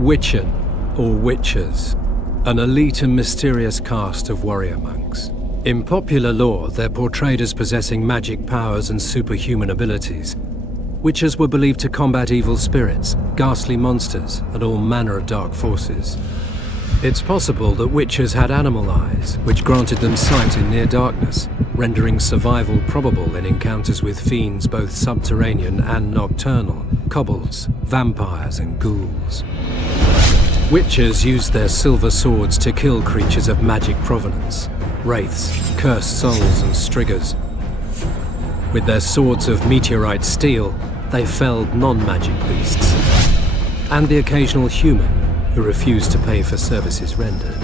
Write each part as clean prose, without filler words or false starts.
Witchen, or Witchers, an elite and mysterious caste of warrior monks. In popular lore, they're portrayed as possessing magic powers and superhuman abilities. Witchers were believed to combat evil spirits, ghastly monsters, and all manner of dark forces. It's possible that Witchers had animal eyes, which granted them sight in near darkness, rendering survival probable in encounters with fiends both subterranean and nocturnal, kobolds, vampires, and ghouls. Witchers used their silver swords to kill creatures of magic provenance, wraiths, cursed souls, and striggers. With their swords of meteorite steel, they felled non-magic beasts, and the occasional human who refused to pay for services rendered.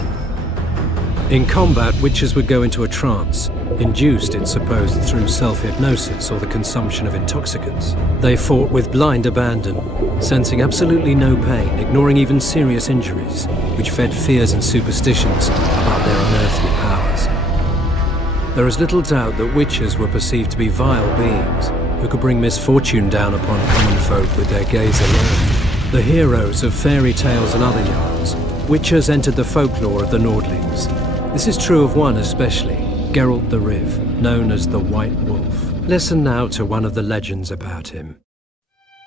In combat, Witchers would go into a trance, induced, it's supposed, through self-hypnosis or the consumption of intoxicants. They fought with blind abandon, sensing absolutely no pain, ignoring even serious injuries, which fed fears and superstitions about their unearthly powers. There is little doubt that Witchers were perceived to be vile beings who could bring misfortune down upon common folk with their gaze alone. The heroes of fairy tales and other yarns, Witchers entered the folklore of the Nordlings. This is true of one especially, Geralt the Riv, known as the White Wolf. Listen now to one of the legends about him.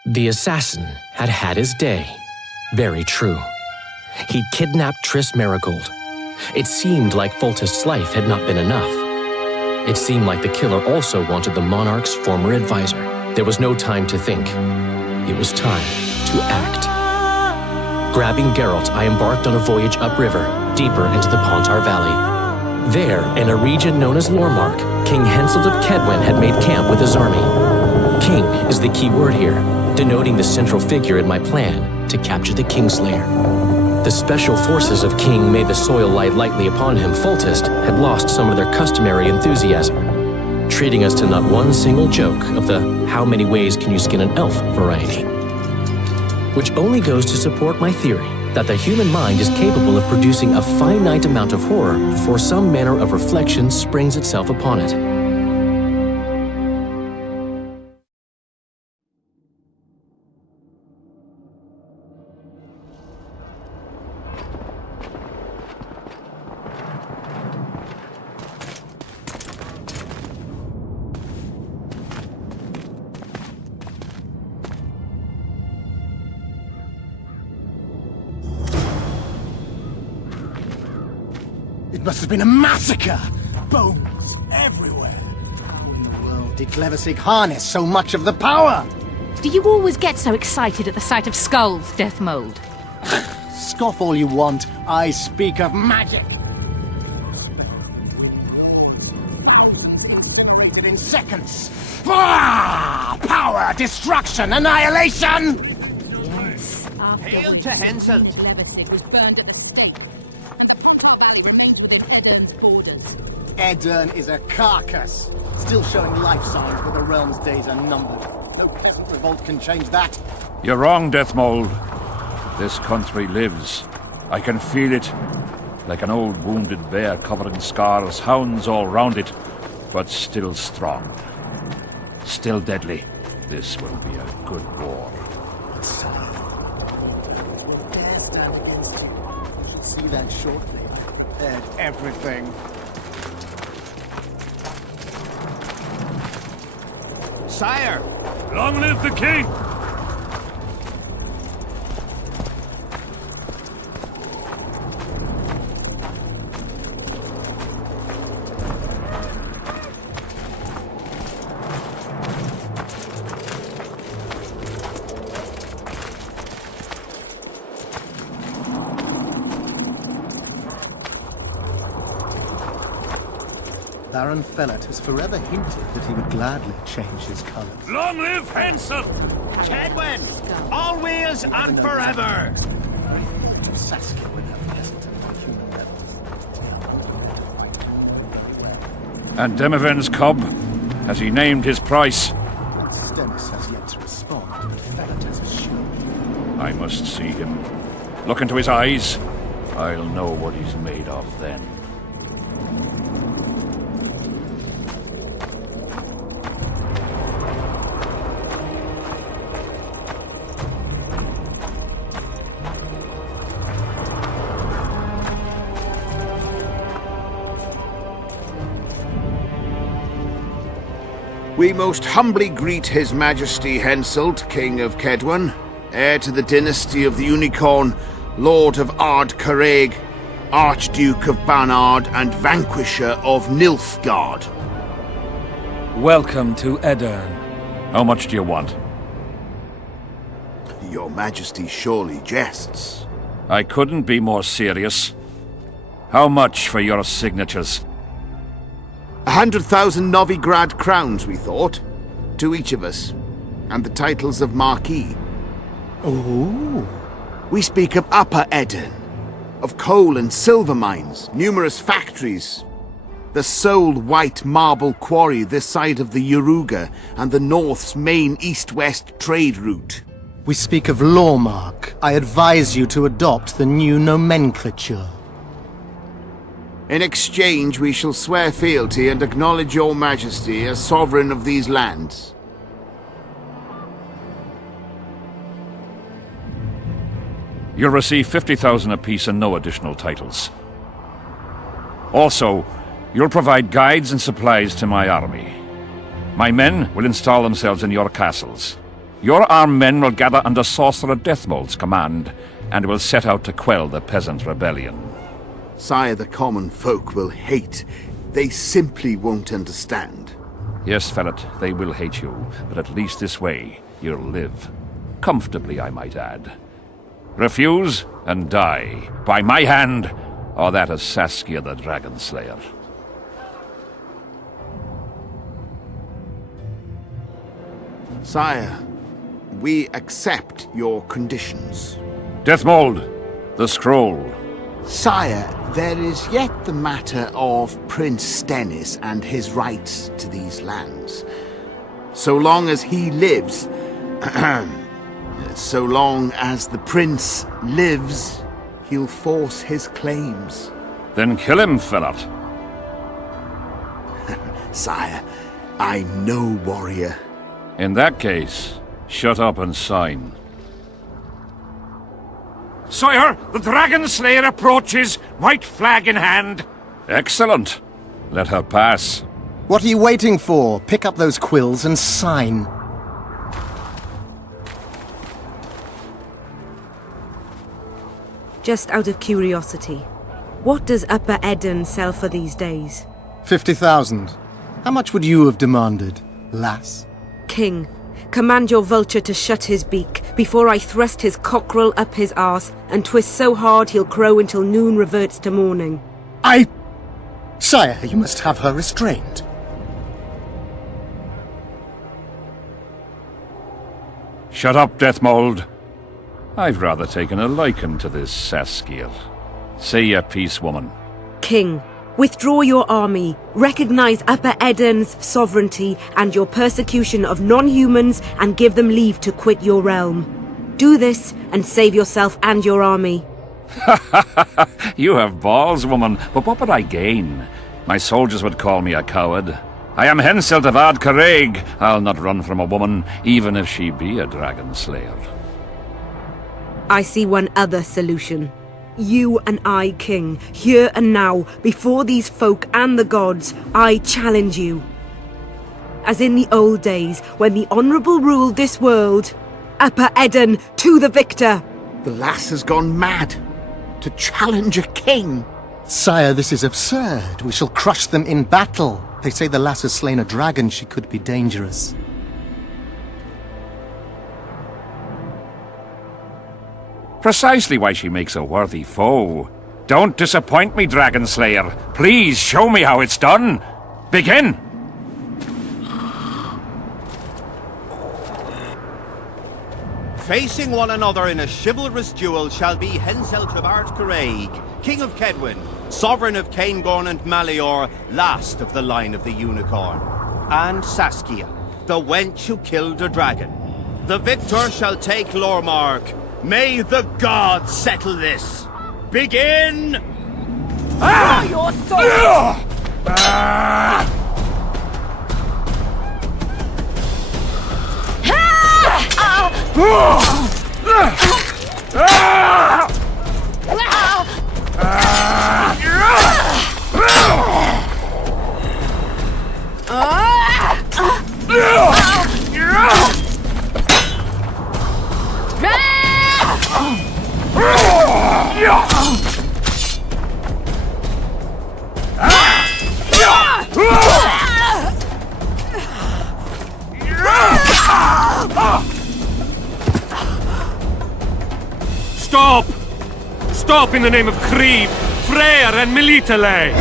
The assassin had had his day. Very true. He'd kidnapped Triss Marigold. It seemed like Foltest's life had not been enough. It seemed like the killer also wanted the monarch's former advisor. There was no time to think. It was time to act. Grabbing Geralt, I embarked on a voyage upriver, deeper into the Pontar Valley. There, in a region known as Lormark, King Henselt of Kaedwen had made camp with his army. King is the key word here, denoting the central figure in my plan to capture the Kingslayer. The special forces of King May the Soil Lie Lightly Upon Him Foltest had lost some of their customary enthusiasm, treating us to not one single joke of the how many ways can you skin an elf variety. Which only goes to support my theory that the human mind is capable of producing a finite amount of horror before some manner of reflection springs itself upon it. It must have been a massacre! Bones everywhere! How in the world did Cleversig harness so much of the power? Do you always get so excited at the sight of skulls, Death Mold? Scoff all you want, I speak of magic! Thousands incinerated in seconds! Power, destruction, annihilation! Yes. Hail to Henselt! Cleversig was burned at the stake. Kaedwen is a carcass, still showing life signs, but the realm's days are numbered. No peasant revolt can change that. You're wrong, Deathmold. This country lives. I can feel it. Like an old wounded bear covered in scars, hounds all round it, but still strong. Still deadly. This will be a good war. Dare stand against you. You should see that shortly. And everything. Sire! Long live the king! Baron Fellet has forever hinted that he would gladly change his colors. Long live Henselt! Kaedwen! Always and forever! To Saskia with her peasant and human rebels. And Demiven's cub? Has he named his price? Stennis has yet to respond, but Fellet has assured me. I must see him. Look into his eyes. I'll know what he's made of then. We most humbly greet His Majesty Henselt, King of Kaedwen, heir to the dynasty of the Unicorn, Lord of Ard Carreg, Archduke of Banard, and Vanquisher of Nilfgaard. Welcome to Edirn. How much do you want? Your Majesty surely jests. I couldn't be more serious. How much for your signatures? 100,000 Novigrad crowns, we thought. To each of us. And the titles of Marquis. Ooh. We speak of Upper Edirn, of coal and silver mines, numerous factories, the sole white marble quarry this side of the Yaruga, and the North's main east-west trade route. We speak of Lawmark. I advise you to adopt the new nomenclature. In exchange, we shall swear fealty and acknowledge your Majesty as sovereign of these lands. You'll receive 50,000 apiece and no additional titles. Also, you'll provide guides and supplies to my army. My men will install themselves in your castles. Your armed men will gather under Sorcerer Deathmold's command, and will set out to quell the peasant rebellion. Sire, the common folk will hate. They simply won't understand. Yes, Ferret, they will hate you, but at least this way, you'll live. Comfortably, I might add. Refuse, and die. By my hand, or that of Saskia the Dragon Slayer. Sire, we accept your conditions. Deathmold, the scroll. Sire, there is yet the matter of Prince Stennis and his rights to these lands. So long as he lives, so long as the prince lives, he'll force his claims. Then kill him, Ferret. Sire, I'm no warrior. In that case, shut up and sign. Sire, the Dragon Slayer approaches, white flag in hand. Excellent. Let her pass. What are you waiting for? Pick up those quills and sign. Just out of curiosity, what does Upper Edirn sell for these days? 50,000. How much would you have demanded, lass? King, command your vulture to shut his beak before I thrust his cockerel up his arse and twist so hard he'll crow until noon reverts to morning. Sire, you must have her restrained. Shut up, Deathmold. I've rather taken a liking to this Saskia. Say your piece, woman. King, withdraw your army, recognize Upper Edirn's sovereignty and your persecution of non-humans, and give them leave to quit your realm. Do this and save yourself and your army. You have balls, woman, but what would I gain? My soldiers would call me a coward. I am Henselt of Ard Carreg. I'll not run from a woman, even if she be a dragon slayer. I see one other solution. You and I, King, here and now, before these folk and the gods, I challenge you. As in the old days, when the Honourable ruled this world, Upper Edirn to the victor! The lass has gone mad. To challenge a king. Sire, this is absurd. We shall crush them in battle. They say the lass has slain a dragon. She could be dangerous. Precisely why she makes a worthy foe. Don't disappoint me, Dragon Slayer. Please show me how it's done. Begin! Facing one another in a chivalrous duel shall be Henselt of Ard Carreg, King of Kaedwen, Sovereign of Caingorn and Malior, last of the line of the Unicorn, and Saskia, the wench who killed a dragon. The victor shall take Lormark. May the gods settle this. Begin! Ah! Your sword! Stop! Stop in the name of Creed, Freyr and Militale!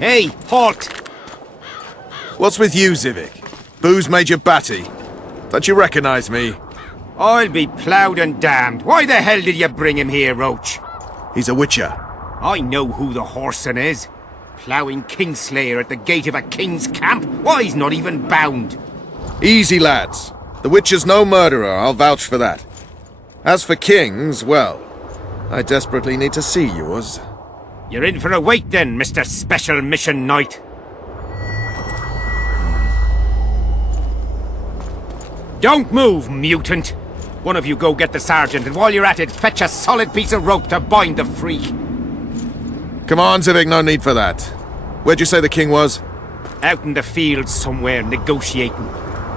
Hey, halt! What's with you, Civic? Booze made you batty. Don't you recognize me? I'll be ploughed and damned. Why the hell did you bring him here, Roche? He's a witcher. I know who the whoreson is. Ploughing Kingslayer at the gate of a king's camp? Why, he's not even bound. Easy, lads. The witcher's no murderer, I'll vouch for that. As for kings, well, I desperately need to see yours. You're in for a wait then, Mr. Special Mission Knight. Don't move, mutant! One of you go get the sergeant, and while you're at it, fetch a solid piece of rope to bind the freak. Come on, Civic, no need for that. Where'd you say the king was? Out in the fields somewhere, negotiating.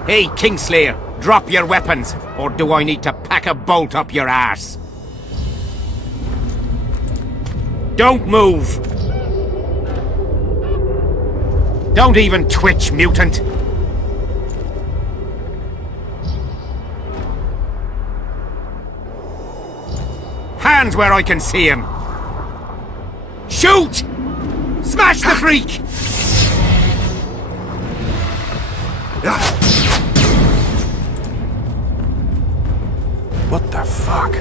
Hey, Kingslayer, drop your weapons, or do I need to pack a bolt up your arse? Don't move! Don't even twitch, mutant! Hands where I can see him! Shoot! Smash the freak! What the fuck?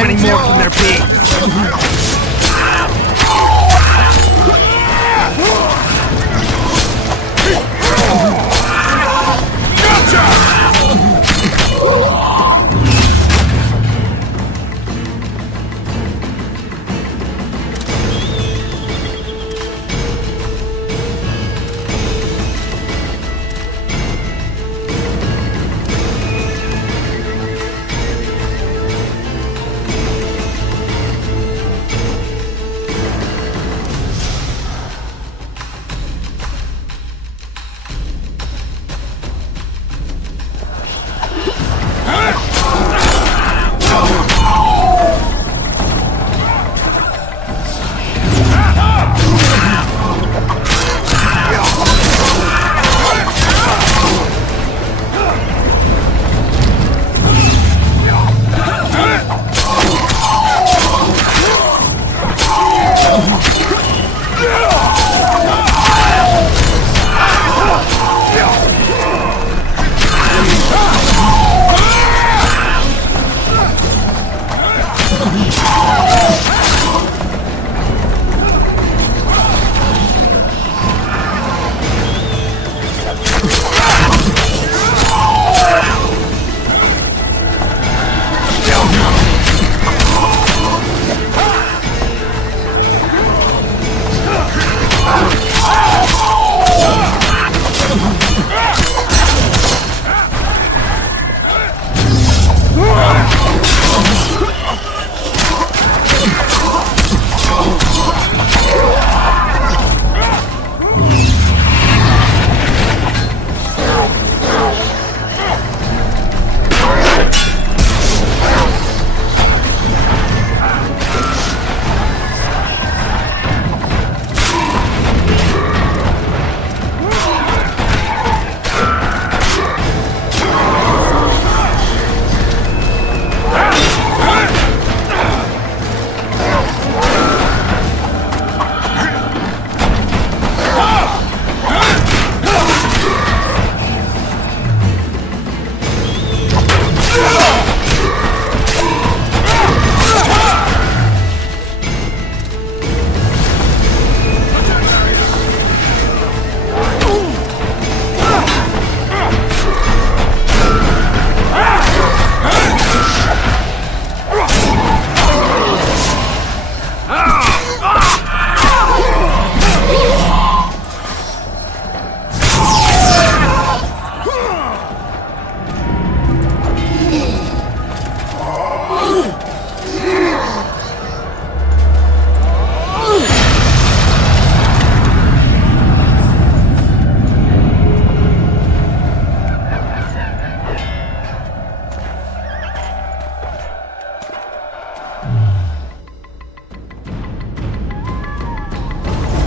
How many more can there be?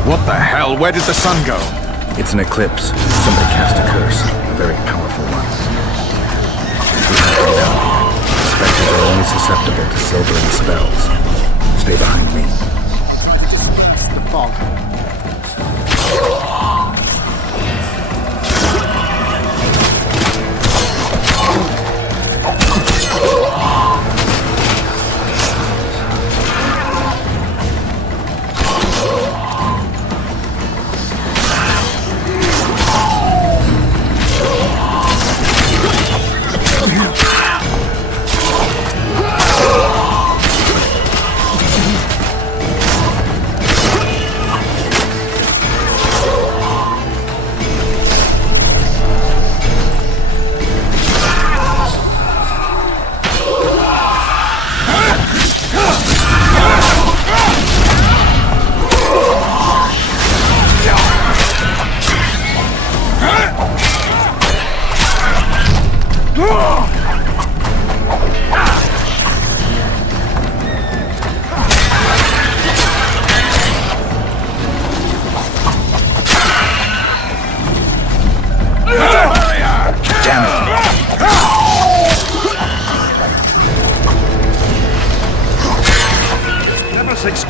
What the hell? Where did the sun go? It's an eclipse. Somebody cast a curse. A very powerful one. We have to get out of here. Spectres are only susceptible to silvering spells. Stay behind me. The fog.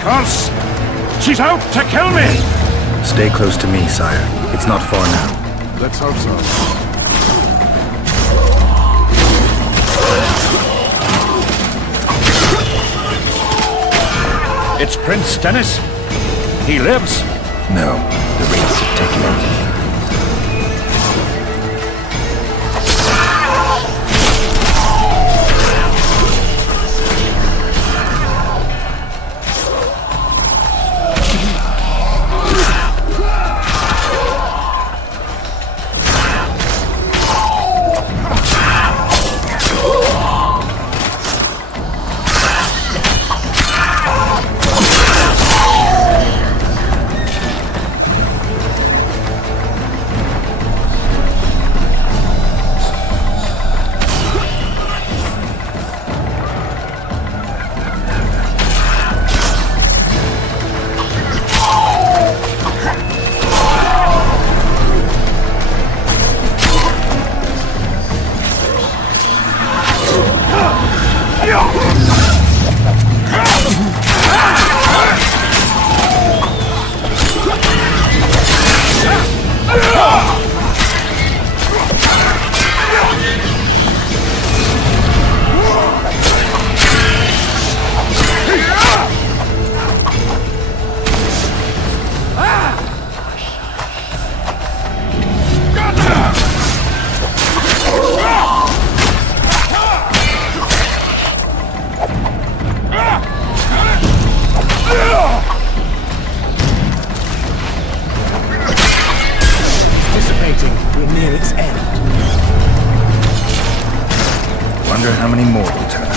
Curse! She's out to kill me! Stay close to me, sire. It's not far now. Let's hope so. It's Prince Dennis. He lives. No, the wraiths have taken him. How many more will turn up?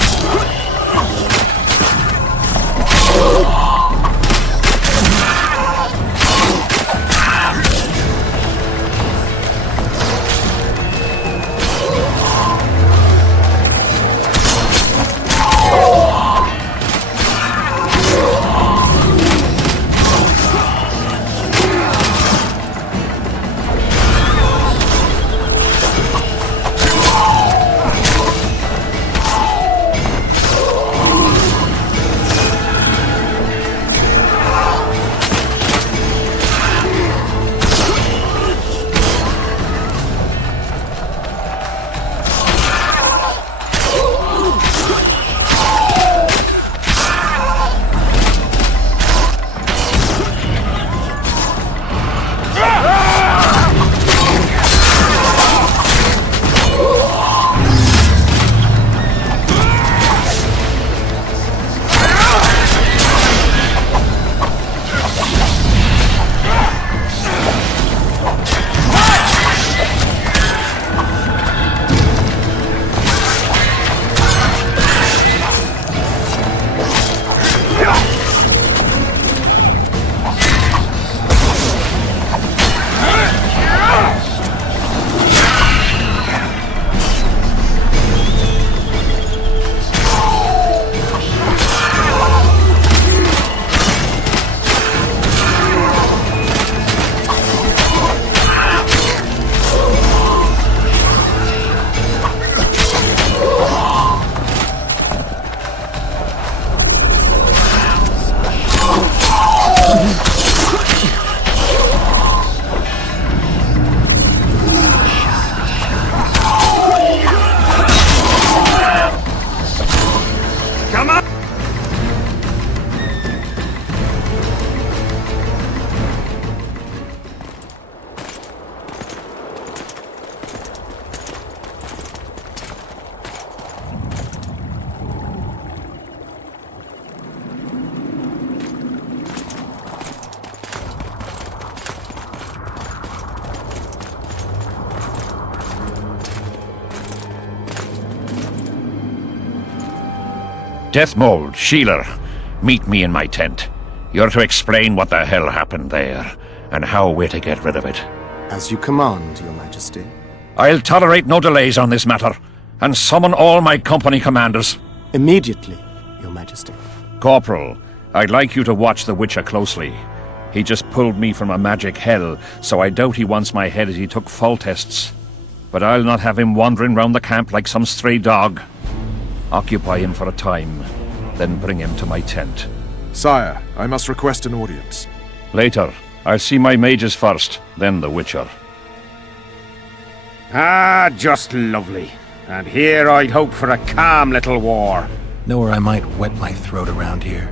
Death Mold, Sheeler, meet me in my tent. You're to explain what the hell happened there, and how we're to get rid of it. As you command, Your Majesty. I'll tolerate no delays on this matter, and summon all my company commanders. Immediately, Your Majesty. Corporal, I'd like you to watch the Witcher closely. He just pulled me from a magic hell, so I doubt he wants my head as he took fall tests. But I'll not have him wandering round the camp like some stray dog. Occupy him for a time, then bring him to my tent. Sire, I must request an audience. Later. I'll see my mages first, then the Witcher. Ah, just lovely. And here I'd hope for a calm little war. Know where I might wet my throat around here?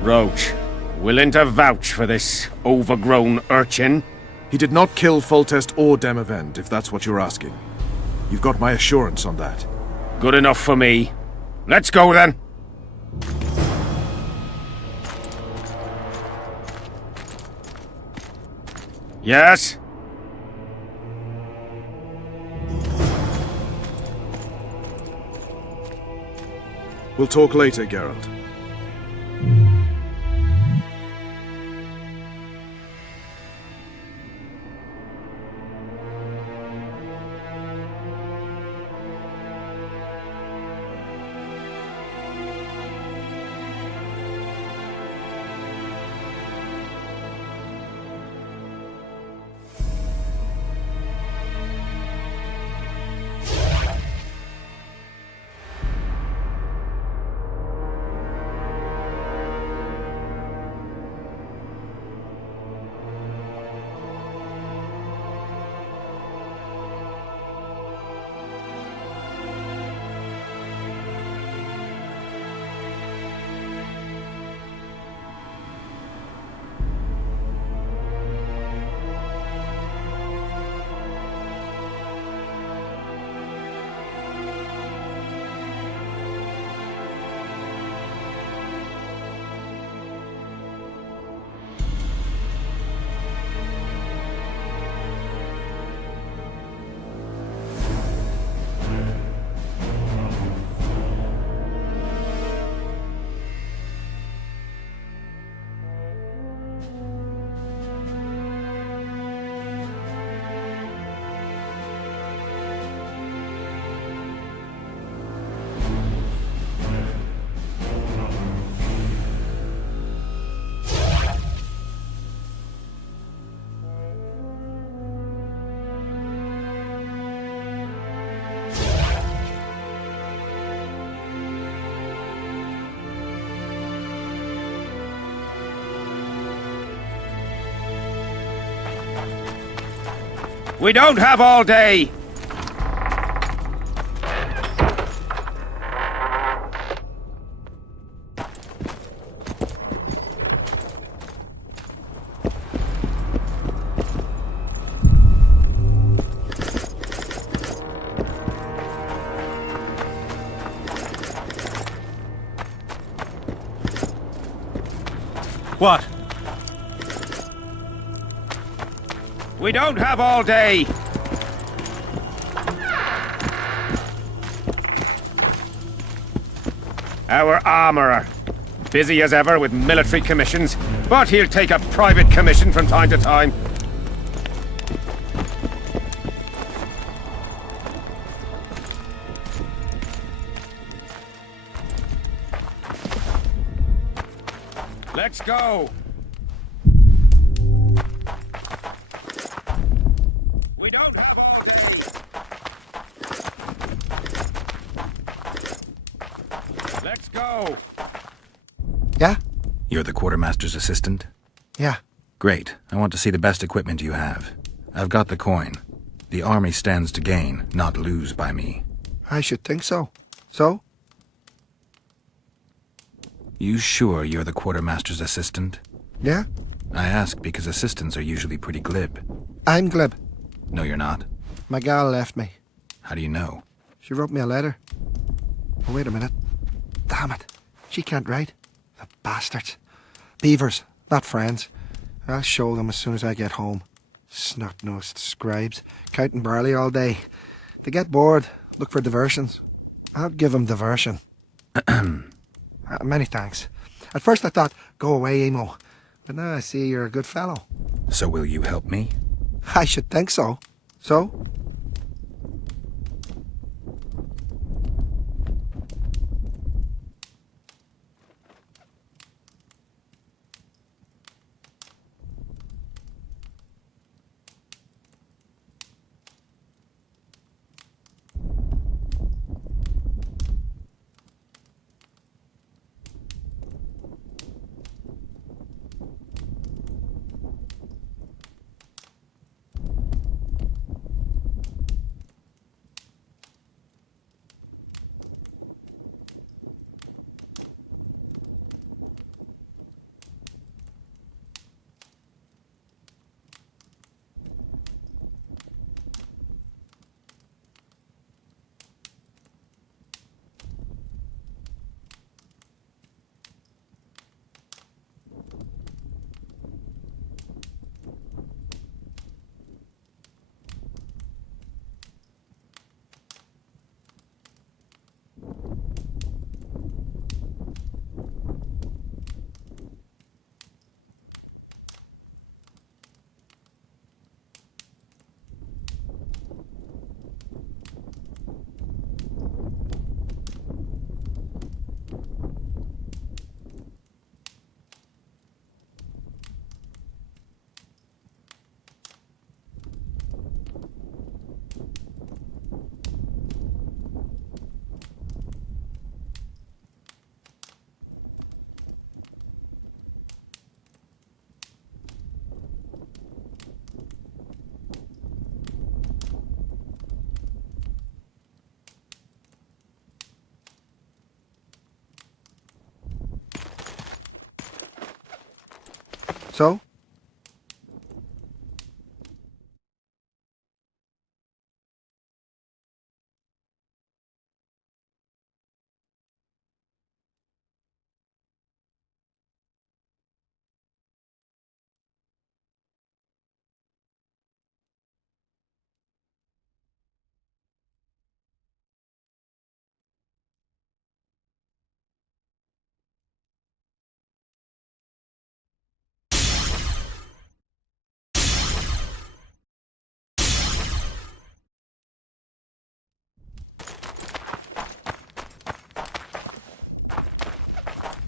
Roche, willing to vouch for this overgrown urchin? He did not kill Foltest or Demavend, if that's what you're asking. You've got my assurance on that. Good enough for me. Let's go then. Yes? We'll talk later, Geralt. We don't have all day! What? We don't have all day! Our armourer. Busy as ever with military commissions, but he'll take a private commission from time to time. Let's go! We don't... Let's go! Yeah? You're the quartermaster's assistant? Yeah. Great. I want to see the best equipment you have. I've got the coin. The army stands to gain, not lose by me. I should think so. So? You sure you're the quartermaster's assistant? Yeah? I ask because assistants are usually pretty glib. I'm glib. No, you're not. My gal left me. How do you know? She wrote me a letter. Oh, wait a minute. Damn it. She can't write. The bastards. Beavers, not friends. I'll show them as soon as I get home. Snot-nosed scribes, counting barley all day. They get bored, look for diversions. I'll give them diversion. Many thanks. At first I thought, go away, Emo. But now I see you're a good fellow. So will you help me? I should think so. So? So?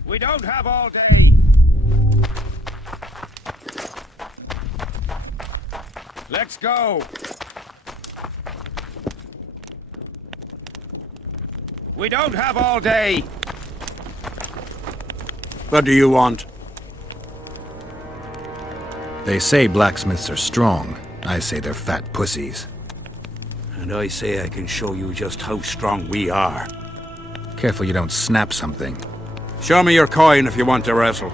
We don't have all day. Let's go. We don't have all day. What do you want? They say blacksmiths are strong. I say they're fat pussies. And I say I can show you just how strong we are. Careful you don't snap something. Show me your coin if you want to wrestle.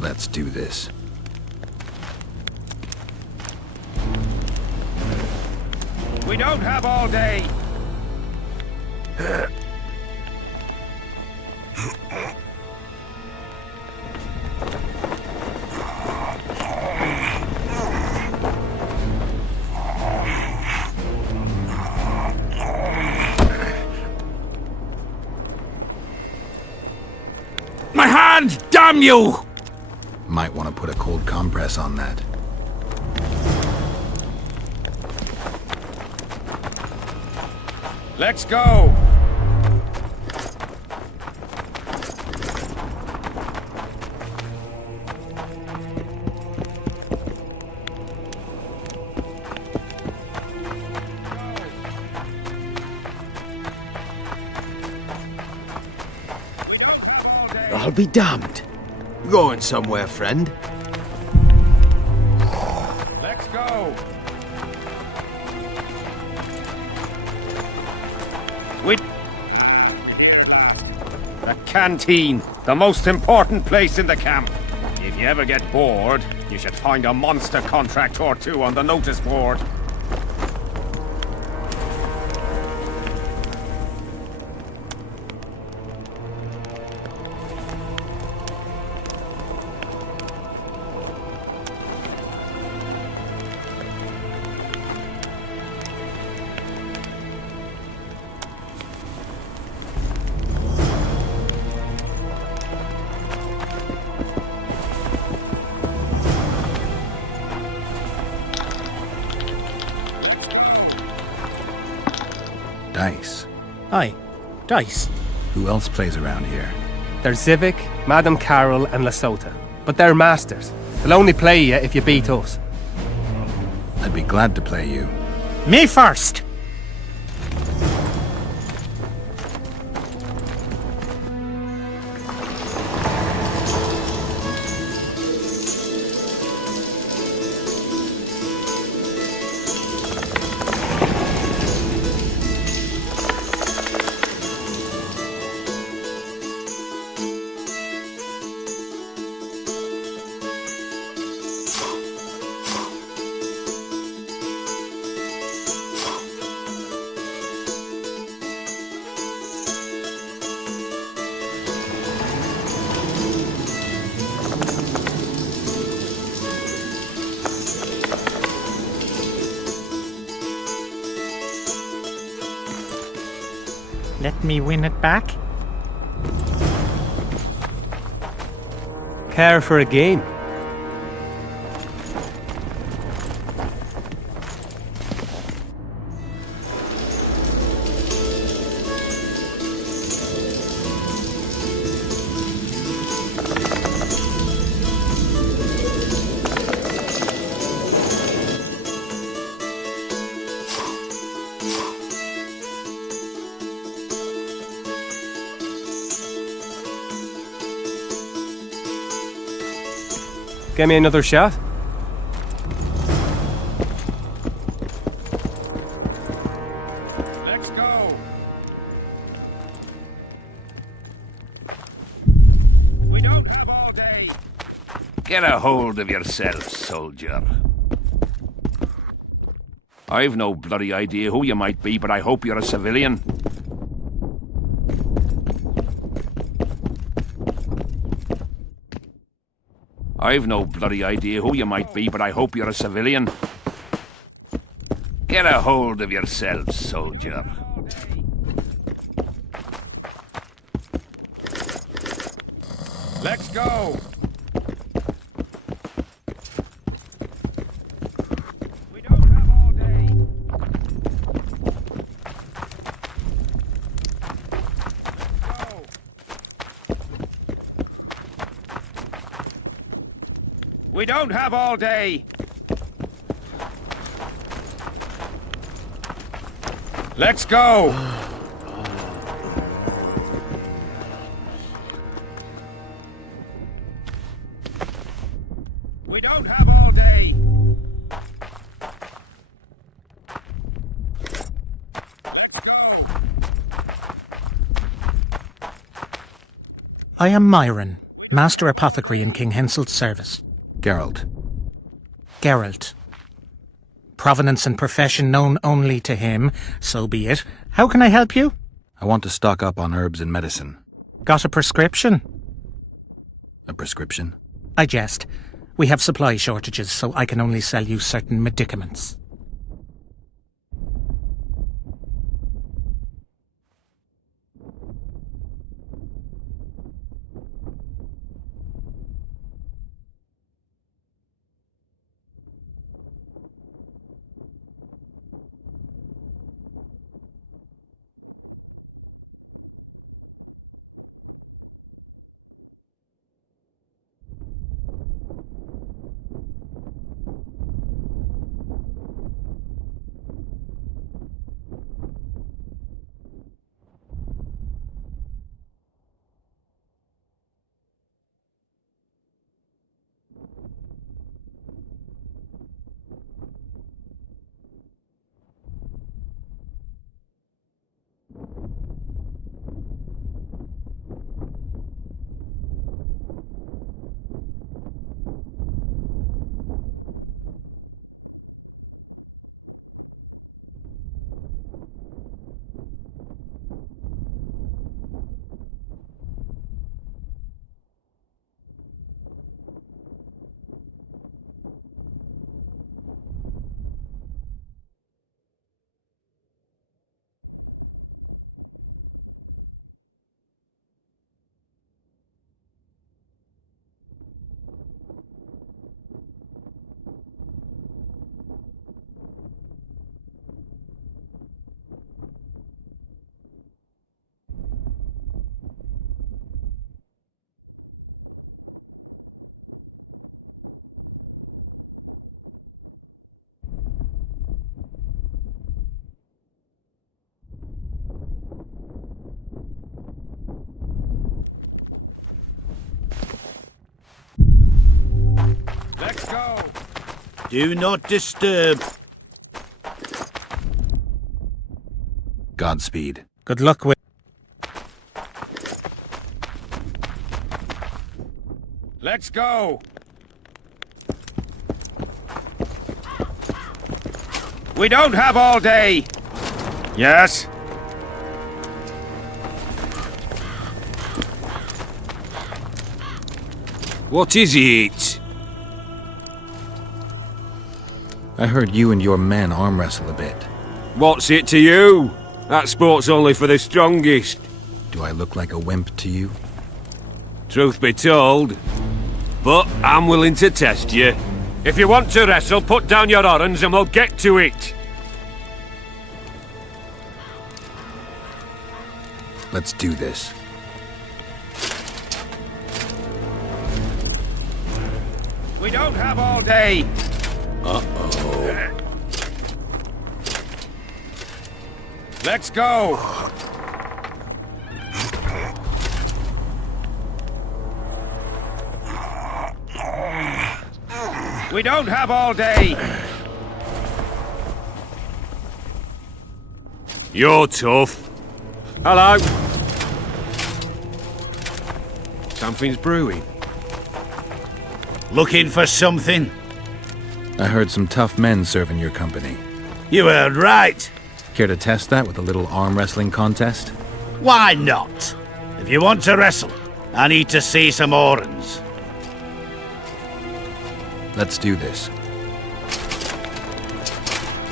Let's do this. We don't have all day. My hand! Damn you! Might want to put a cold compress on that. Let's go! I'll be damned. Going somewhere, friend? Let's go! The canteen, the most important place in the camp. If you ever get bored, you should find a monster contract or two on the notice board. Aye. Dice. Who else plays around here? There's Zivic, Madame Carol, and Lesota. But they're masters. They'll only play you if you beat us. I'd be glad to play you. Me first! Let me win it back? Care for a game? Give me another shot. Let's go. We don't have all day. Get a hold of yourself, soldier. I've no bloody idea who you might be, but I hope you're a civilian. I've no bloody idea who you might be, but I hope you're a civilian. Get a hold of yourself, soldier. Let's go! We don't have all day. Let's go! We don't have all day. Let's go. We don't have all day. Let's go. I am Myron, Master Apothecary in King Henselt's service. Geralt. Geralt. Provenance and profession known only to him, so be it. How can I help you? I want to stock up on herbs and medicine. Got a prescription? A prescription? I jest. We have supply shortages, so I can only sell you certain medicaments. Do not disturb. Godspeed. Good luck with... Let's go! We don't have all day! Yes? What is it? I heard you and your men arm wrestle a bit. What's it to you? That sport's only for the strongest. Do I look like a wimp to you? Truth be told. But I'm willing to test you. If you want to wrestle, put down your orange and we'll get to it. Let's do this. We don't have all day! Uh-oh. Let's go! We don't have all day! You're tough. Hello. Something's brewing. Looking for something? I heard some tough men serve in your company. You heard right. Care to test that with a little arm wrestling contest? Why not? If you want to wrestle, I need to see some horns. Let's do this.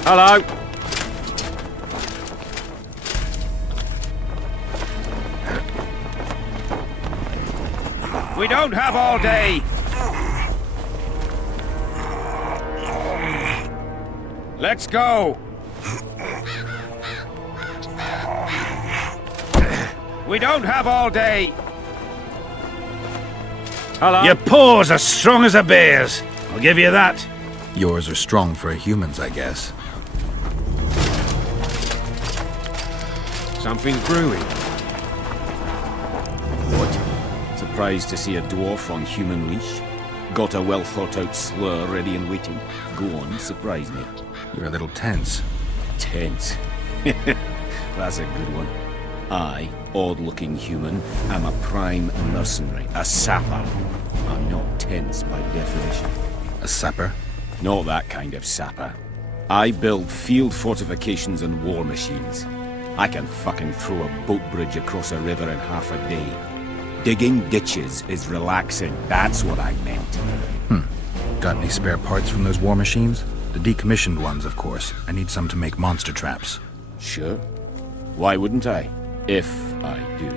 Hello. We don't have all day! Let's go! We don't have all day! Hello? Your paws are strong as a bear's. I'll give you that. Yours are strong for humans, I guess. Something's brewing. What? Surprised to see a dwarf on human leash? Got a well-thought-out slur ready and waiting? Go on, surprise me. You're a little tense. Tense? That's a good one. I, odd-looking human, am a prime mercenary, a sapper. I'm not tense by definition. A sapper? Not that kind of sapper. I build field fortifications and war machines. I can fucking throw a boat bridge across a river in half a day. Digging ditches is relaxing, that's what I meant. Got any spare parts from those war machines? The decommissioned ones, of course. I need some to make monster traps. Sure. Why wouldn't I? If I do.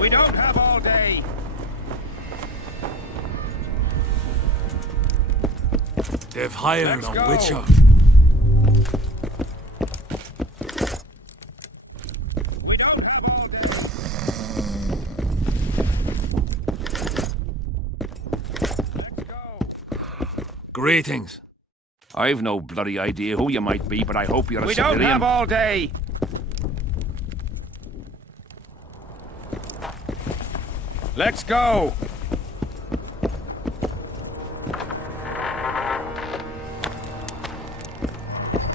We don't have all day. They've hired a Witcher. We don't have all day. Let's go. Greetings. I've no bloody idea who you might be, but I hope you're a We civilian. don't have all day. Let's go.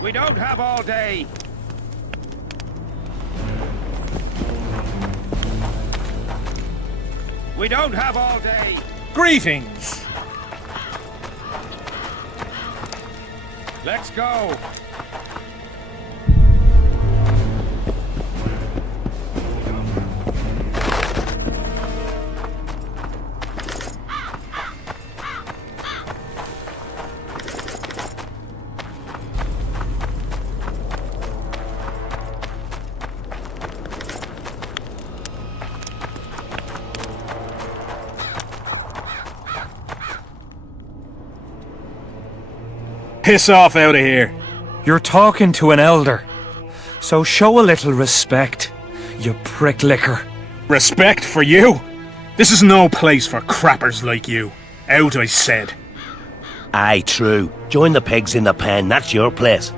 We don't have all day. We don't have all day. Greetings! Let's go. Piss off out of here. You're talking to an elder, so show a little respect, you pricklicker. Respect for you? This is no place for crappers like you. Out, I said. Aye, true. Join the pigs in the pen, that's your place.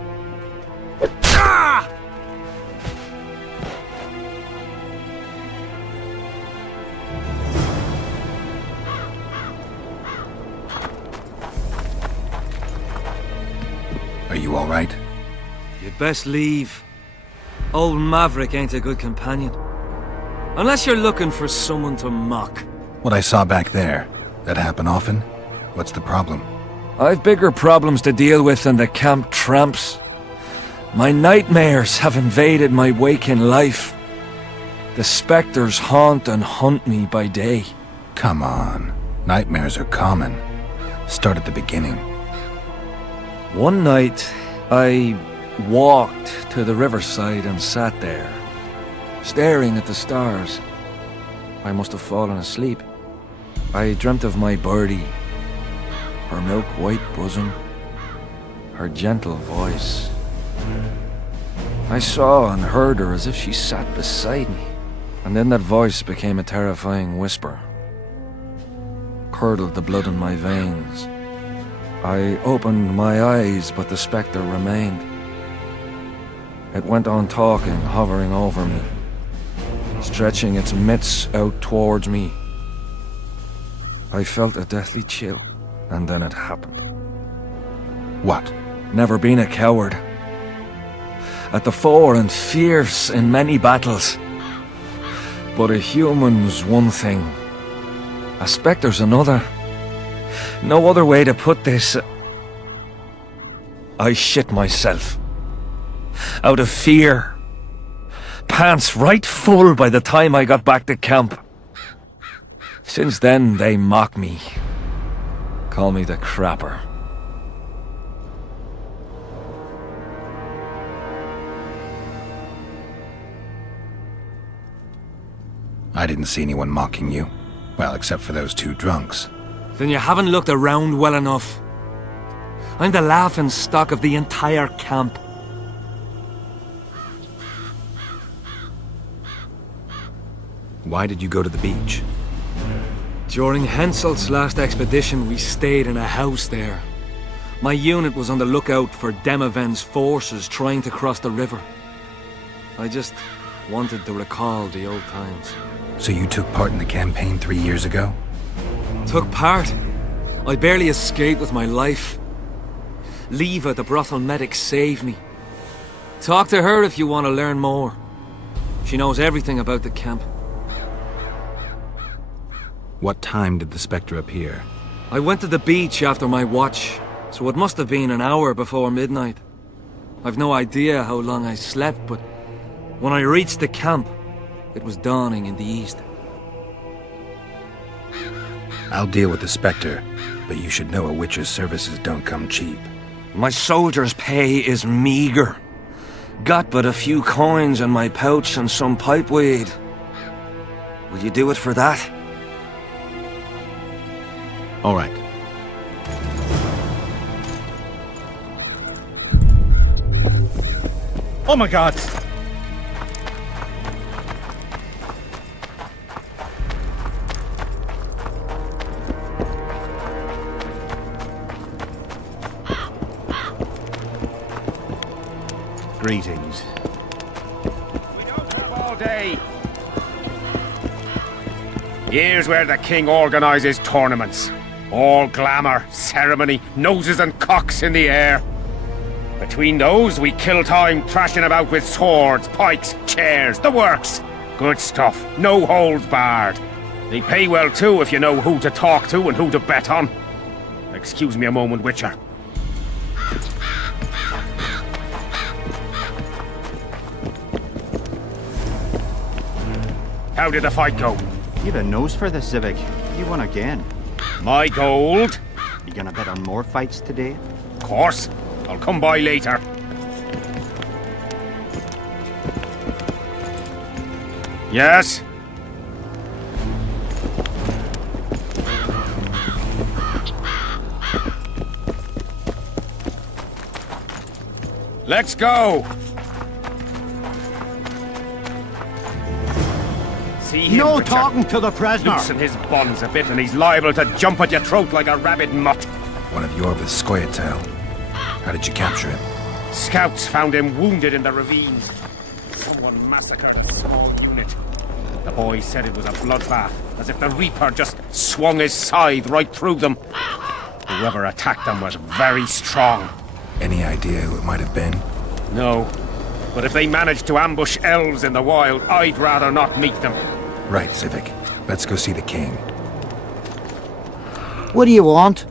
Are you all right? You'd best leave. Old Maverick ain't a good companion. Unless you're looking for someone to mock. What I saw back there, that happen often? What's the problem? I've bigger problems to deal with than the camp tramps. My nightmares have invaded my waking life. The specters haunt and hunt me by day. Come on. Nightmares are common. Start at the beginning. One night, I walked to the riverside and sat there, staring at the stars. I must have fallen asleep. I dreamt of my birdie, her milk-white bosom, her gentle voice. I saw and heard her as if she sat beside me, and then that voice became a terrifying whisper, curdled the blood in my veins. I opened my eyes, but the spectre remained. It went on talking, hovering over me, stretching its mitts out towards me. I felt a deathly chill, and then it happened. What? Never been a coward. At the fore and fierce in many battles. But a human's one thing, a spectre's another. No other way to put this. I shit myself. Out of fear. Pants right full by the time I got back to camp. Since then, they mock me. Call me the crapper. I didn't see anyone mocking you. Well, except for those two drunks. Then you haven't looked around well enough. I'm the laughing stock of the entire camp. Why did you go to the beach? During Henselt's last expedition, we stayed in a house there. My unit was on the lookout for Demaven's forces trying to cross the river. I just wanted to recall the old times. So you took part in the campaign 3 years ago? Took part? I barely escaped with my life. Leva, the brothel medic, saved me. Talk to her if you want to learn more. She knows everything about the camp. What time did the spectre appear? I went to the beach after my watch, so it must have been an hour before midnight. I've no idea how long I slept, but when I reached the camp, it was dawning in the east. I'll deal with the spectre, but you should know a witcher's services don't come cheap. My soldier's pay is meager. Got but a few coins in my pouch and some pipeweed. Will you do it for that? All right. Oh my god! Greetings. We don't have all day. Here's where the king organizes tournaments. All glamour, ceremony, noses and cocks in the air. Between those, we kill time thrashing about with swords, pikes, chairs, the works. Good stuff, no holds barred. They pay well too if you know who to talk to and who to bet on. Excuse me a moment, Witcher. How did the fight go? You have a nose for this, Civic. You won again. My gold? You gonna bet on more fights today? Of course. I'll come by later. Yes? Let's go! See him, No Richard? talking to the prisoner! Loosen his bonds a bit and he's liable to jump at your throat like a rabid mutt. One of Yorvith's Skoyatel. How did you capture him? Scouts found him wounded in the ravines. Someone massacred a small unit. The boy said it was a bloodbath, as if the Reaper just swung his scythe right through them. Whoever attacked them was very strong. Any idea who it might have been? No. But if they managed to ambush elves in the wild, I'd rather not meet them. Right, Civic. Let's go see the king. What do you want?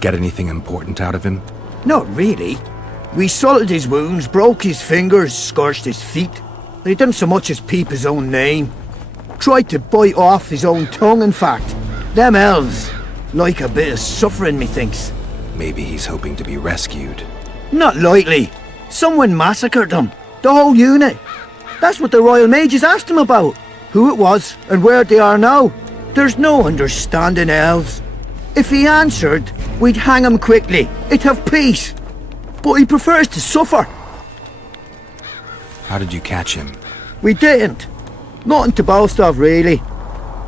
Get anything important out of him? Not really. We salted his wounds, broke his fingers, scorched his feet. They didn't so much as peep his own name. Tried to bite off his own tongue, in fact. Them elves like a bit of suffering, methinks. Maybe he's hoping to be rescued. Not likely. Someone massacred them. The whole unit. That's what the Royal Mages asked him about. Who it was, and where they are now. There's no understanding elves. If he answered, we'd hang him quickly. It'd have peace. But he prefers to suffer. How did you catch him? We didn't. Nothing to boast of, really.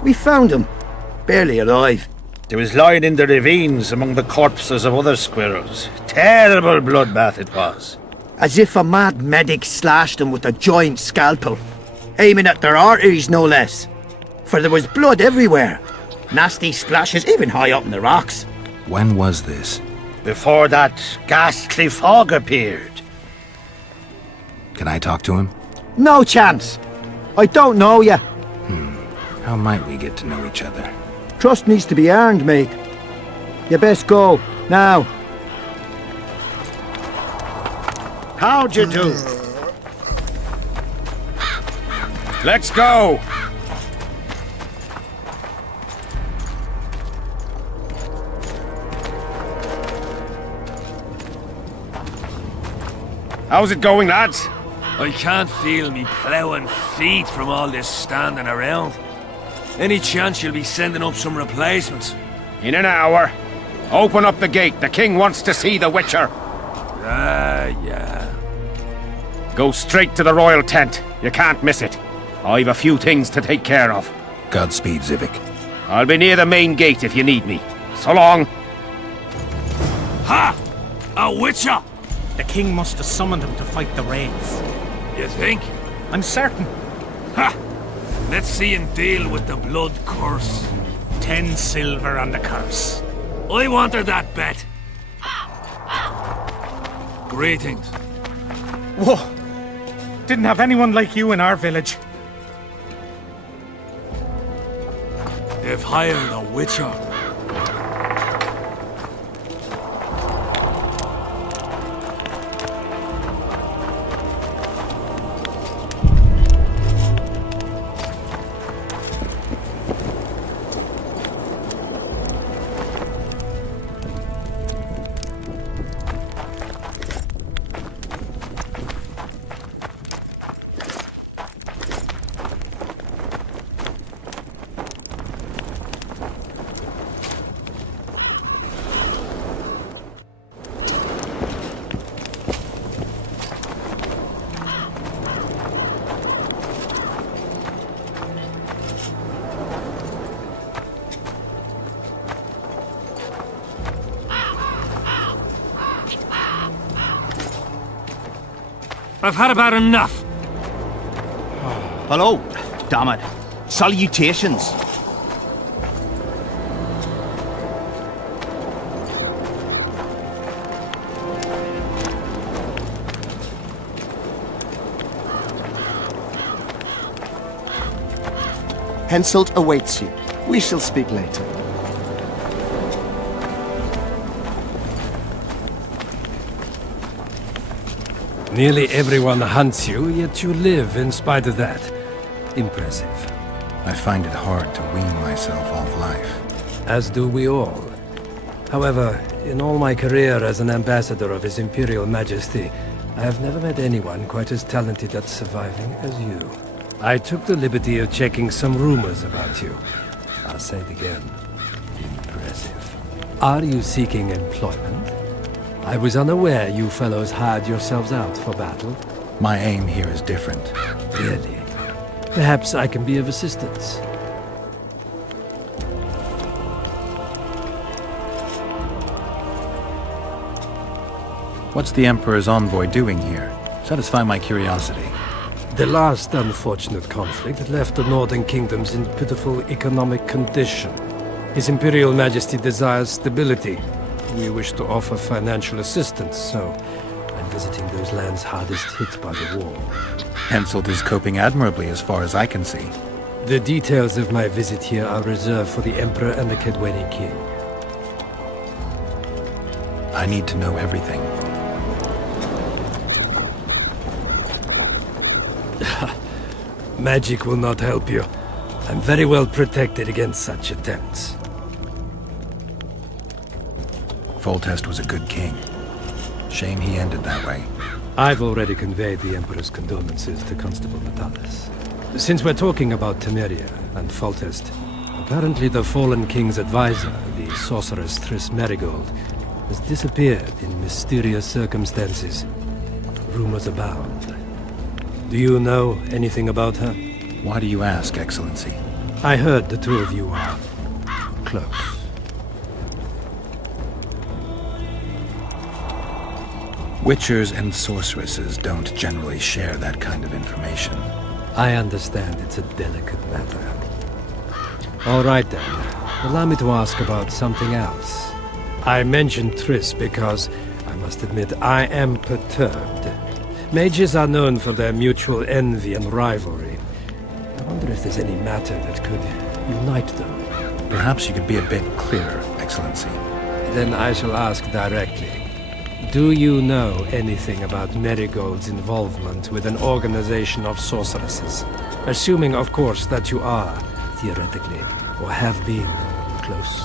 We found him. Barely alive. He was lying in the ravines among the corpses of other squirrels. Terrible bloodbath it was. As if a mad medic slashed him with a giant scalpel. Aiming at their arteries, no less. For there was blood everywhere. Nasty splashes even high up in the rocks. When was this? Before that ghastly fog appeared. Can I talk to him? No chance. I don't know ya. How might we get to know each other? Trust needs to be earned, mate. You best go, now. How'd you do? Let's go! How's it going, lads? I can't feel me ploughing feet from all this standing around. Any chance you'll be sending up some replacements? In an hour. Open up the gate. The king wants to see the Witcher. Yeah. Go straight to the royal tent. You can't miss it. I've a few things to take care of. Godspeed, Civic. I'll be near the main gate if you need me. So long. Ha! A Witcher! The king must have summoned him to fight the raids. You think? I'm certain. Ha! Let's see him deal with the blood curse. 10 silver on the curse. I wanted that bet. Greetings. Whoa! Didn't have anyone like you in our village. They've hired a Witcher. I've had about enough. Hello. Damn it. Salutations. Henselt awaits you. We shall speak later. Nearly everyone hunts you, yet you live in spite of that. Impressive. I find it hard to wean myself off life. As do we all. However, in all my career as an ambassador of His Imperial Majesty, I have never met anyone quite as talented at surviving as you. I took the liberty of checking some rumors about you. I'll say it again. Impressive. Are you seeking employment? I was unaware you fellows hired yourselves out for battle. My aim here is different. Really? Perhaps I can be of assistance. What's the Emperor's envoy doing here? Satisfy my curiosity. The last unfortunate conflict left the northern kingdoms in pitiful economic condition. His Imperial Majesty desires stability. We wish to offer financial assistance, so I'm visiting those lands hardest hit by the war. Henselt is coping admirably as far as I can see. The details of my visit here are reserved for the Emperor and the Kaedweni King. I need to know everything. Magic will not help you. I'm very well protected against such attempts. Foltest was a good king. Shame he ended that way. I've already conveyed the Emperor's condolences to Constable Vitalis. Since we're talking about Temeria and Foltest, apparently the fallen king's advisor, the sorceress Triss Merigold, has disappeared in mysterious circumstances. Rumors abound. Do you know anything about her? Why do you ask, Excellency? I heard the two of you are close. Witchers and sorceresses don't generally share that kind of information. I understand it's a delicate matter. All right then. Allow me to ask about something else. I mentioned Triss because, I must admit, I am perturbed. Mages are known for their mutual envy and rivalry. I wonder if there's any matter that could unite them. Perhaps you could be a bit clearer, Excellency. Then I shall ask directly. Do you know anything about Merigold's involvement with an organization of sorceresses? Assuming, of course, that you are, theoretically, or have been, close.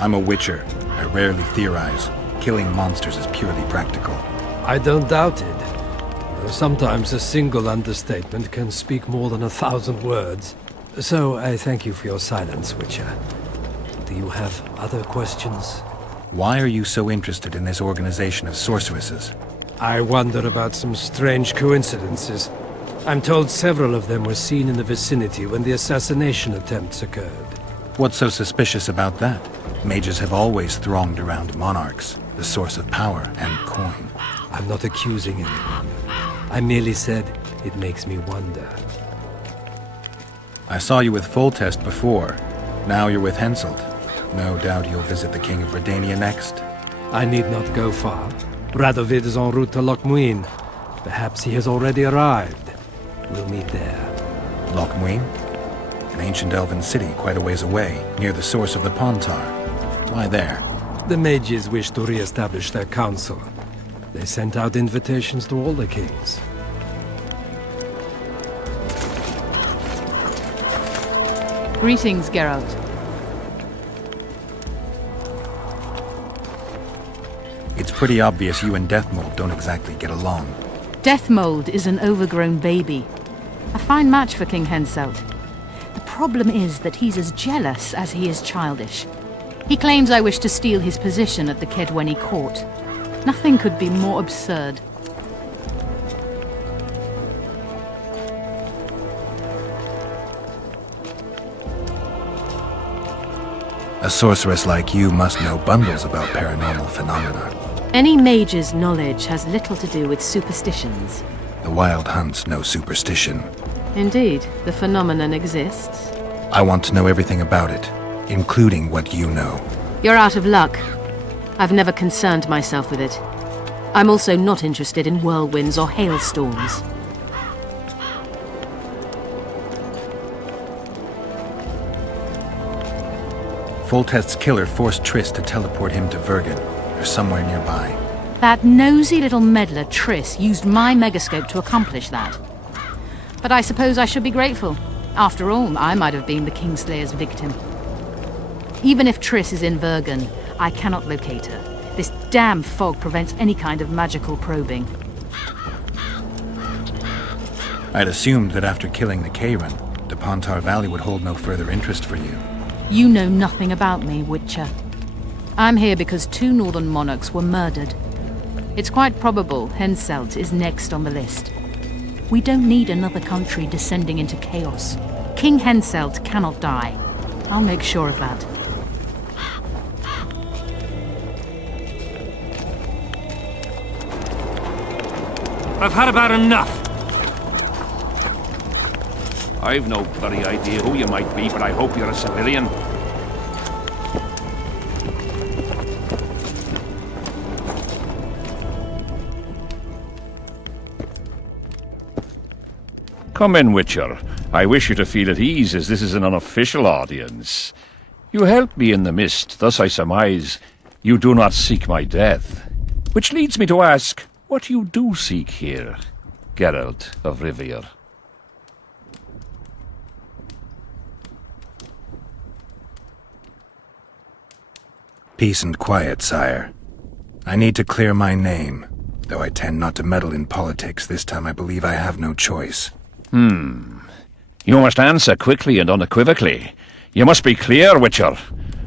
I'm a witcher. I rarely theorize. Killing monsters is purely practical. I don't doubt it. Though sometimes a single understatement can speak more than 1,000 words. So I thank you for your silence, Witcher. Do you have other questions? Why are you so interested in this organization of sorceresses? I wonder about some strange coincidences. I'm told several of them were seen in the vicinity when the assassination attempts occurred. What's so suspicious about that? Mages have always thronged around monarchs, the source of power and coin. I'm not accusing anyone. I merely said it makes me wonder. I saw you with Foltest before. Now you're with Henselt. No doubt you'll visit the King of Redania next. I need not go far. Radovid is en route to Lochmuin. Perhaps he has already arrived. We'll meet there. Lochmuin? An ancient elven city quite a ways away, near the source of the Pontar. Why there? The mages wish to re-establish their council. They sent out invitations to all the kings. Greetings, Geralt. It's pretty obvious you and Deathmold don't exactly get along. Deathmold is an overgrown baby. A fine match for King Henselt. The problem is that he's as jealous as he is childish. He claims I wish to steal his position at the Kedweni court. Nothing could be more absurd. A sorceress like you must know bundles about paranormal phenomena. Any mage's knowledge has little to do with superstitions. The Wild Hunt's no superstition. Indeed, the phenomenon exists. I want to know everything about it, including what you know. You're out of luck. I've never concerned myself with it. I'm also not interested in whirlwinds or hailstorms. Foltest's killer forced Triss to teleport him to Vergen, or somewhere nearby. That nosy little meddler Triss used my megascope to accomplish that. But I suppose I should be grateful. After all, I might have been the Kingslayer's victim. Even if Triss is in Vergen, I cannot locate her. This damn fog prevents any kind of magical probing. I'd assumed that after killing the Kayran, the Pontar Valley would hold no further interest for you. You know nothing about me, Witcher. I'm here because 2 northern monarchs were murdered. It's quite probable Henselt is next on the list. We don't need another country descending into chaos. King Henselt cannot die. I'll make sure of that. I've had about enough. I've no bloody idea who you might be, but I hope you're a civilian. Come in, Witcher. I wish you to feel at ease, as this is an unofficial audience. You helped me in the mist, thus I surmise you do not seek my death. Which leads me to ask what you do seek here, Geralt of Rivia. Peace and quiet, sire. I need to clear my name. Though I tend not to meddle in politics, this time I believe I have no choice. You must answer quickly and unequivocally. You must be clear, Witcher.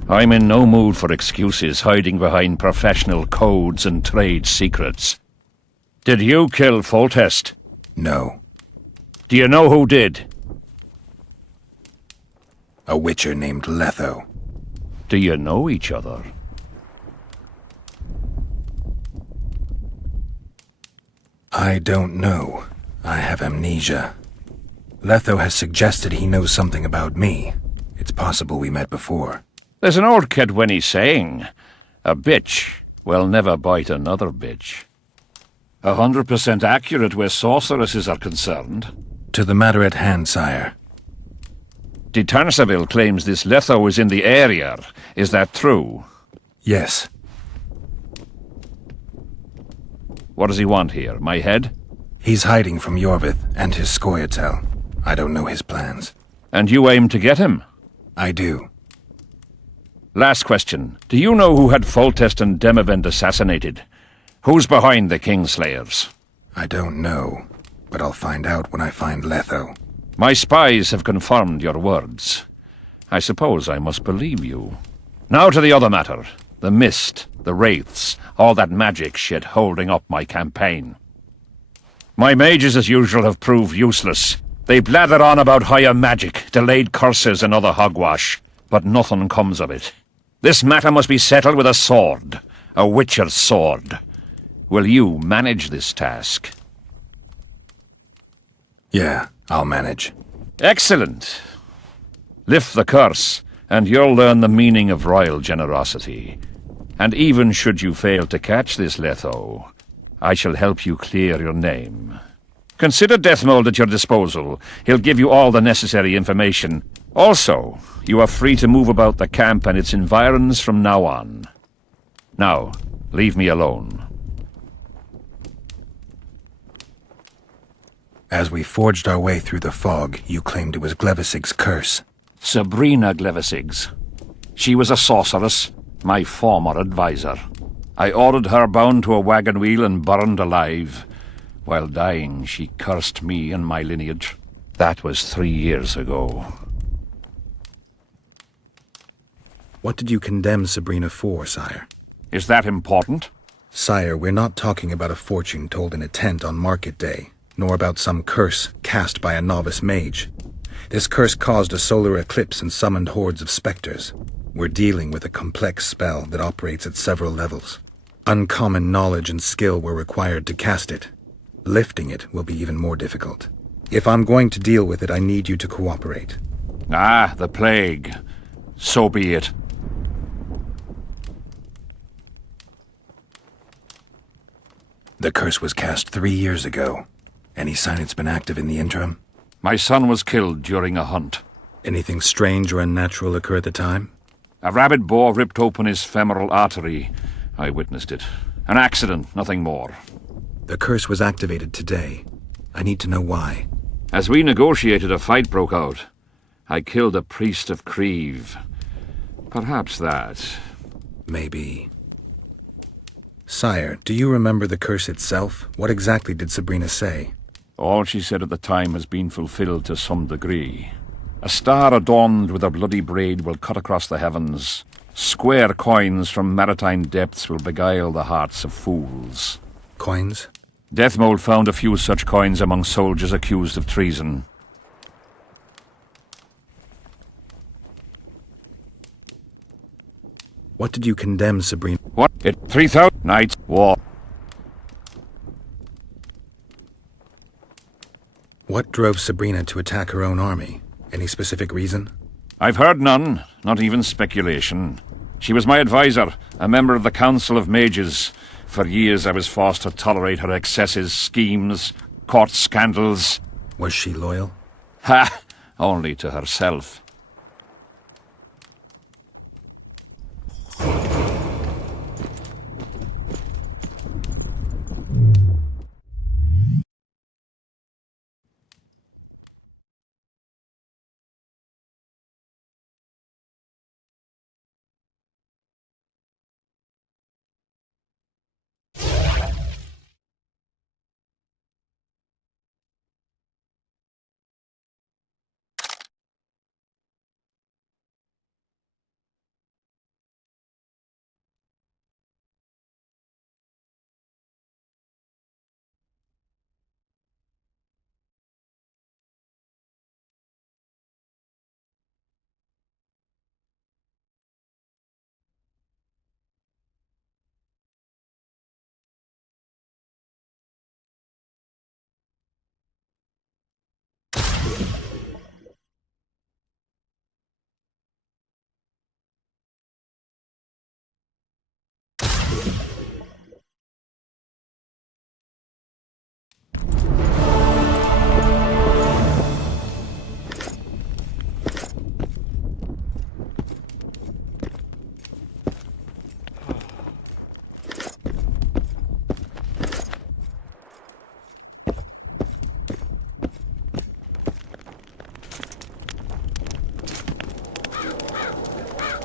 I'm in no mood for excuses hiding behind professional codes and trade secrets. Did you kill Foltest? No. Do you know who did? A Witcher named Letho. Do you know each other? I don't know. I have amnesia. Letho has suggested he knows something about me. It's possible we met before. There's an old Kedweni saying, a bitch will never bite another bitch. 100% accurate where sorceresses are concerned. To the matter at hand, sire. De Tarnseville claims this Letho is in the area. Is that true? Yes. What does he want here? My head? He's hiding from Yorvith and his Scoia'tael. I don't know his plans. And you aim to get him? I do. Last question. Do you know who had Foltest and Demavend assassinated? Who's behind the Kingslayers? I don't know, but I'll find out when I find Letho. My spies have confirmed your words. I suppose I must believe you. Now to the other matter. The mist, the wraiths, all that magic shit holding up my campaign. My mages, as usual, have proved useless. They blather on about higher magic, delayed curses and other hogwash, but nothing comes of it. This matter must be settled with a sword. A Witcher's sword. Will you manage this task? Yeah, I'll manage. Excellent. Lift the curse, and you'll learn the meaning of royal generosity. And even should you fail to catch this Letho, I shall help you clear your name. Consider Deathmold at your disposal. He'll give you all the necessary information. Also, you are free to move about the camp and its environs from now on. Now, leave me alone. As we forged our way through the fog, you claimed it was Glevisig's curse. Sabrina Glevisig's. She was a sorceress, my former advisor. I ordered her bound to a wagon wheel and burned alive. While dying, she cursed me and my lineage. That was 3 years ago. What did you condemn Sabrina for, sire? Is that important? Sire, we're not talking about a fortune told in a tent on market day, nor about some curse cast by a novice mage. This curse caused a solar eclipse and summoned hordes of specters. We're dealing with a complex spell that operates at several levels. Uncommon knowledge and skill were required to cast it. Lifting it will be even more difficult. If I'm going to deal with it, I need you to cooperate. Ah, the plague. So be it. The curse was cast 3 years ago. Any sign it's been active in the interim? My son was killed during a hunt. Anything strange or unnatural occur at the time? A rabid boar ripped open his femoral artery. I witnessed it. An accident, nothing more. The curse was activated today. I need to know why. As we negotiated, a fight broke out. I killed a priest of Creve. Perhaps that. Maybe. Sire, do you remember the curse itself? What exactly did Sabrina say? All she said at the time has been fulfilled to some degree. A star adorned with a bloody braid will cut across the heavens. Square coins from maritime depths will beguile the hearts of fools. Coins? Deathmold found a few such coins among soldiers accused of treason. What did you condemn Sabrina? What? 3,000 Knights War. What drove Sabrina to attack her own army? Any specific reason? I've heard none, not even speculation. She was my advisor, a member of the Council of Mages. For years I was forced to tolerate her excesses, schemes, court scandals. Was she loyal? Ha! Only to herself.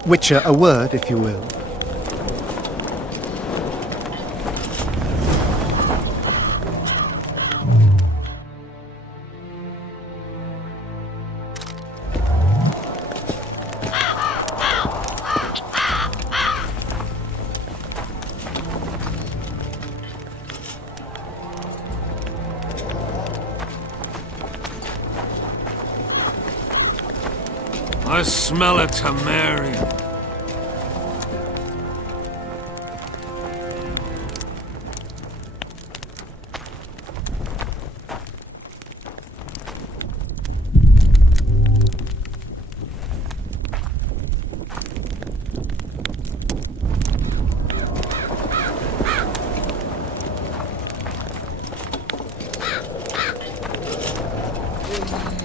Witcher, a word, if you will. I smell a Tamarian.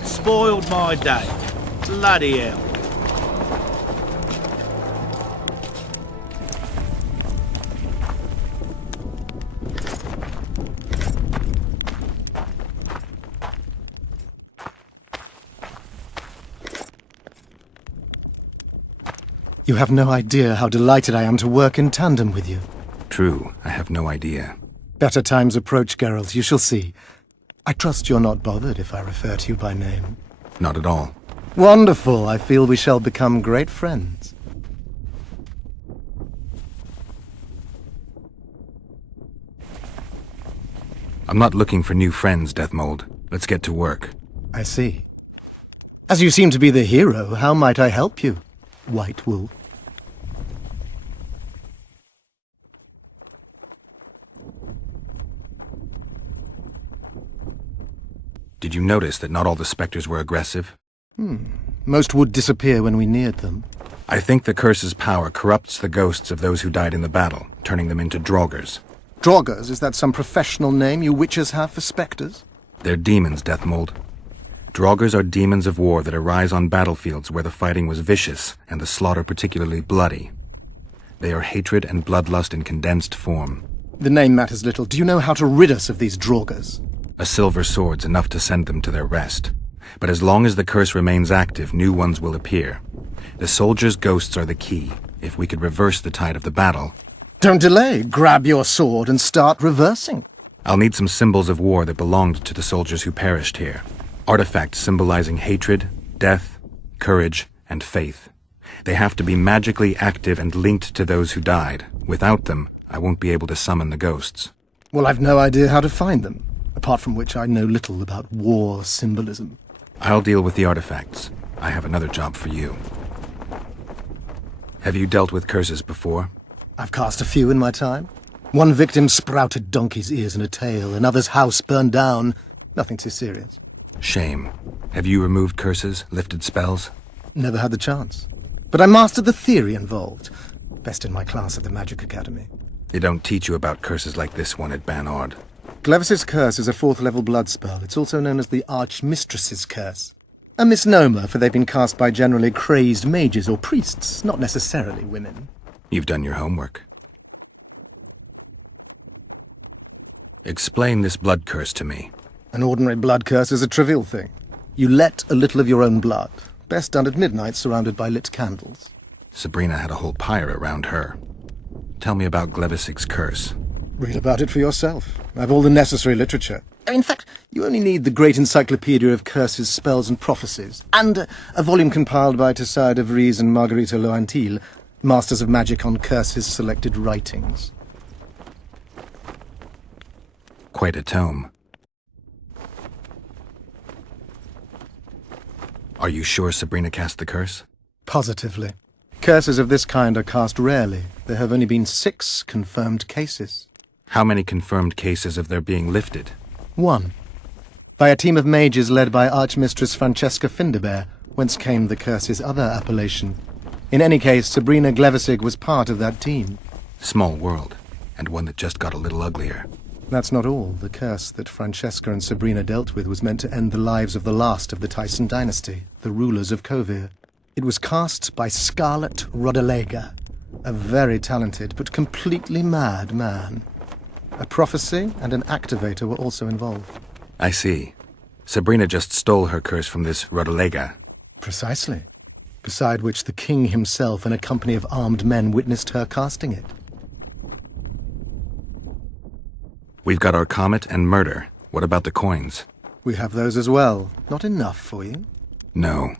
Spoiled my day. Bloody hell. You have no idea how delighted I am to work in tandem with you. True, I have no idea. Better times approach, Geralt, you shall see. I trust you're not bothered if I refer to you by name. Not at all. Wonderful, I feel we shall become great friends. I'm not looking for new friends, Deathmold. Let's get to work. I see. As you seem to be the hero, how might I help you, White Wolf? Did you notice that not all the specters were aggressive? Most would disappear when we neared them. I think the curse's power corrupts the ghosts of those who died in the battle, turning them into Draugrs. Draugrs, is that some professional name you witches have for spectres? They're demons, Deathmold. Draugrs are demons of war that arise on battlefields where the fighting was vicious and the slaughter particularly bloody. They are hatred and bloodlust in condensed form. The name matters little. Do you know how to rid us of these Draugrs? A silver sword's enough to send them to their rest. But as long as the curse remains active, new ones will appear. The soldiers' ghosts are the key. If we could reverse the tide of the battle... Don't delay. Grab your sword and start reversing. I'll need some symbols of war that belonged to the soldiers who perished here. Artifacts symbolizing hatred, death, courage, and faith. They have to be magically active and linked to those who died. Without them, I won't be able to summon the ghosts. Well, I've no idea how to find them, apart from which I know little about war symbolism. I'll deal with the artifacts. I have another job for you. Have you dealt with curses before? I've cast a few in my time. One victim sprouted donkey's ears and a tail, another's house burned down. Nothing too serious. Shame. Have you removed curses, lifted spells? Never had the chance. But I mastered the theory involved. Best in my class at the Magic Academy. They don't teach you about curses like this one at Banord. Glevis's Curse is a 4th-level blood spell. It's also known as the Archmistress's Curse. A misnomer, for they've been cast by generally crazed mages or priests, not necessarily women. You've done your homework. Explain this blood curse to me. An ordinary blood curse is a trivial thing. You let a little of your own blood, best done at midnight surrounded by lit candles. Sabrina had a whole pyre around her. Tell me about Glevis's curse. Read about it for yourself. I have all the necessary literature. In fact, you only need the Great Encyclopedia of Curses, Spells and Prophecies, and a volume compiled by Tessard de Vries and Marguerite Loantil, Masters of Magic on Curses Selected Writings. Quite a tome. Are you sure Sabrina cast the curse? Positively. Curses of this kind are cast rarely. There have only been 6 confirmed cases. How many confirmed cases of their being lifted? 1. By a team of mages led by Archmistress Francesca Finderbear, whence came the curse's other appellation. In any case, Sabrina Glevisig was part of that team. Small world, and one that just got a little uglier. That's not all. The curse that Francesca and Sabrina dealt with was meant to end the lives of the last of the Tyson dynasty, the rulers of Kovir. It was cast by Scarlet Rodalega, a very talented but completely mad man. A prophecy and an activator were also involved. I see. Sabrina just stole her curse from this Rodalega. Precisely. Beside which the king himself and a company of armed men witnessed her casting it. We've got our comet and murder. What about the coins? We have those as well. Not enough for you? No.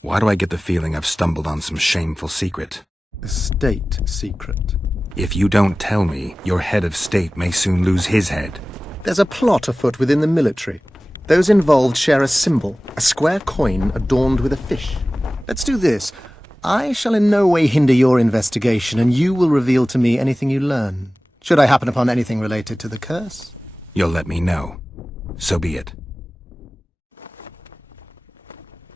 Why do I get the feeling I've stumbled on some shameful secret? A state secret. If you don't tell me, your head of state may soon lose his head. There's a plot afoot within the military. Those involved share a symbol, a square coin adorned with a fish. Let's do this. I shall in no way hinder your investigation, and you will reveal to me anything you learn. Should I happen upon anything related to the curse? You'll let me know. So be it.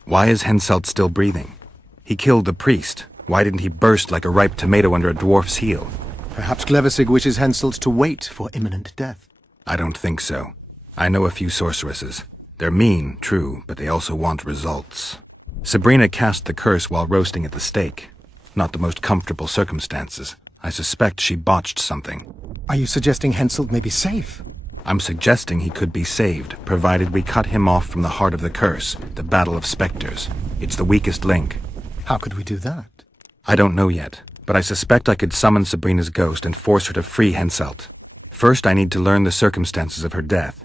Why is Henselt still breathing? He killed the priest. Why didn't he burst like a ripe tomato under a dwarf's heel? Perhaps Glevisig wishes Henselt to wait for imminent death. I don't think so. I know a few sorceresses. They're mean, true, but they also want results. Sabrina cast the curse while roasting at the stake. Not the most comfortable circumstances. I suspect she botched something. Are you suggesting Henselt may be safe? I'm suggesting he could be saved, provided we cut him off from the heart of the curse, the Battle of Spectres. It's the weakest link. How could we do that? I don't know yet, but I suspect I could summon Sabrina's ghost and force her to free Henselt. First, I need to learn the circumstances of her death.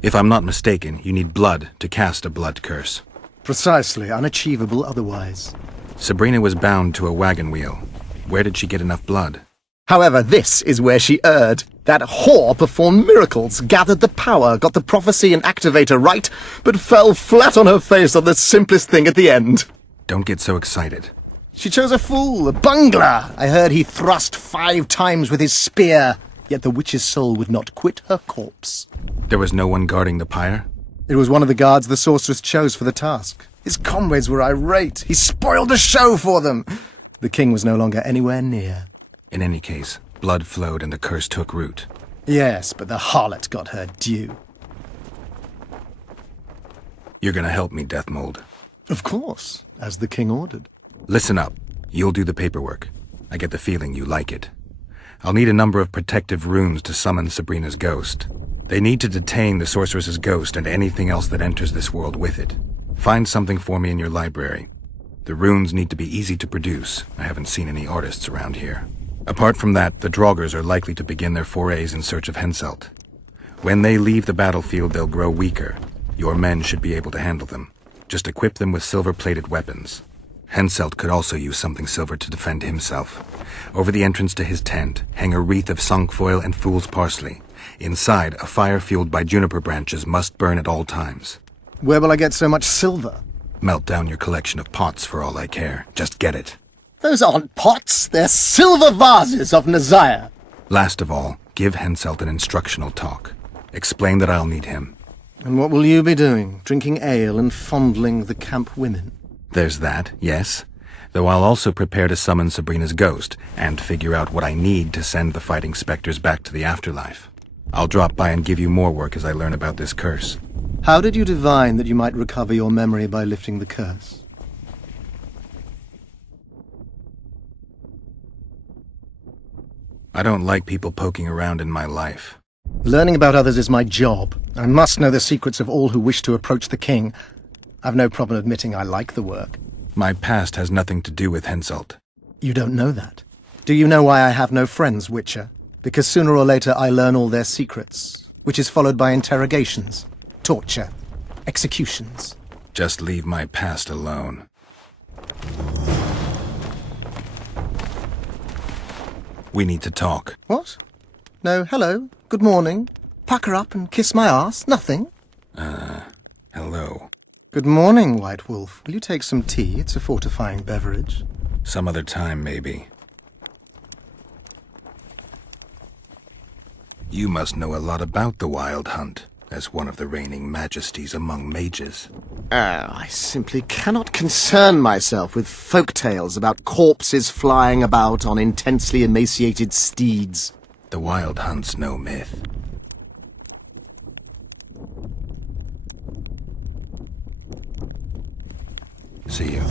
If I'm not mistaken, you need blood to cast a blood curse. Precisely, unachievable otherwise. Sabrina was bound to a wagon wheel. Where did she get enough blood? However, this is where she erred. That whore performed miracles, gathered the power, got the prophecy and activator right, but fell flat on her face on the simplest thing at the end. Don't get so excited. She chose a fool, a bungler. I heard he thrust 5 times with his spear, yet the witch's soul would not quit her corpse. There was no one guarding the pyre? It was one of the guards the sorceress chose for the task. His comrades were irate. He spoiled the show for them. The king was no longer anywhere near. In any case, blood flowed and the curse took root. Yes, but the harlot got her due. You're gonna help me, Deathmold. Of course, as the king ordered. Listen up. You'll do the paperwork. I get the feeling you like it. I'll need a number of protective runes to summon Sabrina's ghost. They need to detain the sorceress's ghost and anything else that enters this world with it. Find something for me in your library. The runes need to be easy to produce. I haven't seen any artists around here. Apart from that, the Draugrs are likely to begin their forays in search of Henselt. When they leave the battlefield, they'll grow weaker. Your men should be able to handle them. Just equip them with silver-plated weapons. Henselt could also use something silver to defend himself. Over the entrance to his tent, hang a wreath of cinquefoil and fool's parsley. Inside, a fire fueled by juniper branches must burn at all times. Where will I get so much silver? Melt down your collection of pots for all I care. Just get it. Those aren't pots, they're silver vases of Nazaya. Last of all, give Henselt an instructional talk. Explain that I'll need him. And what will you be doing? Drinking ale and fondling the camp women? There's that, yes. Though I'll also prepare to summon Sabrina's ghost, and figure out what I need to send the fighting specters back to the afterlife. I'll drop by and give you more work as I learn about this curse. How did you divine that you might recover your memory by lifting the curse? I don't like people poking around in my life. Learning about others is my job. I must know the secrets of all who wish to approach the king. I've no problem admitting I like the work. My past has nothing to do with Henselt. You don't know that. Do you know why I have no friends, Witcher? Because sooner or later I learn all their secrets, which is followed by interrogations, torture, executions. Just leave my past alone. We need to talk. What? No, hello, good morning. Pucker up and kiss my ass, nothing. Hello. Good morning, White Wolf. Will you take some tea? It's a fortifying beverage. Some other time, maybe. You must know a lot about the Wild Hunt, as one of the reigning majesties among mages. I simply cannot concern myself with folk tales about corpses flying about on intensely emaciated steeds. The Wild Hunt's no myth. See you.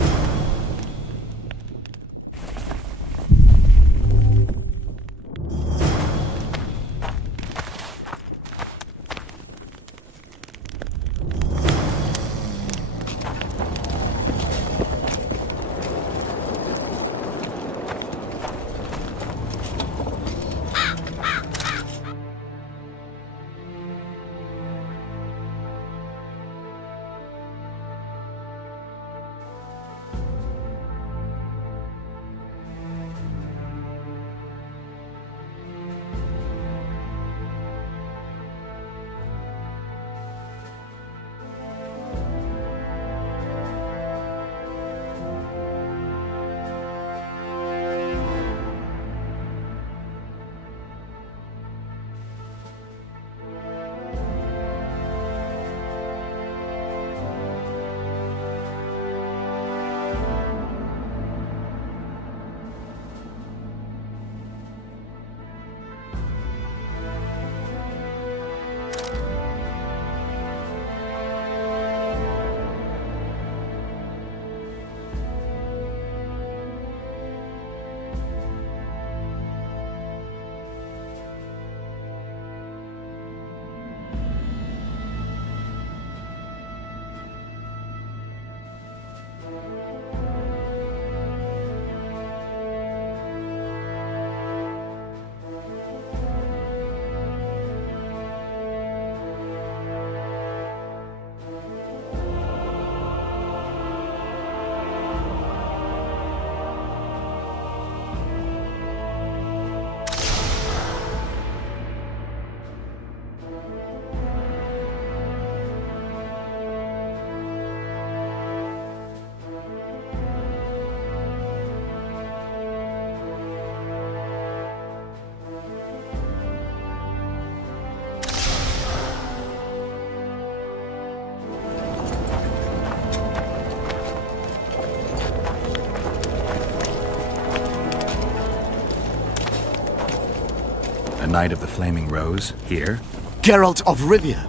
Knight of the Flaming Rose, here? Geralt of Rivia.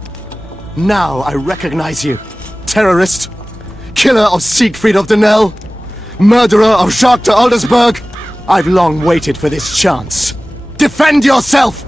Now I recognize you. Terrorist. Killer of Siegfried of Dunel. Murderer of Jacques de Aldersberg. I've long waited for this chance. Defend yourself!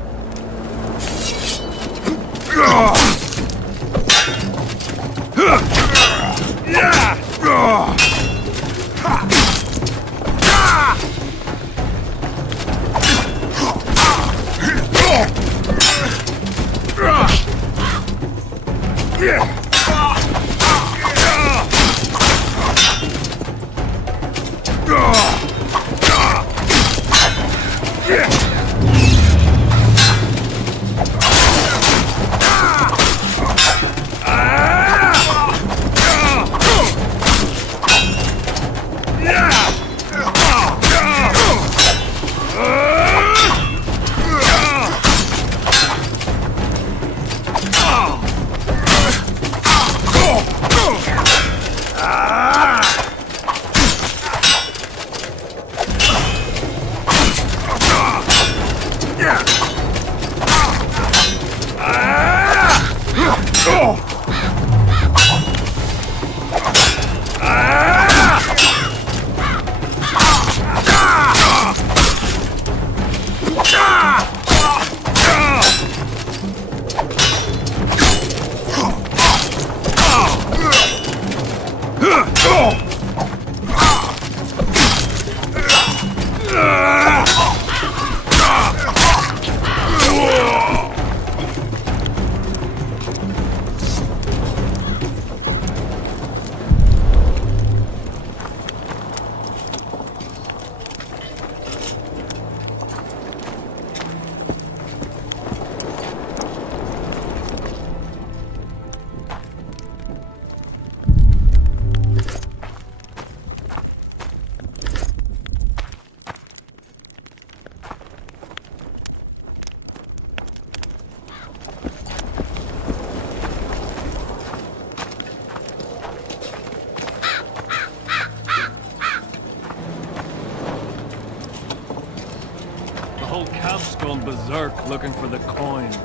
Looking for the coins.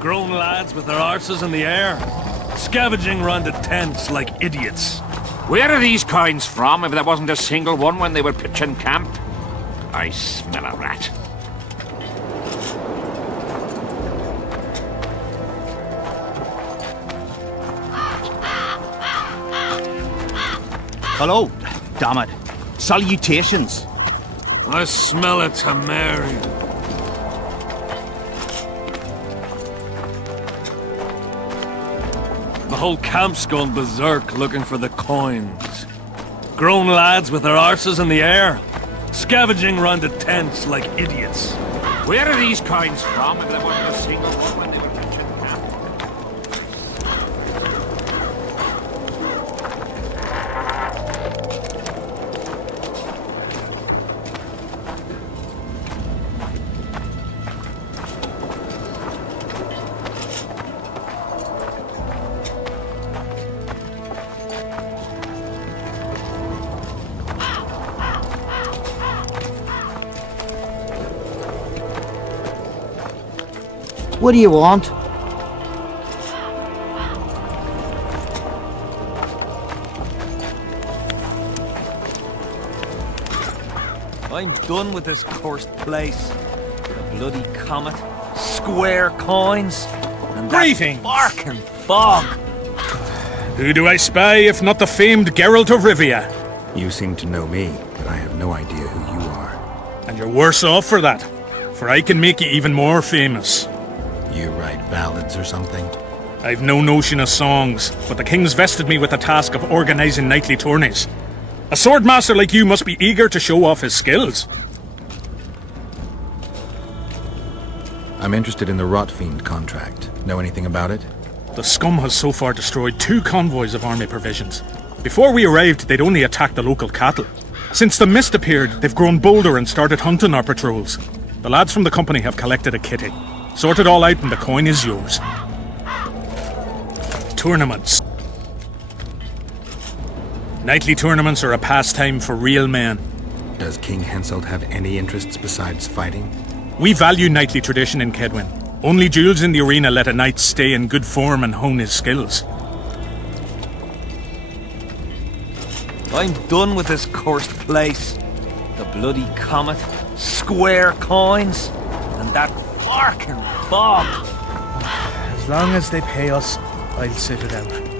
Grown lads with their arses in the air, scavenging round the tents like idiots. Where are these coins from, if there wasn't a single one when they were pitching camp? I smell a rat. Hello, damn it. Salutations. I smell a Tamarian. The whole camp's gone berserk looking for the coins. Grown lads with their arses in the air, scavenging round the tents like idiots. Where are these coins from, if there wasn't a single one when they were pitching camp? What do you want? I'm done with this cursed place. The bloody comet, square coins, and that Greetings. barking fog. Who do I spy if not the famed Geralt of Rivia? You seem to know me, but I have no idea who you are. And you're worse off for that, for I can make you even more famous. You write ballads or something? I've no notion of songs, but the king's vested me with the task of organizing nightly tourneys. A swordmaster like you must be eager to show off his skills. I'm interested in the Rotfiend contract. Know anything about it? The scum has so far destroyed 2 convoys of army provisions. Before we arrived, they'd only attacked the local cattle. Since the mist appeared, they've grown bolder and started hunting our patrols. The lads from the company have collected a kitty. Sort it all out and the coin is yours. Tournaments. Nightly tournaments are a pastime for real men. Does King Henselt have any interests besides fighting? We value knightly tradition in Kaedwen. Only duels in the arena let a knight stay in good form and hone his skills. I'm done with this cursed place. The bloody comet, square coins, and that fucking fog. As long as they pay us, I'll sit it out.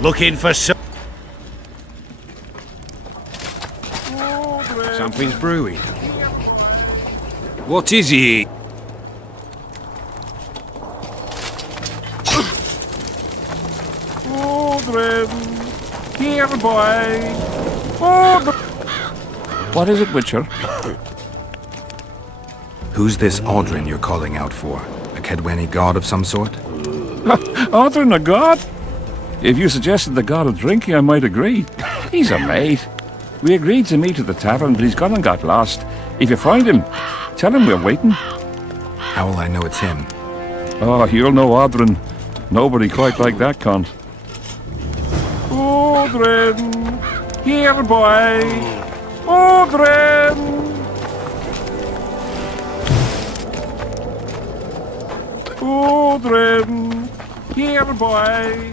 Looking for some... Something's brewing. What is he? Aldrin! Here, boy! Aldrin! What is it, Witcher? Who's this Aldrin you're calling out for? A Kaedweni god of some sort? Aldrin, a god? If you suggested the god of drinking, I might agree. He's a mate. We agreed to meet at the tavern, but he's gone and got lost. If you find him, tell him we're waiting. How will I know it's him? Oh, you'll know Aldrin. Nobody quite like that cunt. Aldrin! Here, boy! Aldrin! Aldrin! Here, boy!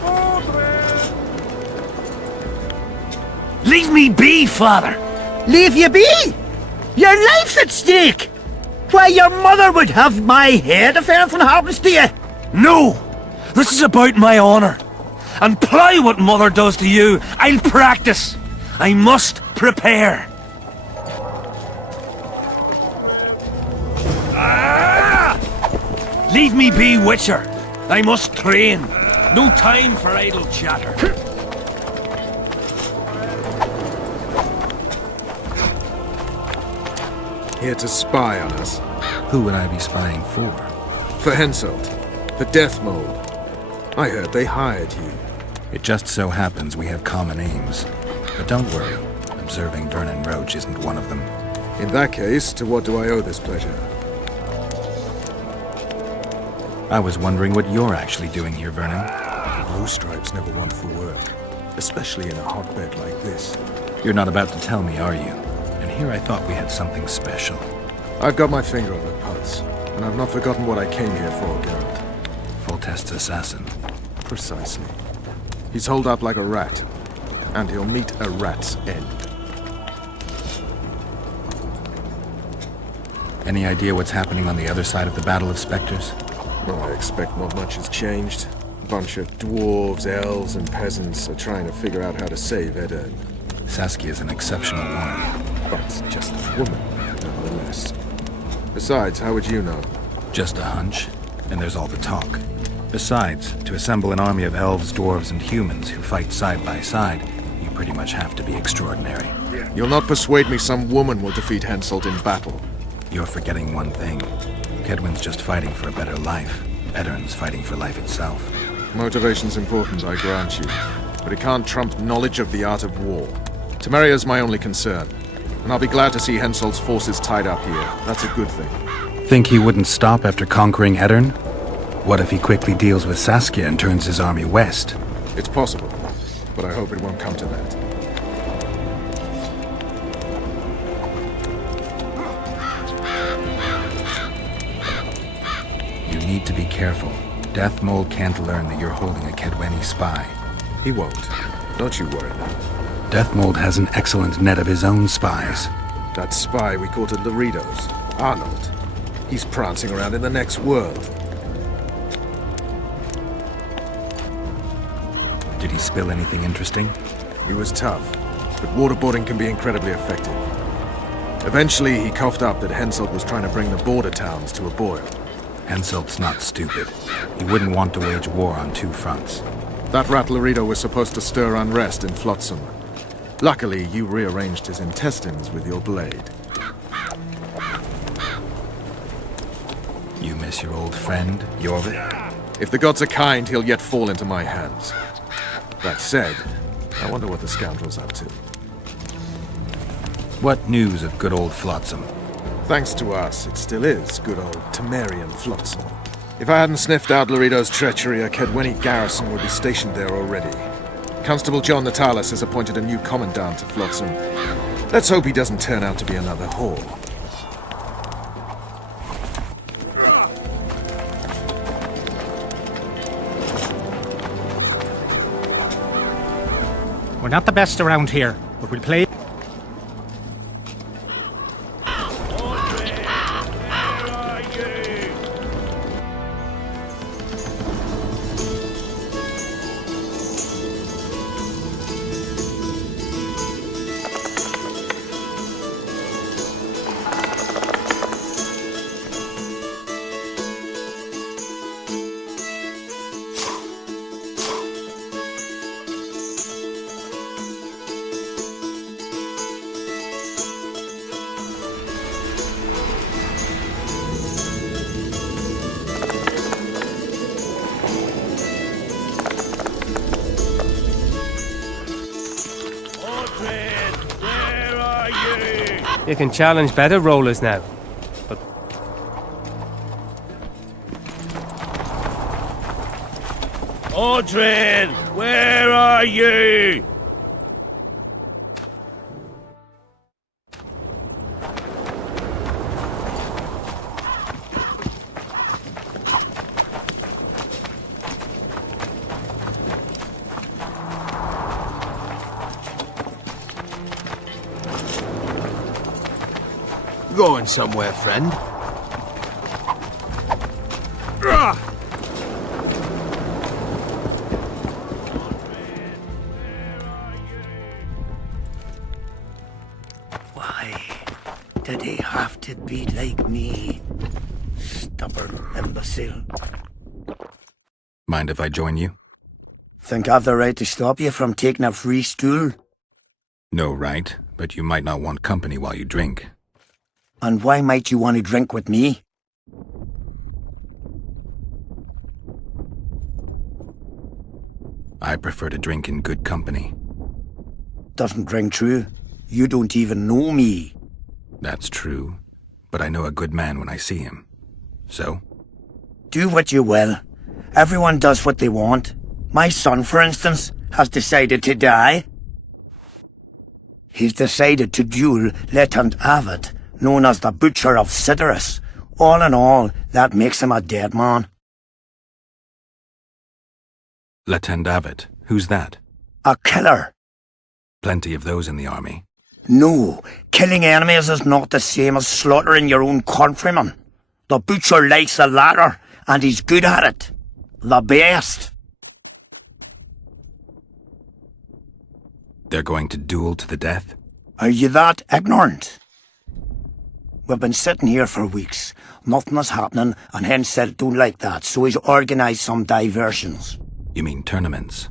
Aldrin! Leave me be, father! Leave you be? Your life's at stake! Why, your mother would have my head if anything happens to you! No! This is about my honor. And ply what mother does to you, I'll practice. I must prepare. Leave me be, Witcher. I must train. No time for idle chatter. Here to spy on us. Who would I be spying for? For Henselt, the Death Mold. I heard they hired you. It just so happens we have common aims. But don't worry, observing Vernon Roche isn't one of them. In that case, to what do I owe this pleasure? I was wondering what you're actually doing here, Vernon. Blue Stripes never want for work, especially in a hotbed like this. You're not about to tell me, are you? And here I thought we had something special. I've got my finger on the pulse, and I've not forgotten what I came here for, Geralt. Foltest's assassin. Precisely. He's holed up like a rat, and he'll meet a rat's end. Any idea what's happening on the other side of the Battle of Spectres? Well, I expect not much has changed. A bunch of dwarves, elves, and peasants are trying to figure out how to save Edern. Saskia's an exceptional woman. But just a woman, nonetheless. Besides, how would you know? Just a hunch, and there's all the talk. Besides, to assemble an army of elves, dwarves, and humans who fight side by side, you pretty much have to be extraordinary. You'll not persuade me some woman will defeat Henselt in battle. You're forgetting one thing. Kaedwen's just fighting for a better life. Edern's fighting for life itself. Motivation's important, I grant you. But it can't trump knowledge of the art of war. Temeria's my only concern. And I'll be glad to see Henselt's forces tied up here. That's a good thing. Think he wouldn't stop after conquering Edern? What if he quickly deals with Saskia and turns his army west? It's possible, but I hope it won't come to that. You need to be careful. Death Mold can't learn that you're holding a Kaedweni spy. He won't. Don't you worry now. Death Mold has an excellent net of his own spies. That spy we caught at Loritos, Arnold. He's prancing around in the next world. Did he spill anything interesting? He was tough, but waterboarding can be incredibly effective. Eventually, he coughed up that Henselt was trying to bring the border towns to a boil. Henselt's not stupid. He wouldn't want to wage war on two fronts. That rat Lorito was supposed to stir unrest in Flotsam. Luckily, you rearranged his intestines with your blade. You miss your old friend, Jorvik? If the gods are kind, he'll yet fall into my hands. That said, I wonder what the scoundrel's up to. What news of good old Flotsam? Thanks to us, it still is good old Temerian Flotsam. If I hadn't sniffed out Lorito's treachery, a Kedweni garrison would be stationed there already. Constable John Natalis has appointed a new commandant to Flotsam. Let's hope he doesn't turn out to be another whore. We're not the best around here, but we'll play. You can challenge better rollers now. But Audrin, where are you? Going somewhere, friend? Why did he have to be like me? Stubborn imbecile. Mind if I join you? Think I've the right to stop you from taking a free stool? No right, but you might not want company while you drink. And why might you want to drink with me? I prefer to drink in good company. Doesn't ring true. You don't even know me. That's true, but I know a good man when I see him. So? Do what you will. Everyone does what they want. My son, for instance, has decided to die. He's decided to duel Lieutenant Avid, known as the Butcher of Cidaris. All in all, that makes him a dead man. Lieutenant Avid, who's that? A killer. Plenty of those in the army. No, killing enemies is not the same as slaughtering your own countrymen. The Butcher likes the latter, and he's good at it. The best. They're going to duel to the death? Are you that ignorant? We've been sitting here for weeks. Nothing is happening, and Henselt don't like that, so he's organised some diversions. You mean tournaments?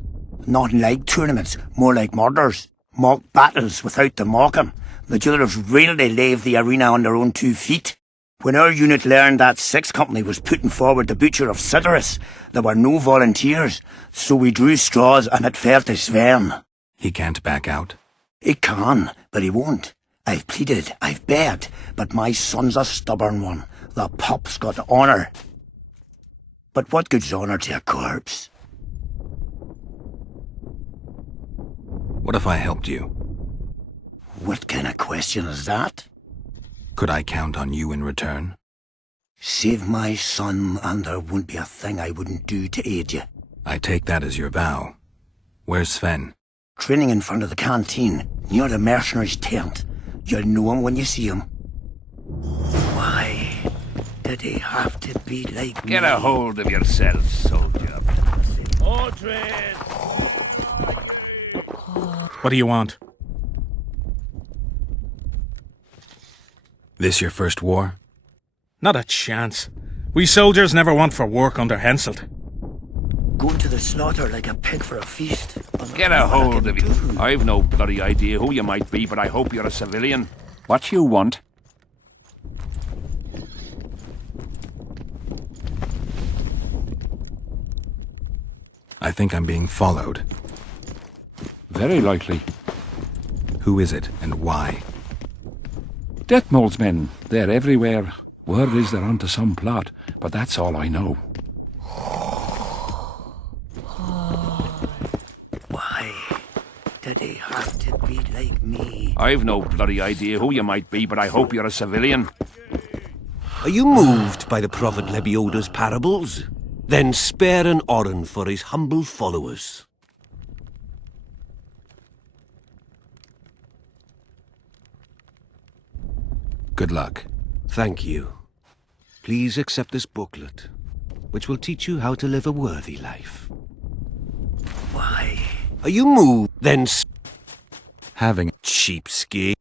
Not like tournaments, more like murders. Mock battles without the mocking. The duellers really leave the arena on their own 2 feet. When our unit learned that 6th Company was putting forward the Butcher of Cidaris, there were no volunteers, so we drew straws and it fell to Sven. He can't back out? He can, but he won't. I've pleaded, I've begged, but my son's a stubborn one. The pup's got honour. But what good's honour to a corpse? What if I helped you? What kind of question is that? Could I count on you in return? Save my son, and there wouldn't be a thing I wouldn't do to aid you. I take that as your vow. Where's Sven? Training in front of the canteen, near the mercenaries' tent. You'll know him when you see him. Why did he have to be like me? Get a hold of yourself, soldier. Audrin! What do you want? This your first war? Not a chance. We soldiers never want for work under Henselt. Going to the slaughter like a pig for a feast. Get a hold of you. I've no bloody idea who you might be, but I hope you're a civilian. What you want? I think I'm being followed. Very likely. Who is it, and why? Deathmold's men. They're everywhere. Word is they're onto some plot, but that's all I know. Why did he have to be like me? I've no bloody idea who you might be, but I hope you're a civilian. Are you moved by the Prophet Lebioda's parables? Then spare an oren for his humble followers. Good luck. Thank you. Please accept this booklet, which will teach you how to live a worthy life. Why? Are you moved? Then having a cheapskate.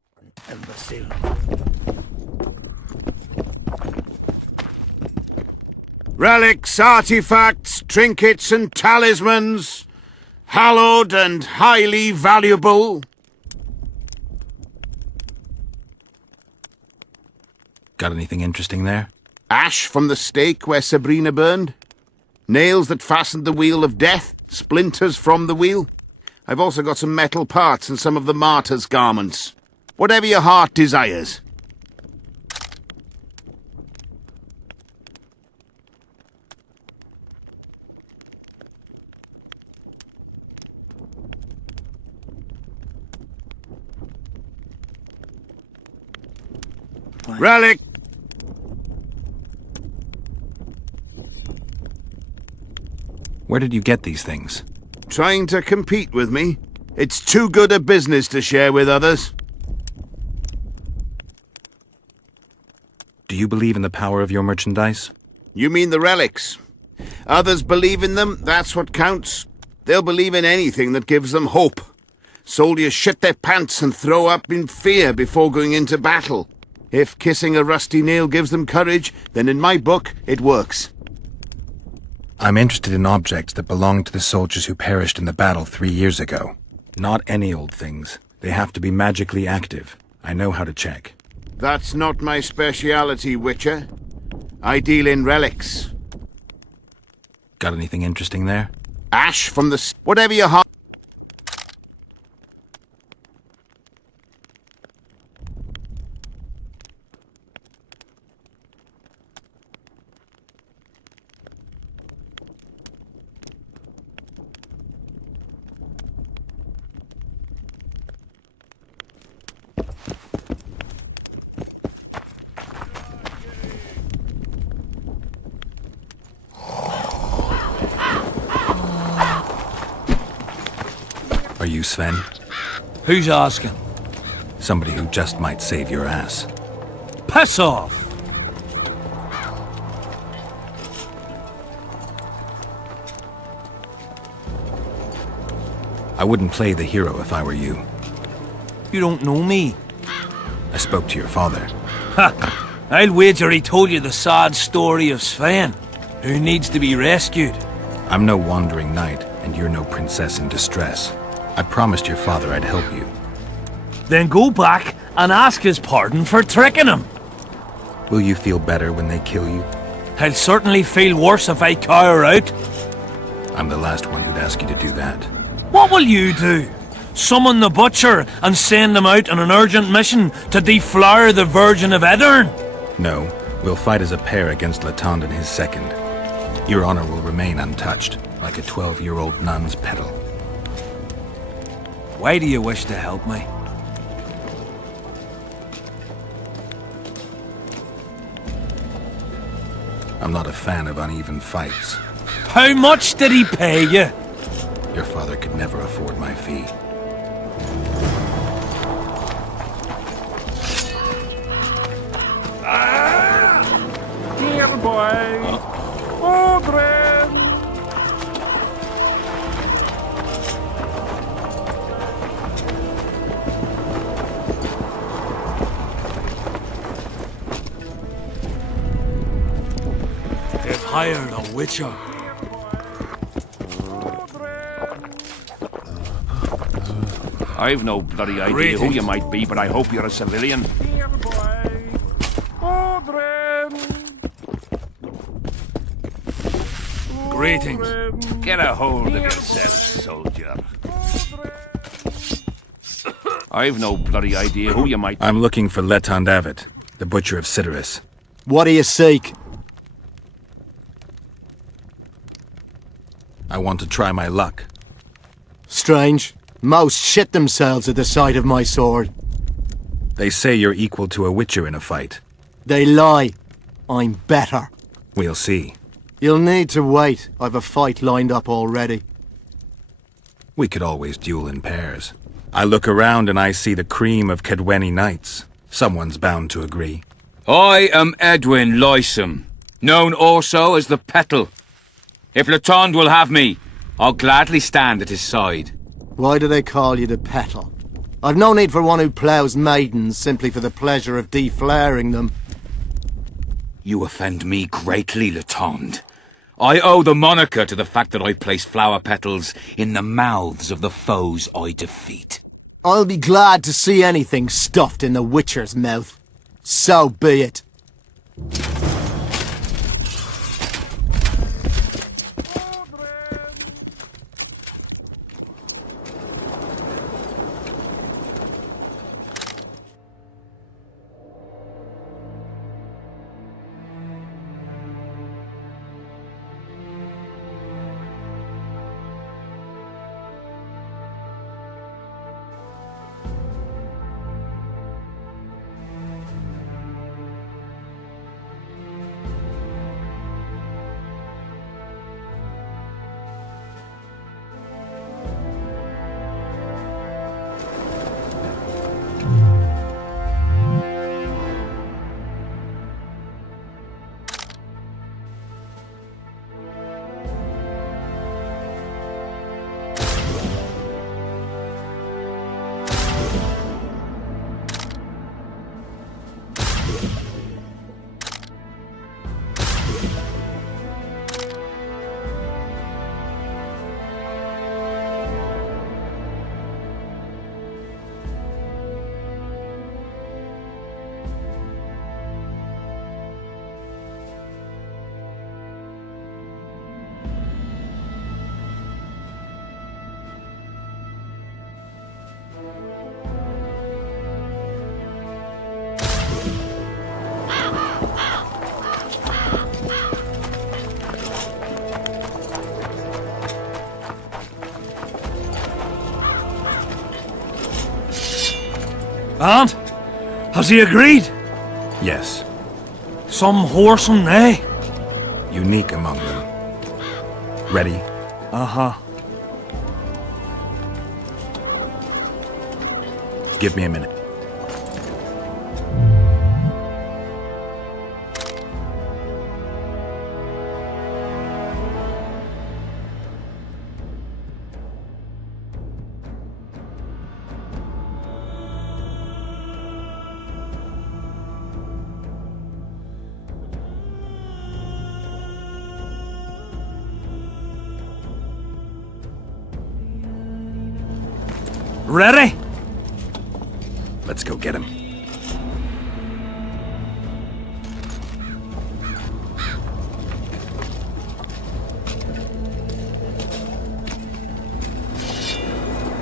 Imbecile. Relics, artifacts, trinkets and talismans, hallowed and highly valuable. Got anything interesting there? Ash from the stake where Sabrina burned. Nails that fastened the wheel of death. Splinters from the wheel. I've also got some metal parts and some of the martyr's garments. Whatever your heart desires. Relic! Where did you get these things? Trying to compete with me? It's too good a business to share with others. Do you believe in the power of your merchandise? You mean the relics? Others believe in them, that's what counts. They'll believe in anything that gives them hope. Soldiers shit their pants and throw up in fear before going into battle. If kissing a rusty nail gives them courage, then in my book, it works. I'm interested in objects that belong to the soldiers who perished in the battle 3 years ago. Not any old things. They have to be magically active. I know how to check. That's not my speciality, Witcher. I deal in relics. Got anything interesting there? Ash from the... whatever your heart... Are you Sven? Who's asking? Somebody who just might save your ass. Piss off! I wouldn't play the hero if I were you. You don't know me. I spoke to your father. Ha! I'll wager he told you the sad story of Sven, who needs to be rescued. I'm no wandering knight, and you're no princess in distress. I promised your father I'd help you. Then go back and ask his pardon for tricking him. Will you feel better when they kill you? I'll certainly feel worse if I cower out. I'm the last one who'd ask you to do that. What will you do? Summon the Butcher and send him out on an urgent mission to deflower the Virgin of Aedirn? No, we'll fight as a pair against Latond and his second. Your honor will remain untouched, like a 12-year-old nun's petal. Why do you wish to help me? I'm not a fan of uneven fights. How much did he pay you? Your father could never afford my fee. Dear boy! Children! They've hired a Witcher. I've no bloody idea who you might be, but I hope you're a civilian. Greetings. Get a hold of yourself, soldier. I've no bloody idea who you might be. I'm looking for Letond Avet, the Butcher of Cidaris. What do you seek? I want to try my luck. Strange. Most shit themselves at the sight of my sword. They say you're equal to a Witcher in a fight. They lie. I'm better. We'll see. You'll need to wait. I've a fight lined up already. We could always duel in pairs. I look around and I see the cream of Kedweni knights. Someone's bound to agree. I am Edwin Loysome, known also as the Peddler. If Latond will have me, I'll gladly stand at his side. Why do they call you the Peddler? I've no need for one who ploughs maidens simply for the pleasure of deflaring them. You offend me greatly, Latond. I owe the moniker to the fact that I place flower petals in the mouths of the foes I defeat. I'll be glad to see anything stuffed in the Witcher's mouth. So be it. And? Has he agreed? Yes. Some whoresome, eh? Unique among them. Ready? Uh-huh. Give me a minute. Ready? Let's go get him.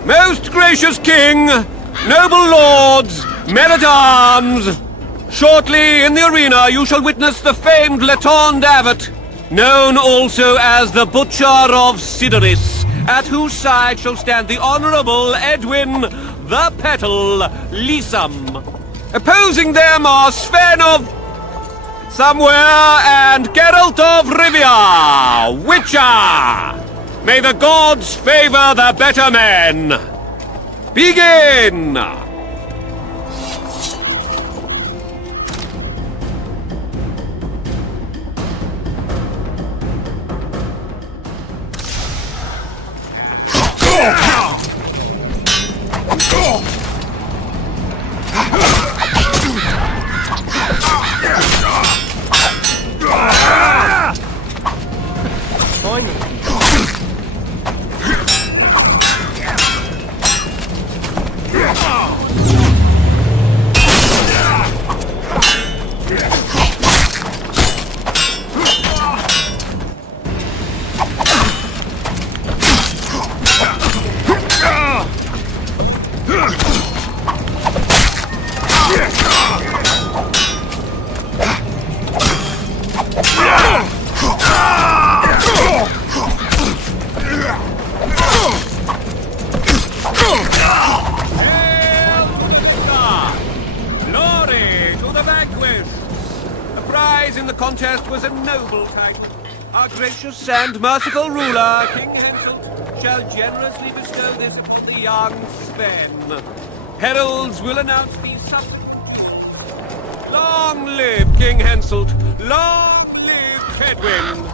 Most gracious King, noble lords, men-at-arms, shortly in the arena you shall witness the famed Letond Abbot, known also as the Butcher of Cidaris, at whose side shall stand the Honourable Edwin the Petal Lysam. Opposing them are Sven of somewhere and Geralt of Rivia, Witcher. May the gods favour the better men. Begin! And merciful ruler, King Henselt, shall generously bestow this upon the young Sven. Heralds will announce these subjects. Long live King Henselt! Long live Kaedwen!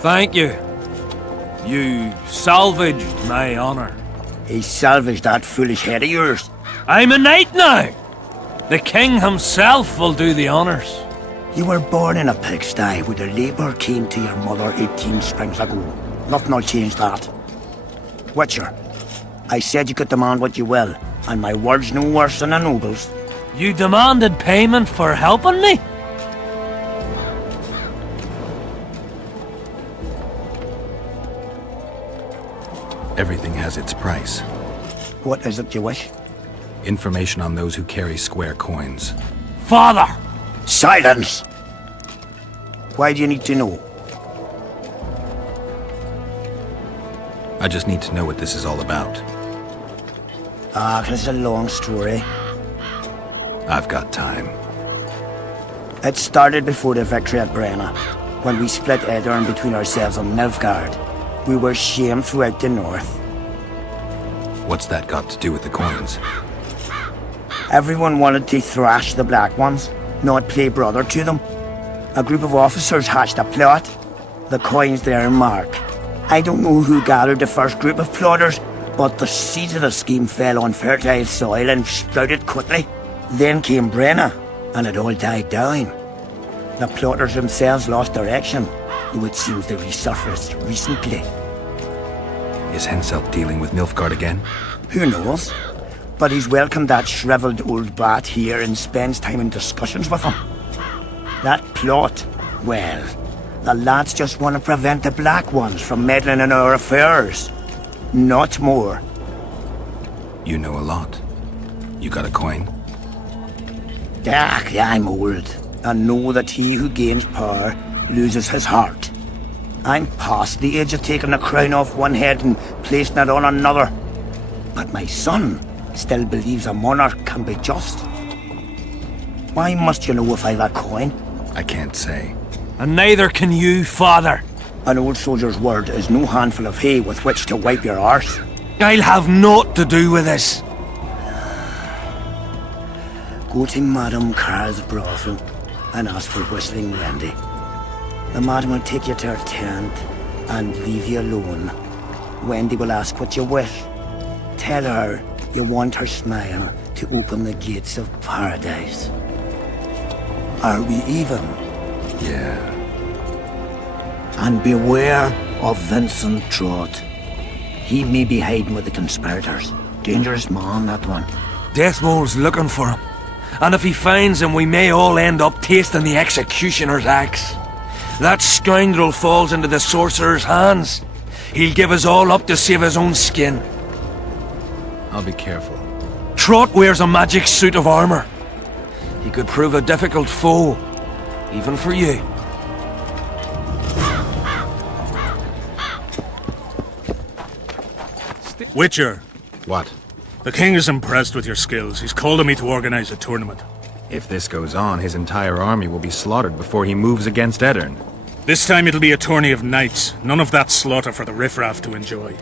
Thank you. You salvaged my honor. He salvaged that foolish head of yours. I'm a knight now. The king himself will do the honors. You were born in a pigsty where the labour came to your mother 18 springs ago. Nothing will change that. Witcher, I said you could demand what you will, and my word's no worse than a noble's. You demanded payment for helping me? Everything has its price. What is it you wish? Information on those who carry square coins. Father! Silence! Why do you need to know? I just need to know what this is all about. It's a long story. I've got time. It started before the victory at Brenna, when we split Edirn between ourselves and Nilfgaard. We were shamed throughout the north. What's that got to do with the coins? Everyone wanted to thrash the Black Ones, not play brother to them. A group of officers hatched a plot. The coins there mark. I don't know who gathered the first group of plotters, but the seeds of the scheme fell on fertile soil and sprouted quickly. Then came Brenna, and it all died down. The plotters themselves lost direction, though it seems they resurfaced recently. Is Henselt dealing with Nilfgaard again? Who knows? but he's welcomed that shriveled old bat here and spends time in discussions with him. That plot, well, the lads just want to prevent the Black Ones from meddling in our affairs. Not more. You know a lot. You got a coin? I'm old, and know that he who gains power loses his heart. I'm past the age of taking the crown off one head and placing it on another. But my son still believes a monarch can be just. Why must you know if I've a coin? I can't say. And neither can you, father. An old soldier's word is no handful of hay with which to wipe your arse. I'll have naught to do with this. Go to Madame Carr's brothel and ask for Whistling Wendy. The madam will take you to her tent and leave you alone. Wendy will ask what you wish. Tell her you want her smile to open the gates of paradise. Are we even? Yeah. And beware of Vincent Trott. He may be hiding with the Conspirators. Dangerous man, that one. Deathmole's looking for him. And if he finds him, we may all end up tasting the executioner's axe. That scoundrel falls into the sorcerer's hands. He'll give us all up to save his own skin. I'll be careful. Trott wears a magic suit of armor. He could prove a difficult foe, even for you. Witcher. What? The king is impressed with your skills. He's called on me to organize a tournament. If this goes on, his entire army will be slaughtered before he moves against Edirn. This time it'll be a tourney of knights. None of that slaughter for the riffraff to enjoy.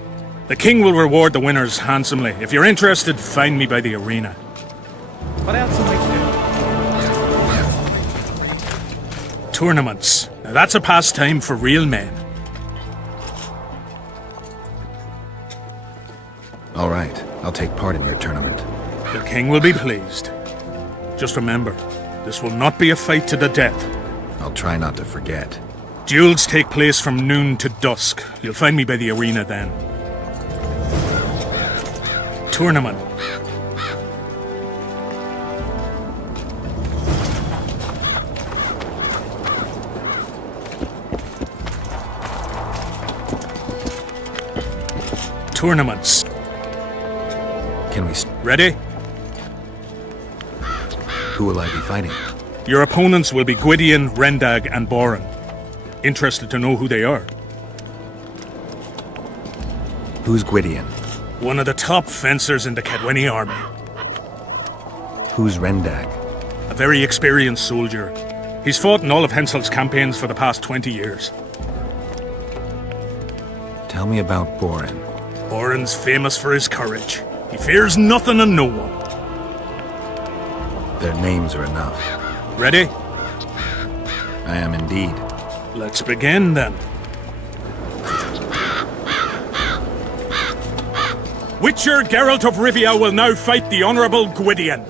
The king will reward the winners handsomely. If you're interested, find me by the arena. What else am I doing? Tournaments. Now that's a pastime for real men. All right, I'll take part in your tournament. The king will be pleased. Just remember, this will not be a fight to the death. I'll try not to forget. Duels take place from noon to dusk. You'll find me by the arena then. Tournament. Tournaments. Can we... Ready? Who will I be fighting? Your opponents will be Gwydion, Rendag, and Boran. Interested to know who they are? Who's Gwydion? One of the top fencers in the Kedweni army. Who's Rendag? A very experienced soldier. He's fought in all of Henselt's campaigns for the past 20 years. Tell me about Boran. Boran's famous for his courage. He fears nothing and no one. Their names are enough. Ready? I am indeed. Let's begin then. Witcher Geralt of Rivia will now fight the Honourable Gwydion.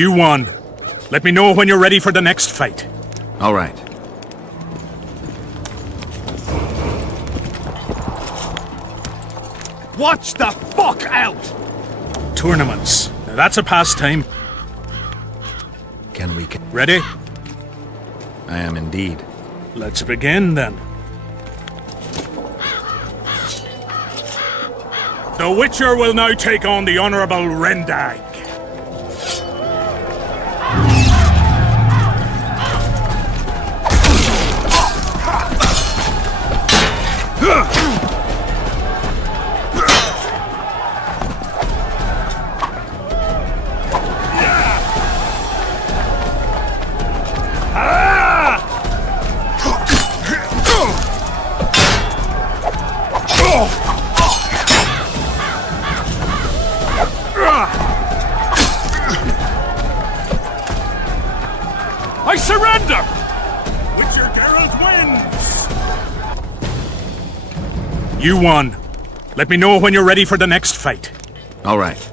You won. Let me know when you're ready for the next fight. All right. Watch the fuck out! Tournaments. Now that's a pastime. Can we... Ready? I am indeed. Let's begin then. The Witcher will now take on the Honourable Rendag. surrender! Witcher Geralt wins! You won. Let me know when you're ready for the next fight. All right.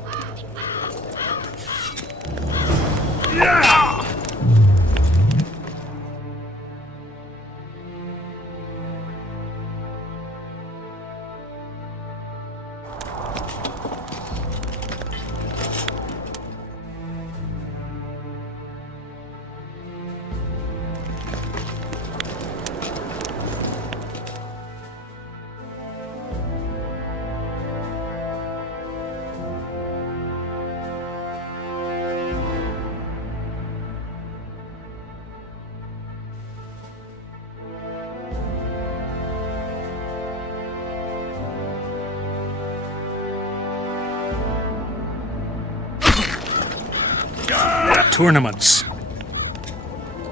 Tournaments.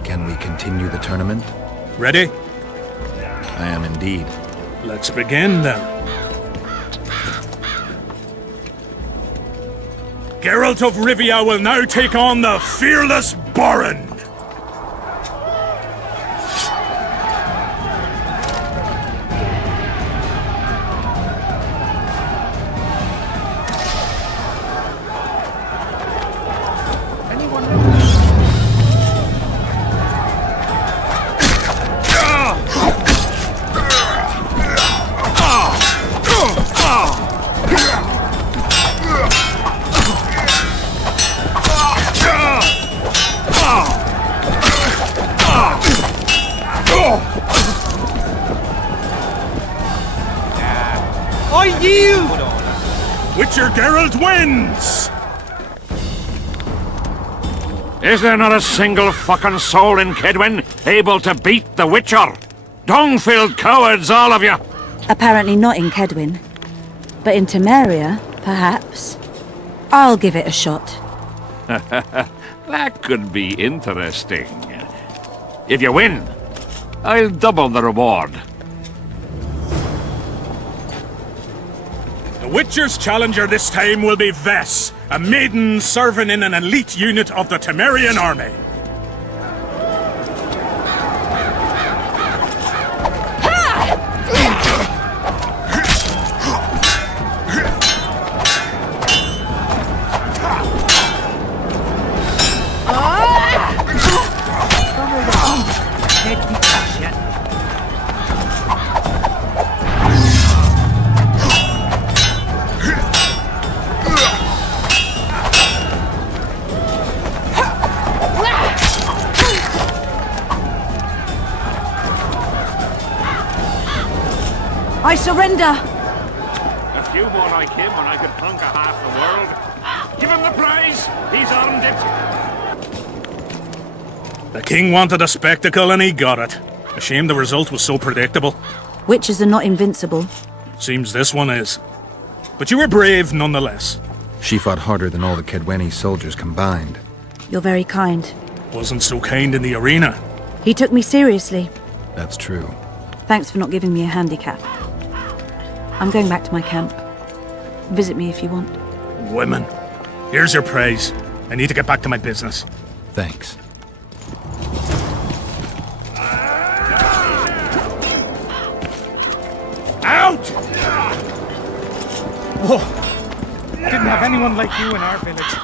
Can we continue the tournament? Ready? I am indeed. Let's begin then. Geralt of Rivia will now take on the fearless Baron. Witcher Geralt wins! Is there not a single fucking soul in Kaedwen able to beat the Witcher? Dung-filled cowards, all of you! Apparently not in Kaedwen. But in Temeria, perhaps. I'll give it a shot. That could be interesting. If you win, I'll double the reward. The Witcher's challenger this time will be Vess, a maiden serving in an elite unit of the Temerian army. I surrender! A few more like him and I could conquer half the world. Give him the prize! He's earned it! The king wanted a spectacle and he got it. A shame the result was so predictable. Witches are not invincible. Seems this one is. But you were brave nonetheless. She fought harder than all the Kedweni soldiers combined. You're very kind. Wasn't so kind in the arena. He took me seriously. That's true. Thanks for not giving me a handicap. I'm going back to my camp. Visit me if you want. Women. Here's your praise. I need to get back to my business. Thanks. Out! Whoa! Didn't have anyone like you in our village.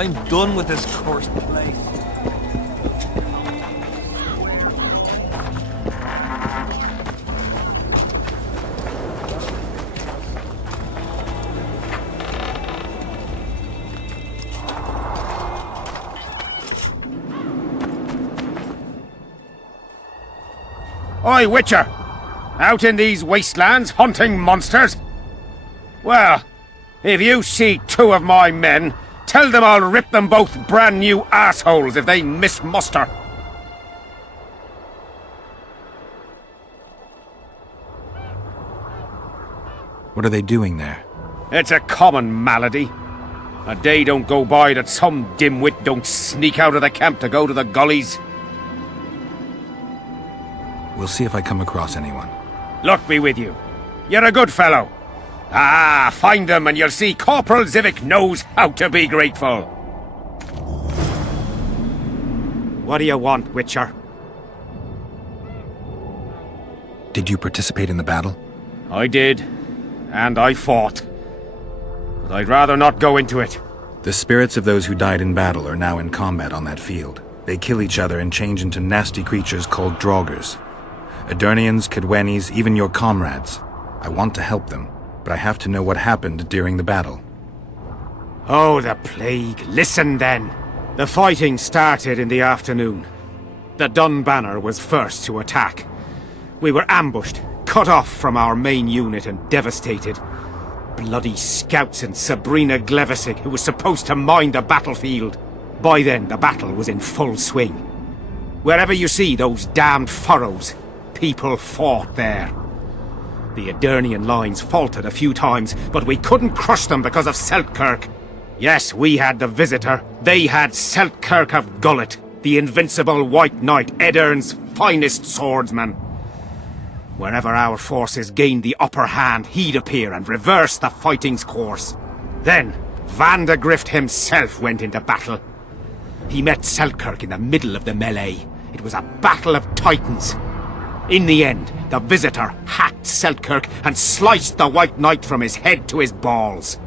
I'm done with this cursed place. Oi, Witcher! Out in these wastelands hunting monsters? Well, if you see two of my men, tell them I'll rip them both brand new assholes if they miss muster. What are they doing there? It's a common malady. A day don't go by that some dimwit don't sneak out of the camp to go to the gullies. We'll see if I come across anyone. Luck be with you. You're a good fellow. Ah, find them and you'll see Corporal Zivik knows how to be grateful. What do you want, Witcher? Did you participate in the battle? I did, and I fought. But I'd rather not go into it. The spirits of those who died in battle are now in combat on that field. They kill each other and change into nasty creatures called Draugrs. Aedirnians, Kaedwenis, even your comrades. I want to help them, but I have to know what happened during the battle. Oh, the plague. Listen then. The fighting started in the afternoon. The Dun Banner was first to attack. We were ambushed, cut off from our main unit and devastated. Bloody scouts and Sabrina Glevesig, who was supposed to mind the battlefield. By then, the battle was in full swing. Wherever you see those damned furrows, people fought there. The Aedirnian lines faltered a few times, but we couldn't crush them because of Seltkirk. Yes, we had the Visitor. They had Seltkirk of Gullet, the invincible White Knight, Edirn's finest swordsman. Wherever our forces gained the upper hand, he'd appear and reverse the fighting's course. Then, Vandegrift himself went into battle. He met Seltkirk in the middle of the melee. It was a battle of titans. In the end, the Visitor hacked Seltkirk and sliced the White Knight from his head to his balls.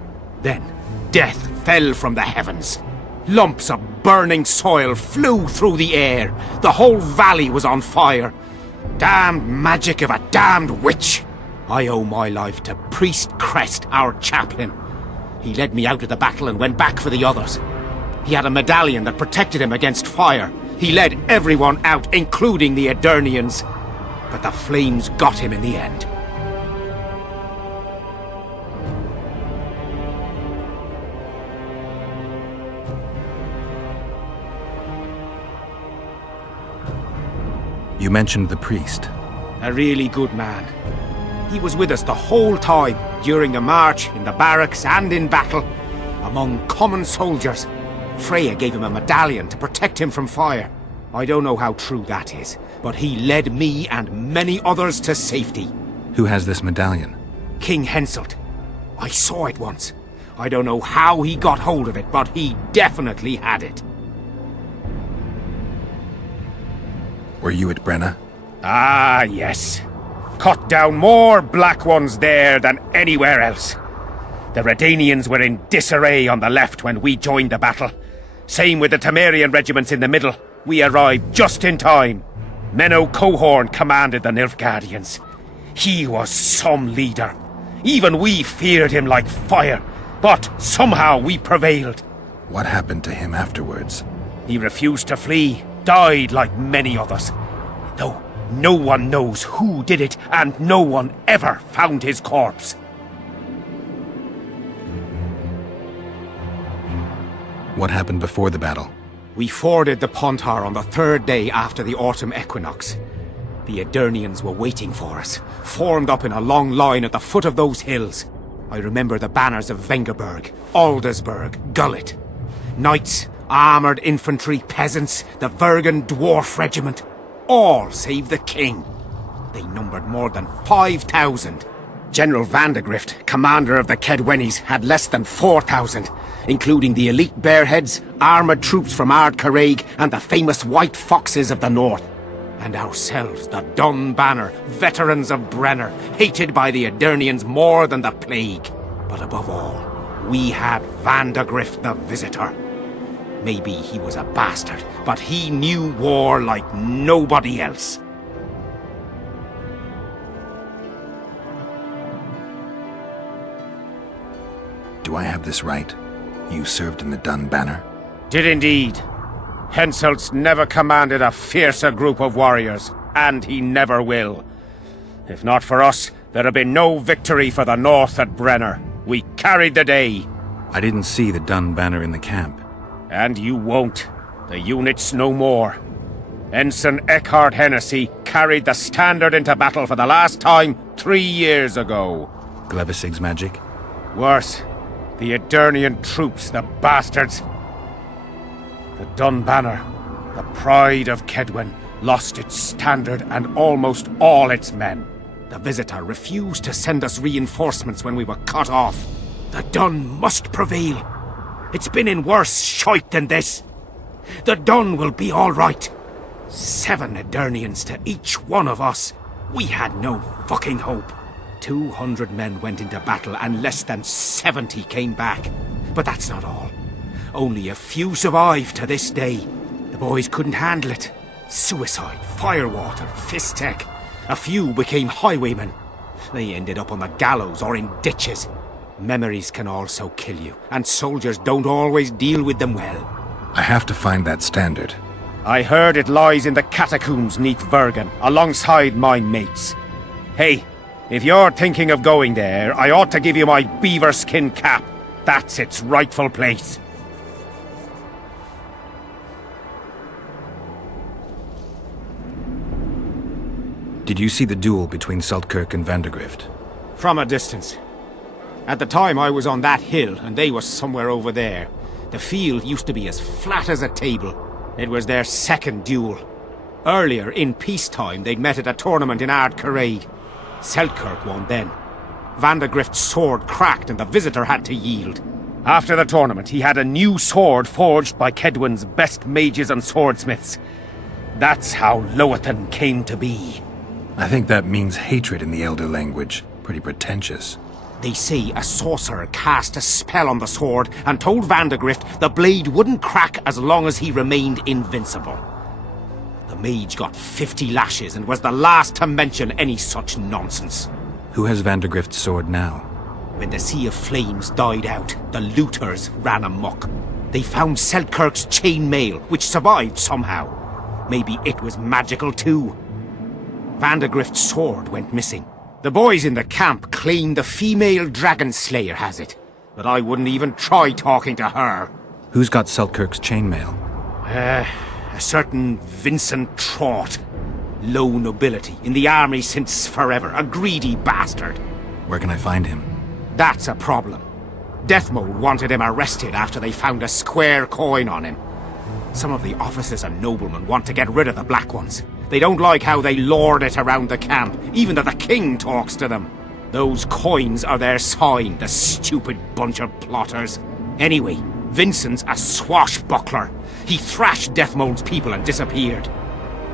Then, death fell from the heavens. Lumps of burning soil flew through the air. The whole valley was on fire. Damned magic of a damned witch! I owe my life to Priest Crest, our chaplain. He led me out of the battle and went back for the others. He had a medallion that protected him against fire. He led everyone out, including the Aedirnians. But the flames got him in the end. You mentioned the priest. A really good man. He was with us the whole time, during the march, in the barracks, and in battle. Among common soldiers. Freya gave him a medallion to protect him from fire. I don't know how true that is, but he led me and many others to safety. Who has this medallion? King Henselt. I saw it once. I don't know how he got hold of it, but he definitely had it. Were you at Brenna? Ah, yes. Cut down more black ones there than anywhere else. The Redanians were in disarray on the left when we joined the battle. Same with the Temerian regiments in the middle. We arrived just in time. Menno Cohorn commanded the Nilfgaardians. He was some leader. Even we feared him like fire, but somehow we prevailed. What happened to him afterwards? He refused to flee, died like many others. Though no one knows who did it, and no one ever found his corpse. What happened before the battle? We forded the Pontar on the third day after the autumn equinox. The Aedirnians were waiting for us, formed up in a long line at the foot of those hills. I remember the banners of Vengerberg, Aldersburg, Gullet. Knights, armoured infantry, peasants, the Vergen Dwarf Regiment. All save the king. They numbered more than 5,000. General Vandegrift, commander of the Kaedwenis, had less than 4,000, including the elite Bearheads, armoured troops from Ard Caraig, and the famous White Foxes of the North. And ourselves, the Dun Banner, veterans of Brenner, hated by the Aedirnians more than the plague. But above all, we had Vandegrift the Visitor. Maybe he was a bastard, but he knew war like nobody else. Do I have this right? You served in the Dun Banner? Did indeed. Henselt's never commanded a fiercer group of warriors, and he never will. If not for us, there'd have been no victory for the North at Brenner. We carried the day. I didn't see the Dun Banner in the camp. And you won't. The unit's no more. Ensign Eckhart Hennessy carried the standard into battle for the last time 3 years ago. Glevisig's magic? Worse. The Edirnian troops, the bastards. The Dun Banner, the pride of Kaedwen, lost its standard and almost all its men. The Visitor refused to send us reinforcements when we were cut off. The Dun must prevail. It's been in worse shite than this. The Dun will be all right. 7 Edirnians to each one of us. We had no fucking hope. 200 men went into battle and less than 70 came back. But that's not all. Only a few survived to this day. The boys couldn't handle it. Suicide, firewater, fist tech. A few became highwaymen. They ended up on the gallows or in ditches. Memories can also kill you, and soldiers don't always deal with them well. I have to find that standard. I heard it lies in the Catacombs neath Vergen, alongside my mates. Hey, if you're thinking of going there, I ought to give you my beaver skin cap. That's its rightful place. Did you see the duel between Seltkirk and Vandergrift? From a distance. At the time I was on that hill, and they were somewhere over there. The field used to be as flat as a table. It was their second duel. Earlier, in peacetime, they'd met at a tournament in Ard Caraig. Seltkirk won then. Vandergrift's sword cracked and the Visitor had to yield. After the tournament, he had a new sword forged by Kaedwen's best mages and swordsmiths. That's how Loathan came to be. I think that means hatred in the Elder language. Pretty pretentious. They say a sorcerer cast a spell on the sword and told Vandergrift the blade wouldn't crack as long as he remained invincible. The mage got 50 lashes and was the last to mention any such nonsense. Who has Vandergrift's sword now? When the Sea of Flames died out, the looters ran amok. They found Seltkirk's chainmail, which survived somehow. Maybe it was magical too. Vandergrift's sword went missing. The boys in the camp claim the female dragon slayer has it, but I wouldn't even try talking to her. Who's got Seltkirk's chainmail? A certain Vincent Trott. Low nobility, in the army since forever, a greedy bastard. Where can I find him? That's a problem. Deathmold wanted him arrested after they found a square coin on him. Some of the officers and noblemen want to get rid of the Black Ones. They don't like how they lord it around the camp, even that the king talks to them. Those coins are their sign, the stupid bunch of plotters. Anyway, Vincent's a swashbuckler. He thrashed Deathmold's people and disappeared.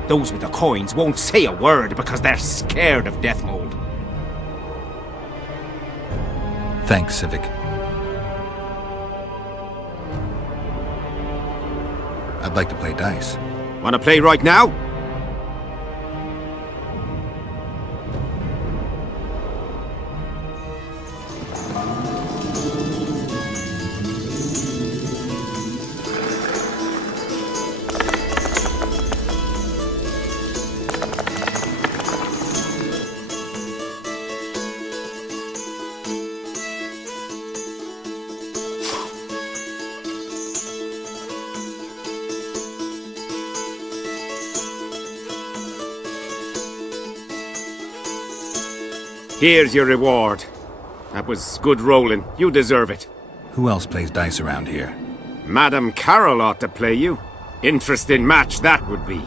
Those with the coins won't say a word because they're scared of Deathmold. Thanks, Civic. I'd like to play dice. Wanna play right now? Here's your reward. That was good rolling. You deserve it. Who else plays dice around here? Madam Carroll ought to play you. Interesting match that would be.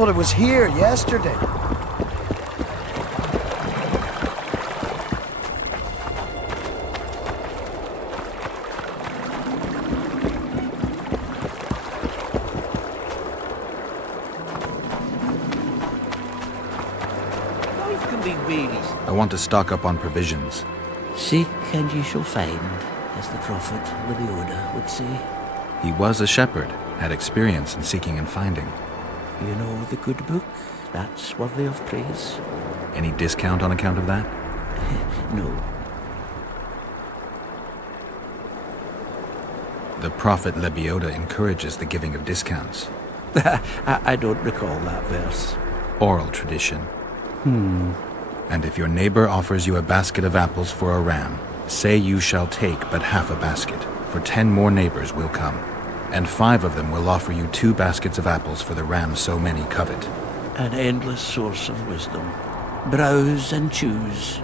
Well, it was here yesterday. I want to stock up on provisions. Seek and ye shall find, as the prophet Leviota would say. He was a shepherd, had experience in seeking and finding. You know the good book? That's worthy of praise. Any discount on account of that? No. The prophet Leviota encourages the giving of discounts. I don't recall that verse. Oral tradition. And if your neighbor offers you a basket of apples for a ram, say you shall take but half a basket, for 10 more neighbors will come, and 5 of them will offer you 2 baskets of apples for the ram so many covet. An endless source of wisdom. Browse and choose.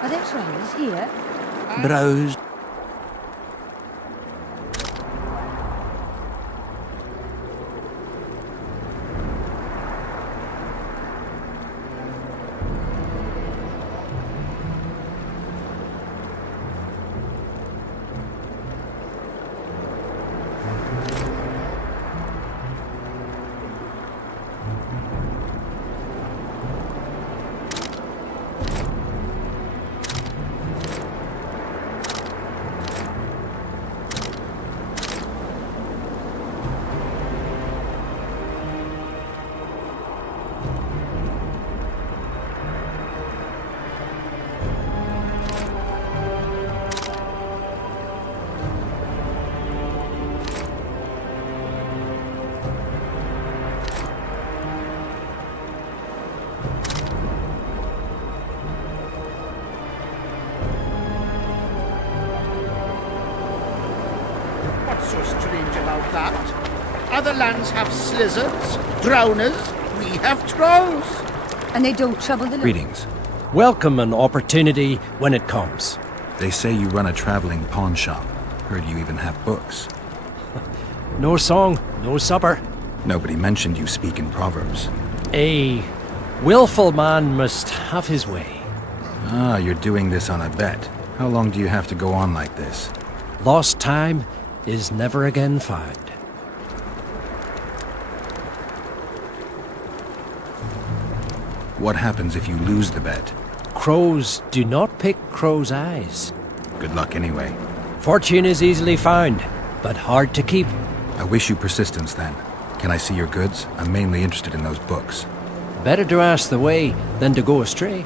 Are there trailers here? Browse. What's so strange about that? Other lands have slizzards, drowners, we have trolls. And they don't trouble the... Greetings. Welcome an opportunity when it comes. They say you run a traveling pawn shop. Heard you even have books. No song, no supper. Nobody mentioned you speak in proverbs. A willful man must have his way. Ah, you're doing this on a bet. How long do you have to go on like this? Lost time is never again found. What happens if you lose the bet? Crows do not pick crows' eyes. Good luck anyway. Fortune is easily found, but hard to keep. I wish you persistence then. Can I see your goods? I'm mainly interested in those books. Better to ask the way than to go astray.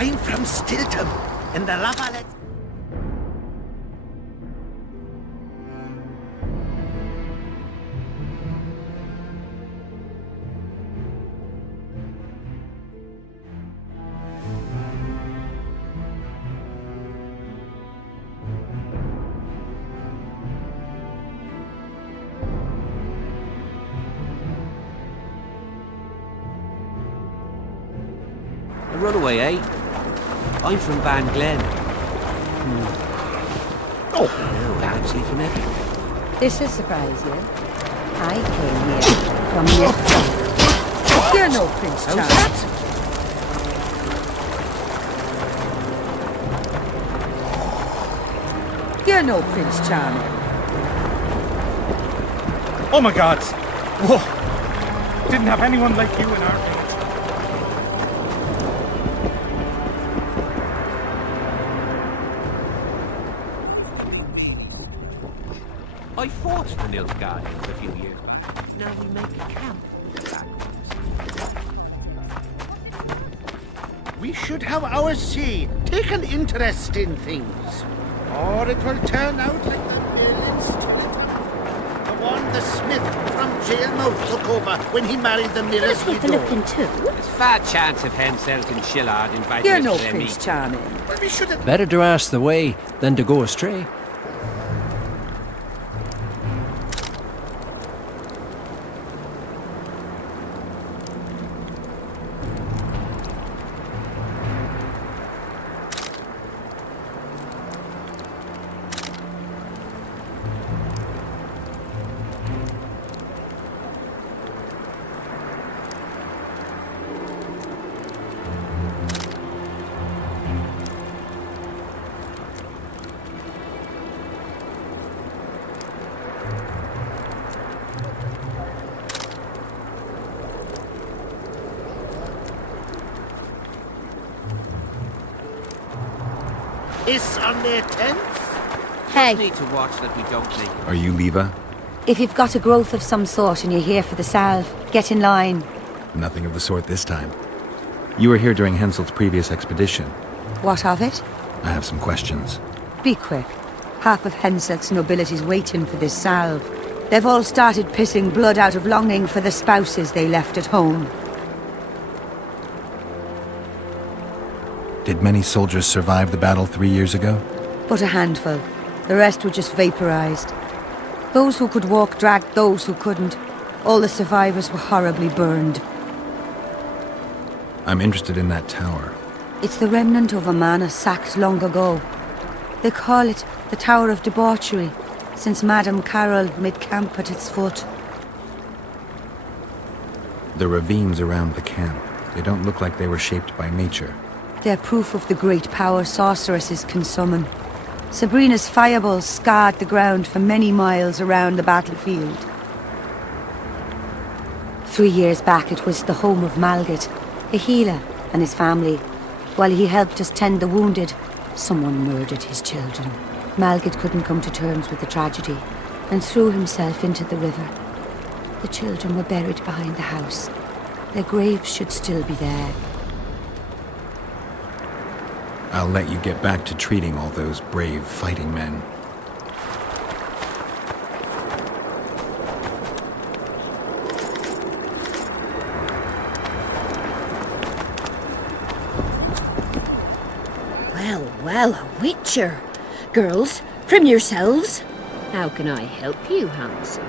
I'm from Stilton, in the Lavalette. A runaway, eh? I'm from Van Glen. Oh, no, I'm actually from Epping. This will surprise you. I came here from Nifty. You're no Prince Charles. You're no Prince Charming. Oh my god! Whoa! Didn't have anyone like you in our age. I fought the Nilfgaardians a few years back. Now we make a camp with the We should have our say, take an interest in things. Or it will turn out like the mill in Stilton. The one the smith from Jailmouth took over when he married the miller's widow. Looking too. There's fat chance of Henselt and Shillard inviting You're us no to their Prince meet. Charming. Well, we should have... Better to ask the way than to go astray. Is on their tents? Hey. We need to watch that we don't make it. Are you Leva? If you've got a growth of some sort and you're here for the salve, get in line. Nothing of the sort this time. You were here during Henselt's previous expedition. What of it? I have some questions. Be quick. Half of Henselt's nobility's waiting for this salve. They've all started pissing blood out of longing for the spouses they left at home. Did many soldiers survive the battle 3 years ago? But a handful. The rest were just vaporized. Those who could walk dragged those who couldn't. All the survivors were horribly burned. I'm interested in that tower. It's the remnant of a manor sacked long ago. They call it the Tower of Debauchery, since Madame Carol made camp at its foot. The ravines around the camp, they don't look like they were shaped by nature. They're proof of the great power sorceresses can summon. Sabrina's fireballs scarred the ground for many miles around the battlefield. 3 years back it was the home of Malgat, a healer, and his family. While he helped us tend the wounded, someone murdered his children. Malgat couldn't come to terms with the tragedy and threw himself into the river. The children were buried behind the house. Their graves should still be there. I'll let you get back to treating all those brave fighting men. Well, well, a Witcher. Girls, prim yourselves. How can I help you, handsome?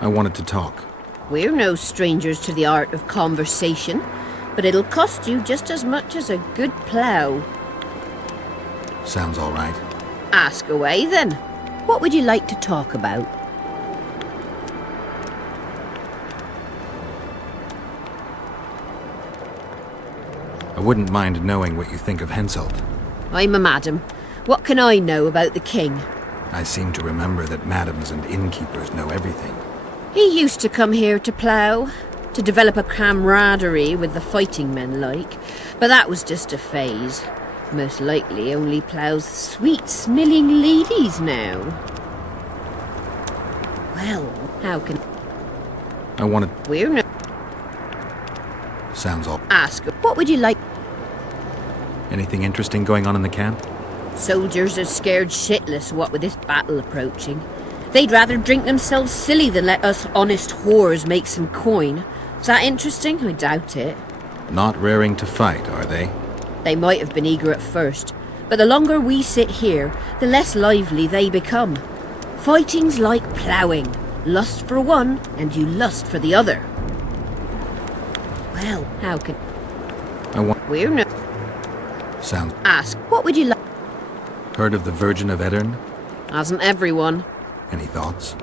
I wanted to talk. We're no strangers to the art of conversation, but it'll cost you just as much as a good plough. Sounds all right. Ask away, then. What would you like to talk about? I wouldn't mind knowing what you think of Henselt. I'm a madam. What can I know about the king? I seem to remember that madams and innkeepers know everything. He used to come here to plough, to develop a camaraderie with the fighting men like, but that was just a phase. Most likely only ploughs sweet, smelling ladies now. Well, how can... I wanted... We're no... Sounds all... Ask, what would you like? Anything interesting going on in the camp? Soldiers are scared shitless what with this battle approaching. They'd rather drink themselves silly than let us honest whores make some coin. Is that interesting? I doubt it. Not raring to fight, are they? They might have been eager at first, but the longer we sit here, the less lively they become. Fighting's like ploughing. Lust for one, and you lust for the other. Well, how can... I want... We're no... Sounds... Ask, what would you like? Heard of the Virgin of Aedirn? Hasn't everyone? Any thoughts?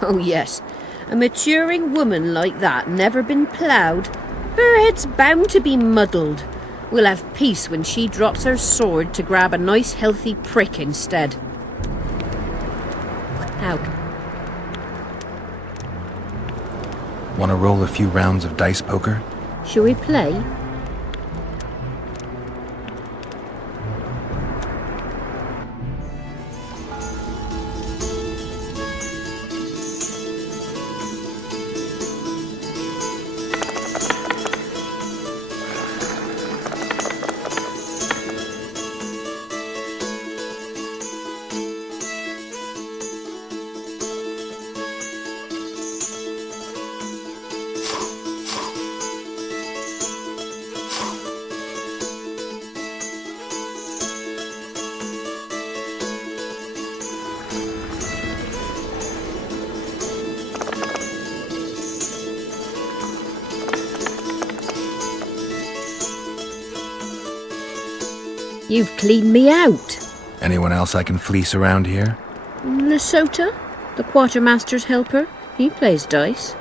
Oh yes, a maturing woman like that never been ploughed. Her head's bound to be muddled. We'll have peace when she drops her sword to grab a nice healthy prick instead. How can... Want to roll a few rounds of dice poker? Shall we play? You've cleaned me out. Anyone else I can fleece around here? Lesota, the quartermaster's helper. He plays dice.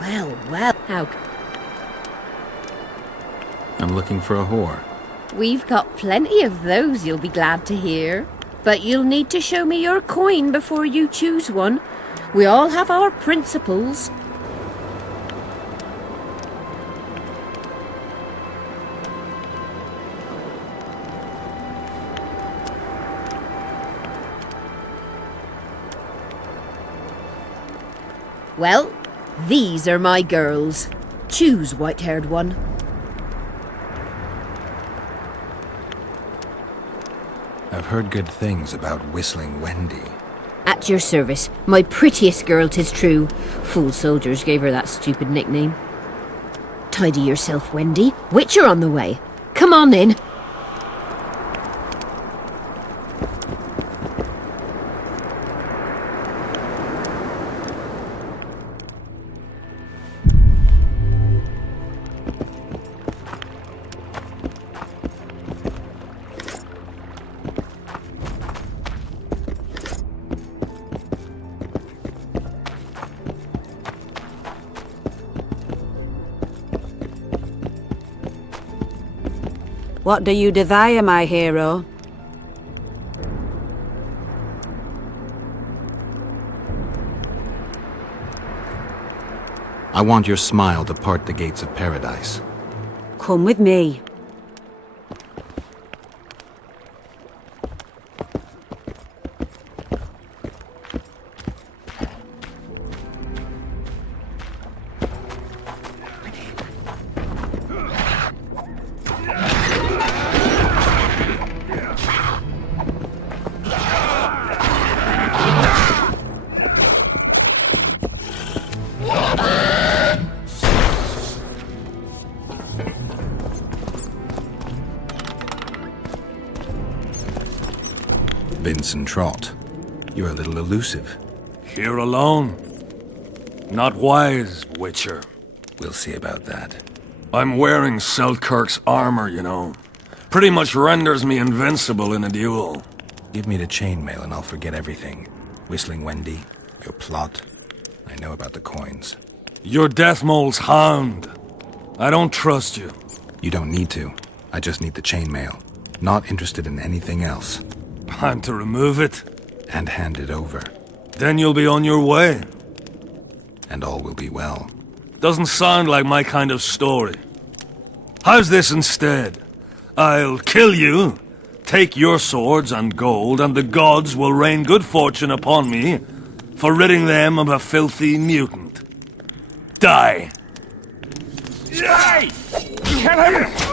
Well, how... I'm looking for a whore. We've got plenty of those, you'll be glad to hear. But you'll need to show me your coin before you choose one. We all have our principles. Well, these are my girls. Choose, white-haired one. I've heard good things about Whistling Wendy. At your service. My prettiest girl, 'tis true. Fool soldiers gave her that stupid nickname. Tidy yourself, Wendy. Witcher on the way. Come on in. What do you desire, my hero? I want your smile to part the gates of paradise. Come with me. Vincent Trott, you're a little elusive. Here alone. Not wise, Witcher. We'll see about that. I'm wearing Selkirk's armor, you know. Pretty much renders me invincible in a duel. Give me the chainmail and I'll forget everything. Whistling Wendy, your plot. I know about the coins. You're Deathmole's hound. I don't trust you. You don't need to. I just need the chainmail. Not interested in anything else. I'm to remove it? And hand it over. Then you'll be on your way. And all will be well. Doesn't sound like my kind of story. How's this instead? I'll kill you, Take your swords and gold, and the gods will rain good fortune upon me for ridding them of a filthy mutant. Die! Die! Kill him!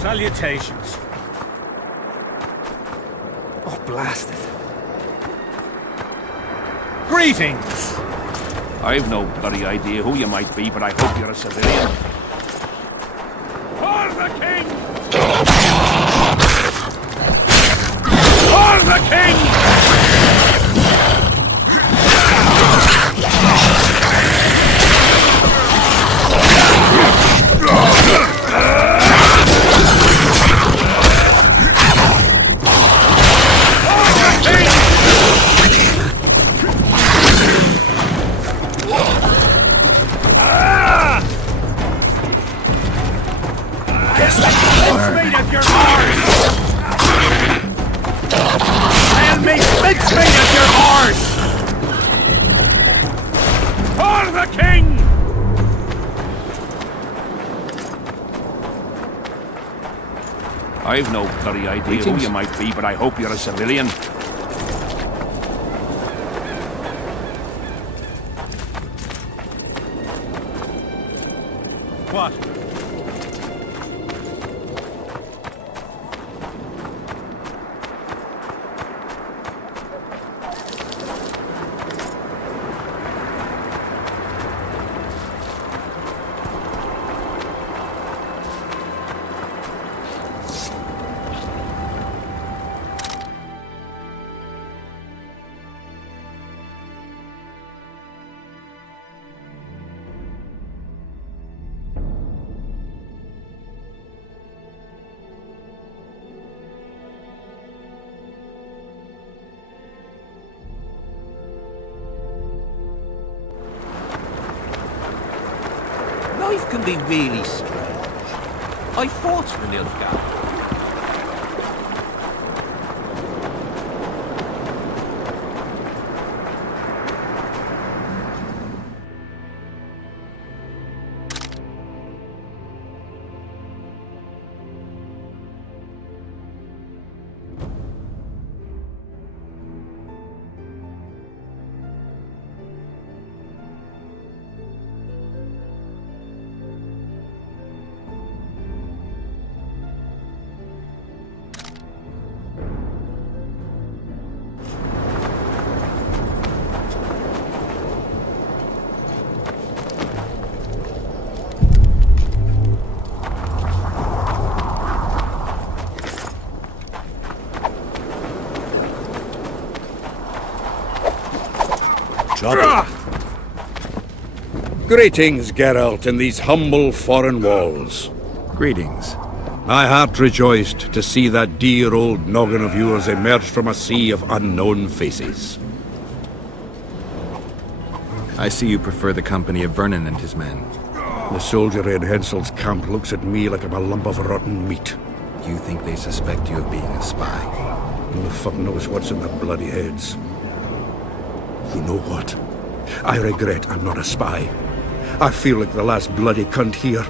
Salutations. Oh, blast it. Greetings! I've no bloody idea who you might be, but I hope you're a civilian. For the king! For the king! I've no bloody idea who you might be, but I hope you're a civilian. What? Life can be really strange. I fought the Nilfgaard. Greetings, Geralt, in these humble foreign walls. Greetings. My heart rejoiced to see that dear old noggin of yours emerge from a sea of unknown faces. I see you prefer the company of Vernon and his men. The soldiery in Henselt's camp looks at me like I'm a lump of rotten meat. You think they suspect you of being a spy? Who the fuck knows what's in their bloody heads? You know what? I regret I'm not a spy. I feel like the last bloody cunt here.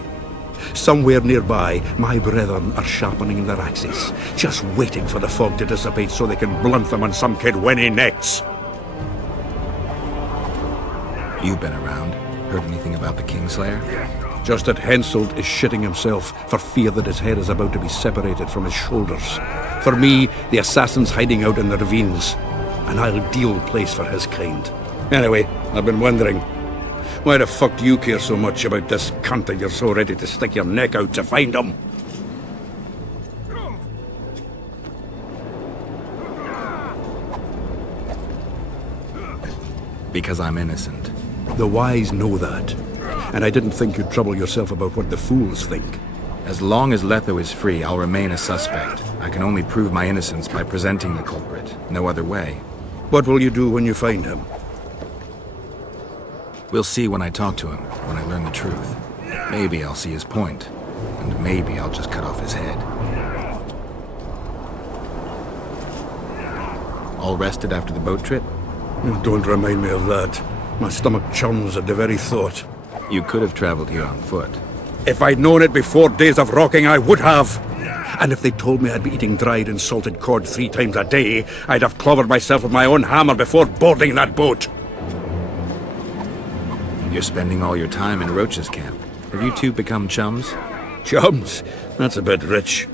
Somewhere nearby, my brethren are sharpening their axes, just waiting for the fog to dissipate so they can blunt them on some Kedweni necks. You've been around. Heard anything about the Kingslayer? Just that Henselt is shitting himself for fear that his head is about to be separated from his shoulders. For me, the assassin's hiding out in the ravines. An ideal place for his kind. Anyway, I've been wondering, why the fuck do you care so much about this cunt that you're so ready to stick your neck out to find him? Because I'm innocent. The wise know that. And I didn't think you'd trouble yourself about what the fools think. As long as Letho is free, I'll remain a suspect. I can only prove my innocence by presenting the culprit. No other way. What will you do when you find him? We'll see when I talk to him, when I learn the truth. Maybe I'll see his point, and maybe I'll just cut off his head. All rested after the boat trip? Don't remind me of that. My stomach churns at the very thought. You could have traveled here on foot. If I'd known it before days of rocking, I would have. And if they told me I'd be eating dried and salted cod 3 times a day, I'd have clobbered myself with my own hammer before boarding that boat. You're spending all your time in Roche's camp. Have you two become chums? Chums? That's a bit rich.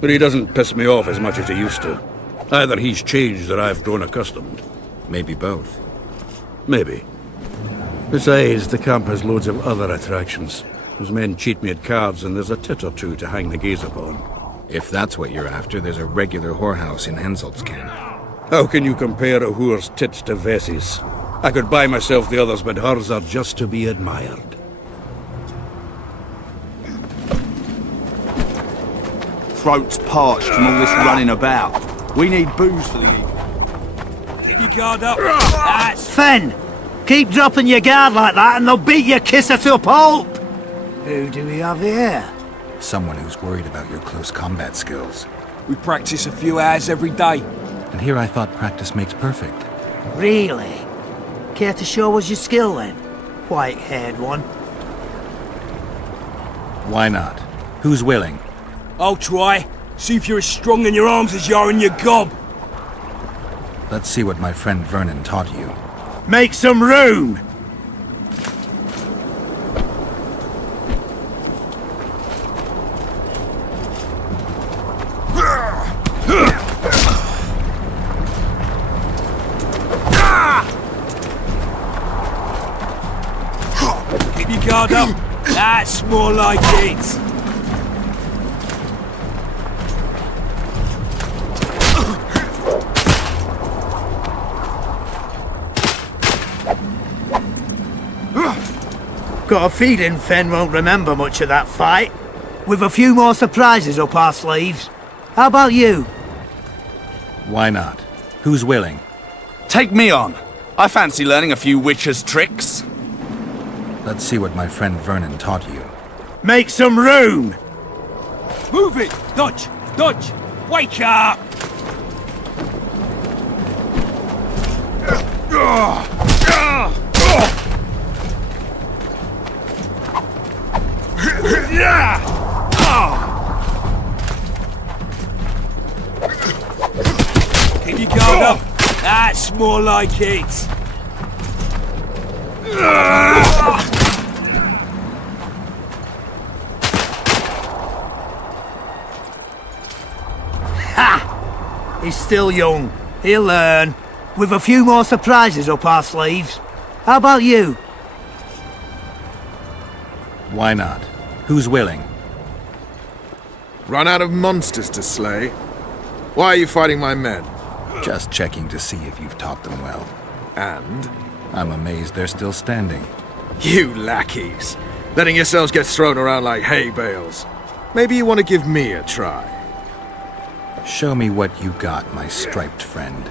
But he doesn't piss me off as much as he used to. Either he's changed or I've grown accustomed. Maybe both. Maybe. Besides, the camp has loads of other attractions. His men cheat me at cards, and there's a tit or two to hang the gaze upon. If that's what you're after, there's a regular whorehouse in Henselt's camp. How can you compare a whore's tits to Vessi's? I could buy myself the others, but hers are just to be admired. Throat's parched from all this running about. We need booze for the evening. Keep your guard up. That's Fen! Keep dropping your guard like that and they'll beat your kisser to a pulp! Who do we have here? Someone who's worried about your close combat skills. We practice a few hours every day. And here I thought practice makes perfect. Really? Care to show us your skill then? White-haired one. Why not? Who's willing? I'll try. See if you're as strong in your arms as you are in your gob. Let's see what my friend Vernon taught you. Make some room! Keep your guard up. That's more like it. Got a feeling Fen won't remember much of that fight. With a few more surprises up our sleeves. How about you? Why not? Who's willing? Take me on. I fancy learning a few Witcher's tricks. Let's see what my friend Vernon taught you. Make some room! Move it! Dodge! Dodge! Wake up! Can you go up? That's more like it. Ha! He's still young. He'll learn. With a few more surprises up our sleeves. How about you? Why not? Who's willing? Run out of monsters to slay? Why are you fighting my men? Just checking to see if you've taught them well. And? I'm amazed they're still standing. You lackeys! Letting yourselves get thrown around like hay bales. Maybe you want to give me a try. Show me what you got, my striped friend.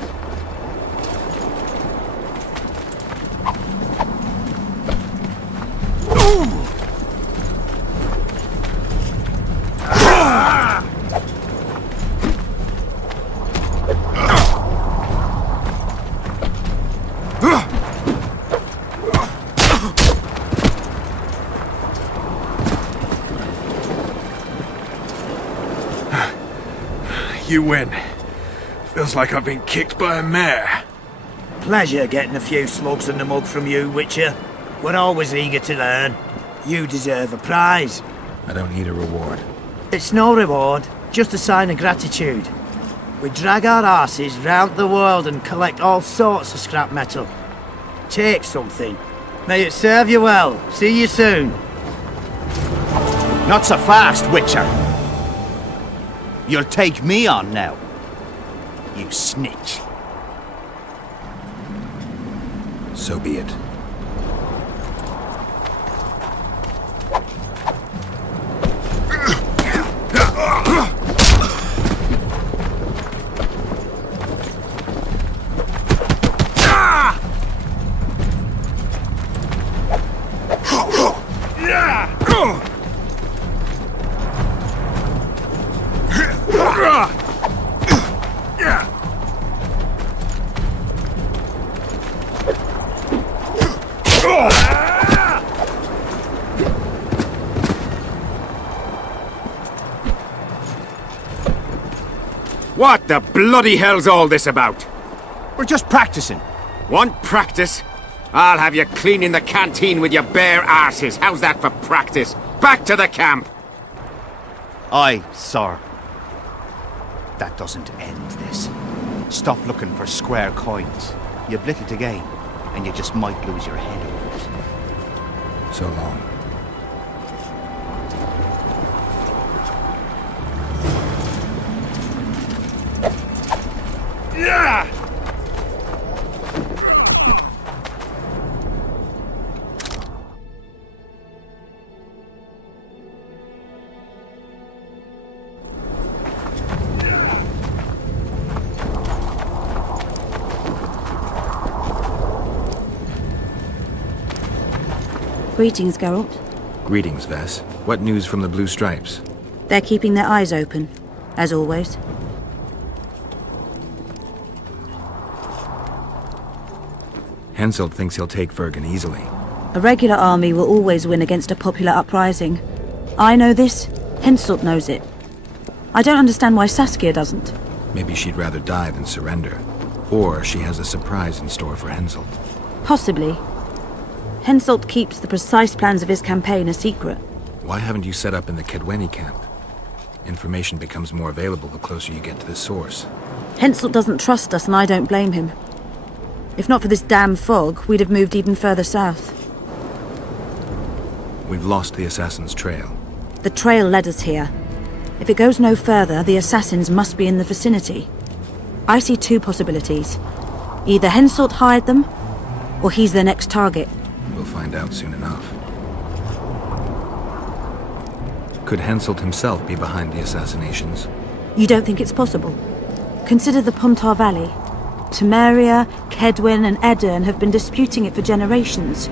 You win. Feels like I've been kicked by a mare. Pleasure getting a few slugs in the mug from you, Witcher. We're always eager to learn. You deserve a prize. I don't need a reward. It's no reward, just a sign of gratitude. We drag our asses round the world and collect all sorts of scrap metal. Take something. May it serve you well. See you soon. Not so fast, Witcher. You'll take me on now. You snitch. So be it. What the bloody hell's all this about? We're just practicing. Want practice? I'll have you cleaning the canteen with your bare arses. How's that for practice? Back to the camp! Aye, sir. That doesn't end this. Stop looking for square coins. You've little to gain, and you just might lose your head over it. So long. Yeah! Greetings, Geralt. Greetings, Vess. What news from the Blue Stripes? They're keeping their eyes open, as always. Henselt thinks he'll take Vergen easily. A regular army will always win against a popular uprising. I know this, Henselt knows it. I don't understand why Saskia doesn't. Maybe she'd rather die than surrender. Or she has a surprise in store for Henselt. Possibly. Henselt keeps the precise plans of his campaign a secret. Why haven't you set up in the Kaedweni Camp? Information becomes more available the closer you get to the source. Henselt doesn't trust us and I don't blame him. If not for this damn fog, we'd have moved even further south. We've lost the assassin's trail. The trail led us here. If it goes no further, the assassins must be in the vicinity. I see two possibilities. Either Henselt hired them, or he's their next target. We'll find out soon enough. Could Henselt himself be behind the assassinations? You don't think it's possible? Consider the Pontar Valley. Temeria, Kaedwen and Edirn have been disputing it for generations.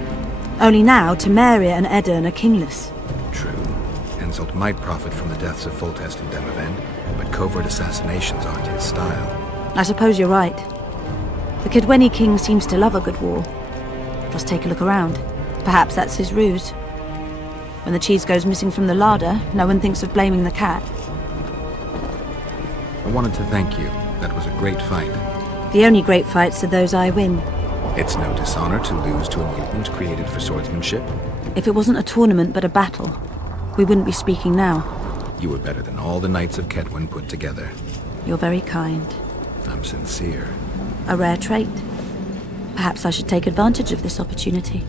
Only now, Temeria and Edirn are kingless. True. Henselt might profit from the deaths of Foltest and Demavend, but covert assassinations aren't his style. I suppose you're right. The Kaedweni king seems to love a good war. Just take a look around. Perhaps that's his ruse. When the cheese goes missing from the larder, no one thinks of blaming the cat. I wanted to thank you. That was a great fight. The only great fights are those I win. It's no dishonor to lose to a mutant created for swordsmanship. If it wasn't a tournament but a battle, we wouldn't be speaking now. You were better than all the knights of Kaedwen put together. You're very kind. I'm sincere. A rare trait. Perhaps I should take advantage of this opportunity.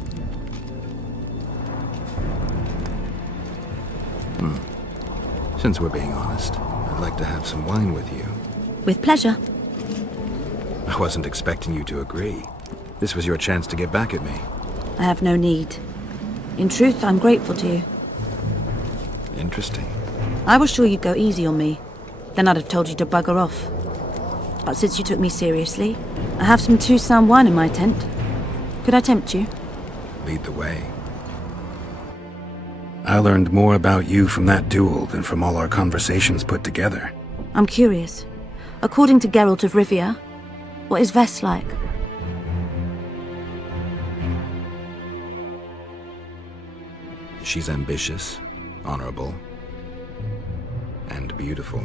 Since we're being honest, I'd like to have some wine with you. With pleasure. I wasn't expecting you to agree. This was your chance to get back at me. I have no need. In truth, I'm grateful to you. Interesting. I was sure you'd go easy on me. Then I'd have told you to bugger off. But since you took me seriously, I have some Toussaint wine in my tent. Could I tempt you? Lead the way. I learned more about you from that duel than from all our conversations put together. I'm curious. According to Geralt of Rivia, what is Vess like? She's ambitious, honorable, and beautiful.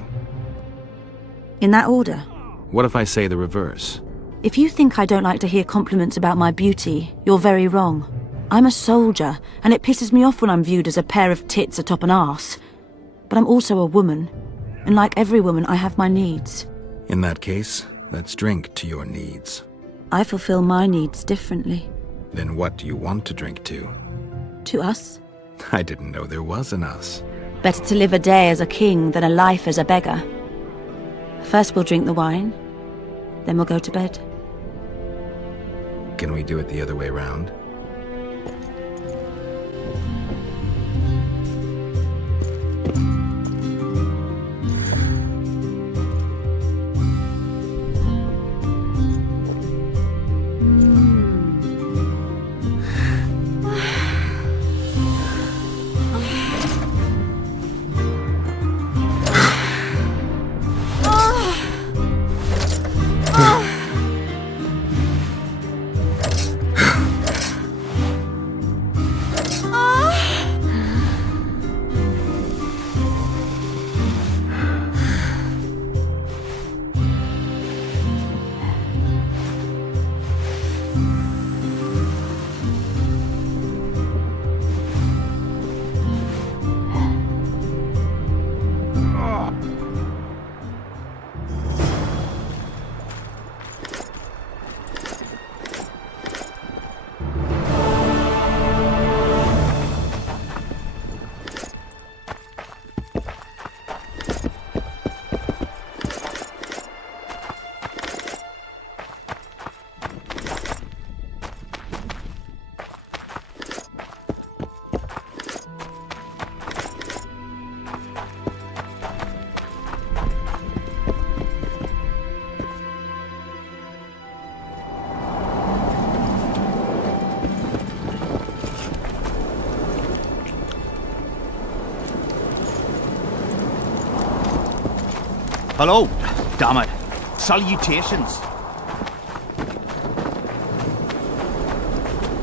In that order? What if I say the reverse? If you think I don't like to hear compliments about my beauty, you're very wrong. I'm a soldier, and it pisses me off when I'm viewed as a pair of tits atop an arse. But I'm also a woman, and like every woman, I have my needs. In that case, let's drink to your needs. I fulfill my needs differently. Then what do you want to drink to? To us? I didn't know there was an us. Better to live a day as a king than a life as a beggar. First we'll drink the wine, then we'll go to bed. Can we do it the other way round? Hello. Damn it. Salutations.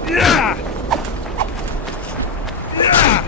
Yeah! Yeah!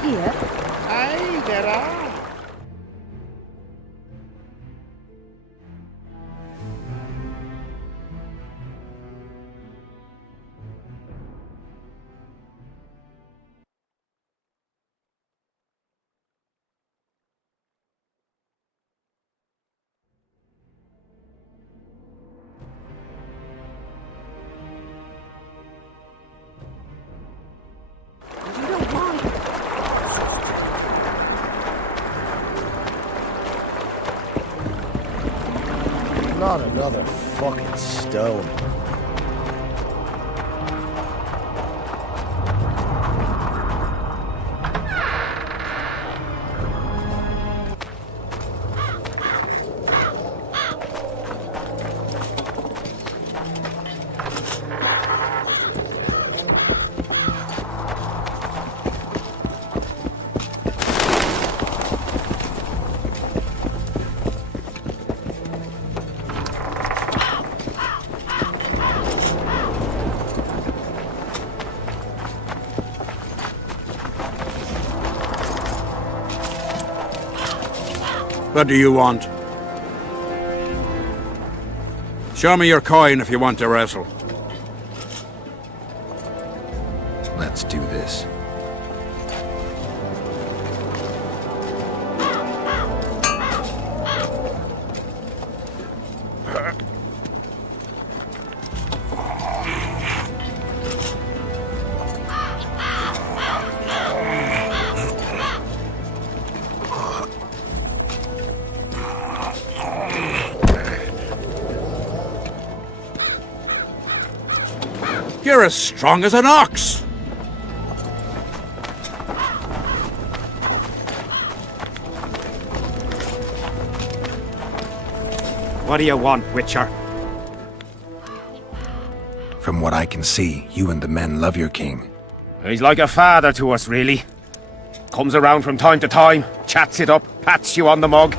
guards here? Aye, there are. Not another fucking stone. What do you want? Show me your coin if you want to wrestle. Let's do this. You're as strong as an ox! What do you want, Witcher? From what I can see, you and the men love your king. He's like a father to us, really. Comes around from time to time, chats it up, pats you on the mug.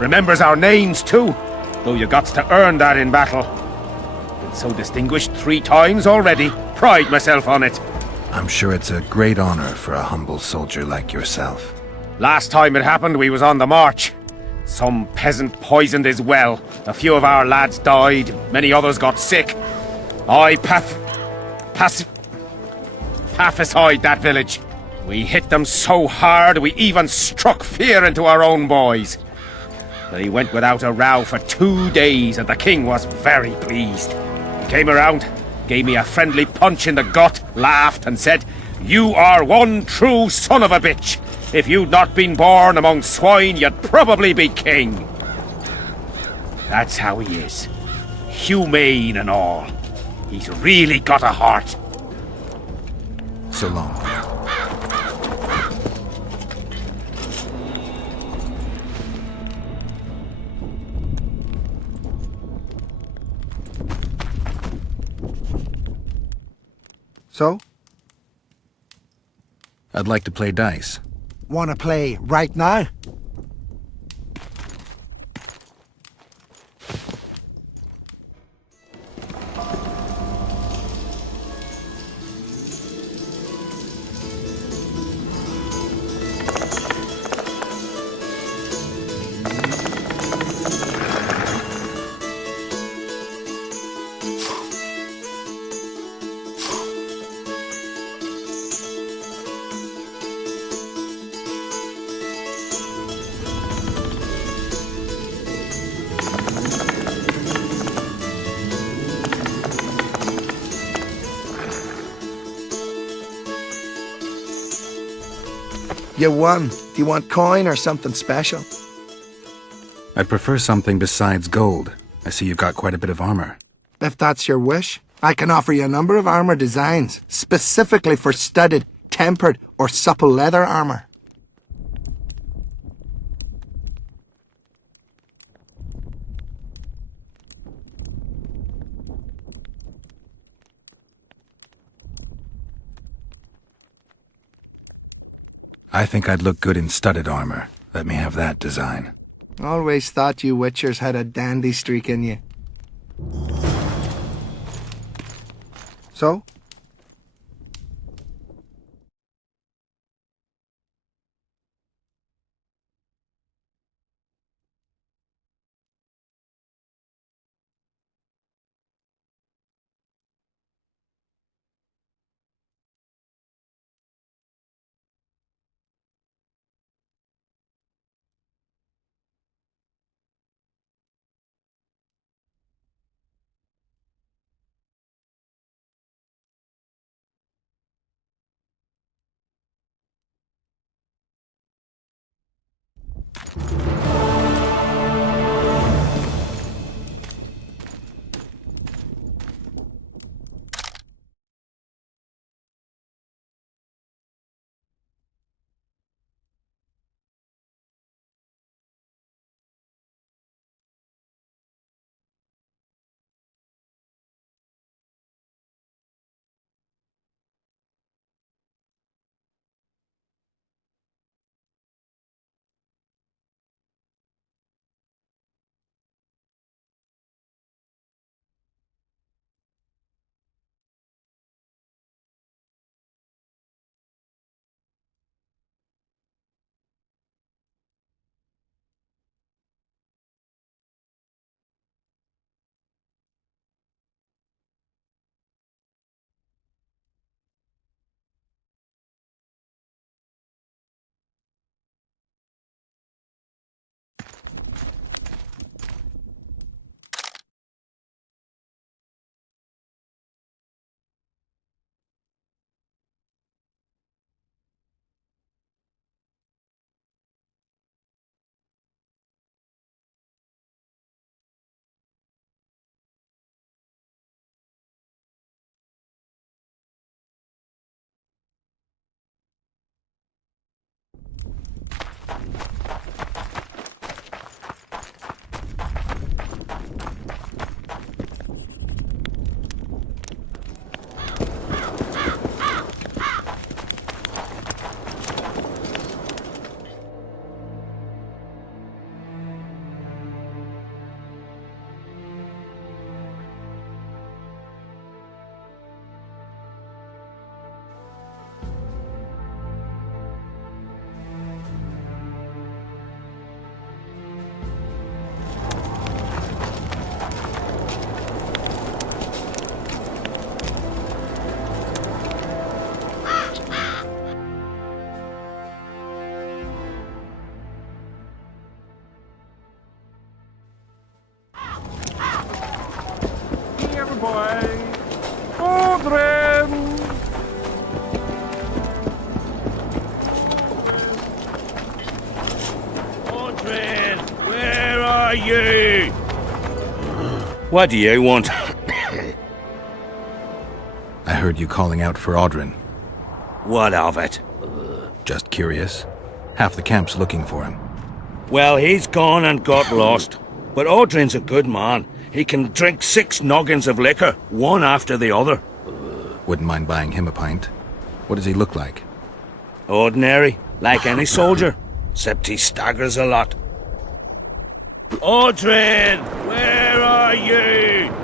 Remembers our names, too, though you got to earn that in battle. Been so distinguished 3 times already. Pride myself on it. I'm sure it's a great honor for a humble soldier like yourself. Last time it happened, we was on the march. Some peasant poisoned his well. A few of our lads died, many others got sick. I pacified that village. We hit them so hard, we even struck fear into our own boys. They went without a row for 2 days, and the king was very pleased. He came around, gave me a friendly punch in the gut, laughed and said, "You are one true son of a bitch. If you'd not been born among swine, you'd probably be king." That's how he is. Humane and all. He's really got a heart. So long. So? I'd like to play dice. Wanna play right now? You won. Do you want coin or something special? I'd prefer something besides gold. I see you've got quite a bit of armor. If that's your wish, I can offer you a number of armor designs, specifically for studded, tempered, or supple leather armor. I think I'd look good in studded armor. Let me have that design. Always thought you Witchers had a dandy streak in you. So? boy! Audrin! Audrin, where are you? What do you want? I heard you calling out for Audrin. What of it? Just curious. Half the camp's looking for him. Well, he's gone and got lost. But Audrin's a good man. He can drink 6 noggins of liquor, one after the other. Wouldn't mind buying him a pint. What does he look like? Ordinary, like any soldier, except he staggers a lot. Audrin, where are you?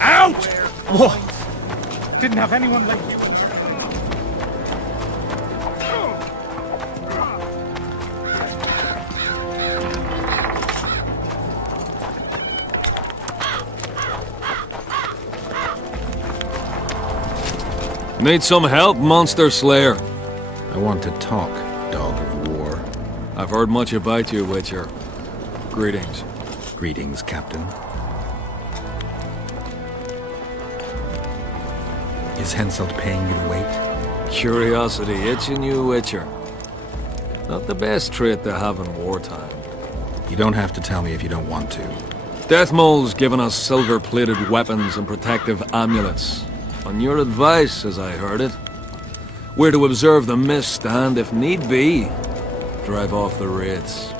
Out! Whoa! Didn't have anyone like you. Need some help, Monster Slayer? I want to talk, Dog of War. I've heard much about you, Witcher. Greetings. Greetings, Captain. Is Henselt paying you to wait? Curiosity itching you, Witcher. Not the best trait to have in wartime. You don't have to tell me if you don't want to. Deathmole's given us silver-plated weapons and protective amulets. On your advice, as I heard it. We're to observe the mist and, if need be, drive off the wraiths.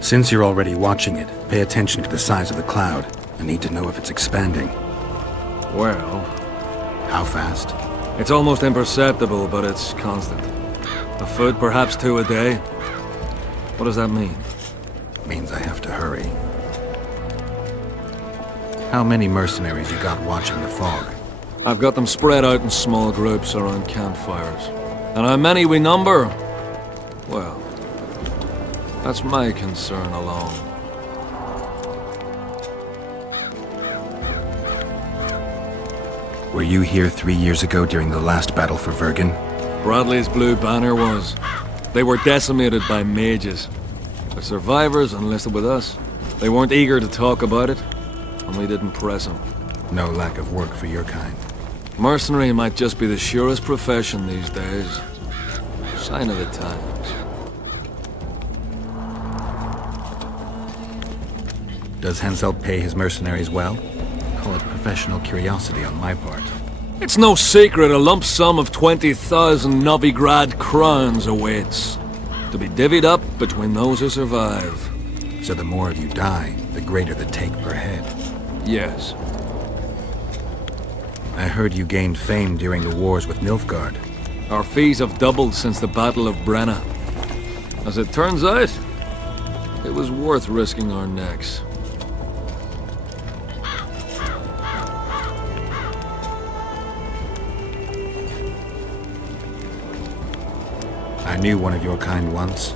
Since you're already watching it, pay attention to the size of the cloud. I need to know if it's expanding. Well... How fast? It's almost imperceptible, but it's constant. A foot, perhaps 2 a day. What does that mean? Means I have to hurry. How many mercenaries you got watching the fog? I've got them spread out in small groups around campfires. And how many we number? Well, that's my concern alone. Were you here 3 years ago during the last battle for Vergen? Bradley's Blue Banner was. They were decimated by mages. The survivors enlisted with us. They weren't eager to talk about it, and we didn't press them. No lack of work for your kind. Mercenary might just be the surest profession these days. Sign of the times. Does Henselt pay his mercenaries well? Call it professional curiosity on my part. It's no secret a lump sum of 20,000 Novigrad crowns awaits. To be divvied up between those who survive. So the more of you die, the greater the take per head. Yes. I heard you gained fame during the wars with Nilfgaard. Our fees have doubled since the Battle of Brenna. As it turns out, it was worth risking our necks. I knew one of your kind once.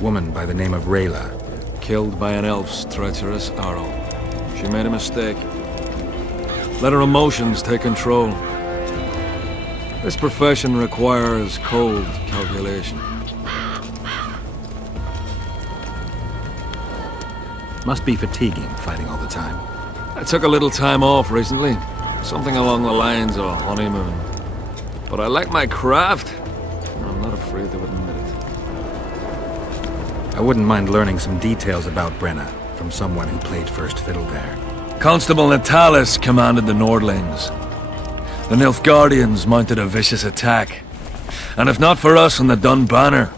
Woman by the name of Rayla. Killed by an elf's treacherous arrow. She made a mistake. Let her emotions take control. This profession requires cold calculation. Must be fatiguing, fighting all the time. I took a little time off recently. Something along the lines of a honeymoon. But I like my craft. I'm not afraid to admit it. I wouldn't mind learning some details about Brenna from someone who played first fiddle there. Constable Natalis commanded the Nordlings. The Nilfgaardians mounted a vicious attack. And if not for us and the Dun Banner,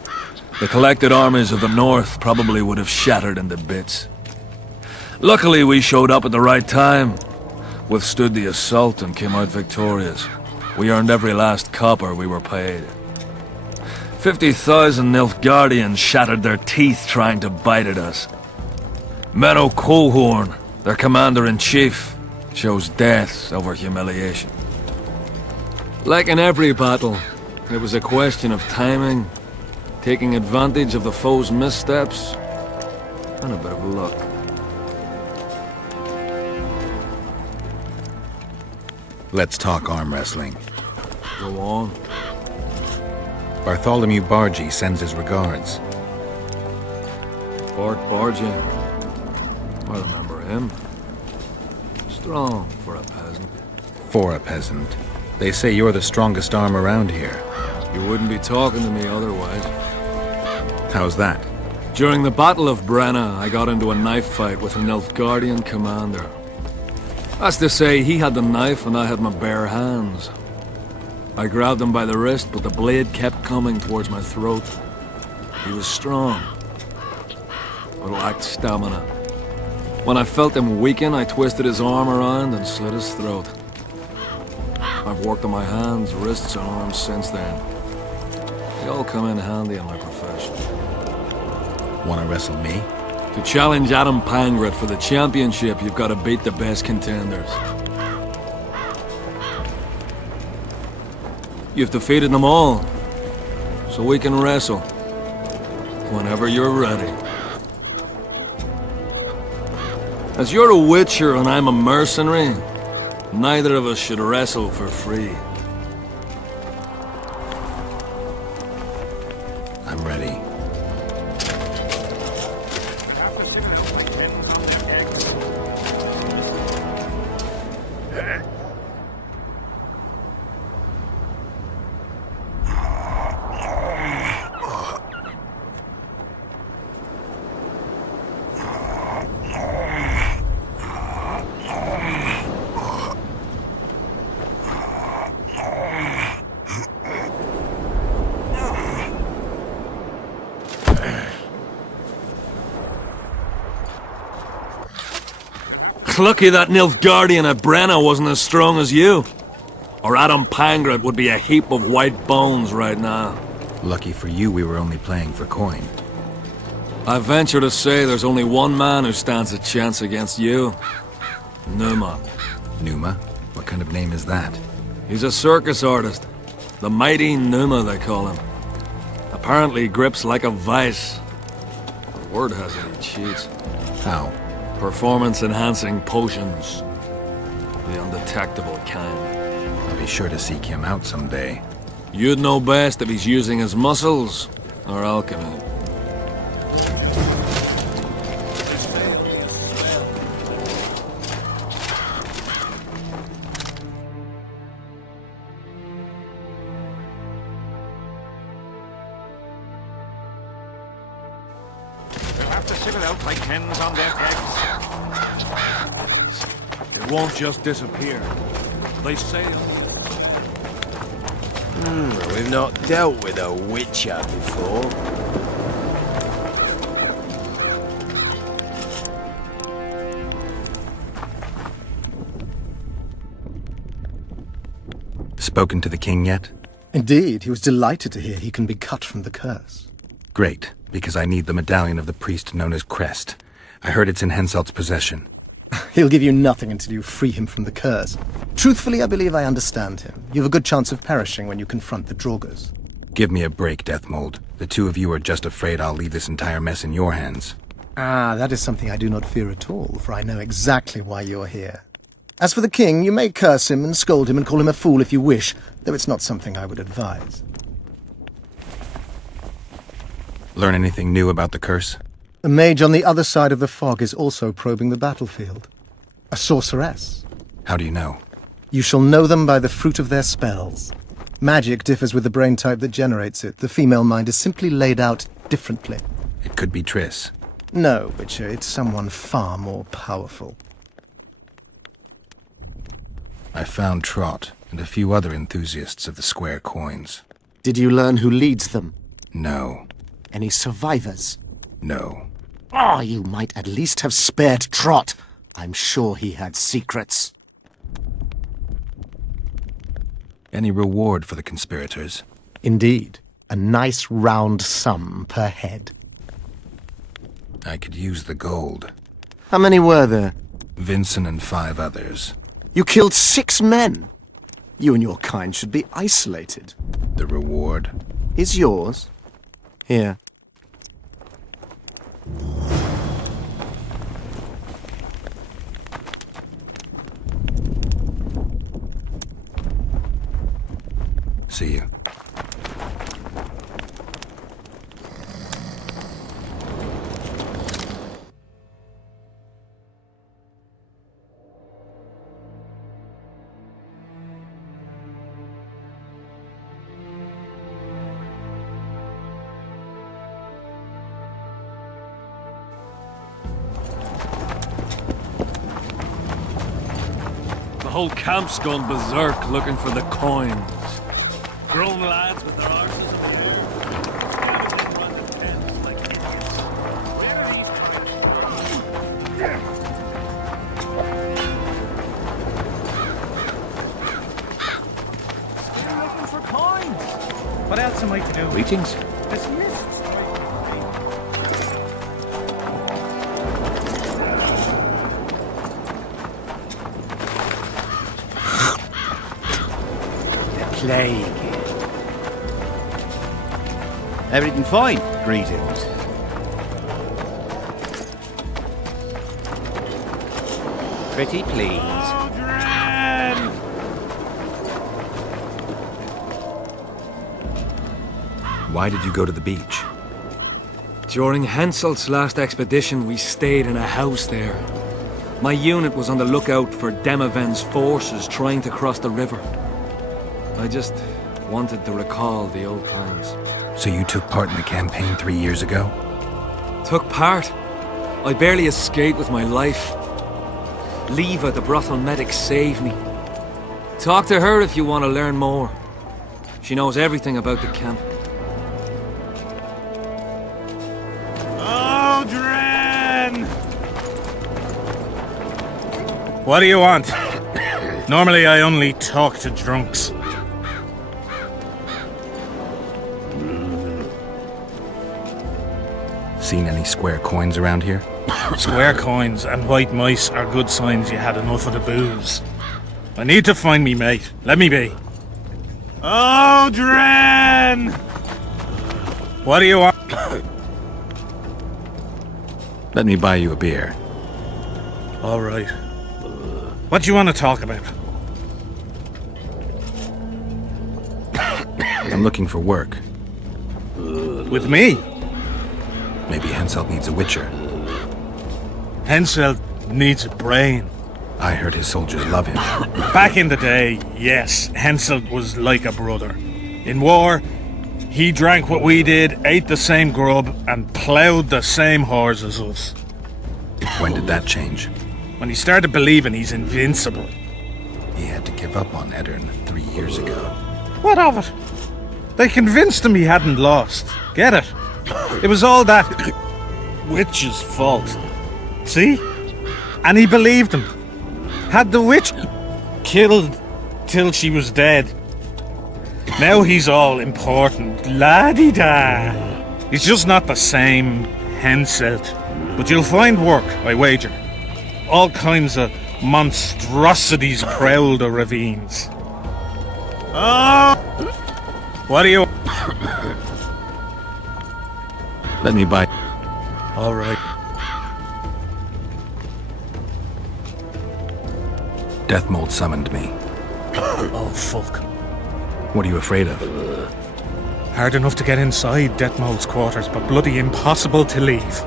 the collected armies of the North probably would have shattered into bits. Luckily, we showed up at the right time, withstood the assault and came out victorious. We earned every last copper we were paid. 50,000 Nilfgaardians shattered their teeth trying to bite at us. Menno Colehorn, their commander-in-chief, chose death over humiliation. Like in every battle, it was a question of timing, taking advantage of the foe's missteps, and a bit of luck. Let's talk arm wrestling. Go on. Bartholomew Bargy sends his regards. Bart Bargy. I remember him. Strong for a peasant. For a peasant. They say you're the strongest arm around here. You wouldn't be talking to me otherwise. How's that? During the Battle of Brenna, I got into a knife fight with a Nilfgaardian commander. That's to say, he had the knife and I had my bare hands. I grabbed him by the wrist, but the blade kept coming towards my throat. He was strong, but lacked stamina. When I felt him weaken, I twisted his arm around and slit his throat. I've worked on my hands, wrists, and arms since then. They all come in handy in my profession. Want to wrestle me? To challenge Adam Pangret for the championship, you've got to beat the best contenders. You've defeated them all, so we can wrestle. Whenever you're ready. As you're a witcher and I'm a mercenary, neither of us should wrestle for free. I'm ready. Lucky that Nilfgaardian at Brenna wasn't as strong as you. Or Adam Pangret would be a heap of white bones right now. Lucky for you we were only playing for coin. I venture to say there's only one man who stands a chance against you. Numa. Numa? What kind of name is that? He's a circus artist. The mighty Numa, they call him. Apparently grips like a vice. The word has it he cheats. How? Performance-enhancing potions. The undetectable kind. I'll be sure to seek him out someday. You'd know best if he's using his muscles or alchemy. We'll have to sickle out like hens on their eggs. It won't just disappear. They sail. We've not dealt with a witcher before. Spoken to the king yet? Indeed, he was delighted to hear he can be cut from the curse. Great, because I need the medallion of the priest known as Crest. I heard it's in Henselt's possession. He'll give you nothing until you free him from the curse. Truthfully, I believe I understand him. You have a good chance of perishing when you confront the Draugrs. Give me a break, Deathmold. The two of you are just afraid I'll leave this entire mess in your hands. Ah, that is something I do not fear at all, for I know exactly why you're here. As for the king, you may curse him and scold him and call him a fool if you wish, though it's not something I would advise. Learn anything new about the curse? A mage on the other side of the fog is also probing the battlefield. A sorceress. How do you know? You shall know them by the fruit of their spells. Magic differs with the brain type that generates it. The female mind is simply laid out differently. It could be Triss. No, Witcher, it's someone far more powerful. I found Trot and a few other enthusiasts of the square coins. Did you learn who leads them? No. Any survivors? No. Oh, you might at least have spared Trot. I'm sure he had secrets. Any reward for the conspirators? Indeed. A nice round sum per head. I could use the gold. How many were there? Vincent and 5 others. You killed 6 men. You and your kind should be isolated. The reward is yours. Here. See you. The whole camp's gone berserk looking for the coins. Grown lads with their arses in the air. Gathered in random tents like idiots. Where are these Still looking for coins. What else am I to do? Greetings. This mist. Plague. Everything fine? Greetings. Pretty please. Why did you go to the beach? During Henselt's last expedition, we stayed in a house there. My unit was on the lookout for Demaven's forces trying to cross the river. I just wanted to recall the old times. So you took part in the campaign 3 years ago? Took part? I barely escaped with my life. Leva, the Brothel medic, saved me. Talk to her if you want to learn more. She knows everything about the camp. Aldrin! What do you want? Normally I only talk to drunks. Seen any square coins around here? Square coins and white mice are good signs you had enough of the booze. I need to find me mate. Let me be. Aldrin! What do you want? Let me buy you a beer. All right. What do you want to talk about? I'm looking for work. With me? Maybe Henselt needs a Witcher. Henselt needs a brain. I heard his soldiers love him. Back in the day, yes, Henselt was like a brother. In war, he drank what we did, ate the same grub, and ploughed the same whores as us. When did that change? When he started believing he's invincible. He had to give up on Eddern 3 years ago. What of it? They convinced him he hadn't lost. Get it? It was all that witch's fault. See? And he believed him. Had the witch killed till she was dead. Now he's all important. La-di-da. He's just not the same Henselt. But you'll find work, I wager. All kinds of monstrosities prowl the ravines. Oh! What do you... Let me buy... All right. Deathmold summoned me. Oh, fuck. What are you afraid of? Hard enough to get inside Deathmold's quarters, but bloody impossible to leave.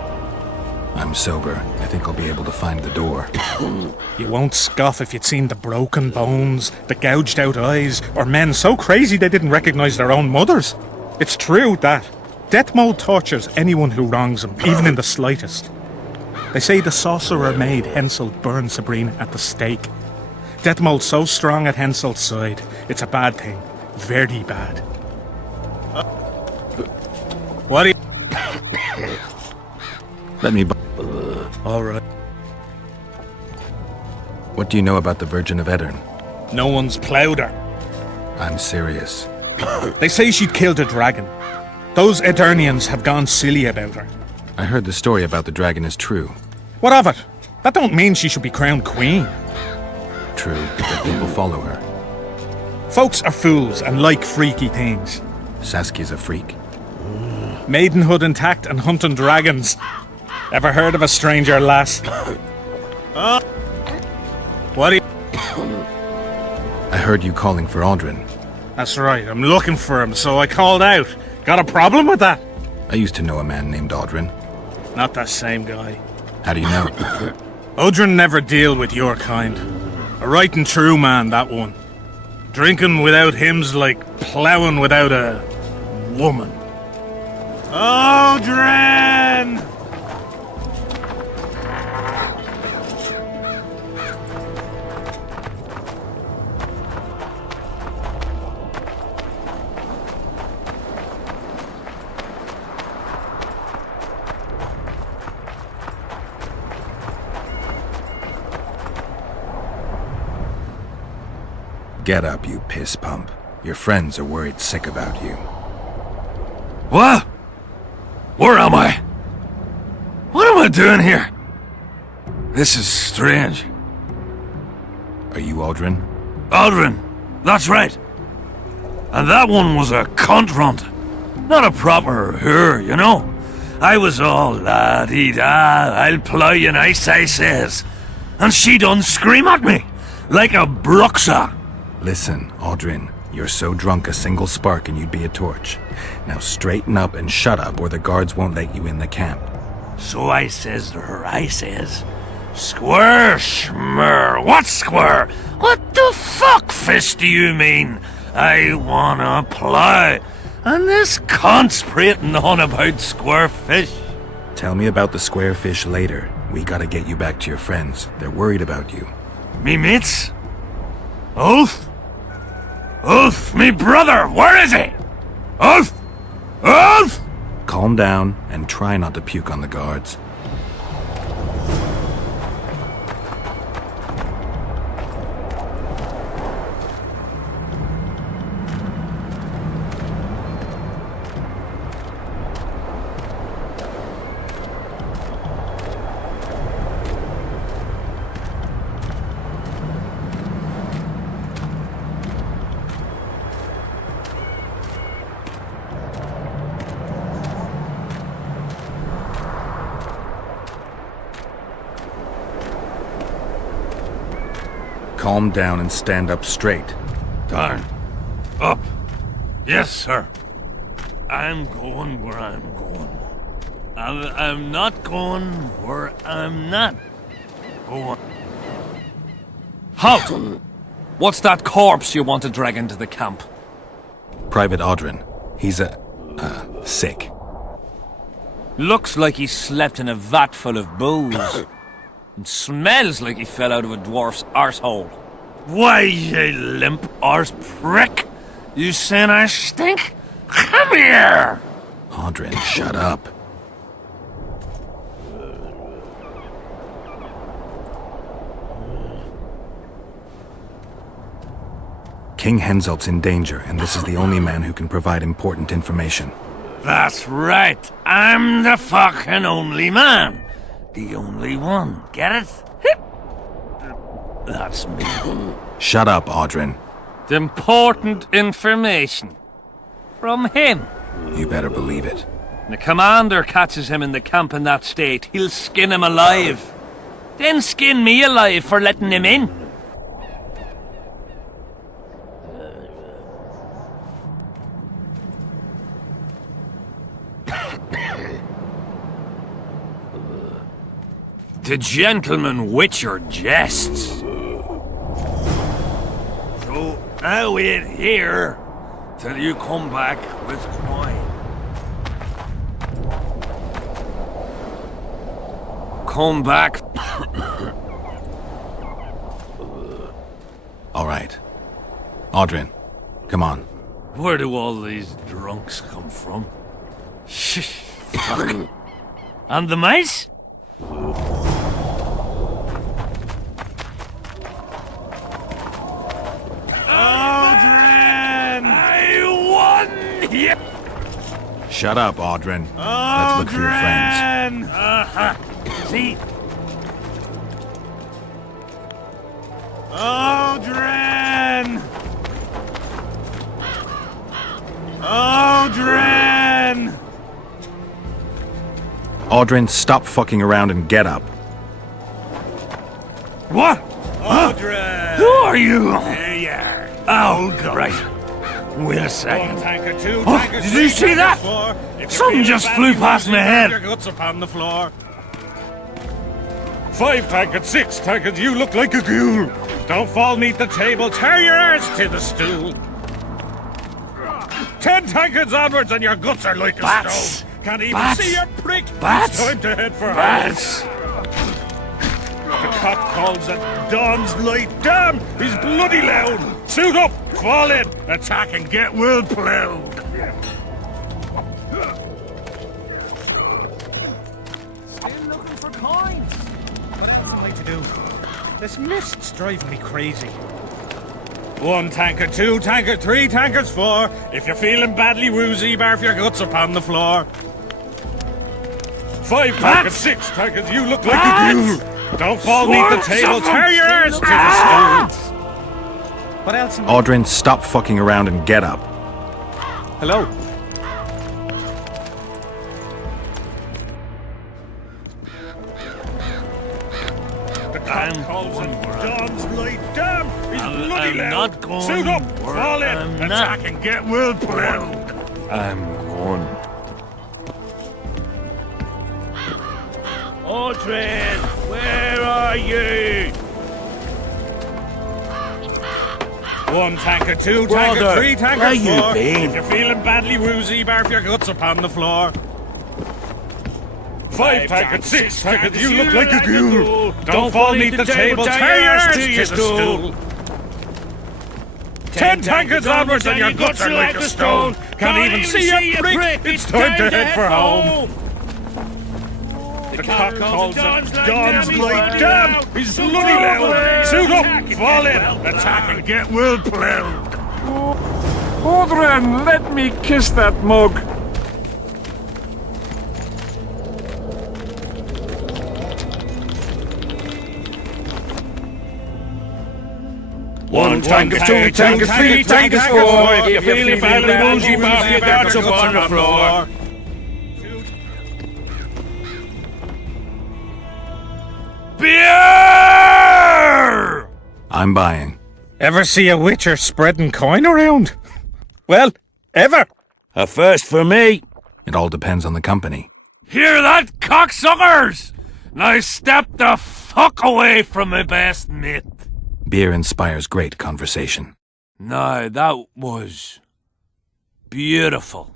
I'm sober. I think I'll be able to find the door. You won't scoff if you'd seen the broken bones, the gouged out eyes, or men so crazy they didn't recognize their own mothers. It's true that Deathmold tortures anyone who wrongs him, even in the slightest. They say the sorcerer made Henselt burn Sabrina at the stake. Death mold's so strong at Henselt's side, it's a bad thing. Very bad. What are you... Let me... Alright. What do you know about the Virgin of Aedirn? No one's ploughed her. I'm serious. They say she killed a dragon. Those Aedirnians have gone silly about her. I heard the story about the dragon is true. What of it? That don't mean she should be crowned queen. True, but people follow her. Folks are fools and like freaky things. Saskia's a freak. Maidenhood intact and hunting dragons. Ever heard of a stranger lass? What are you... I heard you calling for Audrin. That's right, I'm looking for him, so I called out. Got a problem with that? I used to know a man named Audrin. Not that same guy. How do you know? Audrin never deal with your kind. A right and true man, that one. Drinking without him's like ploughing without a woman. Audrin! Get up, you piss pump. Your friends are worried sick about you. What? Where am I? What am I doing here? This is strange. Are you Audrin? Audrin, that's right. And that one was a cunt runt. Not a proper her, you know. I was all la-dee-da, I'll ply you nice, I says. And she done scream at me, like a bruxa. Listen, Audrin, you're so drunk a single spark and you'd be a torch. Now straighten up and shut up or the guards won't let you in the camp. So I says to her, I says, Square, schmer, what square? What the fuck fish do you mean? I wanna plough. And this cunt's prating on about square fish. Tell me about the square fish later. We gotta get you back to your friends. They're worried about you. Me mates? Ulf? Ulf, me brother, where is he? Ulf! Ulf! Calm down and try not to puke on the guards. Calm down and stand up straight. Darn. Up. Yes, sir. I'm going where I'm going. I'm not going where I'm not going. Halt! What's that corpse you want to drag into the camp? Private Audrin. He's sick. Looks like he slept in a vat full of booze. And smells like he fell out of a dwarf's arsehole. Why, you limp arse prick? You saying I stink? Come here! Audrin, shut up. King Henselt's in danger, and this is the only man who can provide important information. That's right. I'm the fucking only man. The only one. Get it? That's me. Shut up, Audrin. Important information. From him. You better believe it. The commander catches him in the camp in that state, he'll skin him alive. Then skin me alive for letting him in. The gentleman Witcher jests. So I'll wait here till you come back with coin. Come back. All right. Audrin, come on. Where do all these drunks come from? Fuck. And the mice? Audrin! I won! Yep. Shut up, Audrin. Let's look for your friends. See? Audrin! Audrin! Audrin, stop fucking around and get up. What? Audrin! Who are you? Here you are. Oh, right. Wait a second. One tanker, two Oh, tankers, did three you see tankers, that? four. If Something you're just feeling flew past badly my woozy, head. Your guts upon the floor. 5 tankers, 6 tankers, you look like a ghoul. Don't fall neath the table, tear your arse to the stool. 10 tankards onwards and your guts are like a stone. Can't even see your prick. Bats. It's time to head for Bats. home. The cock calls at dawn's light. Damn, he's bloody loud. Suit up, fall in, attack and get well plowed. Still looking for coins. What else am I to do? This mist's driving me crazy. 1 tanker, 2 tanker, 3 tankers, 4. If you're feeling badly woozy, barf your guts upon the floor. 5 tankers, 6 tankers, you look like a ghoul. Don't fall neath the table, tear your arse to the stool. What else am I... Audrin, stop fucking around and get up. Hello? The cock calls at dawn's light. Damn, he's bloody I'm loud. not going Suit up, where fall in, I'm attack not. and get well plowed. I'm going. Audrin, where are you? 1 tanker, 2 tanker, Brother, 3 tankers, where you 4. been? If you're feeling badly woozy, barf your guts upon the floor. 5 tankers, 6 tankers, you look like a ghoul. Don't fall neath the table, tear your arse to the stool. 10 tankers onwards and your guts are like a stone. Can't even see your prick. It's time to head for home. The cock calls at dawn's light. Damn, he's bloody loud. Suit up, fall in, attack and get well plowed. Audrin, let me kiss that mug. One tanker, 2 tankers, 3 tankers, 4. If you're feeling badly woozy, barf your guts upon the floor. Beer! I'm buying. Ever see a witcher spreading coin around? Well, ever. A first for me. It all depends on the company. Hear that, cocksuckers? Now step the fuck away from my best mate. Beer inspires great conversation. No, that was beautiful,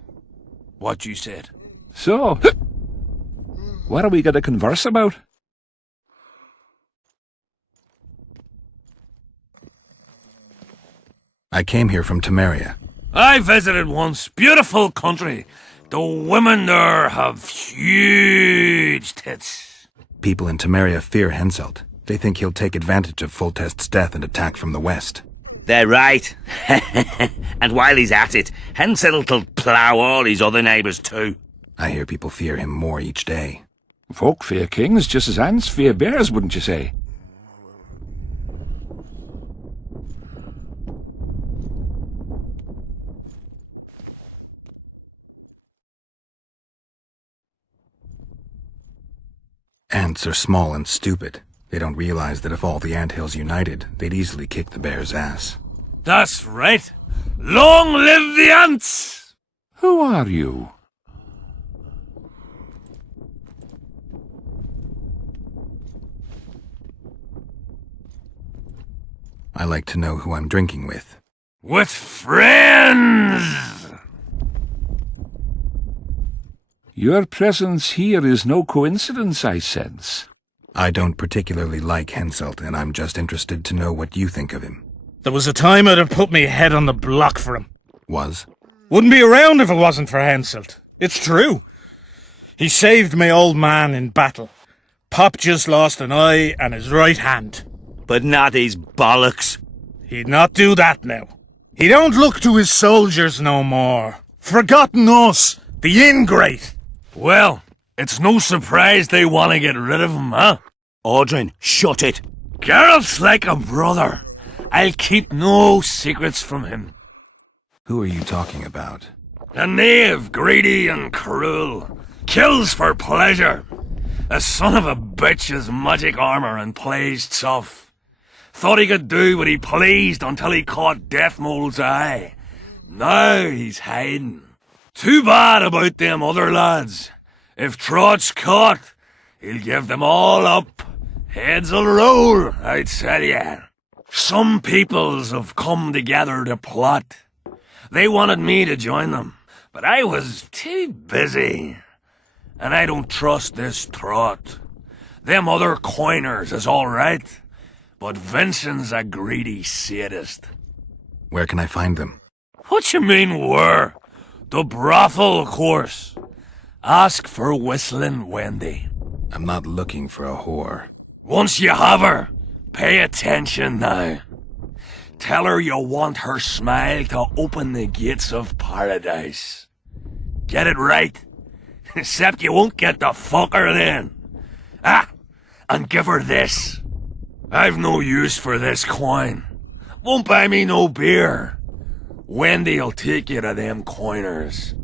what you said. So, what are we going to converse about? I came here from Temeria. I visited once. Beautiful country. The women there have huge tits. People in Temeria fear Henselt. They think he'll take advantage of Foltest's death and attack from the west. They're right. And while he's at it, Henselt'll plough all his other neighbours too. I hear people fear him more each day. Folk fear kings just as ants fear bears, wouldn't you say? Ants are small and stupid. They don't realize that if all the anthills united, they'd easily kick the bear's ass. That's right. Long live the ants! Who are you? I like to know who I'm drinking with. With friends! Your presence here is no coincidence, I sense. I don't particularly like Henselt, and I'm just interested to know what you think of him. There was a time I'd have put me head on the block for him. Was? Wouldn't be around if it wasn't for Henselt. It's true. He saved my old man in battle. Pop just lost an eye and his right hand. But not his bollocks. He'd not do that now. He don't look to his soldiers no more. Forgotten us, the ingrate. Well, it's no surprise they want to get rid of him, huh? Audrin, shut it. Geralt's like a brother. I'll keep no secrets from him. Who are you talking about? A knave, greedy and cruel. Kills for pleasure. A son of a bitch has magic armor and plays tough. Thought he could do what he pleased until he caught Deathmold's eye. Now he's hiding. Too bad about them other lads. If Trott's caught, he'll give them all up. Heads'll roll, I tell ya. Some peoples have come together to plot. They wanted me to join them, but I was too busy. And I don't trust this Trott. Them other coiners is all right, but Vincent's a greedy sadist. Where can I find them? What you mean, where? The brothel, of course. Ask for Whistling Wendy. I'm not looking for a whore. Once you have her, pay attention now. Tell her you want her smile to open the gates of paradise. Get it right? Except you won't get the fucker then. Ah, and give her this. I've no use for this coin. Won't buy me no beer. Wendy'll take you to them coiners.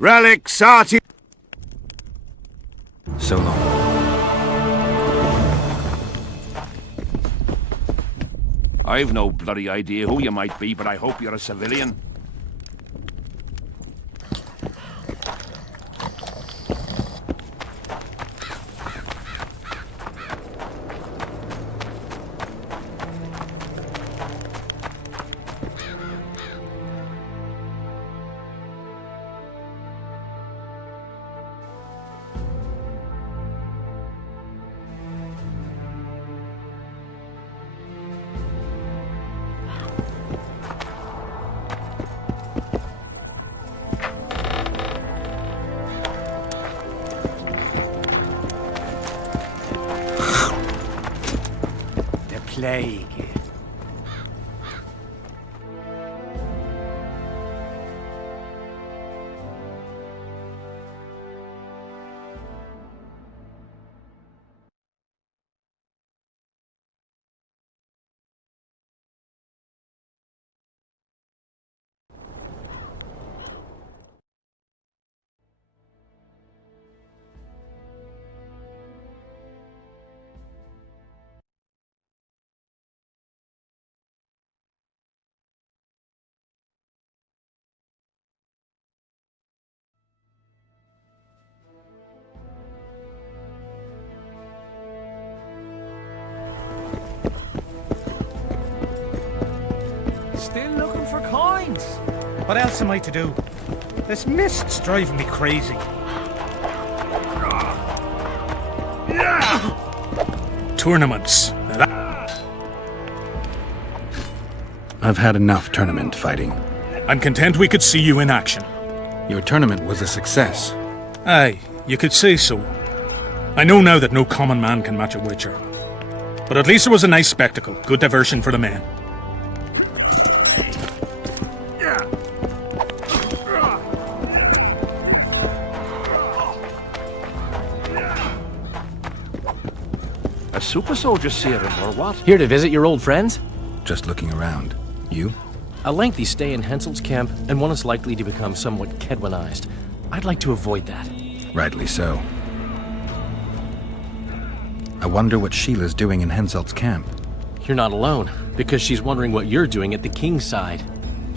Relic, Sati. So long. I've no bloody idea who you might be, but I hope you're a civilian. Plague. Still looking for coins. What else am I to do? This mist's driving me crazy. Tournaments. I've had enough tournament fighting. I'm content we could see you in action. Your tournament was a success. Aye, you could say so. I know now that no common man can match a Witcher. But at least it was a nice spectacle, good diversion for the men. A super soldier serum, or what? Here to visit your old friends? Just looking around. You? A lengthy stay in Henselt's camp, and one is likely to become somewhat Kaedwenized. I'd like to avoid that. Rightly so. I wonder what Sheila's doing in Henselt's camp. You're not alone, because she's wondering what you're doing at the King's side.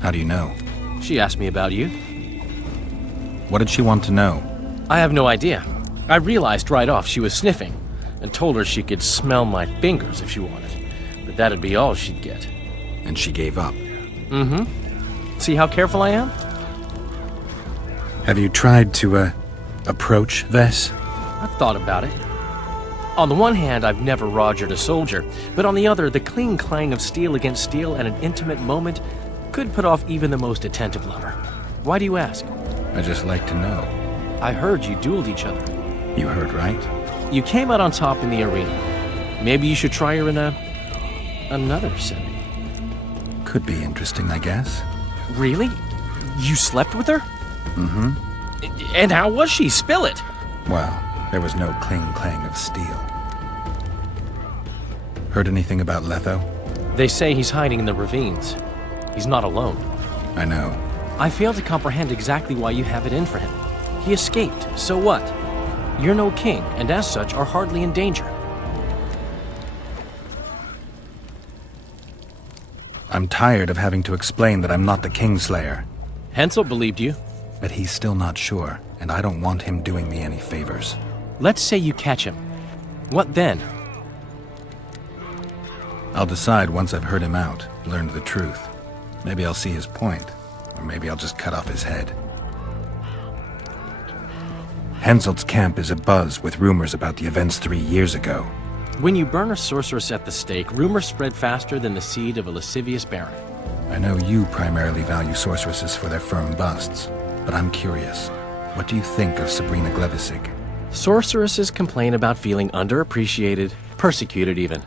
How do you know? She asked me about you. What did she want to know? I have no idea. I realized right off she was sniffing, and told her she could smell my fingers if she wanted. But that'd be all she'd get. And she gave up. Mm-hmm. See how careful I am? Have you tried to, approach Vess? I've thought about it. On the one hand, I've never rogered a soldier, but on the other, the clang of steel against steel at an intimate moment could put off even the most attentive lover. Why do you ask? I just like to know. I heard you dueled each other. You heard right. You came out on top in the arena. Maybe you should try her in another setting. Could be interesting, I guess. Really? You slept with her? Mm-hmm. And how was she? Spill it! Well, there was no clang of steel. Heard anything about Letho? They say he's hiding in the ravines. He's not alone. I know. I fail to comprehend exactly why you have it in for him. He escaped, so what? You're no king, and as such are hardly in danger. I'm tired of having to explain that I'm not the Kingslayer. Henselt believed you. But he's still not sure, and I don't want him doing me any favors. Let's say you catch him. What then? I'll decide once I've heard him out, learned the truth. Maybe I'll see his point, or maybe I'll just cut off his head. Henselt's camp is abuzz with rumors about the events 3 years ago. When you burn a sorceress at the stake, rumors spread faster than the seed of a lascivious baron. I know you primarily value sorceresses for their firm busts, but I'm curious. What do you think of Sabrina Glevissig? Sorceresses complain about feeling underappreciated, persecuted even.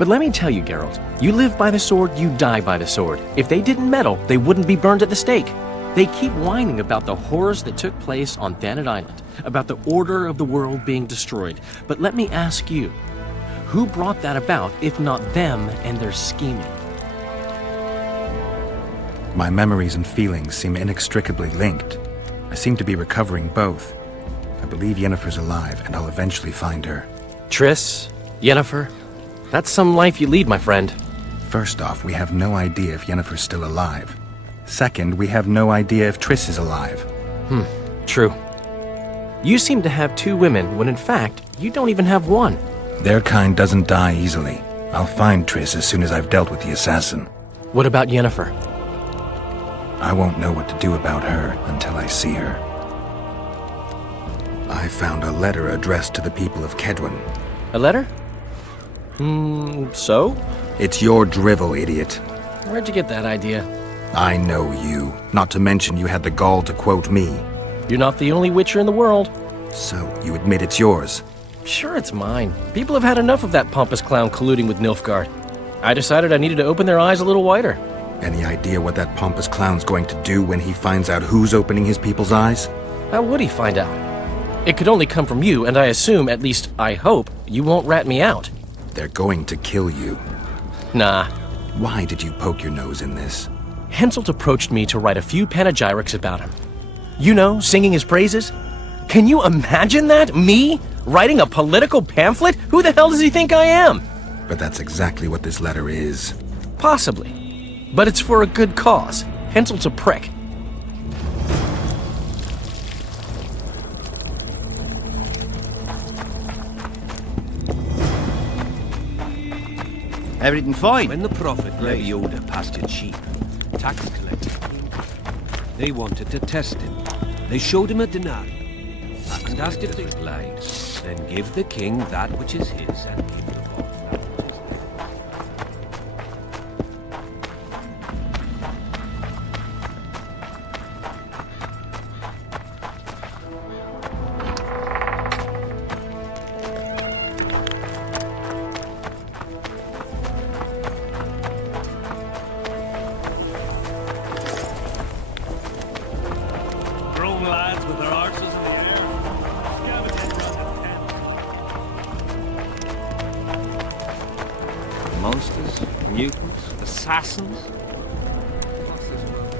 But let me tell you, Geralt, you live by the sword, you die by the sword. If they didn't meddle, they wouldn't be burned at the stake. They keep whining about the horrors that took place on Thanet Island, about the order of the world being destroyed. But let me ask you, who brought that about if not them and their scheming? My memories and feelings seem inextricably linked. I seem to be recovering both. I believe Yennefer's alive, and I'll eventually find her. Triss? Yennefer? That's some life you lead, my friend. First off, we have no idea if Yennefer's still alive. Second, we have no idea if Triss is alive. True. You seem to have 2 women, when in fact, you don't even have one. Their kind doesn't die easily. I'll find Triss as soon as I've dealt with the assassin. What about Yennefer? I won't know what to do about her until I see her. I found a letter addressed to the people of Kaedwen. A letter? So? It's your drivel, idiot. Where'd you get that idea? I know you. Not to mention you had the gall to quote me. You're not the only Witcher in the world. So, you admit it's yours? Sure, it's mine. People have had enough of that pompous clown colluding with Nilfgaard. I decided I needed to open their eyes a little wider. Any idea what that pompous clown's going to do when he finds out who's opening his people's eyes? How would he find out? It could only come from you, and I assume, at least I hope, you won't rat me out. They're going to kill you. Nah. Why did you poke your nose in this? Henselt approached me to write a few panegyrics about him. You know, singing his praises. Can you imagine that? Me? Writing a political pamphlet? Who the hell does he think I am? But that's exactly what this letter is. Possibly. But it's for a good cause. Henselt's a prick. Everything fine? When the Prophet Leviota pastured sheep, tax collectors, they wanted to test him. They showed him a dinar and asked if he lied. Then give the king that which is his and give the boss that which is theirs. Grown lads with their arses in the air. Monsters, mutants, assassins. What's this about?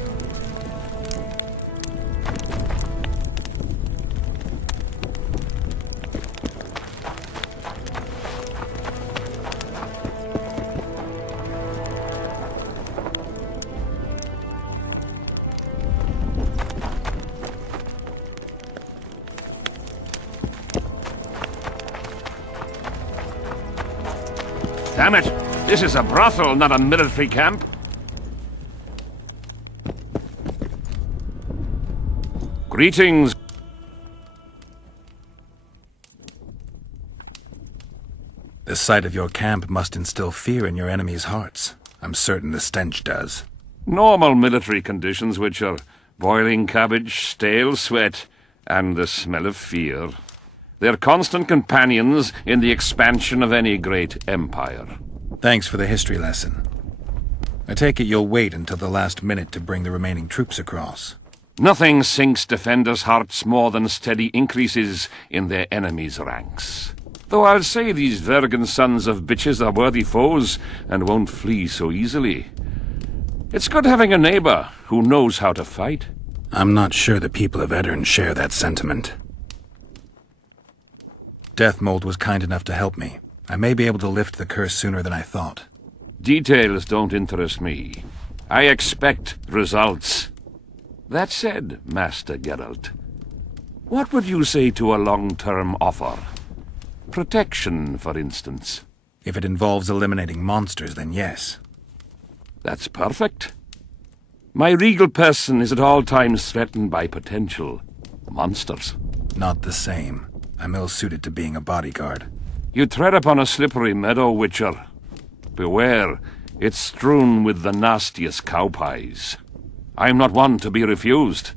Damn it! This is a brothel, not a military camp. Greetings. The sight of your camp must instill fear in your enemies' hearts. I'm certain the stench does. Normal military conditions, Witcher. Boiling cabbage, stale sweat, and the smell of fear. They're constant companions in the expansion of any great empire. Thanks for the history lesson. I take it you'll wait until the last minute to bring the remaining troops across. Nothing sinks defenders' hearts more than steady increases in their enemies' ranks. Though I'll say these Vergen sons of bitches are worthy foes and won't flee so easily. It's good having a neighbor who knows how to fight. I'm not sure the people of Edirn share that sentiment. Deathmold was kind enough to help me. I may be able to lift the curse sooner than I thought. Details don't interest me. I expect results. That said, Master Geralt, what would you say to a long-term offer? Protection, for instance. If it involves eliminating monsters, then yes. That's perfect. My regal person is at all times threatened by potential monsters. Not the same. I'm ill-suited to being a bodyguard. You tread upon a slippery meadow, Witcher. Beware, it's strewn with the nastiest cow pies. I'm not one to be refused.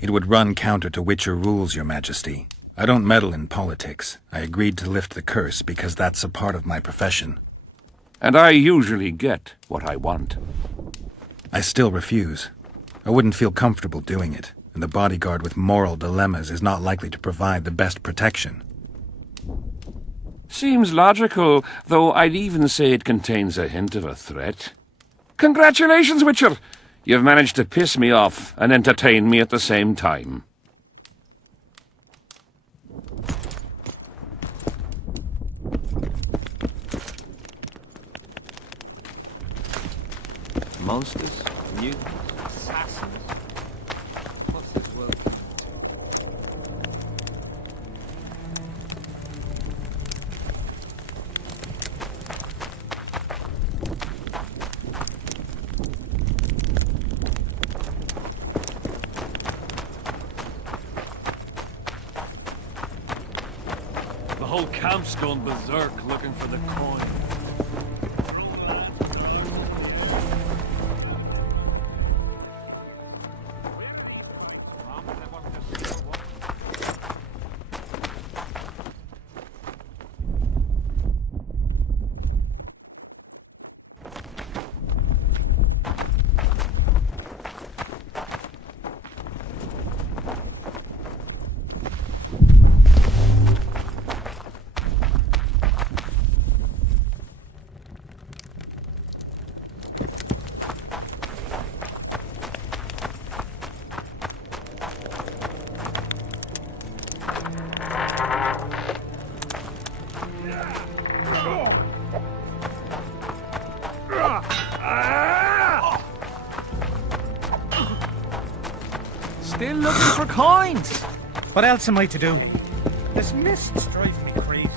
It would run counter to Witcher rules, Your Majesty. I don't meddle in politics. I agreed to lift the curse because that's a part of my profession. And I usually get what I want. I still refuse. I wouldn't feel comfortable doing it, and the bodyguard with moral dilemmas is not likely to provide the best protection. Seems logical, though I'd even say it contains a hint of a threat. Congratulations, Witcher! You've managed to piss me off and entertain me at the same time. Monsters? Mutants? Assassins? What's this world coming The whole camp's gone berserk looking for the coin. Still looking for coins. What else am I to do? This mist drives me crazy.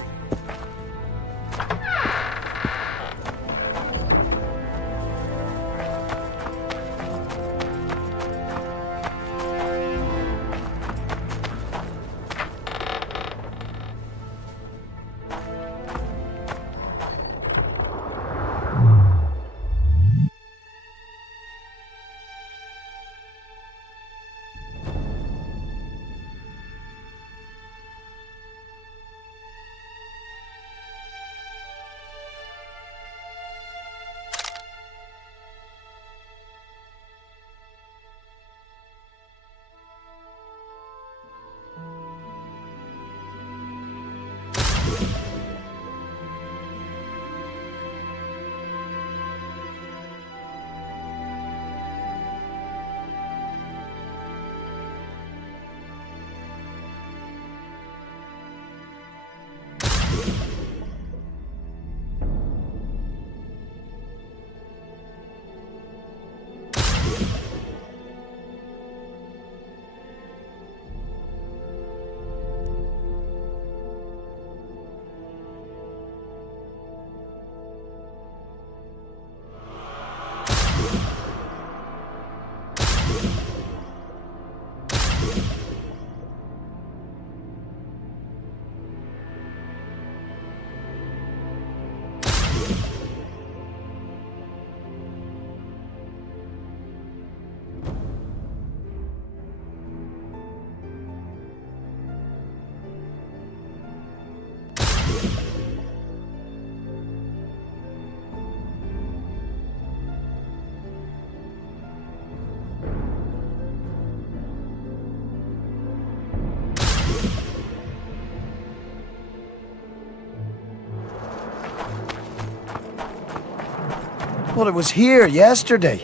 Well, it was here yesterday.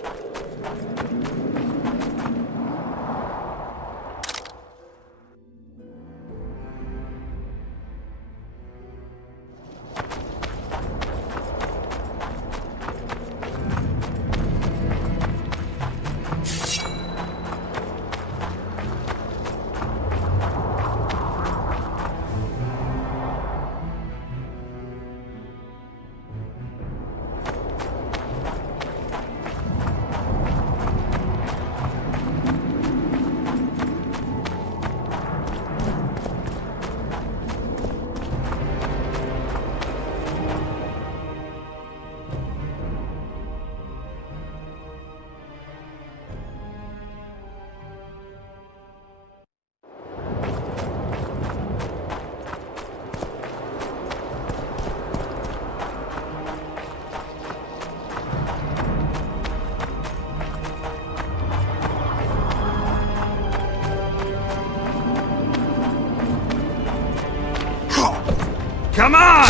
Come on!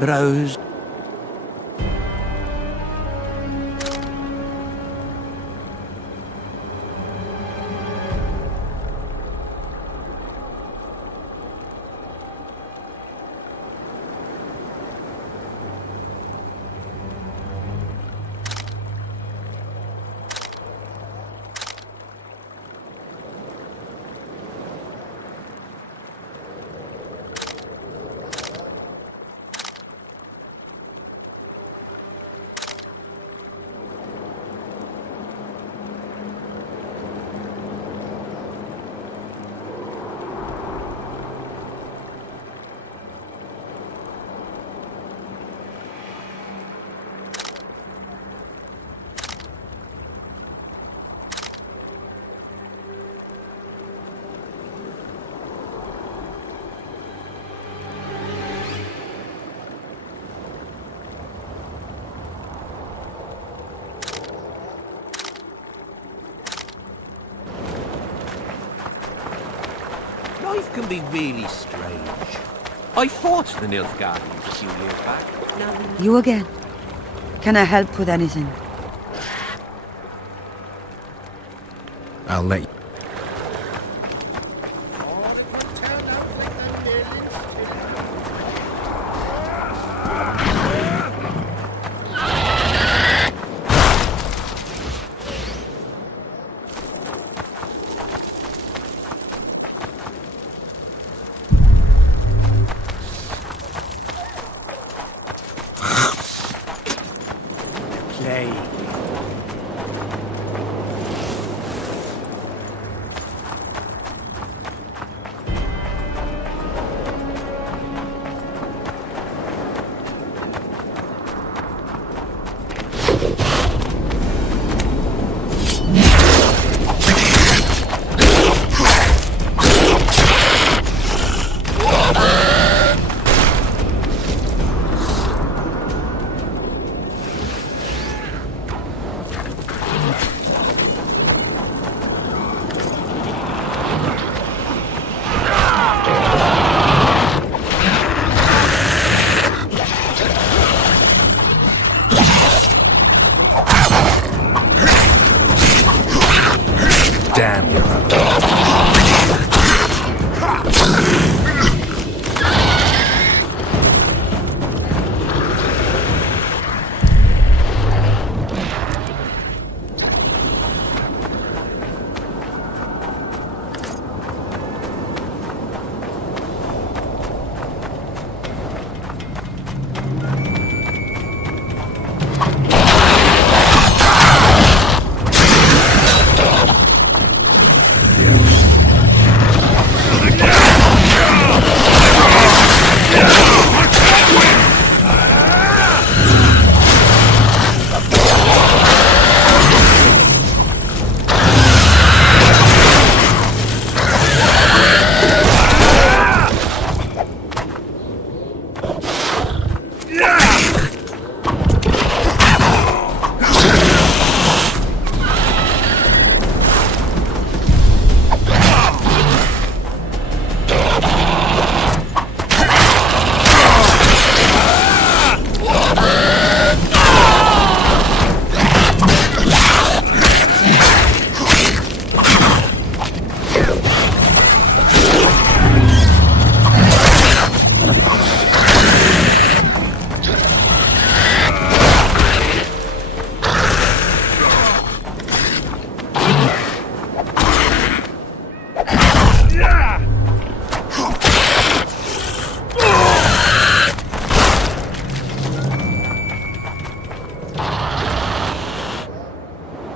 Browse. Life can be really strange. I fought the Nilfgaardians a few years back. Now You again. Can I help with anything? I'll let you.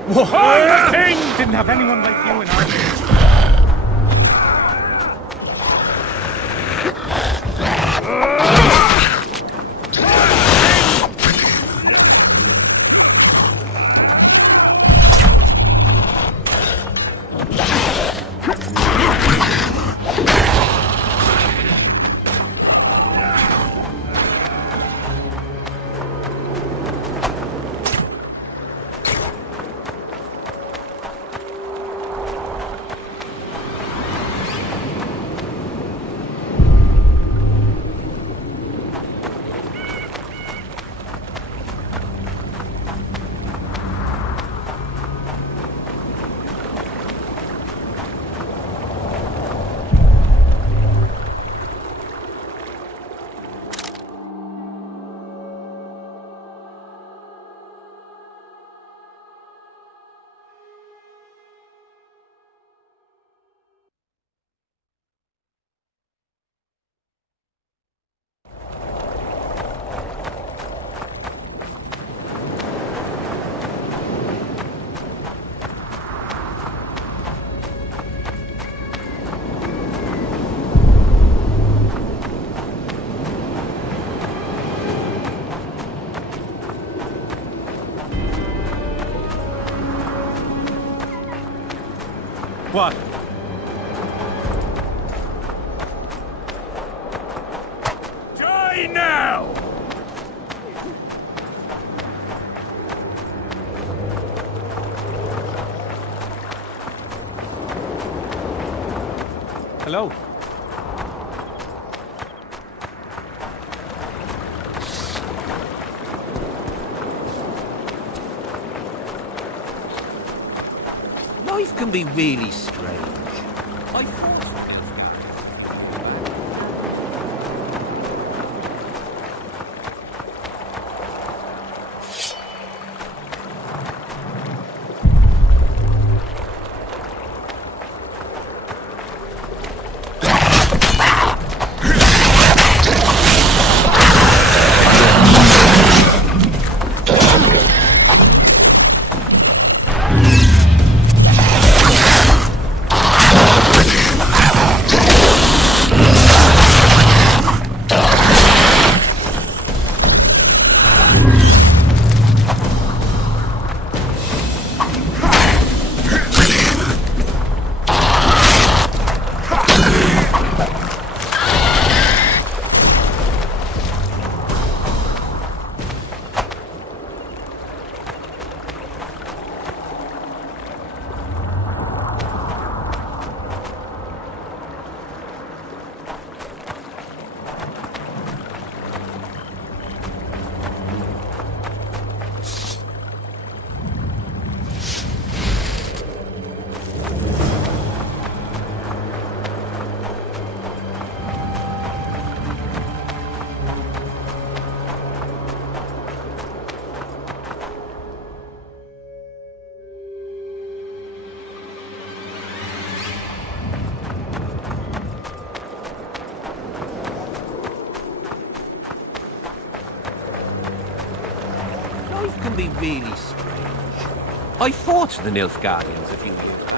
The king didn't have anyone like you in our days. What? Die now! Hello. Life can be really strange. I thought... can be really strange. I fought the Nilfgaardians a few years back.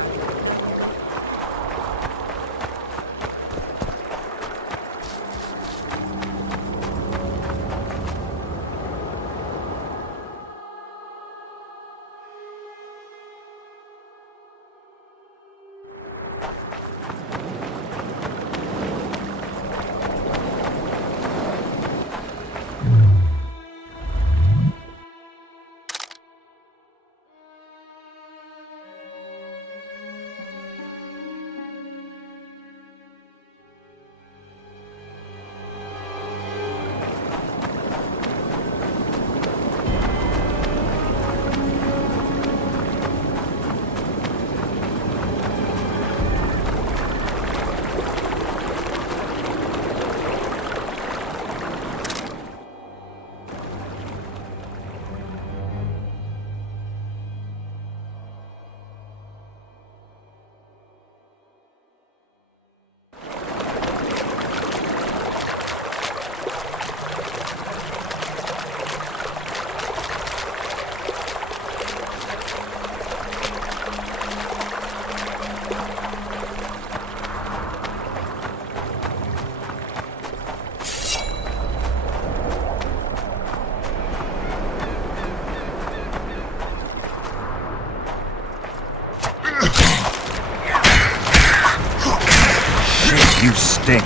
You stink.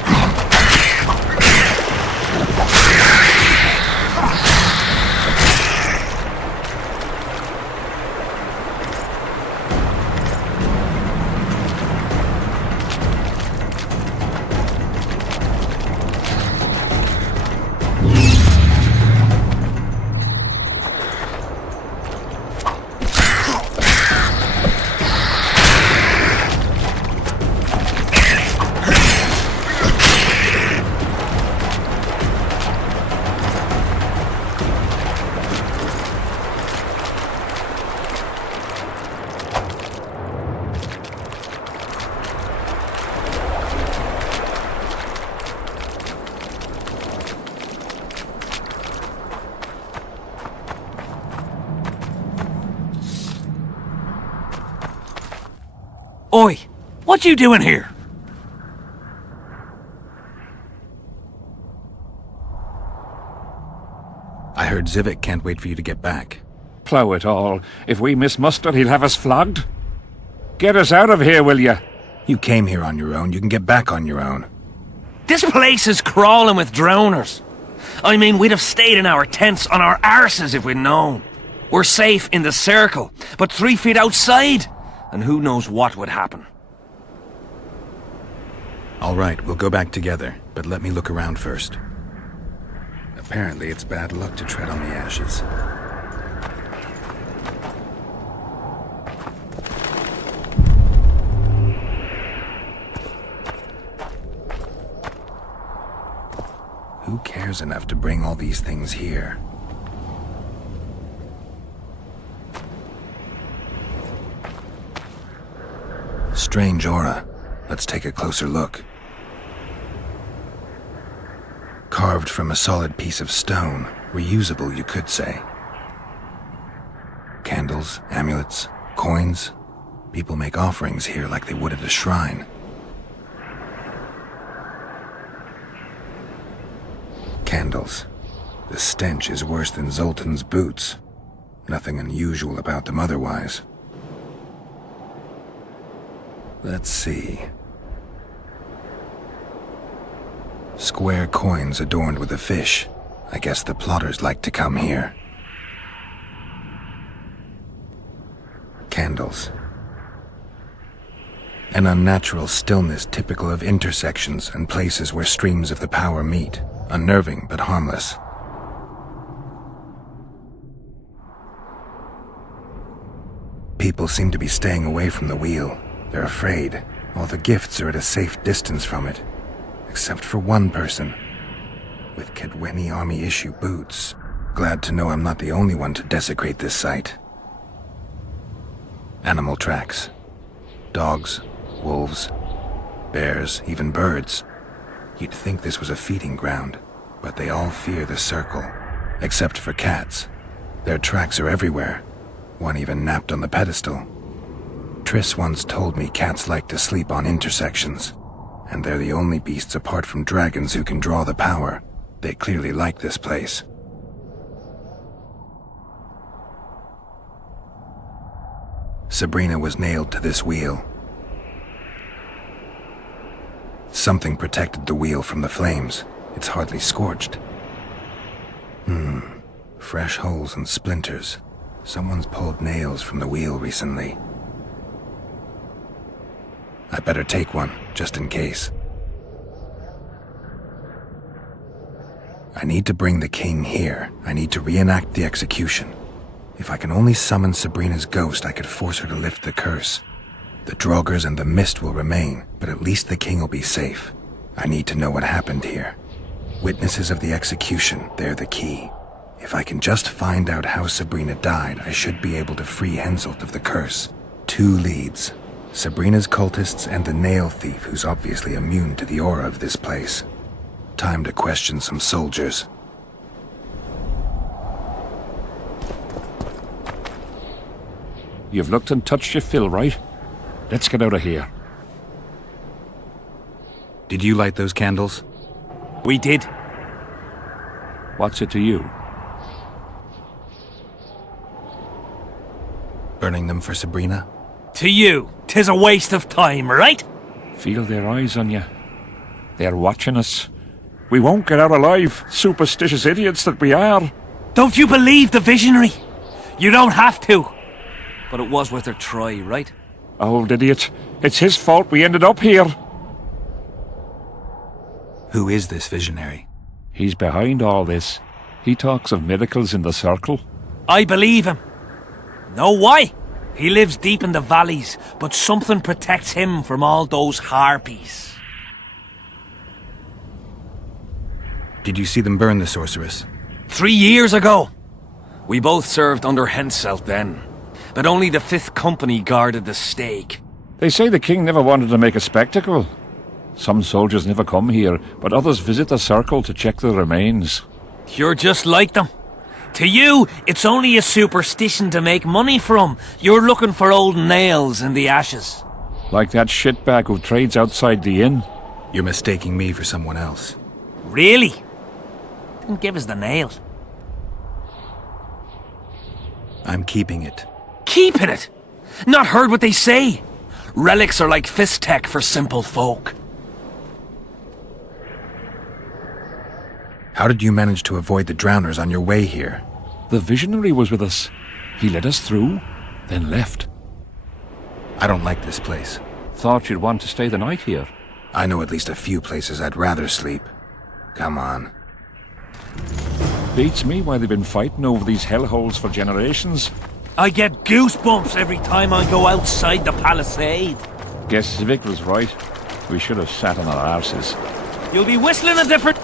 Oi! What you doing here? I heard Zivik can't wait for you to get back. Plough it all. If we miss muster, he'll have us flogged. Get us out of here, will you? You came here on your own. You can get back on your own. This place is crawling with drowners. I mean, we'd have stayed in our tents on our arses if we'd known. We're safe in the circle, but 3 feet outside, and who knows what would happen. All right, we'll go back together, but let me look around first. Apparently, it's bad luck to tread on the ashes. Who cares enough to bring all these things here? Strange aura. Let's take a closer look. Carved from a solid piece of stone. Reusable, you could say. Candles, amulets, coins. People make offerings here like they would at a shrine. Candles. The stench is worse than Zoltan's boots. Nothing unusual about them otherwise. Let's see. Square coins adorned with a fish. I guess the plotters like to come here. Candles. An unnatural stillness typical of intersections and places where streams of the power meet. Unnerving, but harmless. People seem to be staying away from the wheel. They're afraid. All the gifts are at a safe distance from it. Except for one person. With Kaedweni army issue boots. Glad to know I'm not the only one to desecrate this site. Animal tracks. Dogs, wolves, bears, even birds. You'd think this was a feeding ground, but they all fear the circle. Except for cats. Their tracks are everywhere. One even napped on the pedestal. Triss once told me cats like to sleep on intersections. And they're the only beasts apart from dragons who can draw the power. They clearly like this place. Sabrina was nailed to this wheel. Something protected the wheel from the flames. It's hardly scorched. Fresh holes and splinters. Someone's pulled nails from the wheel recently. I better take one, just in case. I need to bring the king here. I need to reenact the execution. If I can only summon Sabrina's ghost, I could force her to lift the curse. The Draugrs and the mist will remain, but at least the king will be safe. I need to know what happened here. Witnesses of the execution, they're the key. If I can just find out how Sabrina died, I should be able to free Henselt of the curse. 2 leads. Sabrina's cultists and the nail thief who's obviously immune to the aura of this place. Time to question some soldiers. You've looked and touched your fill, right? Let's get out of here. Did you light those candles? We did. What's it to you? Burning them for Sabrina? To you, 'tis a waste of time, right? Feel their eyes on you. They're watching us. We won't get out alive, superstitious idiots that we are. Don't you believe the visionary? You don't have to. But it was worth a try, right? Old idiot. It's his fault we ended up here. Who is this visionary? He's behind all this. He talks of miracles in the circle. I believe him. Know why? He lives deep in the valleys, but something protects him from all those harpies. Did you see them burn the sorceress? 3 years ago. We both served under Henselt then, but only the 5th Company guarded the stake. They say the king never wanted to make a spectacle. Some soldiers never come here, but others visit the circle to check the remains. You're just like them. To you, it's only a superstition to make money from. You're looking for old nails in the ashes. Like that shitbag who trades outside the inn. You're mistaking me for someone else. Really? Then give us the nail. I'm keeping it. Keeping it? Not heard what they say. Relics are like fist tech for simple folk. How did you manage to avoid the drowners on your way here? The visionary was with us. He led us through, then left. I don't like this place. Thought you'd want to stay the night here. I know at least a few places I'd rather sleep. Come on. Beats me why they've been fighting over these hellholes for generations. I get goosebumps every time I go outside the palisade. Guess Civic was right. We should have sat on our arses. You'll be whistling a different...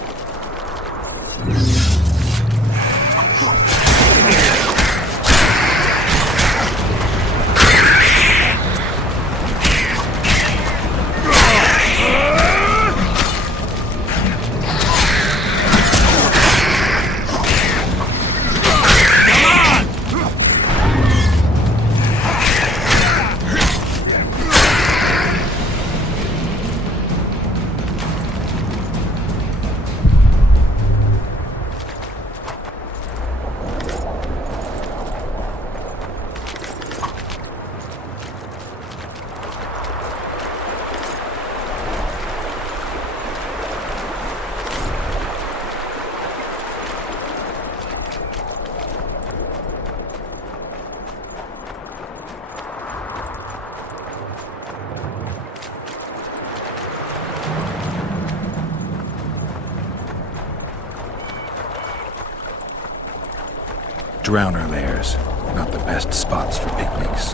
Drowner lairs, not the best spots for picnics.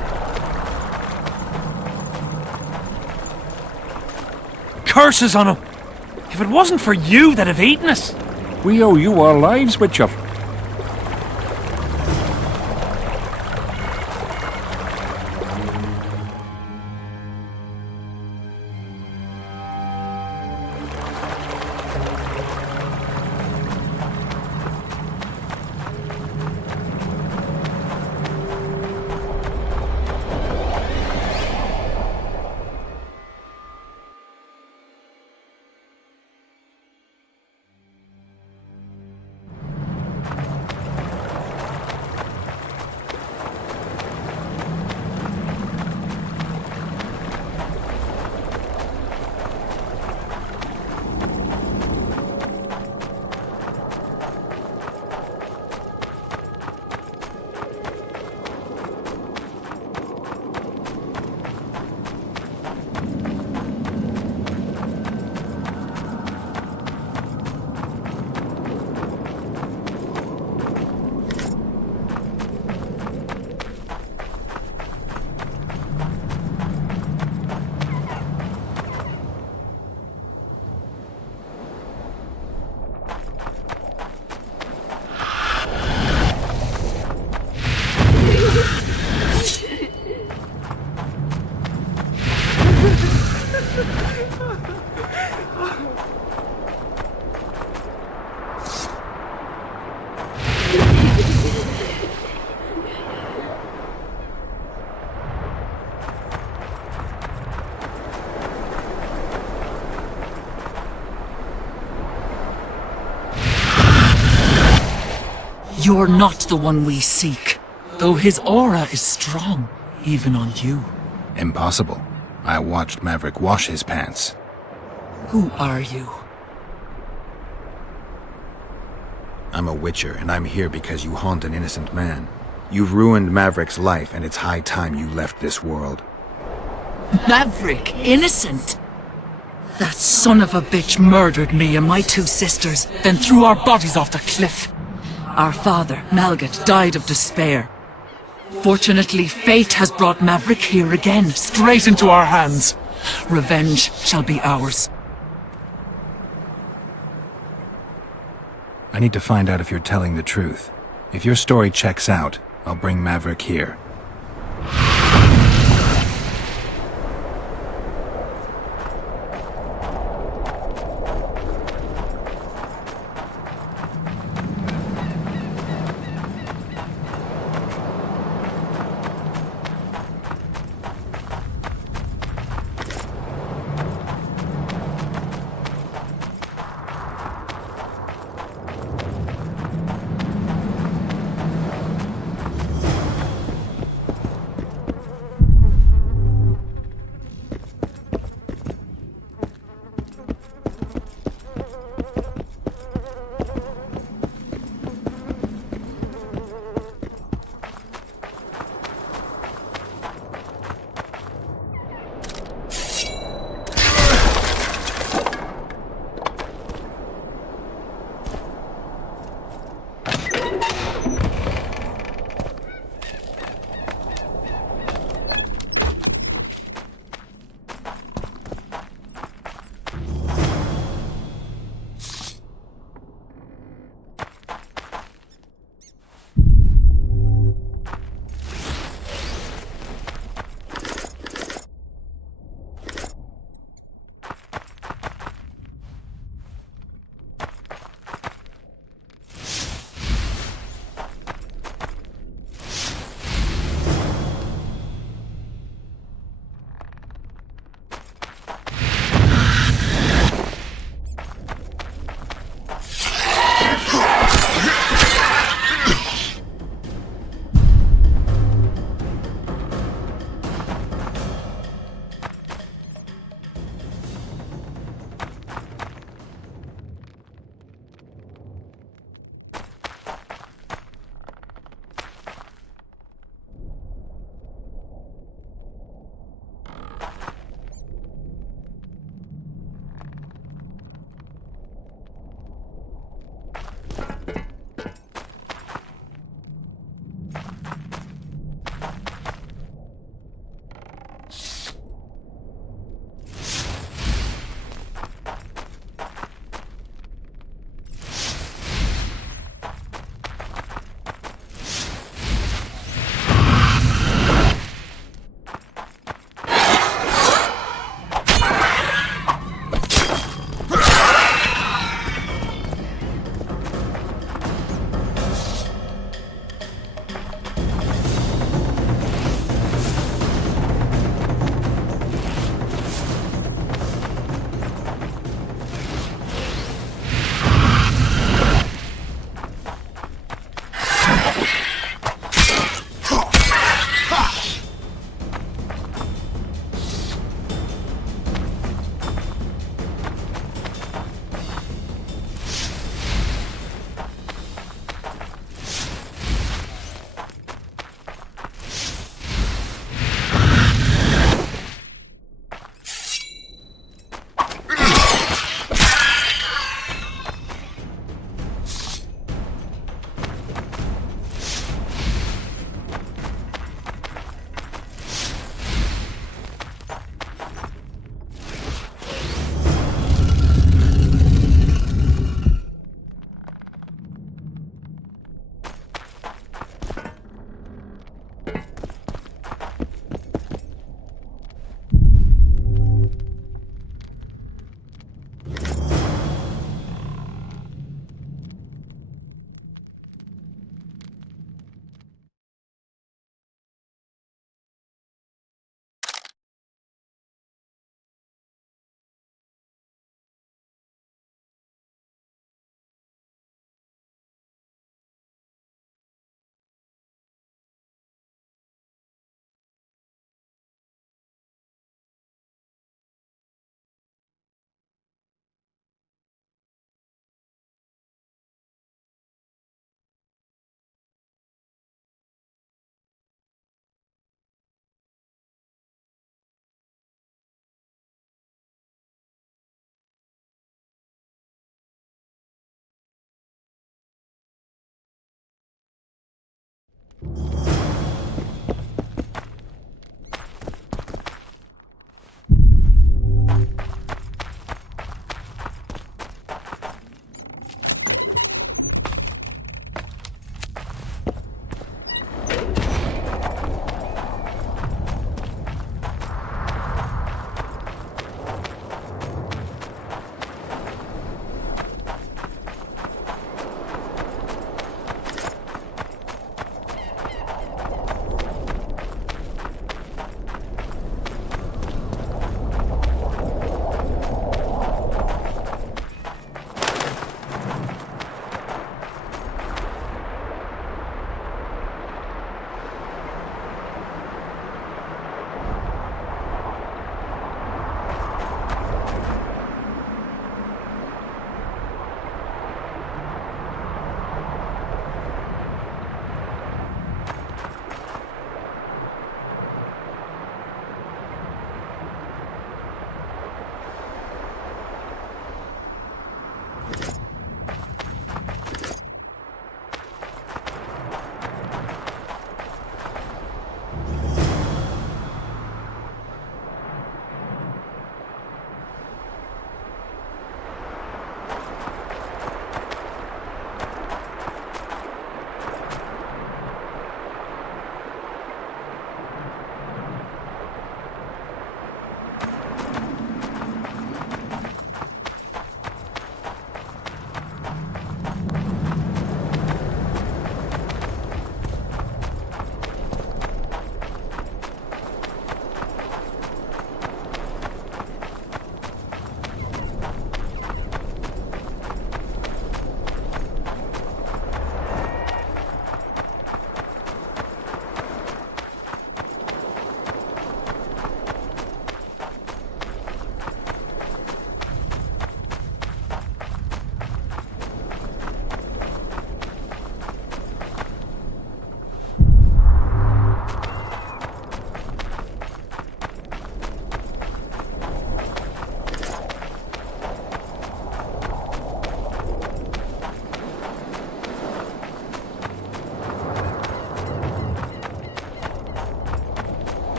Curses on him! If it wasn't for you, they'd have eaten us! We owe you our lives, Witcher. You're not the one we seek, though his aura is strong, even on you. Impossible. I watched Maverick wash his pants. Who are you? I'm a Witcher, and I'm here because you haunt an innocent man. You've ruined Maverick's life, and it's high time you left this world. Maverick? Innocent? That son of a bitch murdered me and my two sisters, then threw our bodies off the cliff. Our father, Malgat, died of despair. Fortunately, fate has brought Maverick here again, straight into our hands. Revenge shall be ours. I need to find out if you're telling the truth. If your story checks out, I'll bring Maverick here.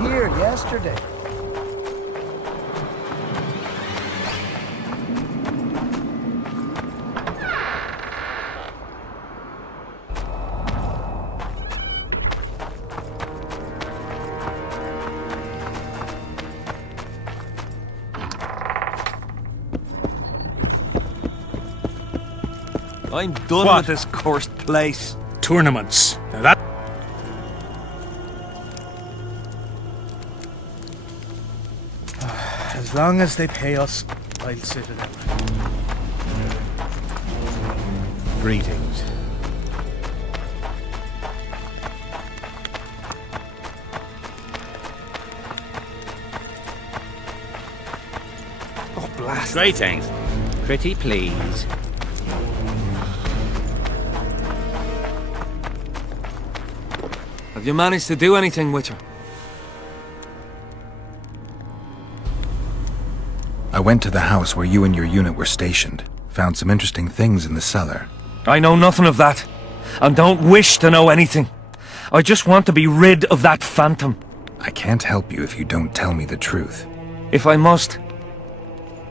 Here yesterday. I'm done with this cursed place. Tournaments. Now that... As long as they pay us, I'll sit it out. Greetings. Oh, blast. Greetings. Pretty please. Have you managed to do anything, Witcher? I went to the house where you and your unit were stationed. Found some interesting things in the cellar. I know nothing of that, and don't wish to know anything. I just want to be rid of that phantom. I can't help you if you don't tell me the truth. If I must,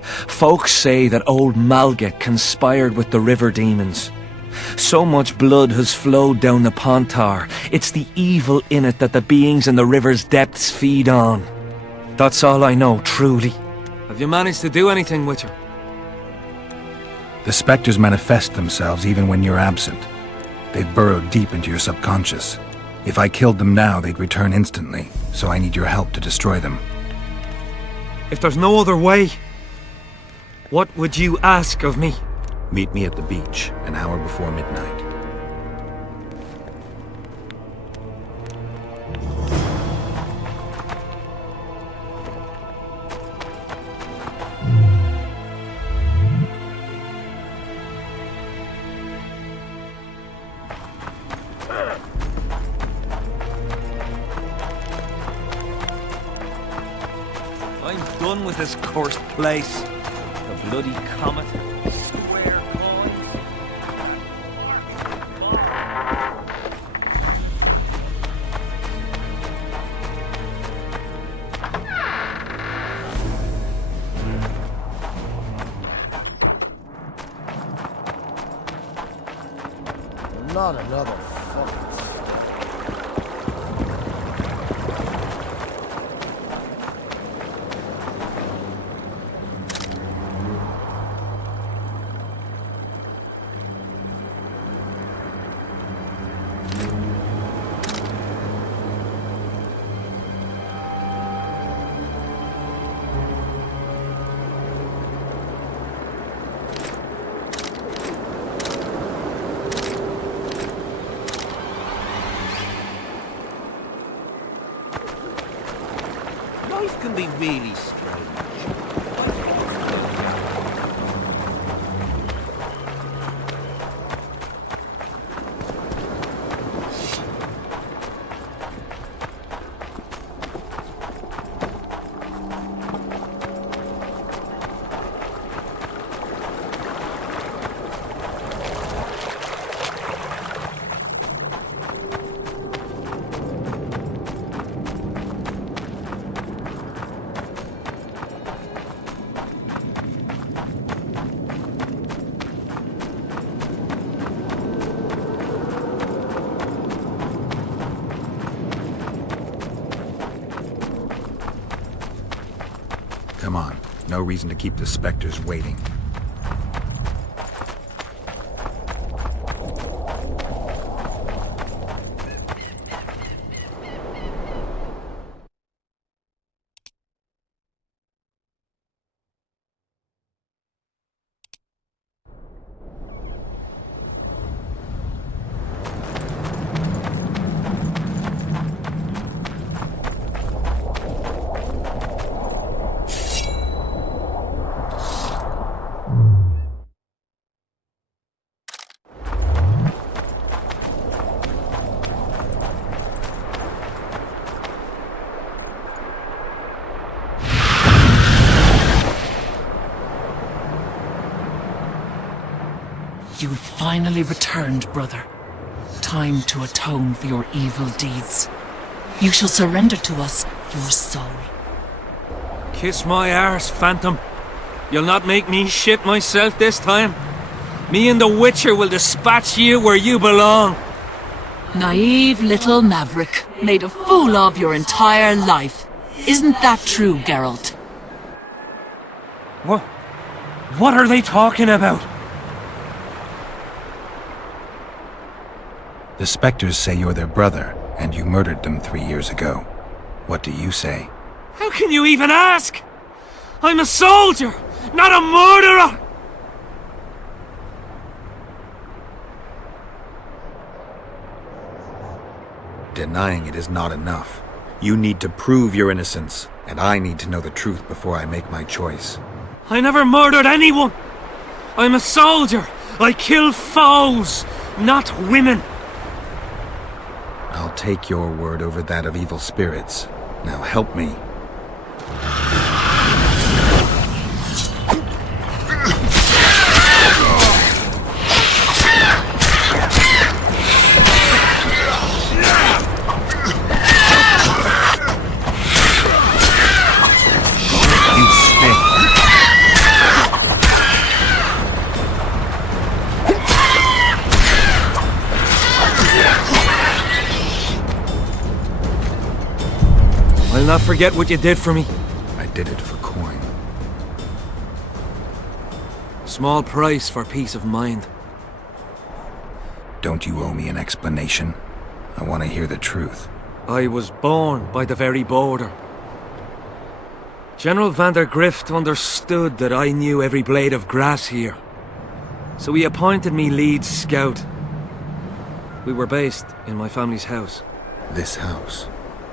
Folks say that old Malget conspired with the river demons. So much blood has flowed down the Pontar. It's the evil in it that the beings in the river's depths feed on. That's all I know, truly. Have you managed to do anything with her? The specters manifest themselves even when you're absent. They've burrowed deep into your subconscious. If I killed them now, they'd return instantly, so I need your help to destroy them. If there's no other way, what would you ask of me? Meet me at the beach, an hour before midnight. I'm done with this cursed place. The bloody comet. Square coins. Not another fucking... Life can be really strange. Come on, no reason to keep the specters waiting. You've finally returned, brother. Time to atone for your evil deeds. You shall surrender to us your soul. Kiss my arse, Phantom. You'll not make me shit myself this time. Me and the Witcher will dispatch you where you belong. Naive little maverick, made a fool of your entire life. Isn't that true, Geralt? What are they talking about? The specters say you're their brother, and you murdered them 3 years ago. What do you say? How can you even ask? I'm a soldier, not a murderer! Denying it is not enough. You need to prove your innocence, and I need to know the truth before I make my choice. I never murdered anyone! I'm a soldier! I kill foes, not women! I'll take your word over that of evil spirits. Now help me. You stink. forget what you did for me. I did it for coin. Small price for peace of mind. Don't you owe me an explanation? I want to hear the truth. I was born by the very border. General van der Grift understood that I knew every blade of grass here. So he appointed me lead scout. We were based in my family's house. This house?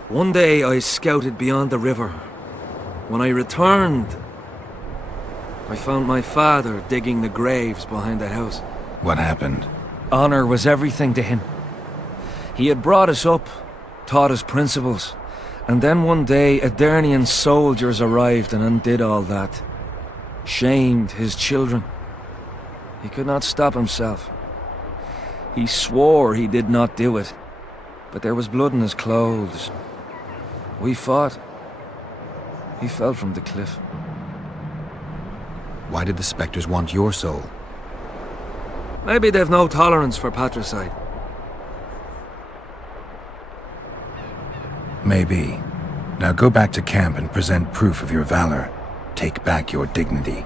One day I scouted beyond the river. When I returned, I found my father digging the graves behind the house. What happened? Honor was everything to him. He had brought us up, taught us principles, and then one day Aedirnian soldiers arrived and undid all that. Shamed his children. He could not stop himself. He swore he did not do it, but there was blood in his clothes. We fought. He fell from the cliff. Why did the Spectres want your soul? Maybe they've no tolerance for patricide. Maybe. Now go back to camp and present proof of your valor. Take back your dignity.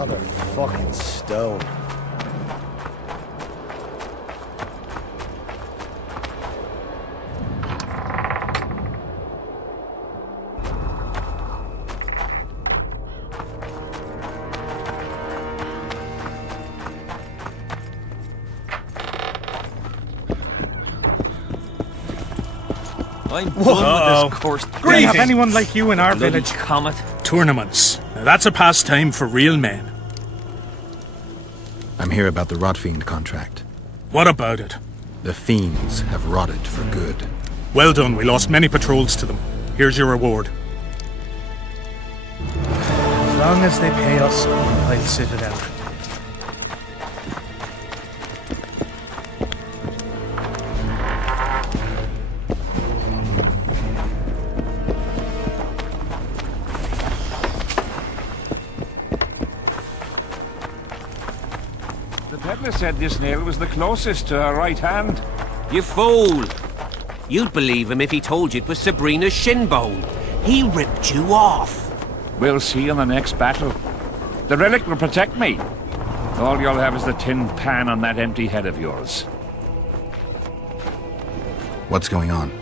Another fucking stone. I'm done with this course. Do we have anyone like you in our Bloody village? comet. Tournaments. Now that's a pastime for real men. I'm here about the Rotfiend contract. What about it? The fiends have rotted for good. Well done, we lost many patrols to them. Here's your reward. As long as they pay us, I'll sit it out. The Peddler said this nail was the closest to her right hand. You fool! You'd believe him if he told you it was Sabrina's shin bone. He ripped you off. We'll see in the next battle. The Relic will protect me. All you'll have is the tin pan on that empty head of yours. What's going on?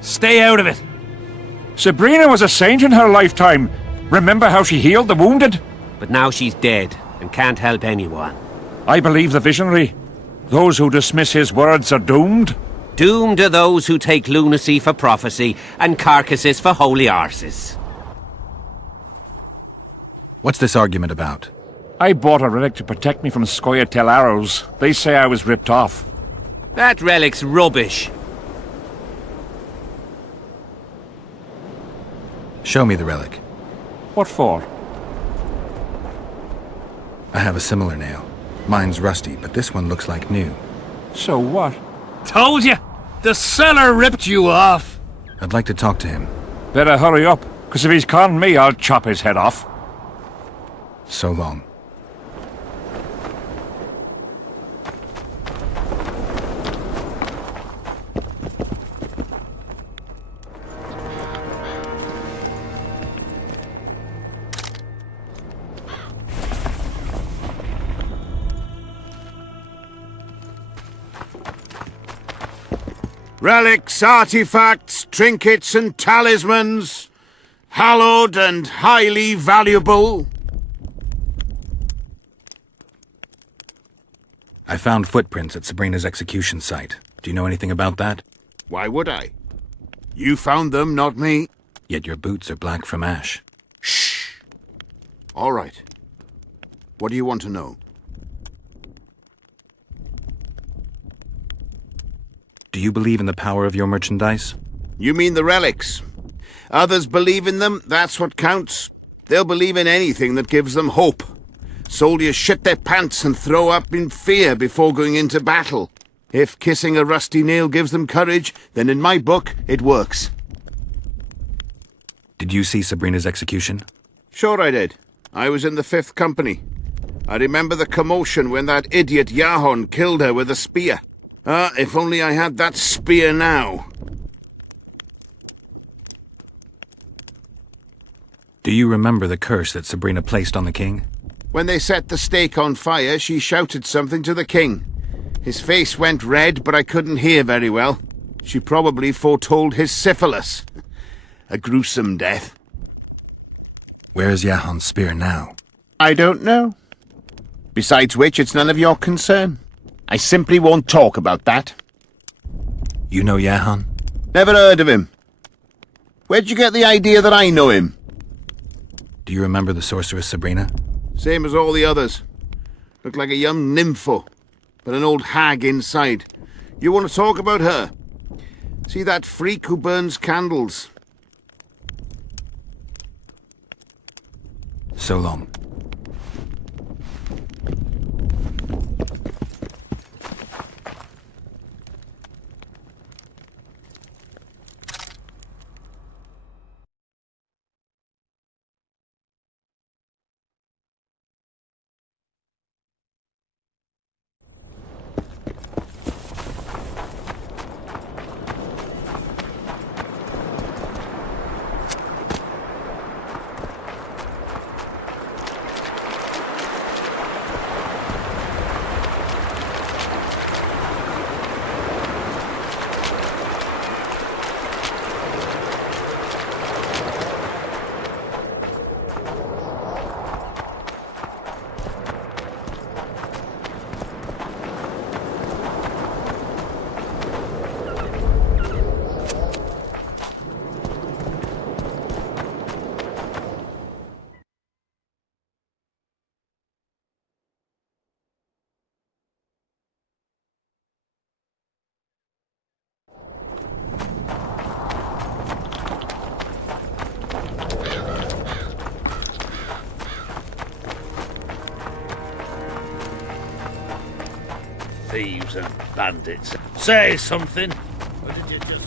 Stay out of it! Sabrina was a saint in her lifetime. Remember how she healed the wounded? But now she's dead and can't help anyone. I believe the visionary. Those who dismiss his words are doomed. Doomed are those who take lunacy for prophecy and carcasses for holy arses. What's this argument about? I bought a relic to protect me from Scoia'tael arrows. They say I was ripped off. That relic's rubbish. Show me the relic. What for? I have a similar nail. Mine's rusty, but this one looks like new. So what? Told you! The seller ripped you off! I'd like to talk to him. Better hurry up, because if he's conned me, I'll chop his head off. So long. Relics, artifacts, trinkets and talismans, hallowed and highly valuable. I found footprints at Sabrina's execution site. Do you know anything about that? Why would I? You found them, not me. Yet your boots are black from ash. Shh. All right. What do you want to know? Do you believe in the power of your merchandise? You mean the relics? Others believe in them, that's what counts. They'll believe in anything that gives them hope. Soldiers shit their pants and throw up in fear before going into battle. If kissing a rusty nail gives them courage, then in my book, it works. Did you see Sabrina's execution? Sure I did. I was in the 5th Company. I remember the commotion when that idiot Yahon killed her with a spear. If only I had that spear now. Do you remember the curse that Sabrina placed on the king? When they set the stake on fire, she shouted something to the king. His face went red, but I couldn't hear very well. She probably foretold his syphilis. A gruesome death. Where is Yahon's spear now? I don't know. Besides which, it's none of your concern. I simply won't talk about that. You know Yahon? Never heard of him. Where'd you get the idea that I know him? Do you remember the sorceress Sabrina? Same as all the others. Looked like a young nympho, but an old hag inside. You want to talk about her? See that freak who burns candles? So long. thieves and bandits. Say something. Or did you just...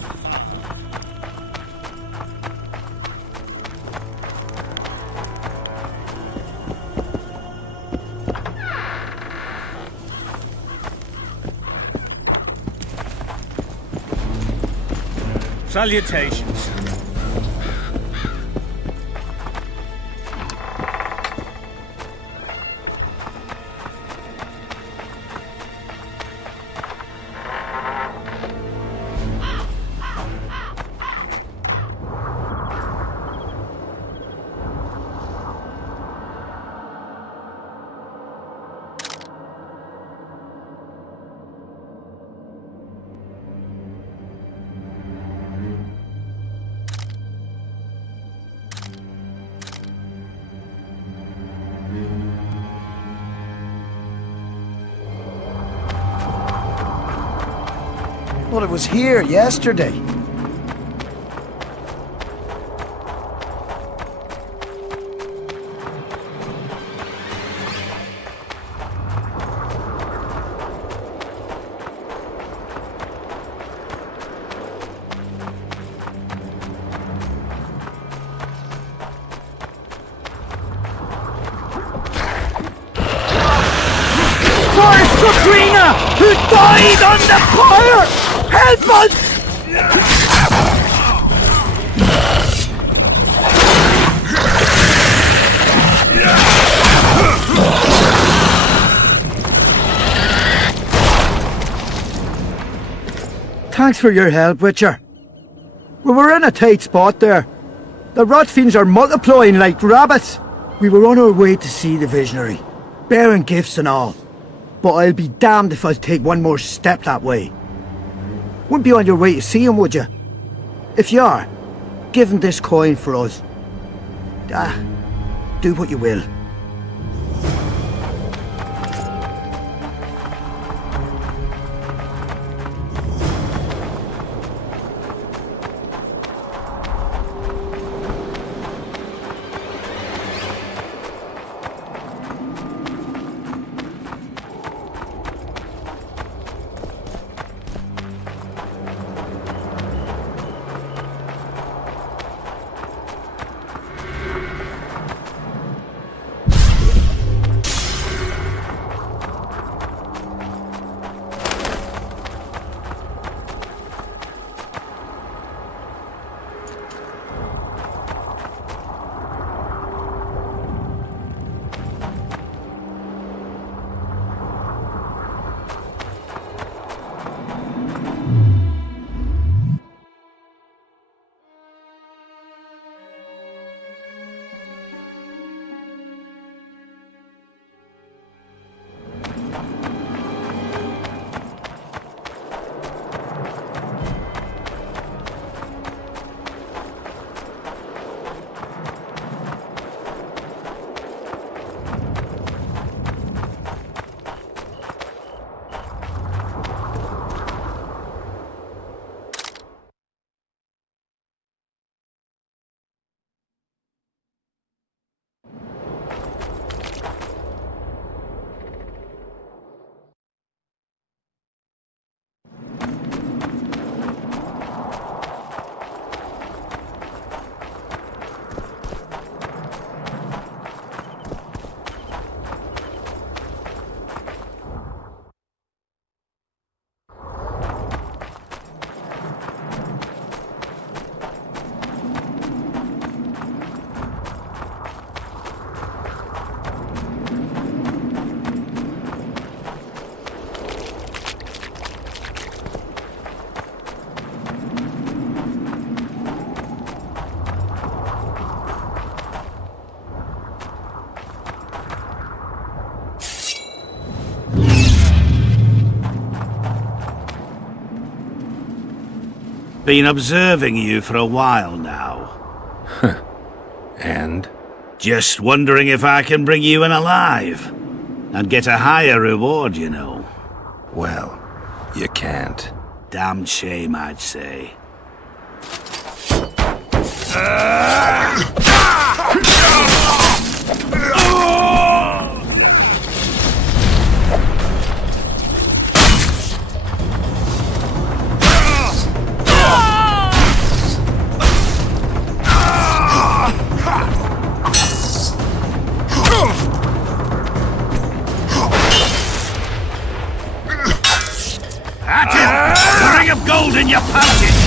Salutations. Well, it was here yesterday. For Sabrina, who died on the fire! Help us! Thanks for your help, Witcher. We were in a tight spot there. The rot fiends are multiplying like rabbits. We were on our way to see the visionary, bearing gifts and all. But I'll be damned if I'll take one more step that way. Wouldn't be on your way to see him, would you? If you are, give him this coin for us. Do what you will. Been observing you for a while now. And? Just wondering if I can bring you in alive. And get a higher reward, you know. Well, you can't. Damn shame, I'd say. in your pouches!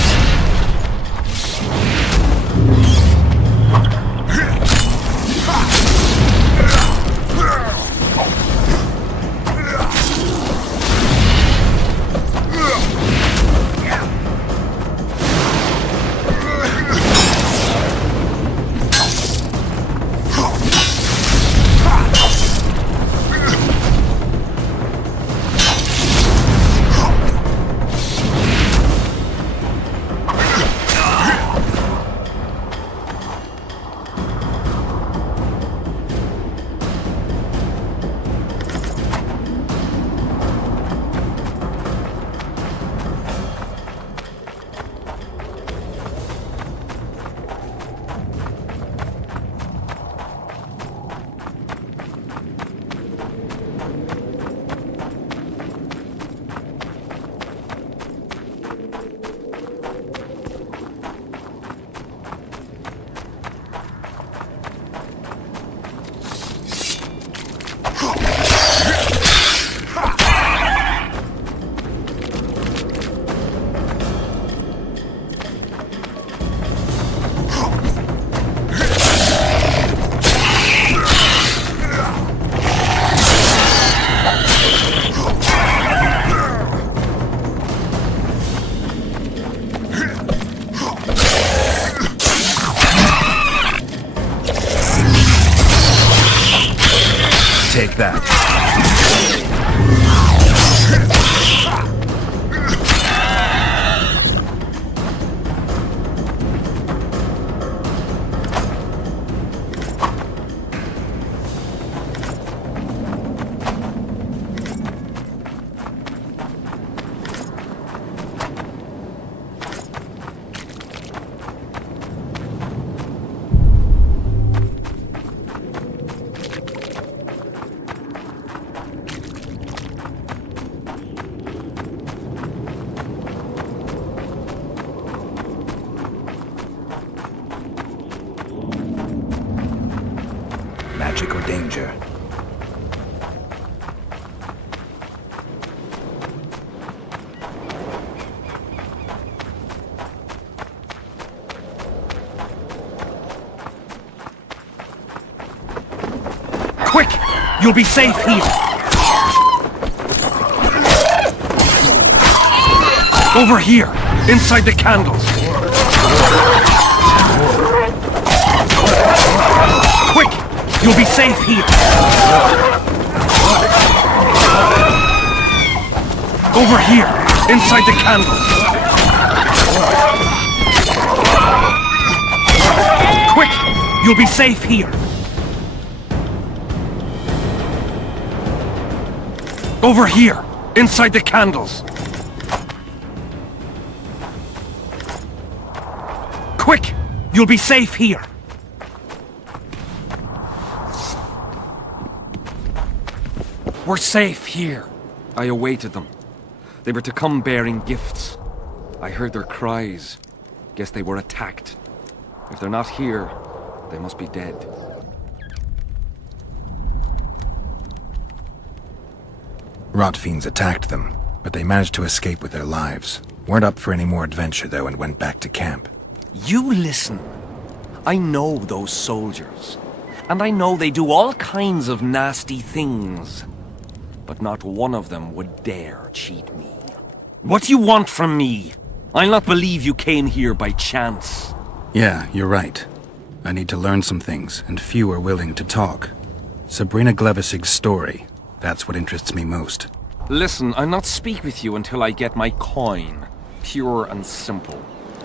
Take that. Magic or danger? Quick! You'll be safe here! Over here, inside the candles. Quick! You'll be safe here! Over here, inside the candles. Quick! You'll be safe here! Over here, inside the candles. Quick! You'll be safe here! We're safe here. I awaited them. They were to come bearing gifts. I heard their cries. Guess they were attacked. If they're not here, they must be dead. Rot fiends attacked them, but they managed to escape with their lives. Weren't up for any more adventure, though, and went back to camp. You listen. I know those soldiers. And I know they do all kinds of nasty things. But not one of them would dare cheat me. What do you want from me? I'll not believe you came here by chance. Yeah, you're right. I need to learn some things, and few are willing to talk. Sabrina Glevisig's story. That's what interests me most. Listen, I'll not speak with you until I get my coin. Pure and simple.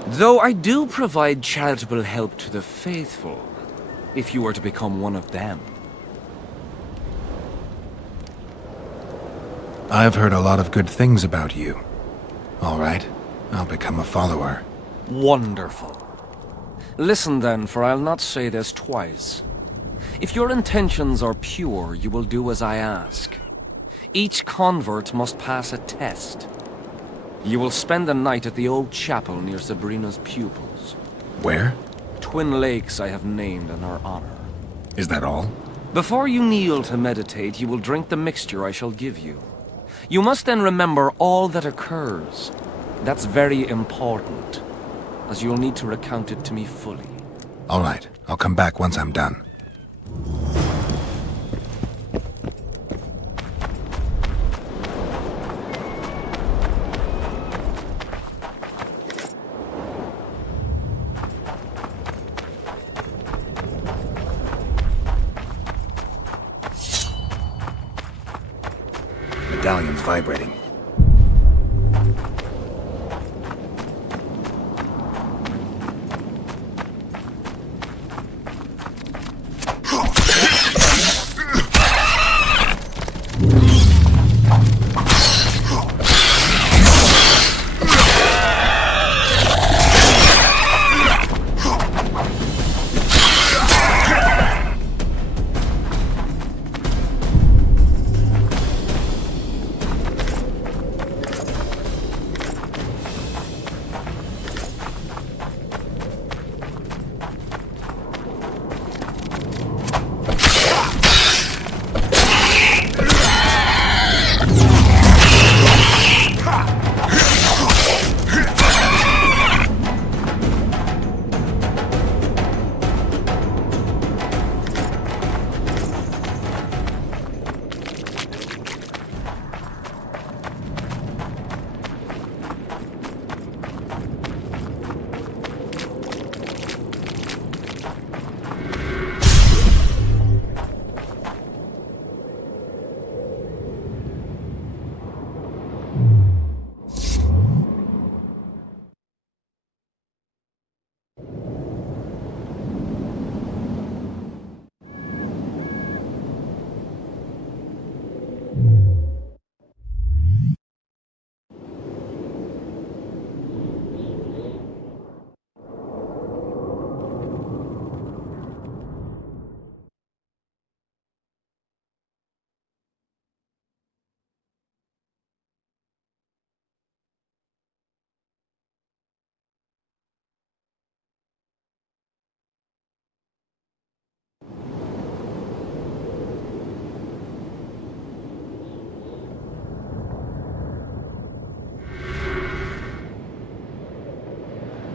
Though I do provide charitable help to the faithful, if you were to become one of them. I've heard a lot of good things about you. All right, I'll become a follower. Wonderful. Listen then, for I'll not say this twice. If your intentions are pure, you will do as I ask. Each convert must pass a test. You will spend the night at the old chapel near Sabrina's pupils. Where? Twin lakes I have named in her honor. Is that all? Before you kneel to meditate, you will drink the mixture I shall give you. You must then remember all that occurs. That's very important, as you'll need to recount it to me fully. All right, I'll come back once I'm done. Medallion's vibrating.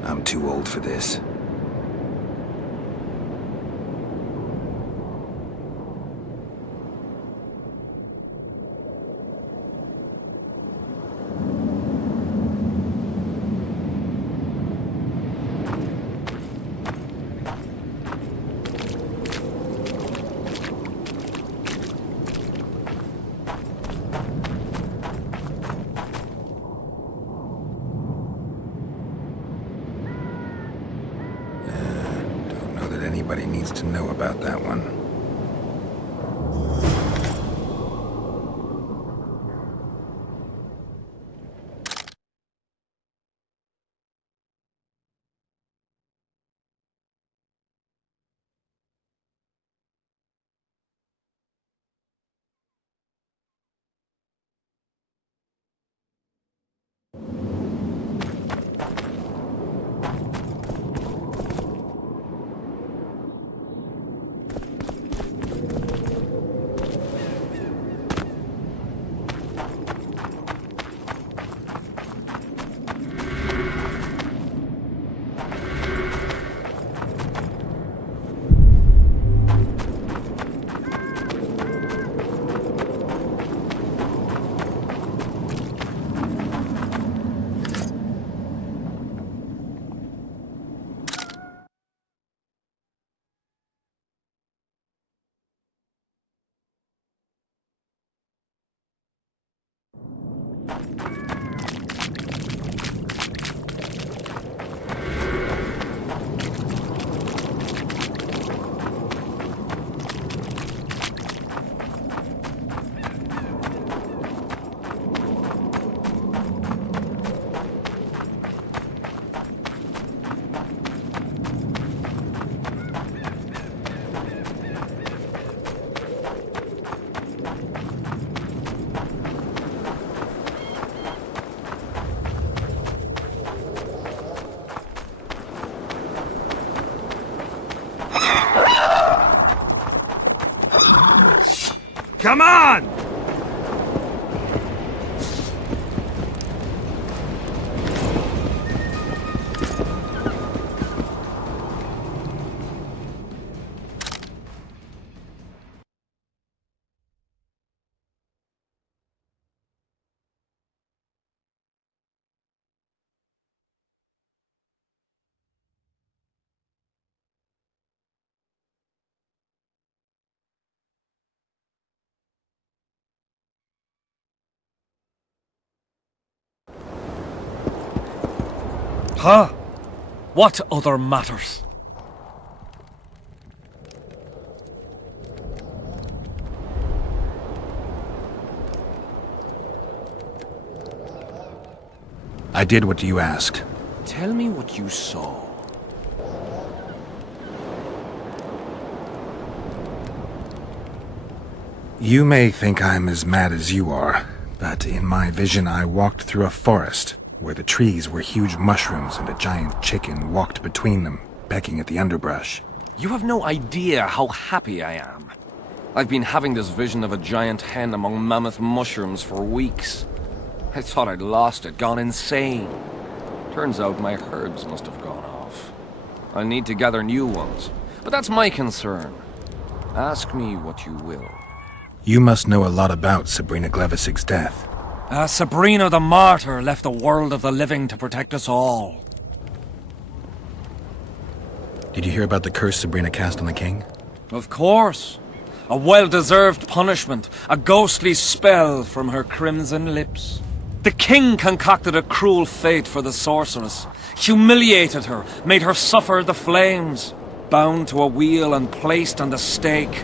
I'm too old for this. Anybody needs to know about that one. Come on! Huh? What other matters? I did what you asked. Tell me what you saw. You may think I'm as mad as you are, but in my vision I walked through a forest, where the trees were huge mushrooms and a giant chicken walked between them, pecking at the underbrush. You have no idea how happy I am. I've been having this vision of a giant hen among mammoth mushrooms for weeks. I thought I'd lost it, gone insane. Turns out my herbs must have gone off. I need to gather new ones, but that's my concern. Ask me what you will. You must know a lot about Sabrina Glevisig's death. Sabrina the Martyr left the world of the living to protect us all. Did you hear about the curse Sabrina cast on the king? Of course. A well-deserved punishment, a ghostly spell from her crimson lips. The king concocted a cruel fate for the sorceress, humiliated her, made her suffer the flames. Bound to a wheel and placed on the stake,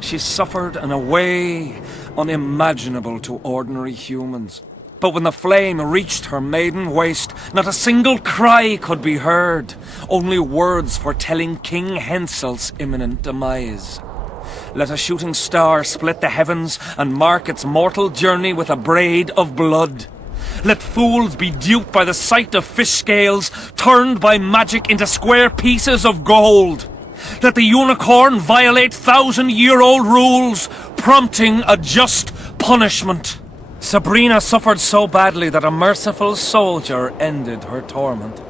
she suffered in a way unimaginable to ordinary humans. But when the flame reached her maiden waist, not a single cry could be heard, only words foretelling King Henselt's imminent demise. Let a shooting star split the heavens and mark its mortal journey with a braid of blood. Let fools be duped by the sight of fish scales, turned by magic into square pieces of gold. Let the unicorn violate 1,000-year-old rules, prompting a just punishment. Sabrina suffered so badly that a merciful soldier ended her torment,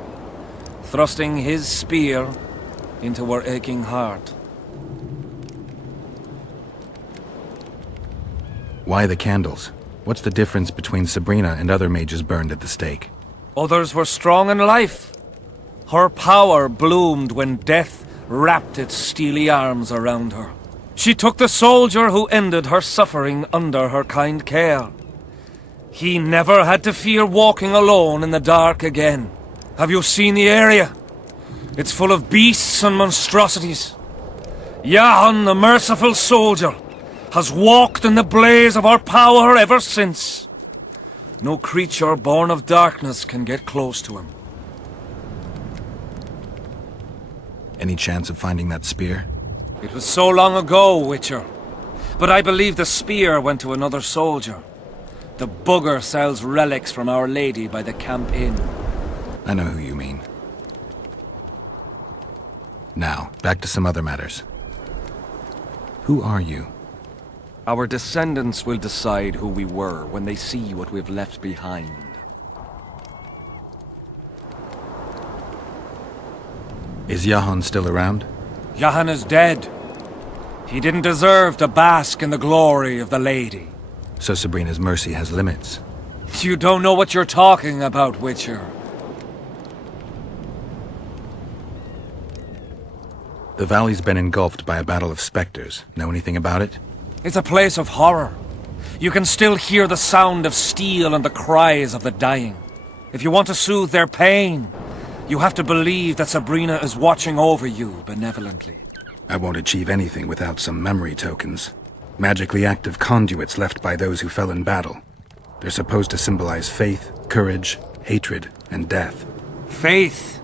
thrusting his spear into her aching heart. Why the candles? What's the difference between Sabrina and other mages burned at the stake? Others were strong in life. Her power bloomed when death wrapped its steely arms around her. She took the soldier who ended her suffering under her kind care. He never had to fear walking alone in the dark again. Have you seen the area? It's full of beasts and monstrosities. Jahan, the merciful soldier, has walked in the blaze of our power ever since. No creature born of darkness can get close to him. Any chance of finding that spear? It was so long ago, Witcher. But I believe the spear went to another soldier. The bugger sells relics from Our Lady by the Camp Inn. I know who you mean. Now, back to some other matters. Who are you? Our descendants will decide who we were when they see what we've left behind. Is Jahan still around? Jahan is dead. He didn't deserve to bask in the glory of the Lady. So Sabrina's mercy has limits. You don't know what you're talking about, Witcher. The valley's been engulfed by a battle of specters. Know anything about it? It's a place of horror. You can still hear the sound of steel and the cries of the dying. If you want to soothe their pain, you have to believe that Sabrina is watching over you benevolently. I won't achieve anything without some memory tokens. Magically active conduits left by those who fell in battle. They're supposed to symbolize faith, courage, hatred, and death. Faith?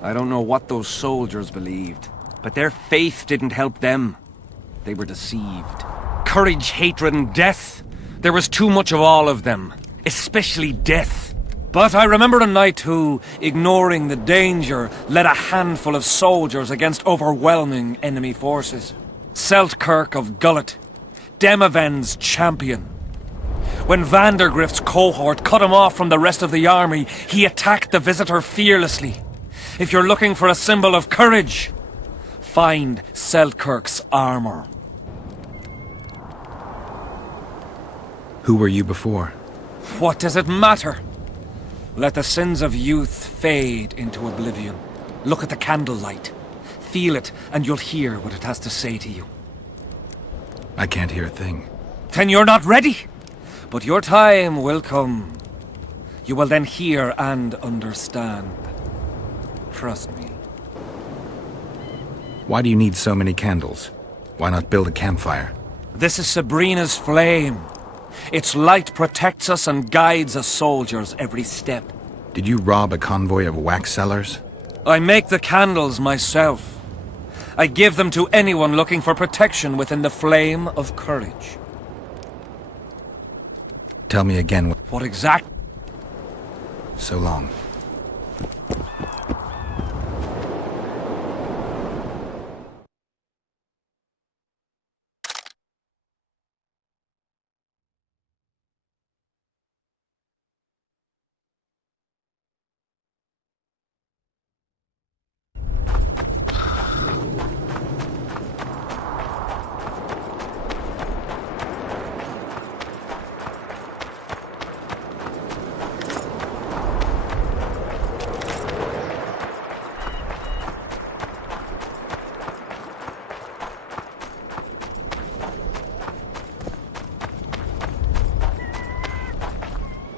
I don't know what those soldiers believed, but their faith didn't help them. They were deceived. Courage, hatred, and death. There was too much of all of them, especially death. But I remember a knight who, ignoring the danger, led a handful of soldiers against overwhelming enemy forces. Seltkirk of Gullet, Demaven's champion. When Vandergrift's cohort cut him off from the rest of the army, he attacked the visitor fearlessly. If you're looking for a symbol of courage, find Seltkirk's armor. Who were you before? What does it matter? Let the sins of youth fade into oblivion. Look at the candlelight. Feel it, and you'll hear what it has to say to you. I can't hear a thing. Then you're not ready. But your time will come. You will then hear and understand. Trust me. Why do you need so many candles? Why not build a campfire? This is Sabrina's flame. Its light protects us and guides us soldiers every step. Did you rob a convoy of wax sellers? I make the candles myself. I give them to anyone looking for protection within the flame of courage. Tell me again what exact... So long.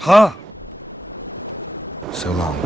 Huh? So long.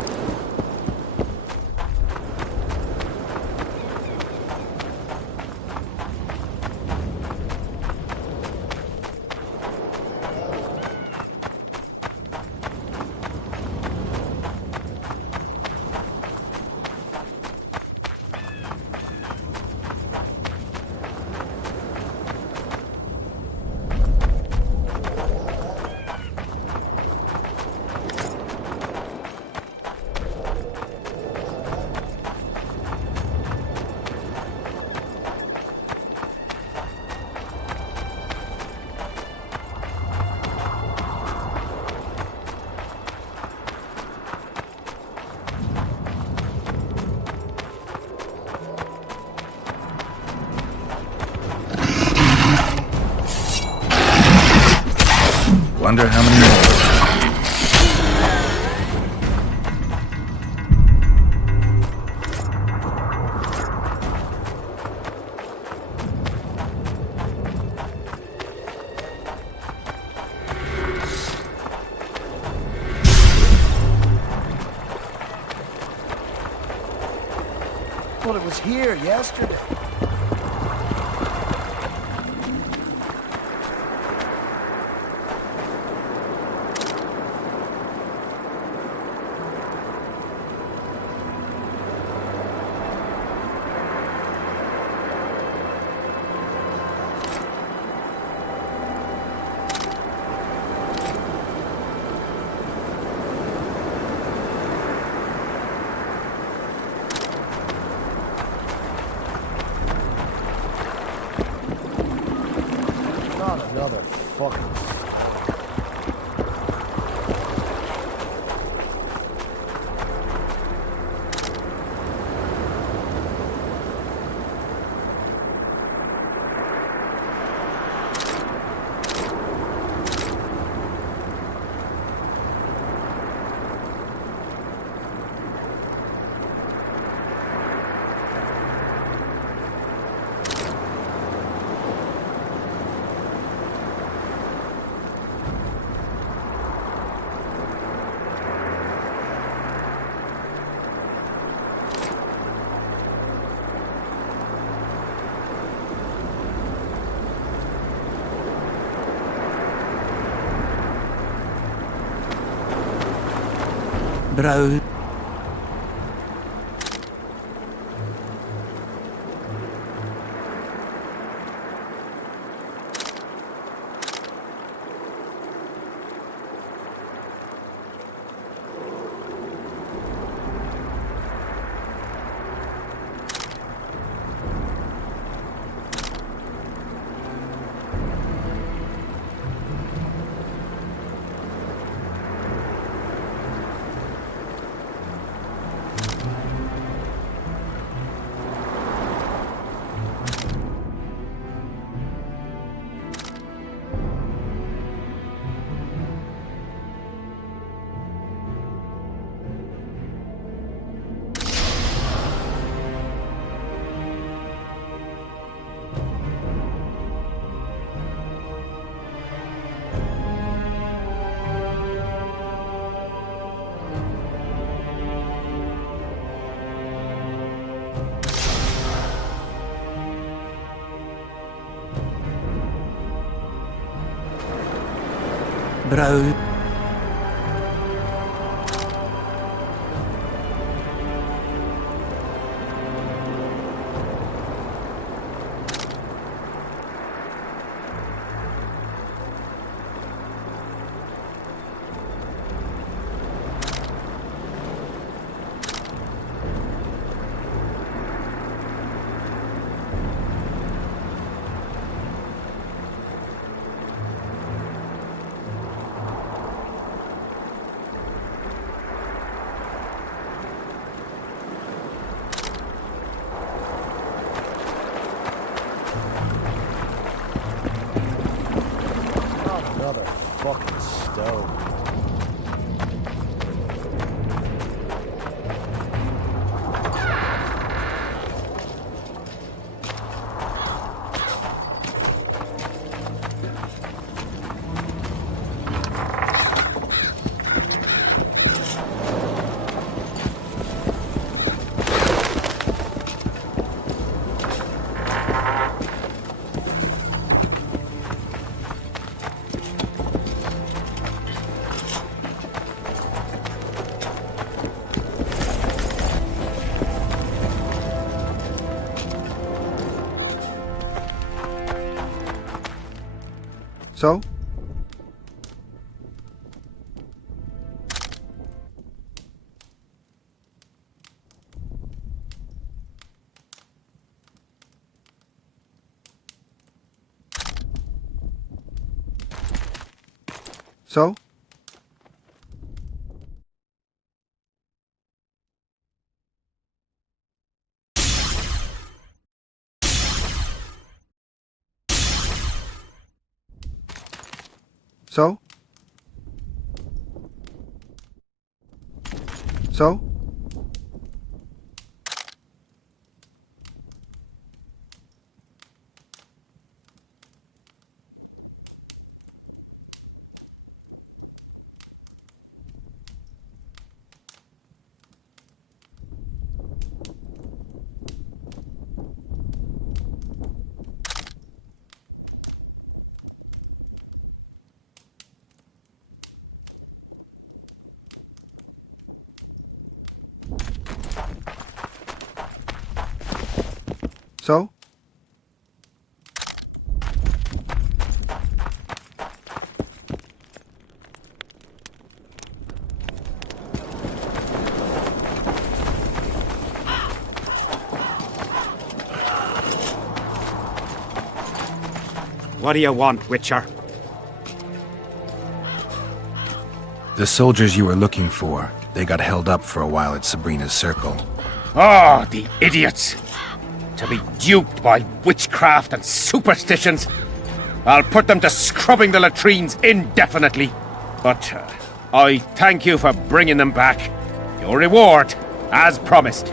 Wonder how many more. Well, it was here yesterday. Another fucking... Brown. Bro. Another fucking stone. So? So? So? So? So? What do you want, Witcher? The soldiers you were looking for, they got held up for a while at Sabrina's circle. Oh, the idiots! To be duped by witchcraft and superstitions. I'll put them to scrubbing the latrines indefinitely. But I thank you for bringing them back. Your reward, as promised.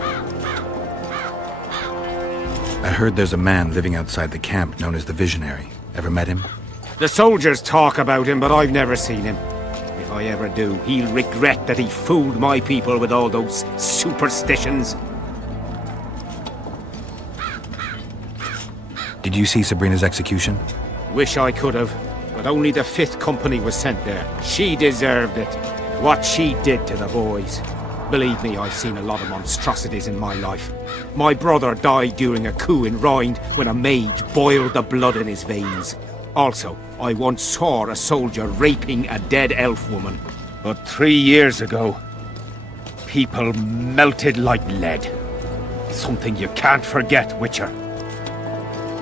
I heard there's a man living outside the camp known as the Visionary. Ever met him? The soldiers talk about him, but I've never seen him. If I ever do, he'll regret that he fooled my people with all those superstitions. Did you see Sabrina's execution? Wish I could have, but only the 5th Company was sent there. She deserved it. What she did to the boys. Believe me, I've seen a lot of monstrosities in my life. My brother died during a coup in Rind when a mage boiled the blood in his veins. Also, I once saw a soldier raping a dead elf woman. But 3 years ago, people melted like lead. Something you can't forget, Witcher.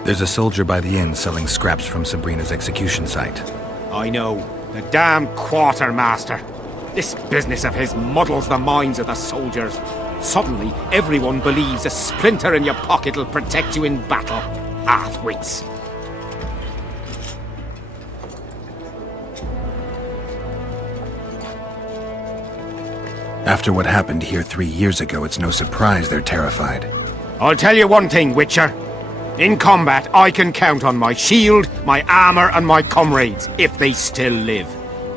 There's a soldier by the inn selling scraps from Sabrina's execution site. I know. The damn quartermaster. This business of his muddles the minds of the soldiers. Suddenly, everyone believes a splinter in your pocket will protect you in battle. Athwits. After what happened here 3 years ago, it's no surprise they're terrified. I'll tell you one thing, Witcher. In combat, I can count on my shield, my armor, and my comrades, if they still live.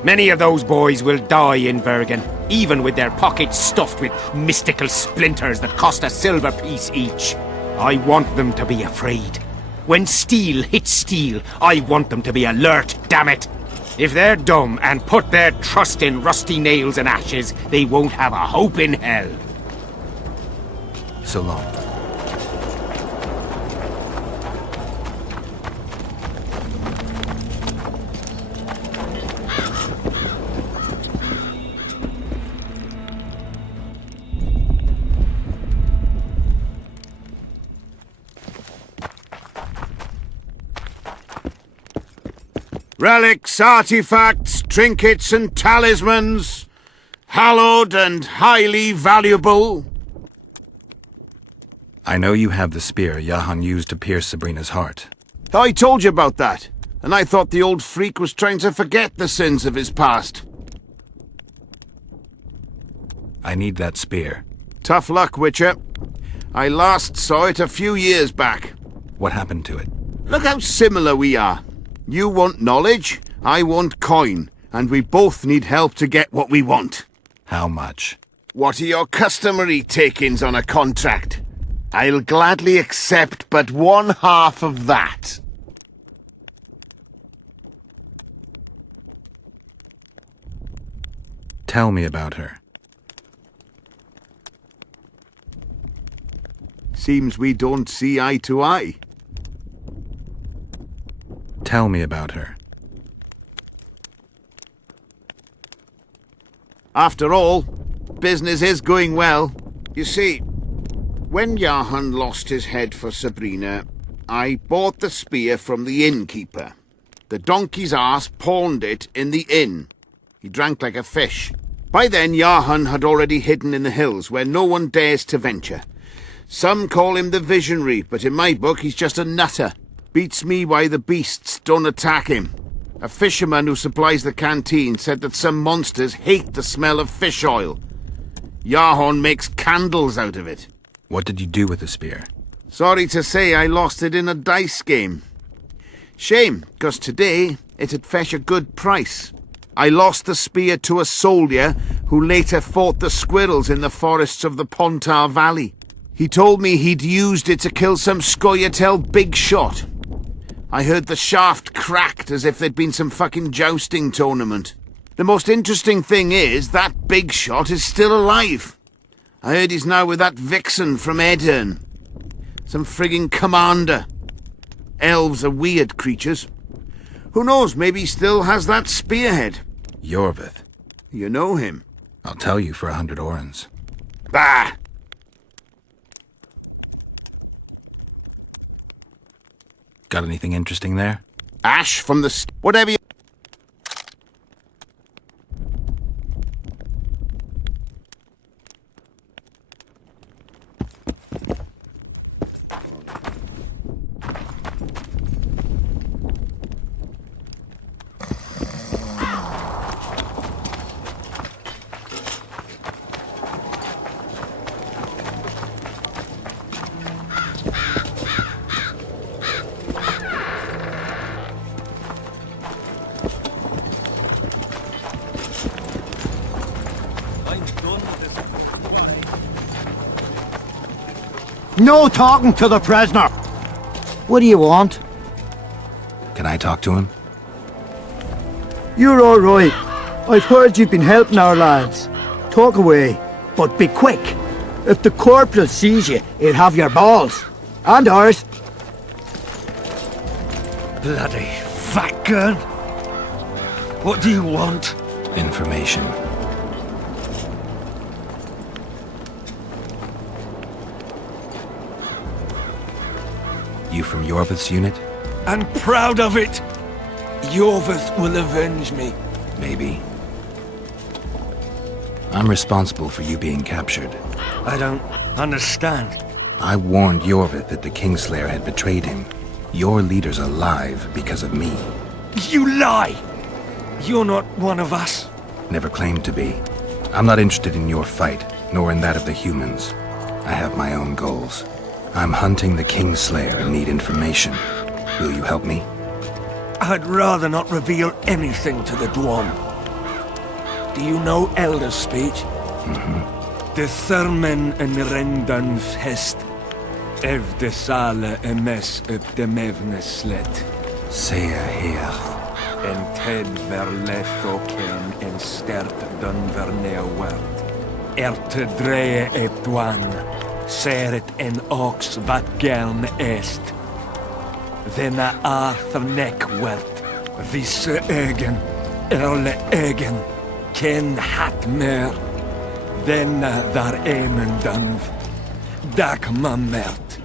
Many of those boys will die in Vergen, even with their pockets stuffed with mystical splinters that cost a silver piece each. I want them to be afraid. When steel hits steel, I want them to be alert, damn it! If they're dumb and put their trust in rusty nails and ashes, they won't have a hope in hell. So long. Relics, artifacts, trinkets and talismans, hallowed and highly valuable. I know you have the spear Jahan used to pierce Sabrina's heart. I told you about that, and I thought the old freak was trying to forget the sins of his past. I need that spear. Tough luck, Witcher. I last saw it a few years back. What happened to it? Look how similar we are. You want knowledge, I want coin, and we both need help to get what we want. How much? What are your customary takings on a contract? I'll gladly accept but 1/2 of that. Tell me about her. Seems we don't see eye to eye. Tell me about her. After all, business is going well. You see, when Jahan lost his head for Sabrina, I bought the spear from the innkeeper. The donkey's ass pawned it in the inn. He drank like a fish. By then, Jahan had already hidden in the hills where no one dares to venture. Some call him the Visionary, but in my book he's just a nutter. Beats me why the beasts don't attack him. A fisherman who supplies the canteen said that some monsters hate the smell of fish oil. Jahan makes candles out of it. What did you do with the spear? Sorry to say I lost it in a dice game. Shame, 'cause today it'd fetch a good price. I lost the spear to a soldier who later fought the squirrels in the forests of the Pontar Valley. He told me he'd used it to kill some Scoia'tael big shot. I heard the shaft cracked as if there'd been some fucking jousting tournament. The most interesting thing is that big shot is still alive. I heard he's now with that vixen from Edern. Some frigging commander. Elves are weird creatures. Who knows, maybe he still has that spearhead. Yorvith. You know him? I'll tell you for 100 orens. Bah! Got anything interesting there? Ash from the whatever you... No talking to the prisoner! What do you want? Can I talk to him? You're all right. I've heard you've been helping our lads. Talk away, but be quick. If the corporal sees you, he'll have your balls. And ours. Bloody fat gun! What do you want? Information. You from Yorvith's unit? And proud of it! Yorvith will avenge me. Maybe. I'm responsible for you being captured. I don't understand. I warned Yorvith that the Kingslayer had betrayed him. Your leader's alive because of me. You lie! You're not one of us. Never claimed to be. I'm not interested in your fight, nor in that of the humans. I have my own goals. I'm hunting the Kingslayer and need information. Will you help me? I'd rather not reveal anything to the Dwarf. Do you know Elder's speech? Mm-hmm. De thermen en rendan hest. Ev de sale emes up de mevne slet. Say her here. en ted verletho ken en stert dun vernea wert. Erte dreie eptuan, seret en ox vat gern est. Denna Arthur neck wert, visse egen, erle egen, ken hat mer. Denna dar emen dunv, dak mamert.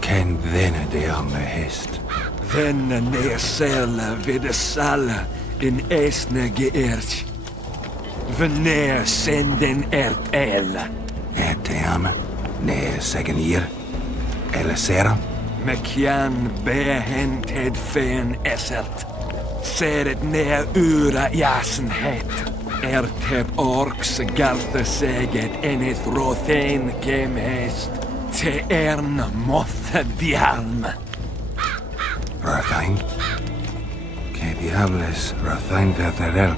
Ken vene de arme hest. Denna neersella vid salla in esne geertj. Veneer senden ert el. Ete arme, ne segen hier. Ele seram. Mekian behented fen essert. Seret nea ura jasenhet. Erteb orks garte seget enith rothen kem hest. Te ern moth dialm. Rathain. Que diables Rathain verderel.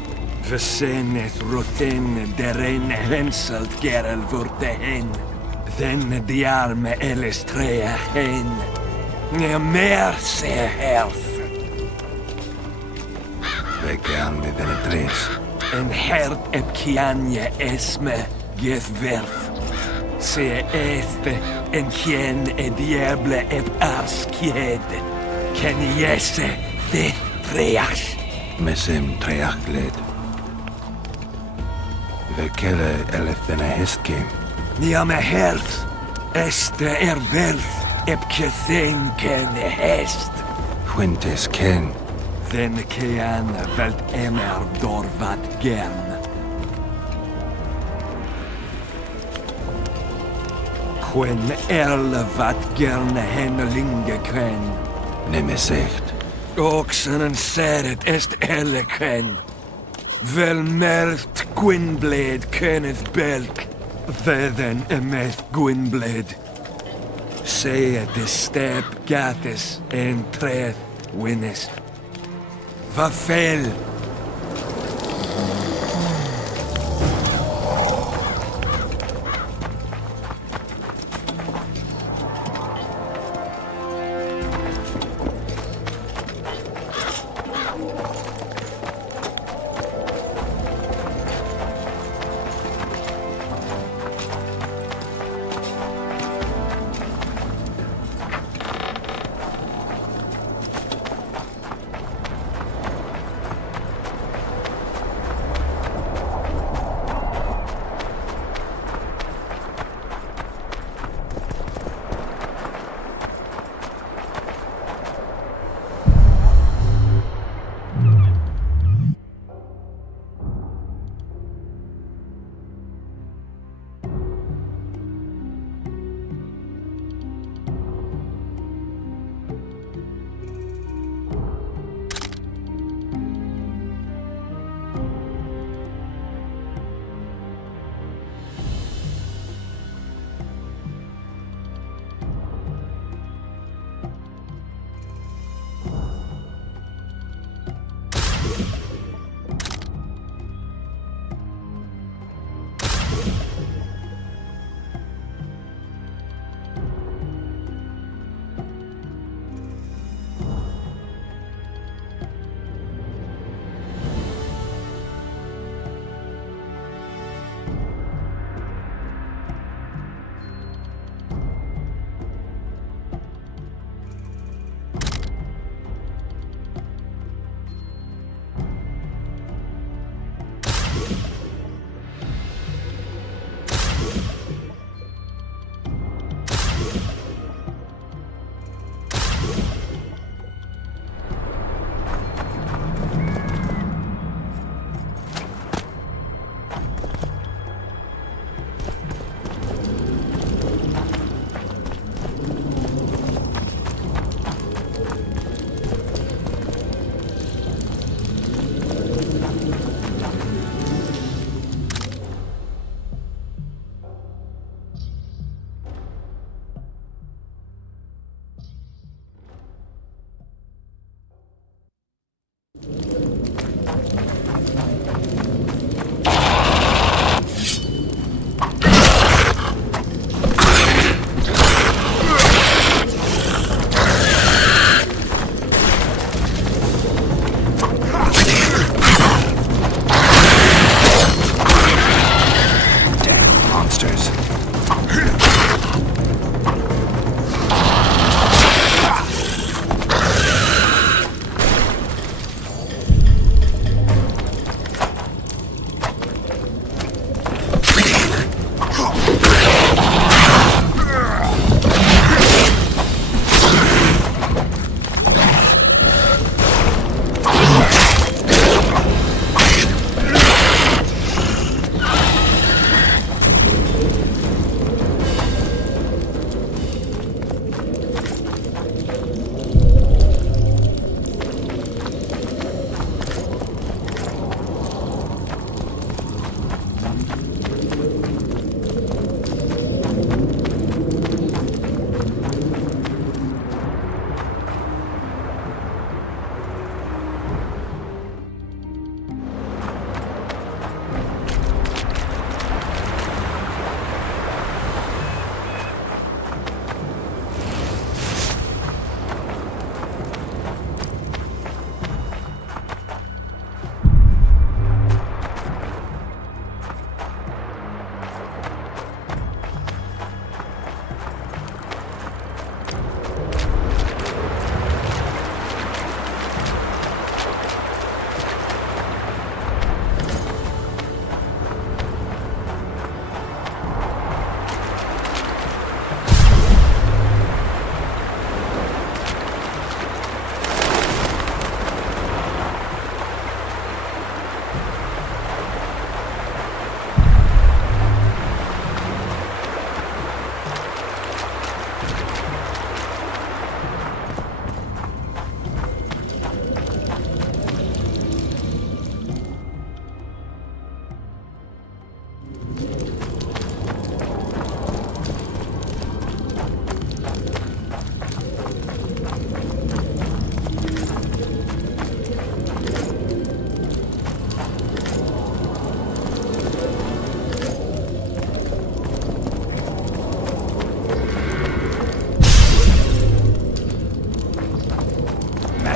Veseneth rothen deren Henselt gerel vurte hen. Den diarme elestrea hen. Ne mer se herth. Vegan med den tres. En hert ep kianje esme geth verth. Se este en kien e diable ep arskied. Ken jesse de treach. Mesem treach led. Vekele elefene hestkem. Niame herth. Este verth ep kethen ken hest. Fuentes ken. Den kean velt emer dorvat gern. Quen erle vat gern hennelinge quen. Nemesecht. Oxen en seret est elle quen. Vel merth Gwynblade kenneth belk. Vedden emeth Gwynblade. Say de step gathis en treth winnes. Va fel.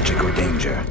magic or danger.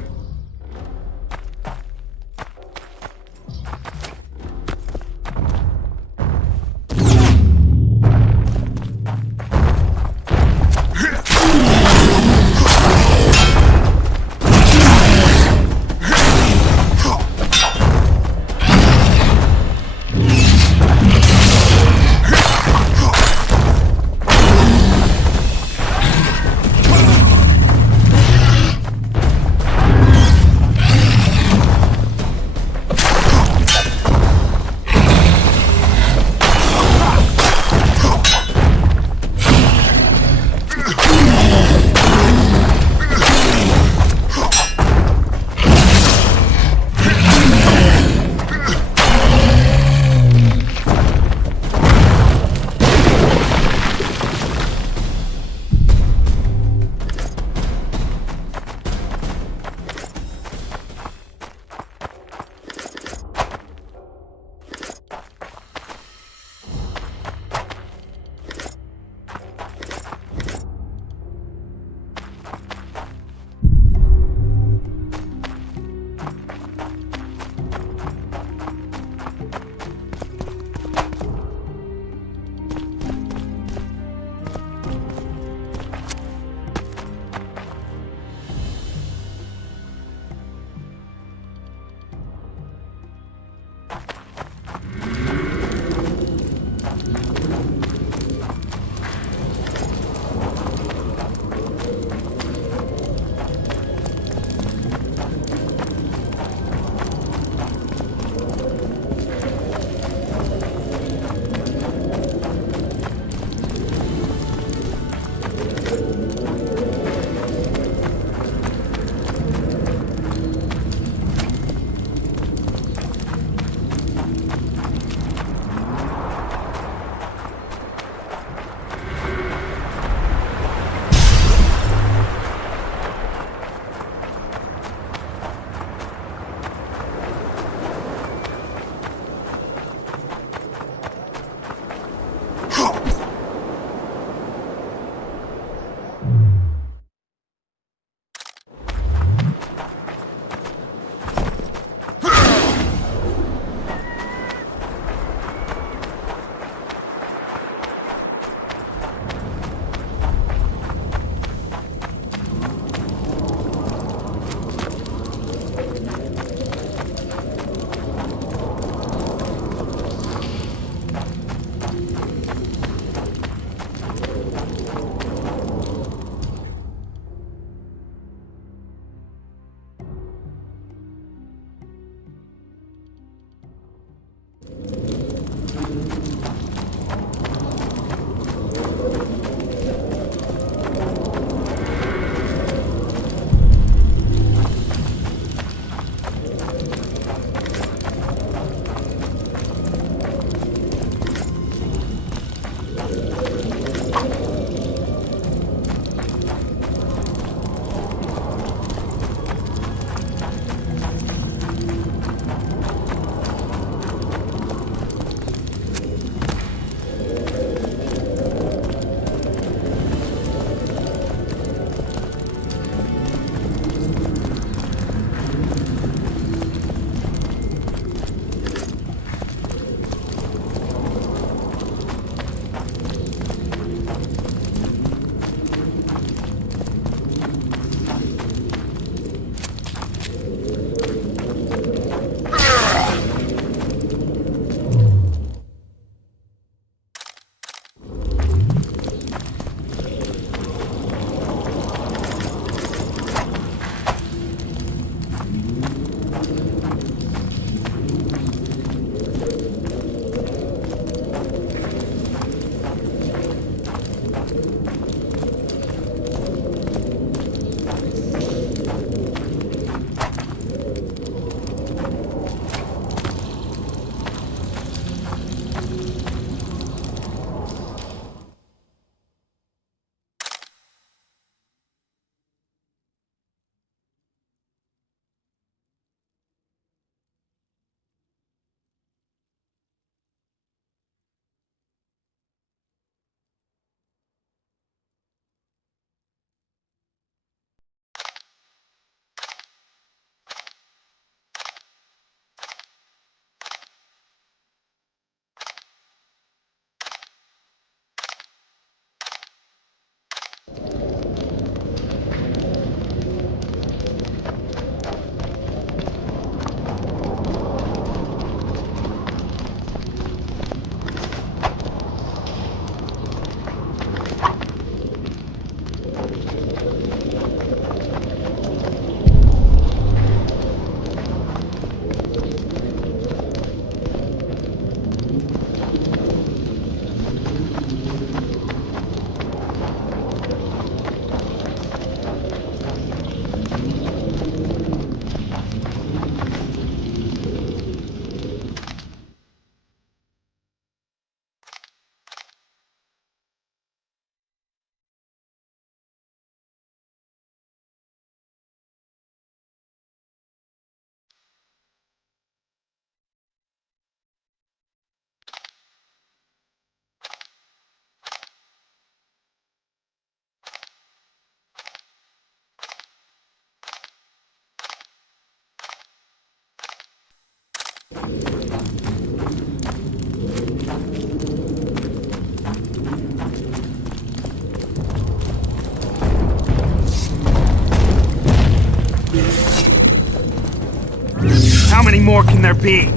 many more can there be?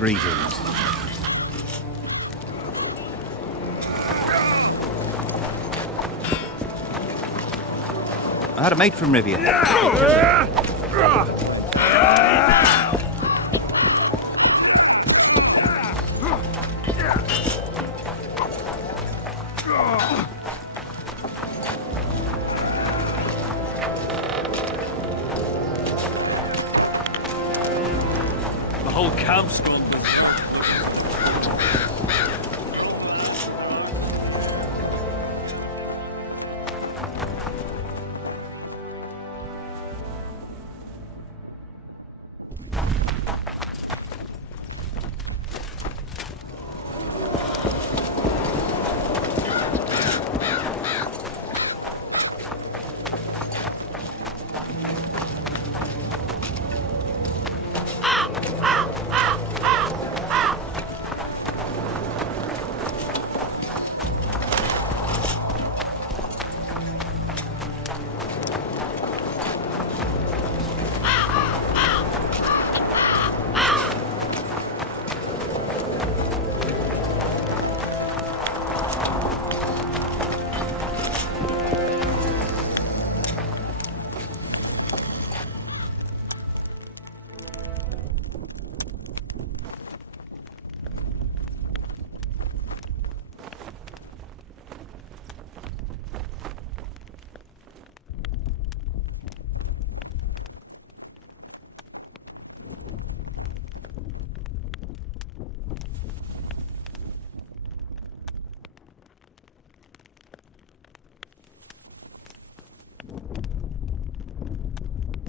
Greetings. I had a mate from Rivia. whole camp's gone.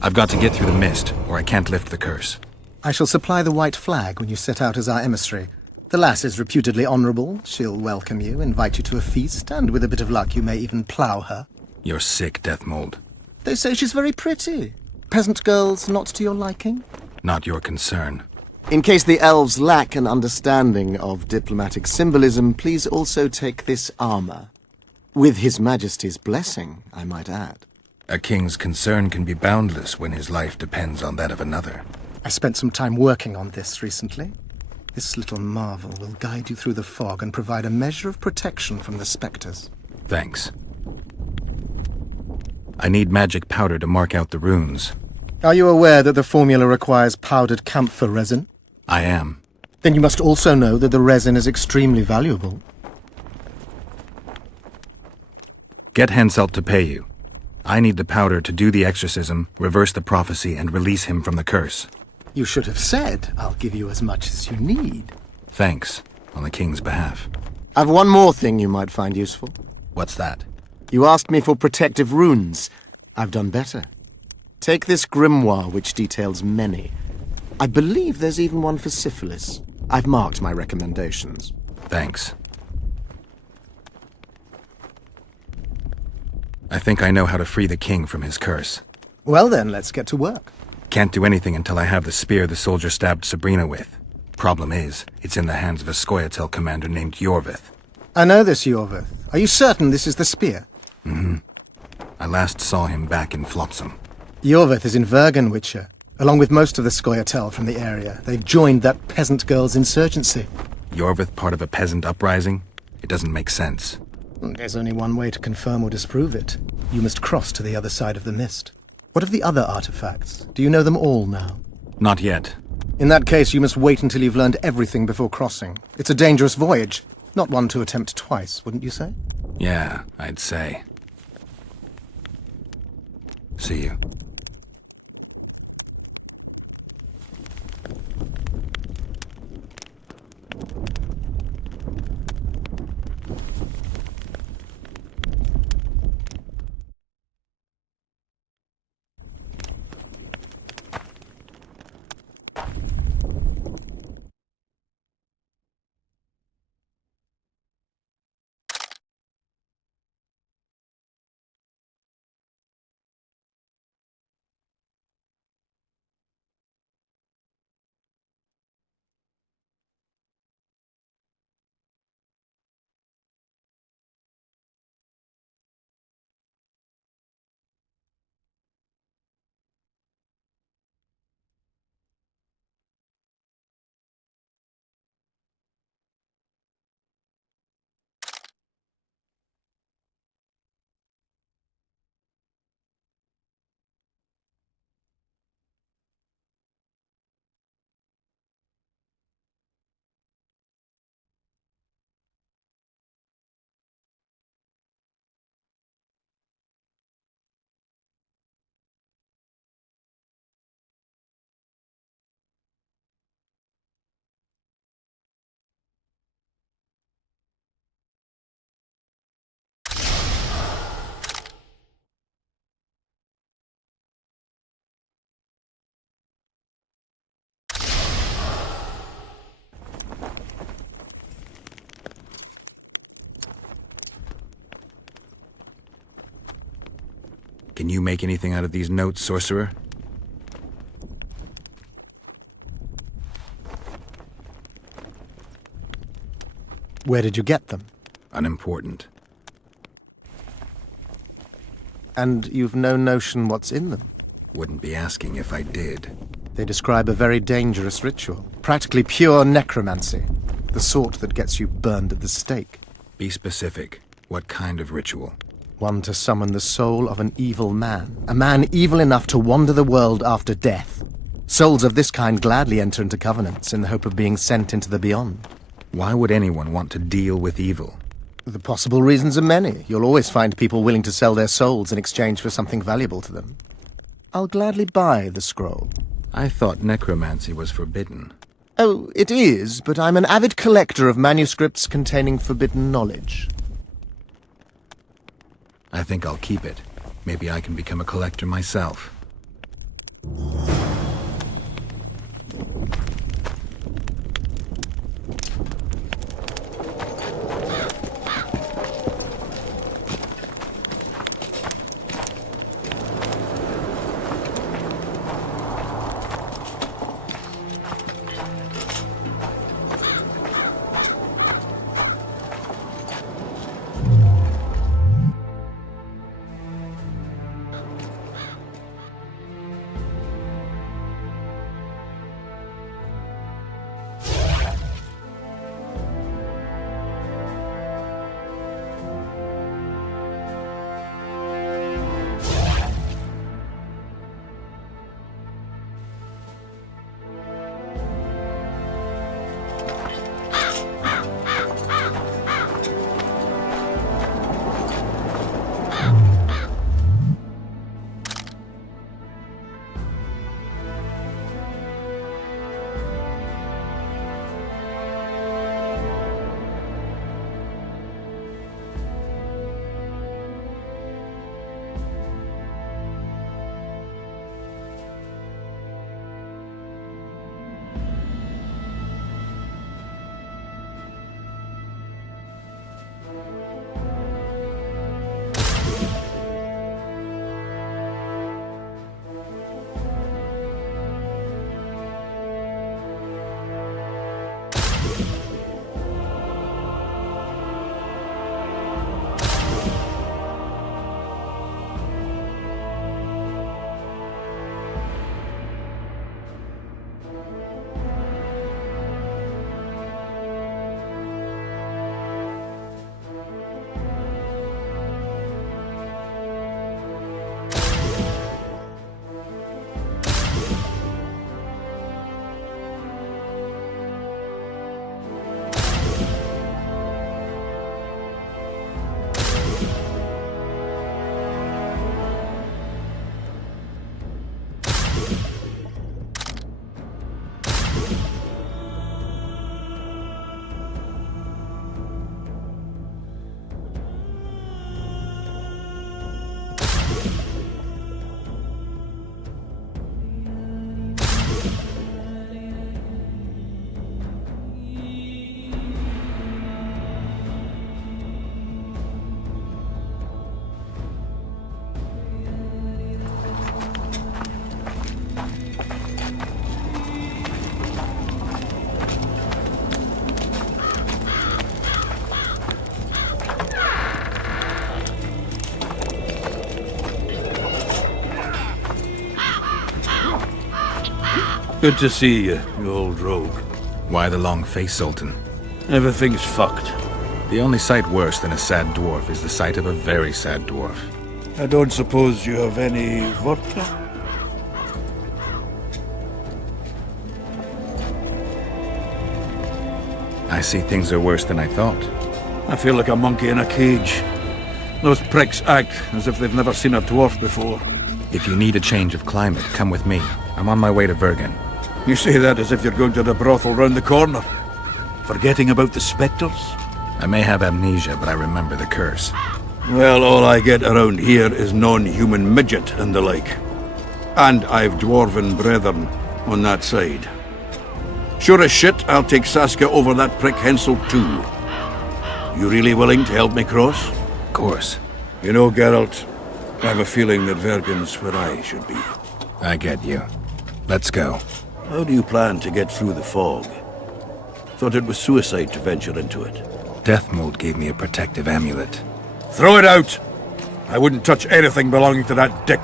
I've got to get through the mist, or I can't lift the curse. I shall supply the white flag when you set out as our emissary. The lass is reputedly honourable. She'll welcome you, invite you to a feast, and with a bit of luck you may even plough her. You're sick, Death Mold. They say she's very pretty. Peasant girls not to your liking? Not your concern. In case the elves lack an understanding of diplomatic symbolism, please also take this armor. With His Majesty's blessing, I might add. A king's concern can be boundless when his life depends on that of another. I spent some time working on this recently. This little marvel will guide you through the fog and provide a measure of protection from the spectres. Thanks. I need magic powder to mark out the runes. Are you aware that the formula requires powdered camphor resin? I am. Then you must also know that the resin is extremely valuable. Get Henselt to pay you. I need the powder to do the exorcism, reverse the prophecy, and release him from the curse. You should have said, I'll give you as much as you need. Thanks, on the king's behalf. I've one more thing you might find useful. What's that? You asked me for protective runes. I've done better. Take this grimoire, which details many. I believe there's even one for syphilis. I've marked my recommendations. Thanks. I think I know how to free the king from his curse. Well then, let's get to work. Can't do anything until I have the spear the soldier stabbed Sabrina with. Problem is, it's in the hands of a Scoia'tael commander named Yorvith. I know this Yorvith. Are you certain this is the spear? Mm-hmm. I last saw him back in Flotsam. Yorvith is in Vergen, Witcher, along with most of the Scoia'tael from the area. They've joined that peasant girl's insurgency. Yorvith part of a peasant uprising? It doesn't make sense. There's only one way to confirm or disprove it. You must cross to the other side of the mist. What of the other artifacts? Do you know them all now? Not yet. In that case, you must wait until you've learned everything before crossing. It's a dangerous voyage, not one to attempt twice, wouldn't you say? Yeah, I'd say. See you. Can you make anything out of these notes, sorcerer? Where did you get them? Unimportant. And you've no notion what's in them? Wouldn't be asking if I did. They describe a very dangerous ritual. Practically pure necromancy. The sort that gets you burned at the stake. Be specific. What kind of ritual? One to summon the soul of an evil man. A man evil enough to wander the world after death. Souls of this kind gladly enter into covenants in the hope of being sent into the beyond. Why would anyone want to deal with evil? The possible reasons are many. You'll always find people willing to sell their souls in exchange for something valuable to them. I'll gladly buy the scroll. I thought necromancy was forbidden. Oh, it is, but I'm an avid collector of manuscripts containing forbidden knowledge. I think I'll keep it. Maybe I can become a collector myself. Good to see you, you old rogue. Why the long face, Sultan? Everything's fucked. The only sight worse than a sad dwarf is the sight of a very sad dwarf. I don't suppose you have any vodka? I see things are worse than I thought. I feel like a monkey in a cage. Those pricks act as if they've never seen a dwarf before. If you need a change of climate, come with me. I'm on my way to Vergen. You say that as if you're going to the brothel round the corner. Forgetting about the spectres? I may have amnesia, but I remember the curse. Well, all I get around here is non-human midget and the like. And I've dwarven brethren on that side. Sure as shit, I'll take Saskia over that prick Henselt too. You really willing to help me cross? Of course. You know, Geralt, I have a feeling that Vergen's where I should be. I get you. Let's go. How do you plan to get through the fog? Thought it was suicide to venture into it. Death Mold gave me a protective amulet. Throw it out! I wouldn't touch anything belonging to that dick.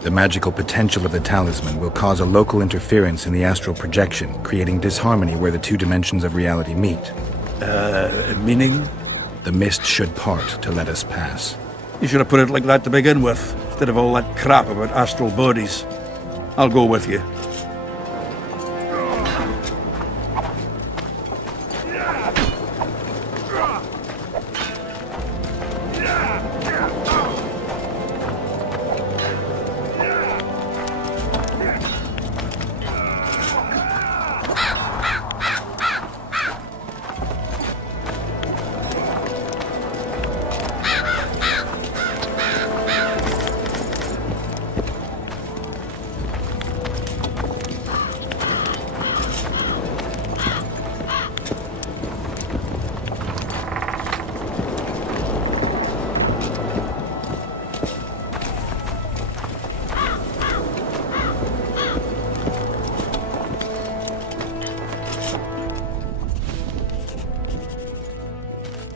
The magical potential of the talisman will cause a local interference in the astral projection, creating disharmony where the two dimensions of reality meet. Meaning? The mist should part to let us pass. You should have put it like that to begin with, instead of all that crap about astral bodies. I'll go with you.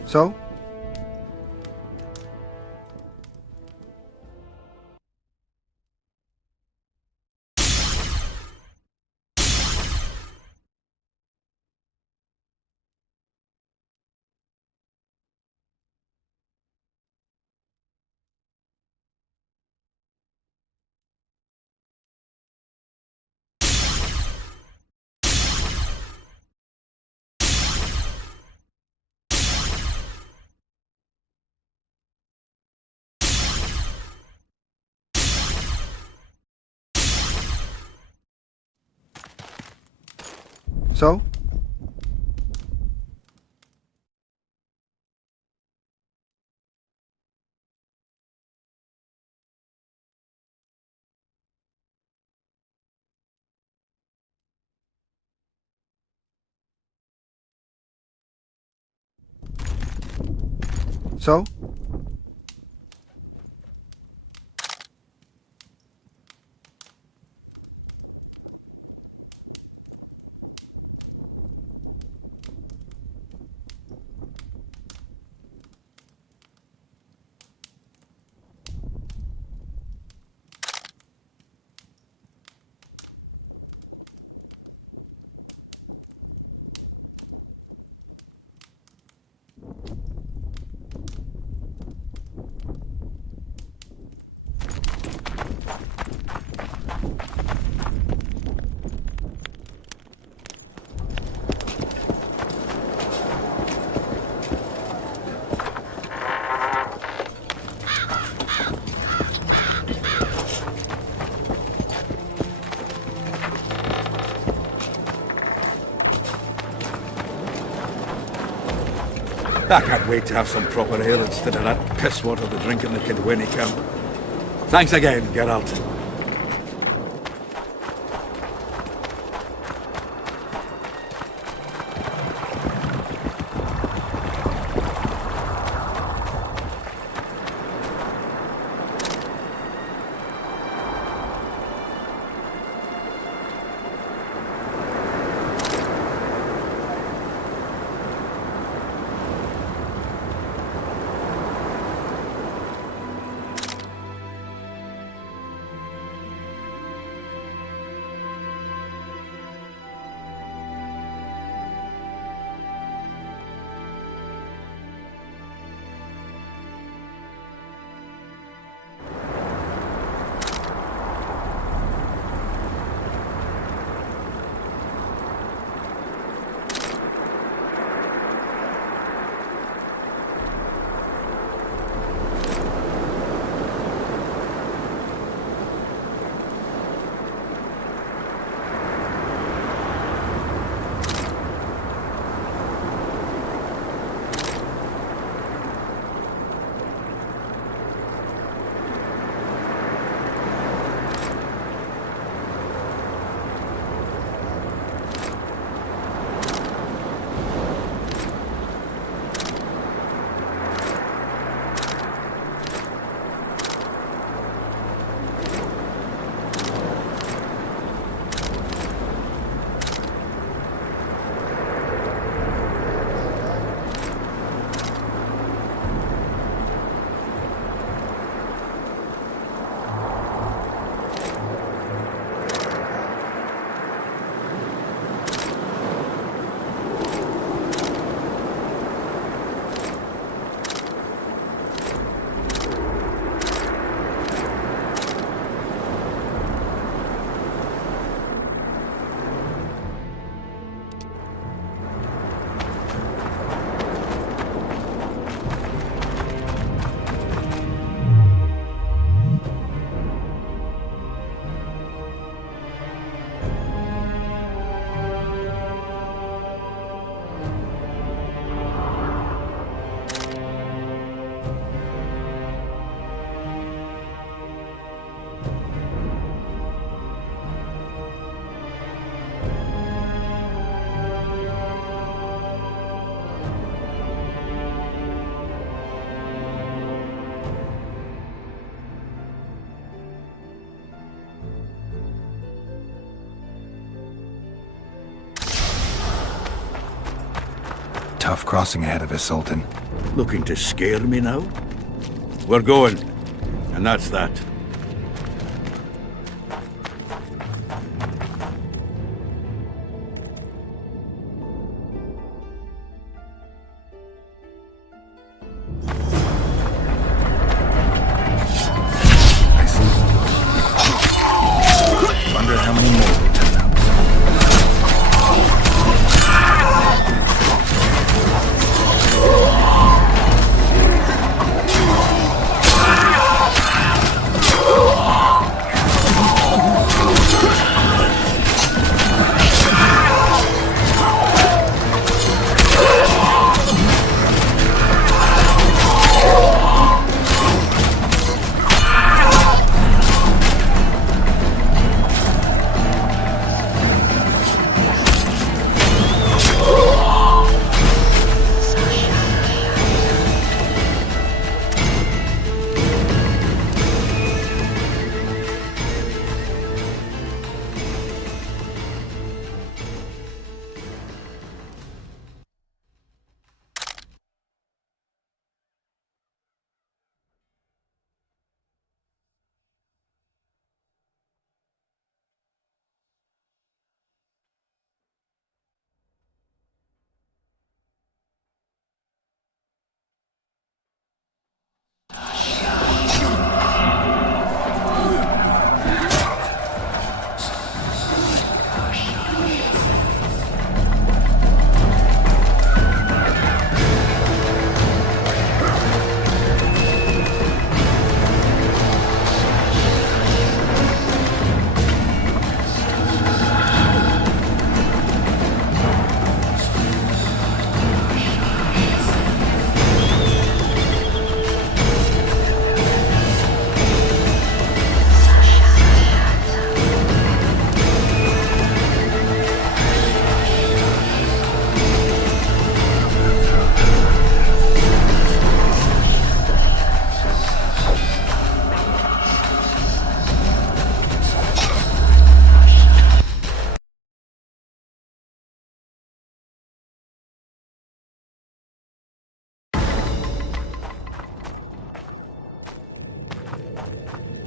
So? So? So? I can't wait to have some proper ale instead of that piss water they drink in the Kaedweni Camp. Thanks again, Geralt. tough crossing ahead of us, Sultan. Looking to scare me now? We're going, and that's that. Wonder how many more will turn up.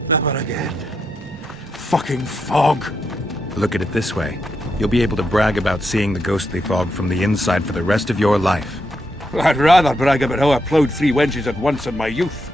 Never again. Fucking fog. Look at it this way. You'll be able to brag about seeing the ghostly fog from the inside for the rest of your life. I'd rather brag about how I ploughed 3 wenches at once in my youth.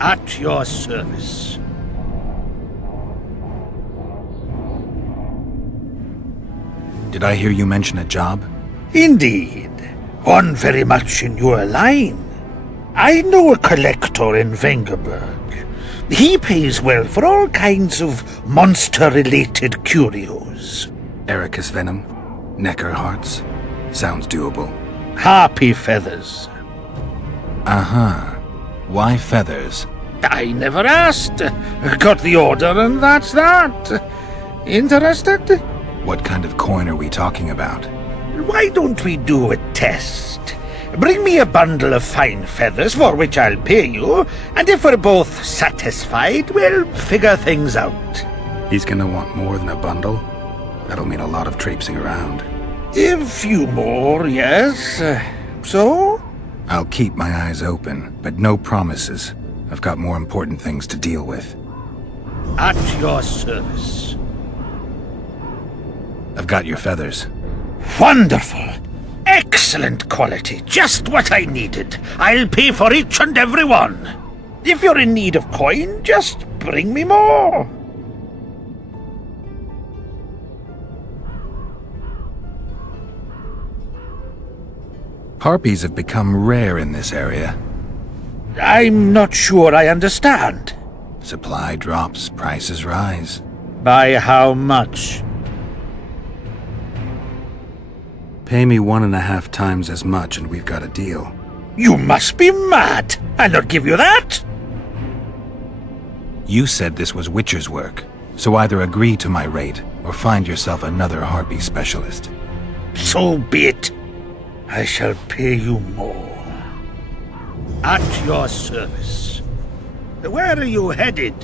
At your service. Did I hear you mention a job? Indeed. One very much in your line. I know a collector in Vengerberg. He pays well for all kinds of monster-related curios. Ericus venom? Necker hearts. Sounds doable. Harpy feathers. Uh-huh. Why feathers? I never asked. Got the order and that's that. Interested? What kind of coin are we talking about? Why don't we do a test? Bring me a bundle of fine feathers for which I'll pay you, and if we're both satisfied, we'll figure things out. He's gonna want more than a bundle? That'll mean a lot of traipsing around. A few more, yes. So? I'll keep my eyes open, but no promises. I've got more important things to deal with. At your service. I've got your feathers. Wonderful! Excellent quality, just what I needed. I'll pay for each and every one. If you're in need of coin, just bring me more. Harpies have become rare in this area. I'm not sure I understand. Supply drops, prices rise. By how much? Pay me 1.5 times as much and we've got a deal. You must be mad! I'll not give you that! You said this was Witcher's work, so either agree to my rate or find yourself another Harpy specialist. So be it. I shall pay you more. At your service. Where are you headed?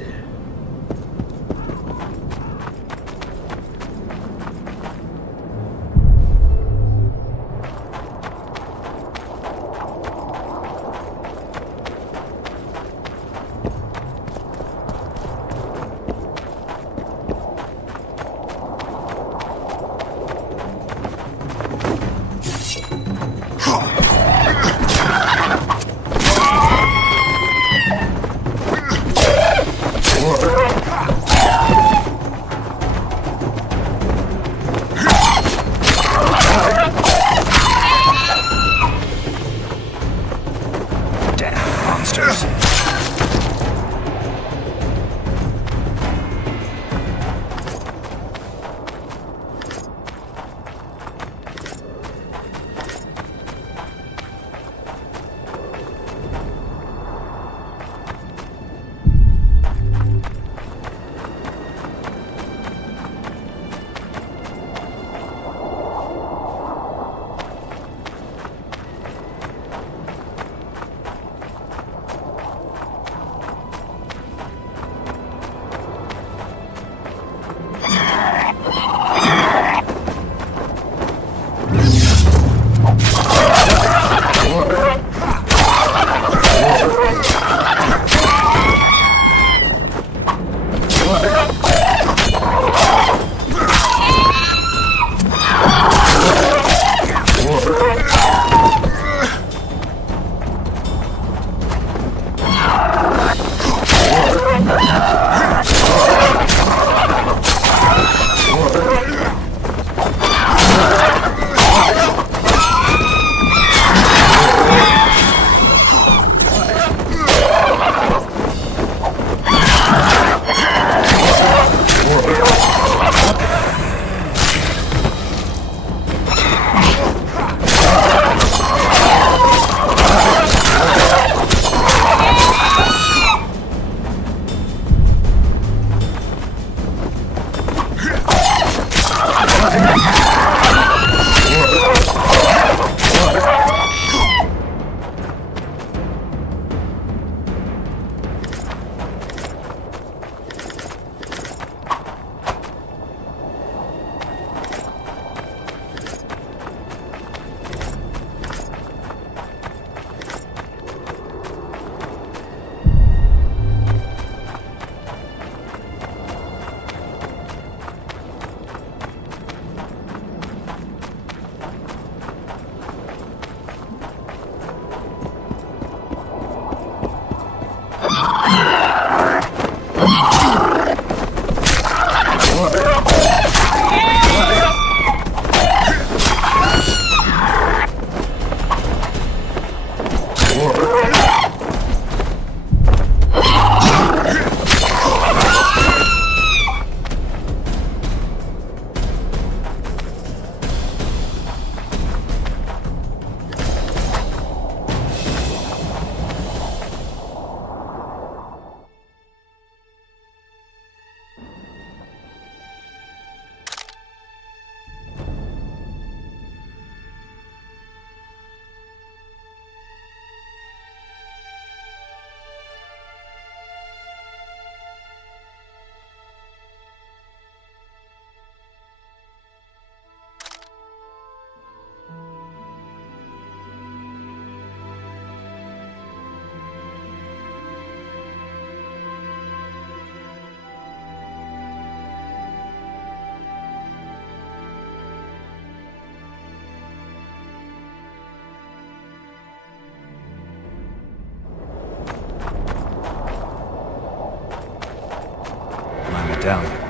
medallion.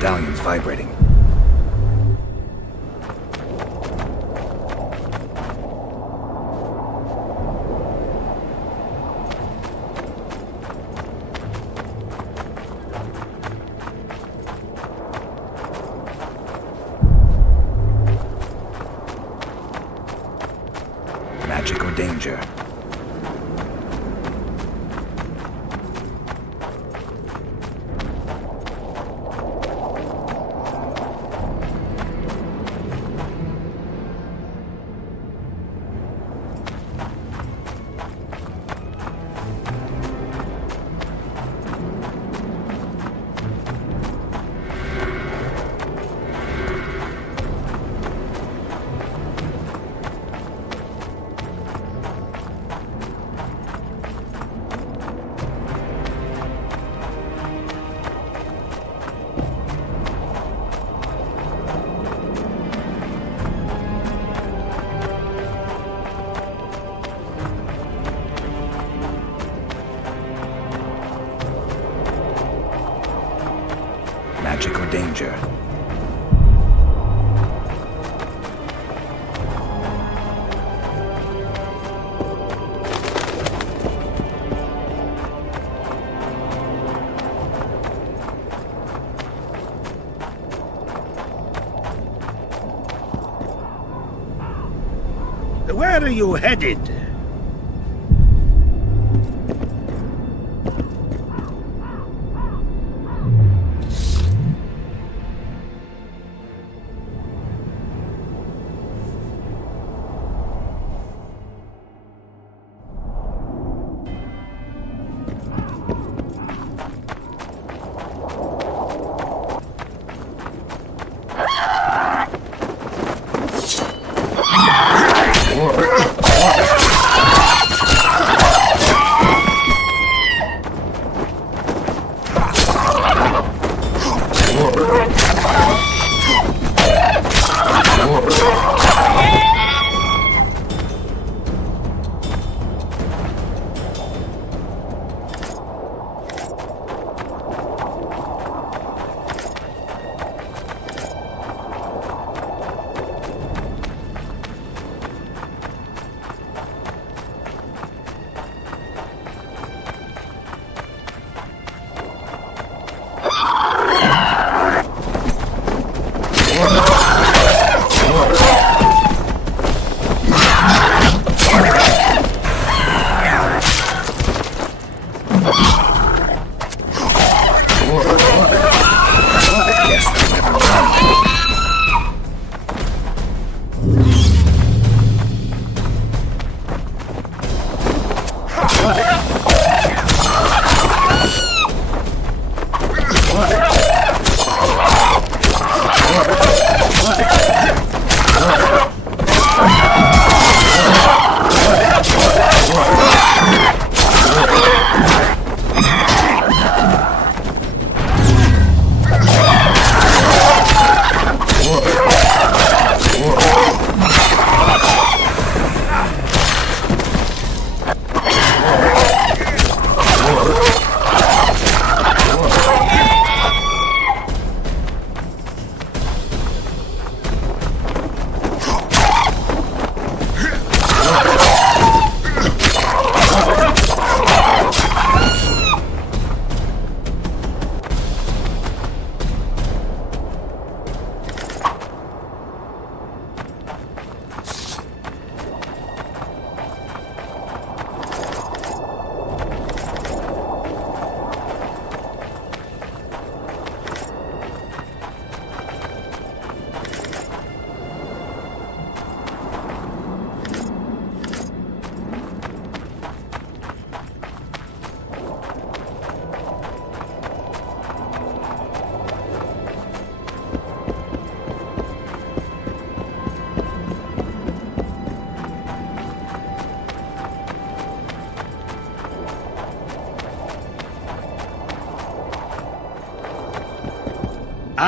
Medallion's vibrating. Magic or danger? Magic or danger? Where are you headed?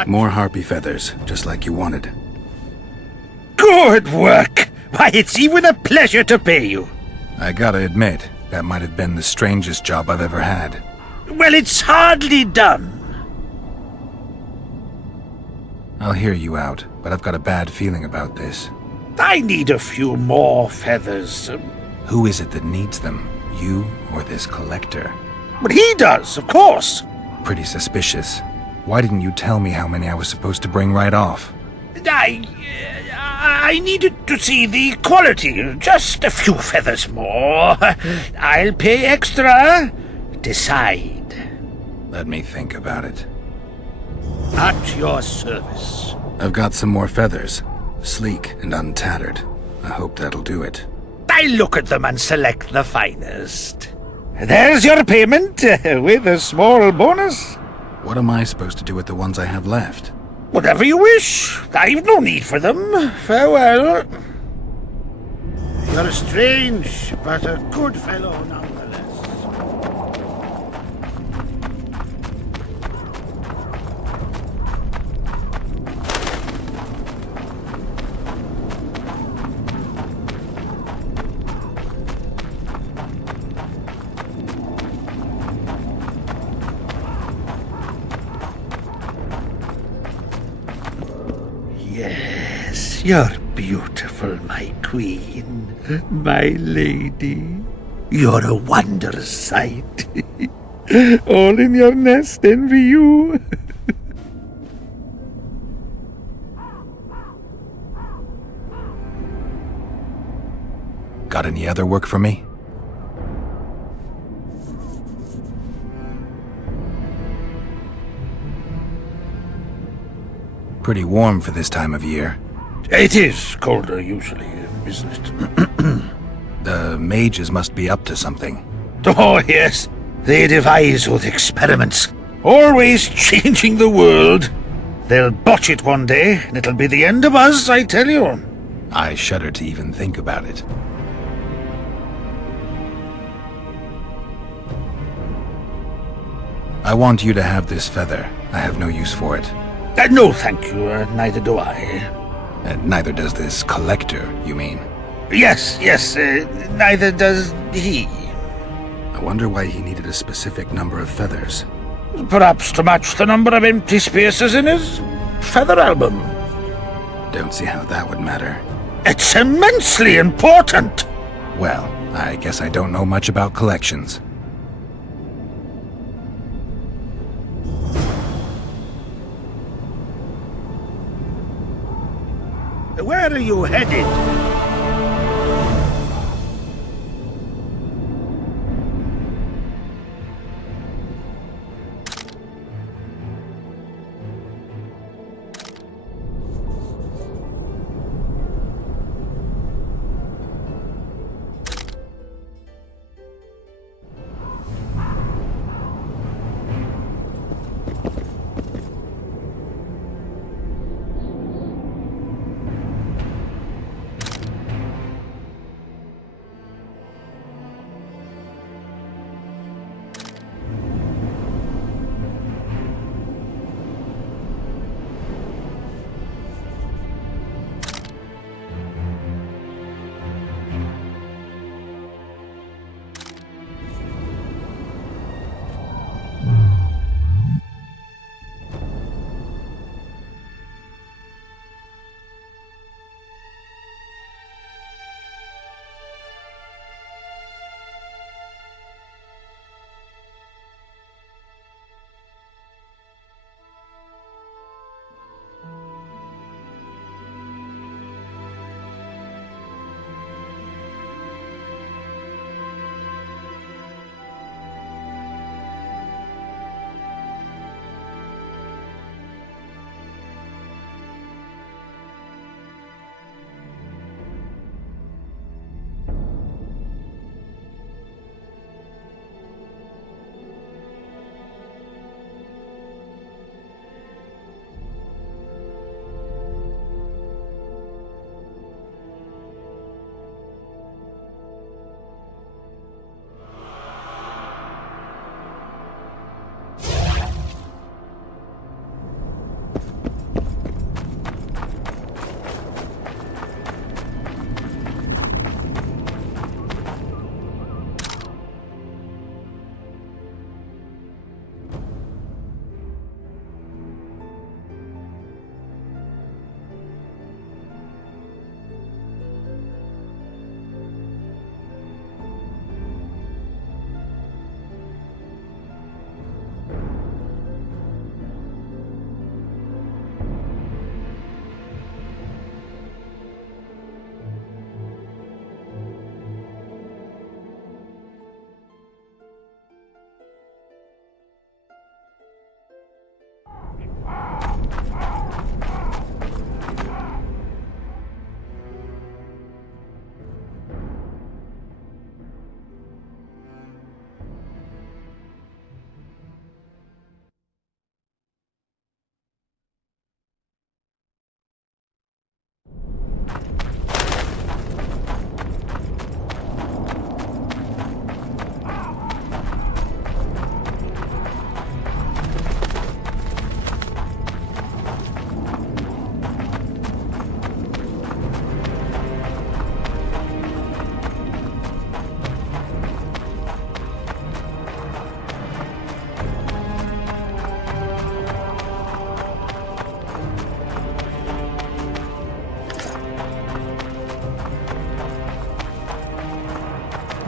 More harpy feathers, just like you wanted. Good work! Why, it's even a pleasure to pay you. I gotta admit, that might have been the strangest job I've ever had. Well, it's hardly done. I'll hear you out, but I've got a bad feeling about this. I need a few more feathers. Who is it that needs them? You or this collector? But he does, of course. Pretty suspicious. Why didn't you tell me how many I was supposed to bring right off? I needed to see the quality. Just a few feathers more. I'll pay extra. Decide. Let me think about it. At your service. I've got some more feathers. Sleek and untattered. I hope that'll do it. I look at them and select the finest. There's your payment, with a small bonus. What am I supposed to do with the ones I have left? Whatever you wish. I've no need for them. Farewell. You're strange, but a good fellow nonetheless. Yes, you're beautiful, my queen, my lady. You're a wondrous sight. All in your nest envy you. Got any other work for me? Pretty warm for this time of year. It is colder usually, isn't it? The mages must be up to something. Oh, yes. They devise those experiments. Always changing the world. They'll botch it one day, and it'll be the end of us, I tell you. I shudder to even think about it. I want you to have this feather. I have no use for it. No, thank you. Neither do I. And neither does this collector, you mean? Yes, neither does he. I wonder why he needed a specific number of feathers. Perhaps to match the number of empty spaces in his feather album. Don't see how that would matter. It's immensely important. Well, I guess I don't know much about collections. Where are you headed?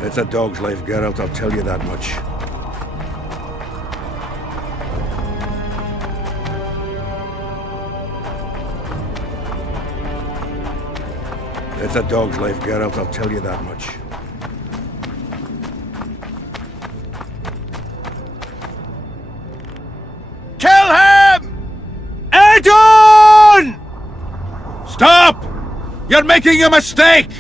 It's a dog's life, Geralt, I'll tell you that much. It's a dog's life, Geralt, I'll tell you that much. Kill him! Edon! Stop! You're making a mistake!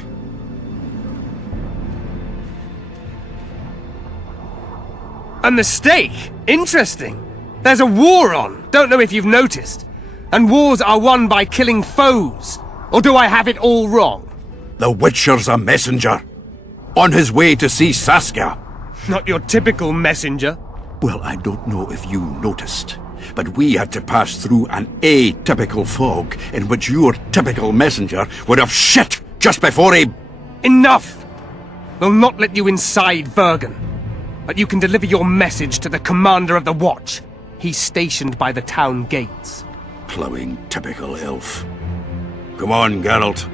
A mistake? Interesting. There's a war on, don't know if you've noticed. And wars are won by killing foes. Or do I have it all wrong? The Witcher's a messenger. On his way to see Saskia. Not your typical messenger. Well, I don't know if you noticed, but we had to pass through an atypical fog in which your typical messenger would have shit just before he... Enough! We'll not let you inside Vergen. But you can deliver your message to the commander of the watch. He's stationed by the town gates. Plowing typical elf. Come on, Geralt.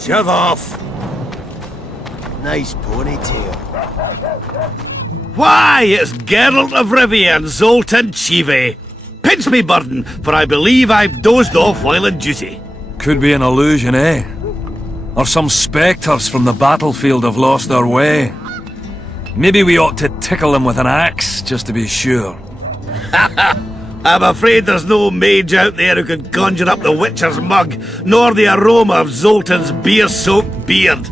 Shove off! Nice ponytail. Why, it's Geralt of Rivia and Zoltan Chive. Pinch me, burden, for I believe I've dozed off while on duty. Could be an illusion, eh? Or some spectres from the battlefield have lost their way. Maybe we ought to tickle them with an axe, just to be sure. I'm afraid there's no mage out there who can conjure up the Witcher's mug, nor the aroma of Zoltan's beer-soaked beard.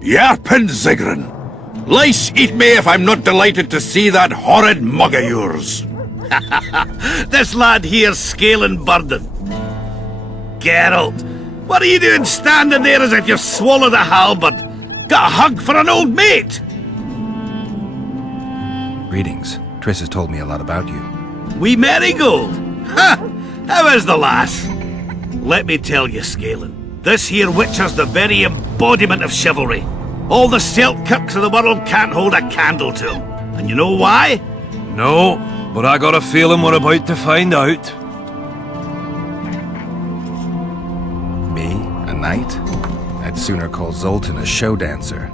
Yarpin Zigrin! Lice eat me if I'm not delighted to see that horrid mug of yours. This lad here's scaling burden. Geralt, what are you doing standing there as if you've swallowed a halberd? Got a hug for an old mate? Greetings. Triss has told me a lot about you. Wee Marigold? Ha! How is the lass? Let me tell you, Scaling, this here Witcher's the very embodiment of chivalry. All the Selkirks of the world can't hold a candle to him. And you know why? No, but I got a feeling we're about to find out. Me? A knight? I'd sooner call Zoltan a show dancer.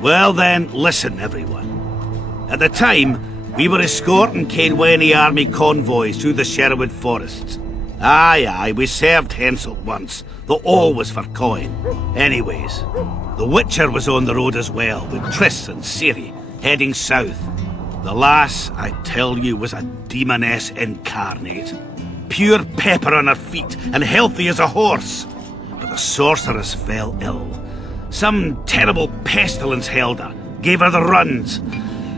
Well then, listen everyone. At the time, we were escorting Kaedweni army convoys through the Sherwood forests. Aye, we served Henselt once, though all was for coin. Anyways, the Witcher was on the road as well, with Triss and Ciri, heading south. The lass, I tell you, was a demoness incarnate. pure pepper on her feet and healthy as a horse. But the sorceress fell ill. Some terrible pestilence held her, gave her the runs.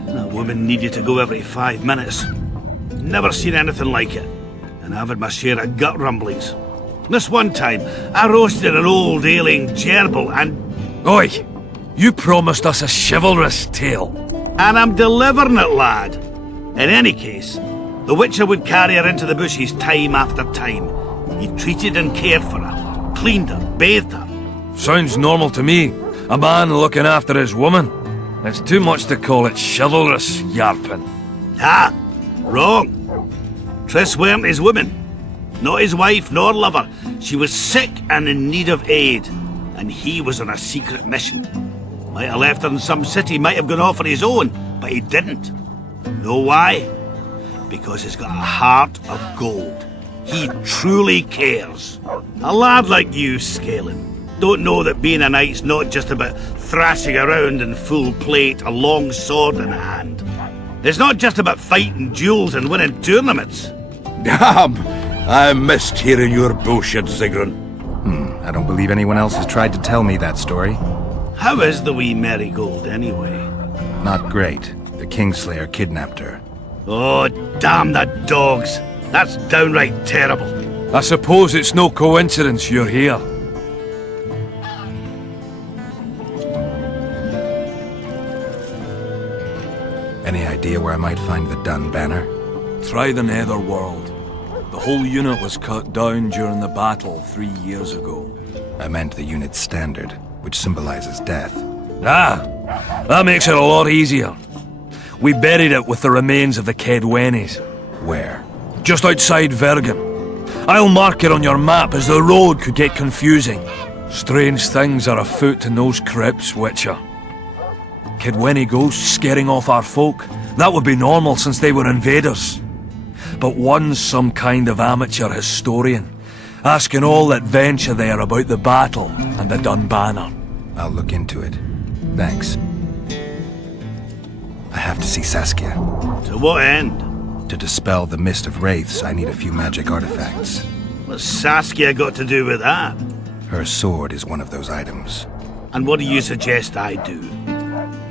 That woman needed to go every 5 minutes. Never seen anything like it, and I've had my share of gut rumblings. This one time, I roasted an old ailing gerbil and... Oi! You promised us a chivalrous tale. And I'm delivering it, lad. In any case, the Witcher would carry her into the bushes time after time. He treated and cared for her, cleaned her, bathed her. Sounds normal to me. A man looking after his woman. It's too much to call it chivalrous, yarpin. Ah, wrong. Triss weren't his woman. Not his wife nor lover. She was sick and in need of aid. And he was on a secret mission. Might have left her in some city, might have gone off on his own, but he didn't. Know why? Because he's got a heart of gold. He truly cares. A lad like you, Scalen, don't know that being a knight's not just about thrashing around in full plate, a long sword in hand. It's not just about fighting duels and winning tournaments. Damn! I missed hearing your bullshit, Zigron. I don't believe anyone else has tried to tell me that story. How is the wee Marigold, anyway? Not great. The Kingslayer kidnapped her. Oh, damn the dogs! That's downright terrible. I suppose it's no coincidence you're here. Any idea where I might find the Dun banner? Try the Netherworld. The whole unit was cut down during the battle 3 years ago. I meant the unit's standard, which symbolizes death. Ah, that makes it a lot easier. We buried it with the remains of the Kaedwenis. Where? Just outside Vergen. I'll mark it on your map as the road could get confusing. Strange things are afoot in those crypts, Witcher. Kedweni ghosts scaring off our folk. That would be normal since they were invaders. But one's some kind of amateur historian, asking all that venture there about the battle and the Dun banner. I'll look into it. Thanks. I have to see Saskia. To what end? To dispel the mist of wraiths, I need a few magic artifacts. What's Saskia got to do with that? Her sword is one of those items. And what do you suggest I do?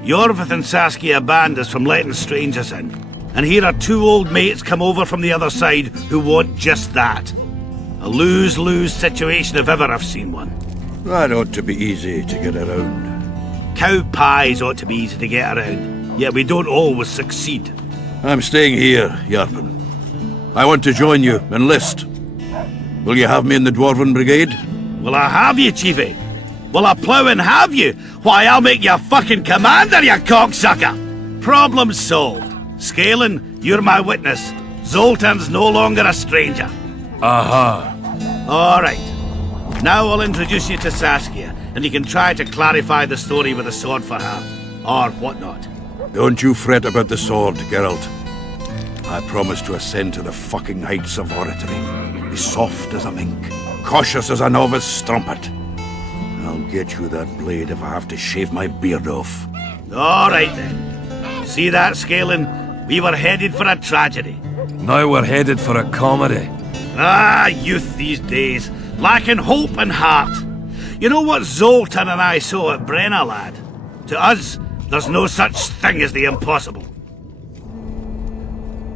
Yorvith and Saskia banned us from letting strangers in. And here are 2 old mates come over from the other side who want just that. A lose-lose situation if ever I've seen one. That ought to be easy to get around. Cow pies ought to be easy to get around, yet we don't always succeed. I'm staying here, Yarpen. I want to join you, enlist. Will you have me in the Dwarven Brigade? Will I have you, Chiefy? Will I plough and have you? Why, I'll make you a fucking commander, you cocksucker! Problem solved. Scalen, you're my witness. Zoltan's no longer a stranger. Aha. All right. Now I'll introduce you to Saskia, and you can try to clarify the story with a sword for her. Or whatnot. Don't you fret about the sword, Geralt. I promise to ascend to the fucking heights of oratory. Be soft as a mink, cautious as a novice strumpet. I'll get you that blade if I have to shave my beard off. All right then. See that, Scalen? We were headed for a tragedy. Now we're headed for a comedy. Ah, youth these days, lacking hope and heart. You know what Zoltan and I saw at Brenna, lad? To us, there's no such thing as the impossible.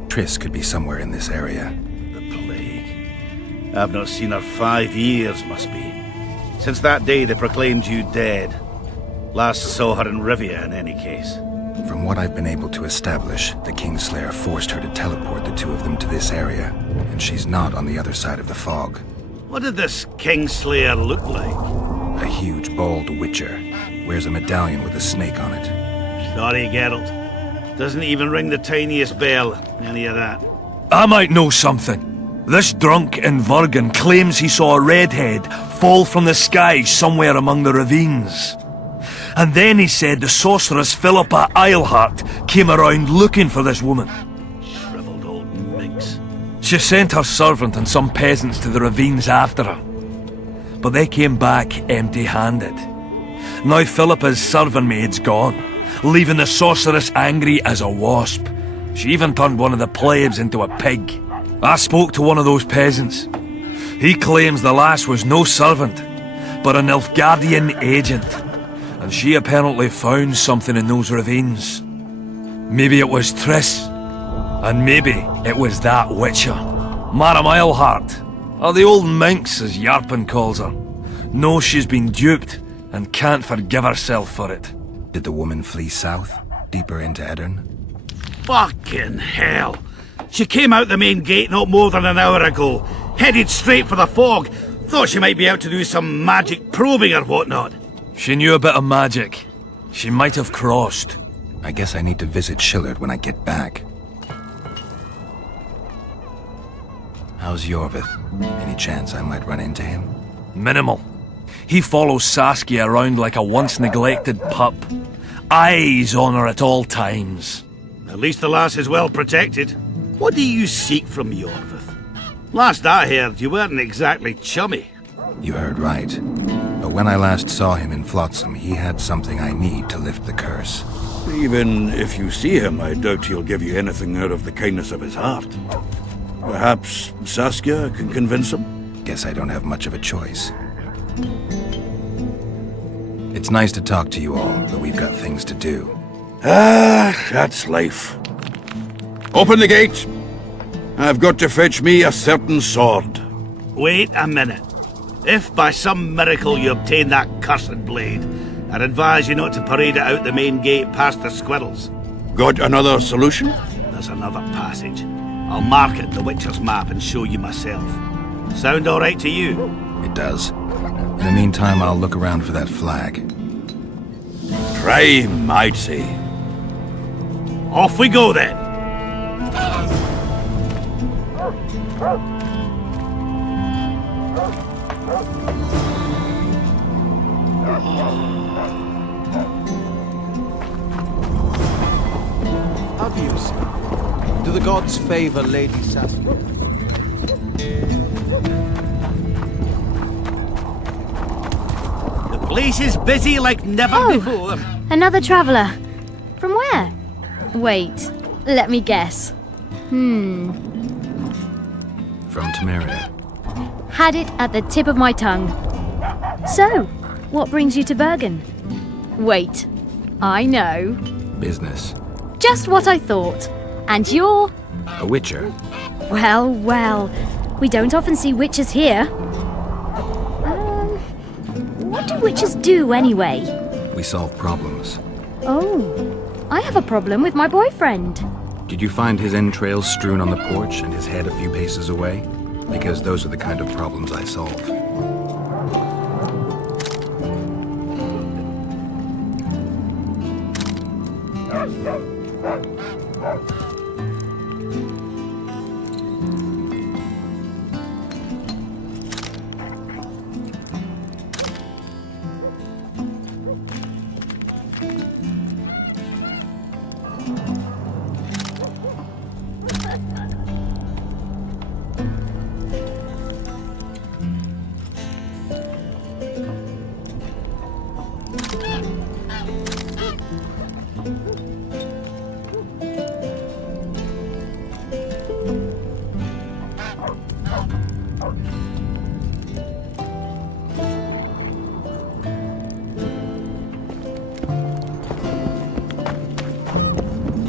Triss could be somewhere in this area. The plague. I've not seen her 5 years, must be. Since that day they proclaimed you dead. Last saw her in Rivia, in any case. From what I've been able to establish, the Kingslayer forced her to teleport the 2 of them to this area, and she's not on the other side of the fog. What did this Kingslayer look like? A huge, bald witcher. Wears a medallion with a snake on it. Sorry, Geralt. Doesn't even ring the tiniest bell, any of that. I might know something. This drunk in Vergen claims he saw a redhead fall from the sky somewhere among the ravines. And then he said the sorceress Philippa Eilhart came around looking for this woman. Shriveled old minx. She sent her servant and some peasants to the ravines after her. But they came back empty-handed. Now Philippa's servant maid's gone, leaving the sorceress angry as a wasp. She even turned one of the plebs into a pig. I spoke to one of those peasants. He claims the lass was no servant, but an Nilfgaardian agent. And she apparently found something in those ravines. Maybe it was Triss. And maybe it was that Witcher. Madam Eilhart, or the old minx as Yarpen calls her. Knows she's been duped and can't forgive herself for it. Did the woman flee south, deeper into Edirn? Fucking hell! She came out the main gate not more than an hour ago, headed straight for the fog. Thought she might be out to do some magic probing or whatnot. She knew a bit of magic. She might have crossed. I guess I need to visit Shillard when I get back. How's Yorvith? Any chance I might run into him? Minimal. He follows Saskia around like a once-neglected pup. Eyes on her at all times. At least the lass is well protected. What do you seek from Yorvith? Last I heard, you weren't exactly chummy. You heard right. But when I last saw him in Flotsam, he had something I need to lift the curse. Even if you see him, I doubt he'll give you anything out of the kindness of his heart. Perhaps Saskia can convince him? Guess I don't have much of a choice. It's nice to talk to you all, but we've got things to do. That's life. Open the gate. I've got to fetch me a certain sword. Wait a minute. If by some miracle you obtain that cursed blade, I'd advise you not to parade it out the main gate past the squirrels. Got another solution? There's another passage. I'll mark it in the Witcher's map and show you myself. Sound all right to you? It does. In the meantime, I'll look around for that flag. Prime, I'd say. Off we go then. Our views. Do the gods favor Lady Saskia? The place is busy like never before. Another traveller. From where? Wait, let me guess. From Temeria. Had it at the tip of my tongue. So, what brings you to Vergen? Wait, I know. Business. Just what I thought. And you're... A witcher. Well, well. We don't often see witches here. What do witches do anyway? We solve problems. Oh, I have a problem with my boyfriend. Did you find his entrails strewn on the porch and his head a few paces away? Because those are the kind of problems I solve.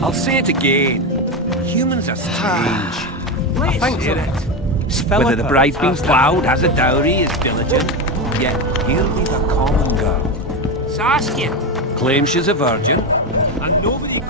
I'll say it again. Humans are strange. I think so. Whether the bride's been plowed, has a dowry, is diligent, yet he'll be the common girl. Saskia claims she's a virgin, and nobody...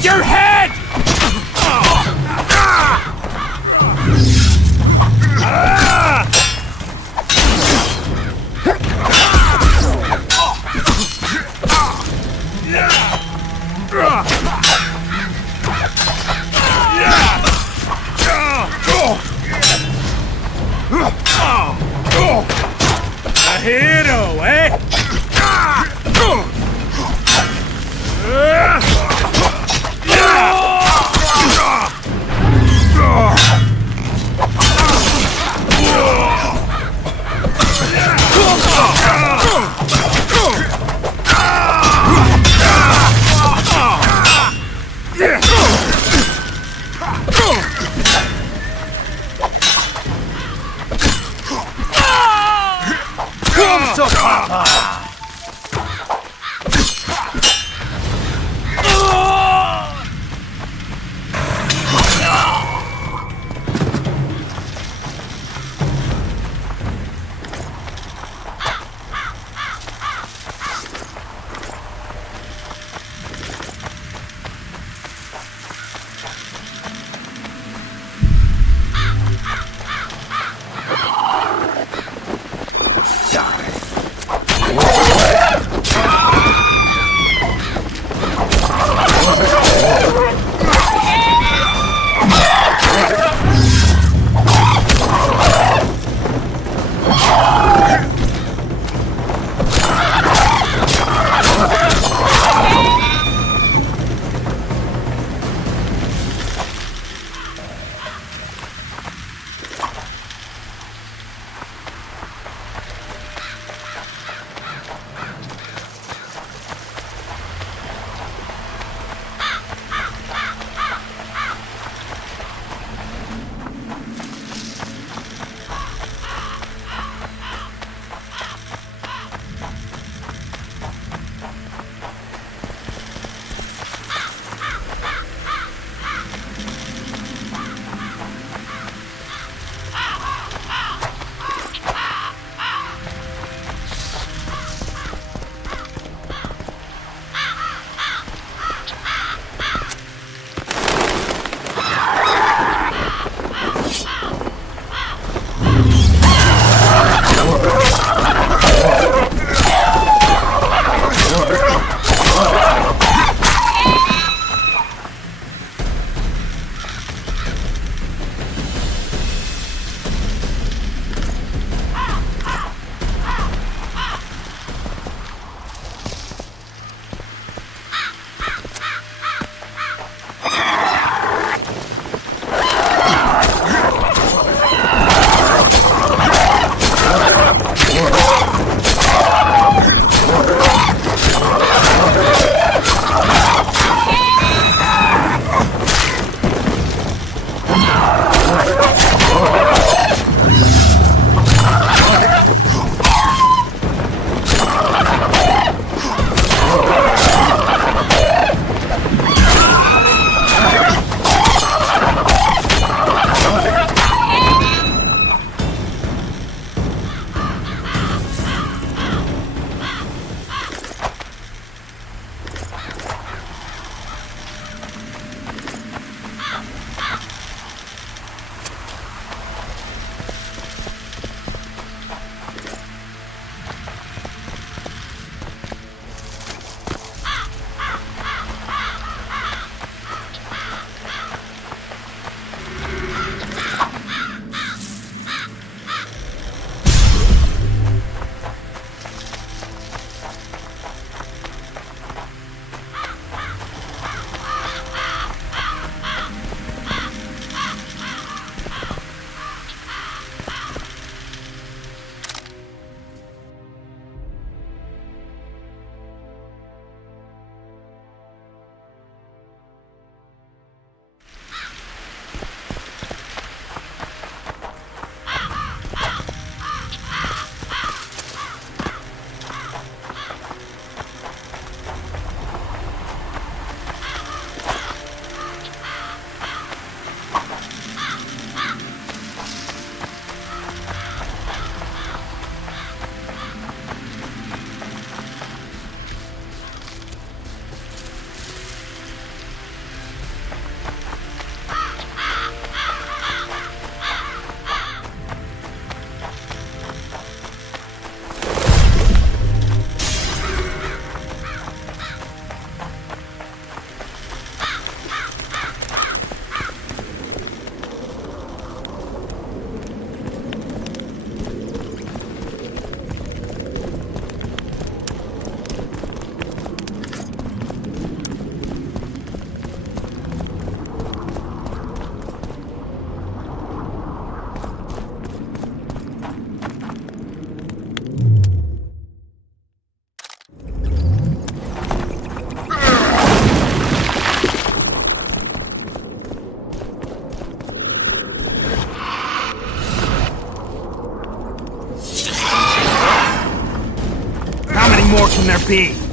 Your head! A hero, eh? be.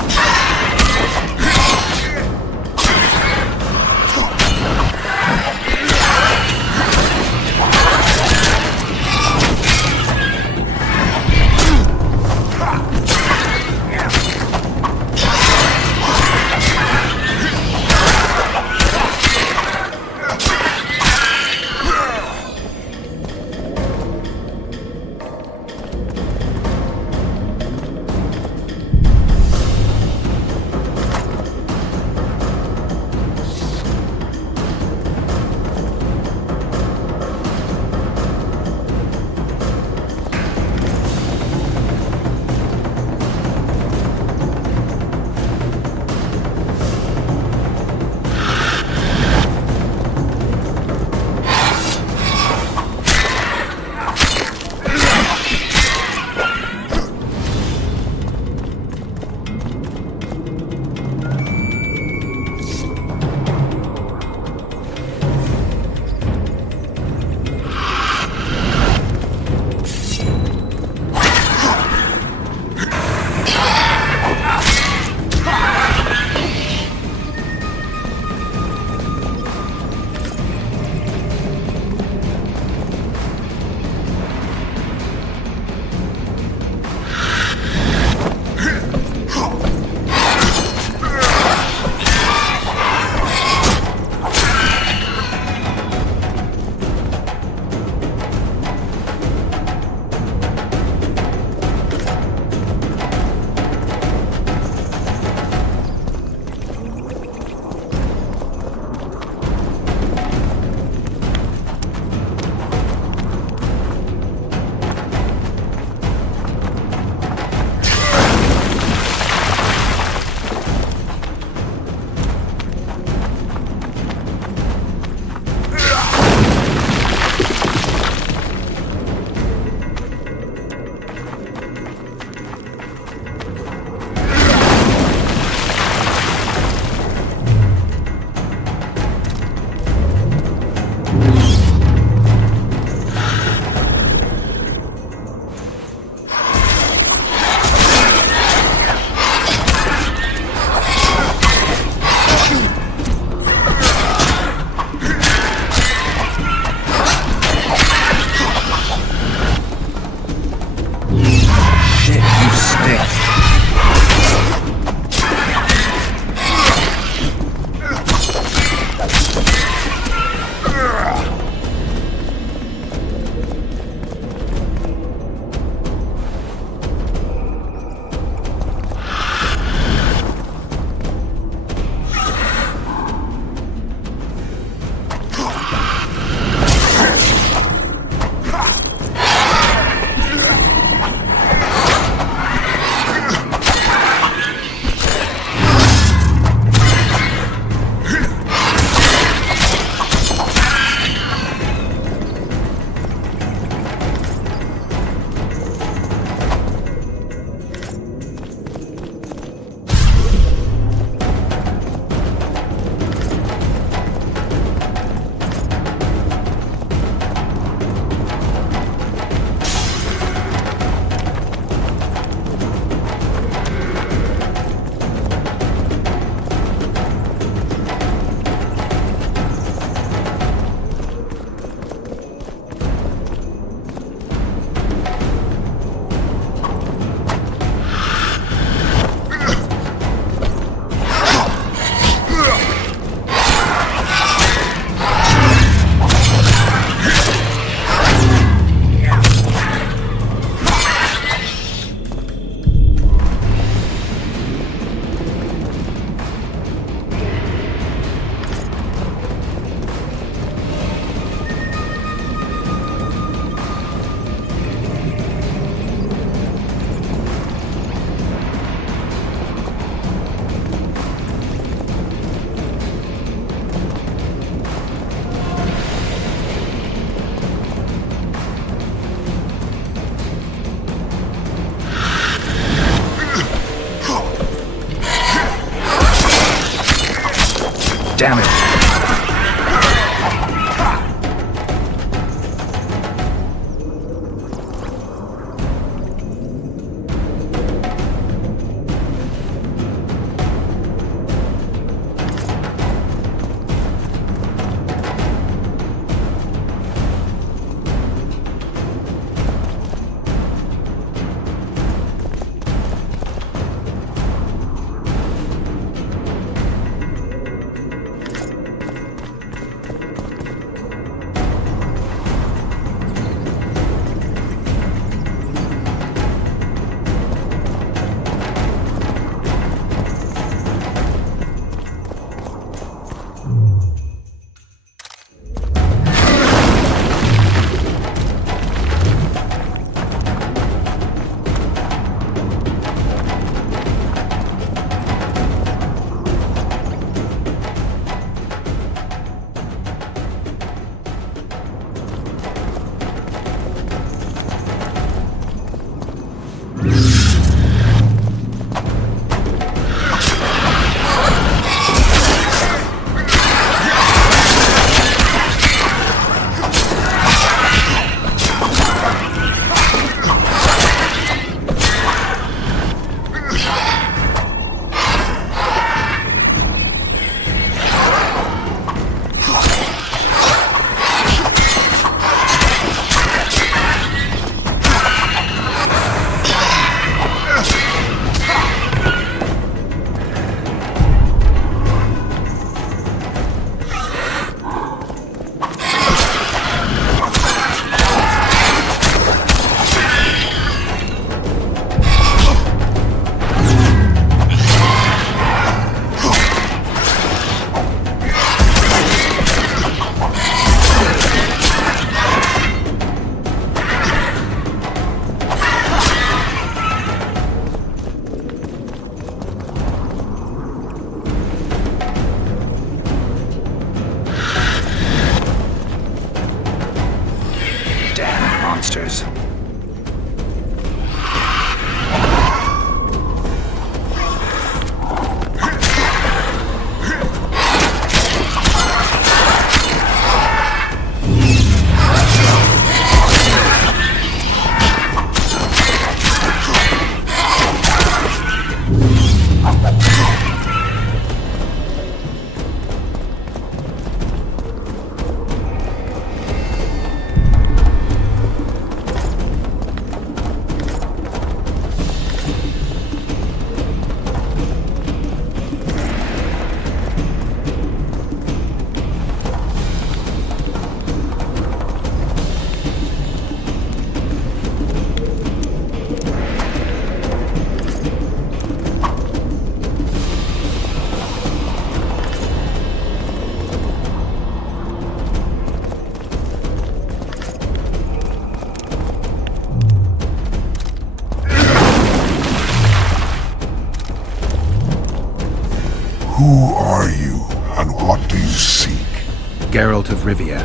Geralt of Rivia.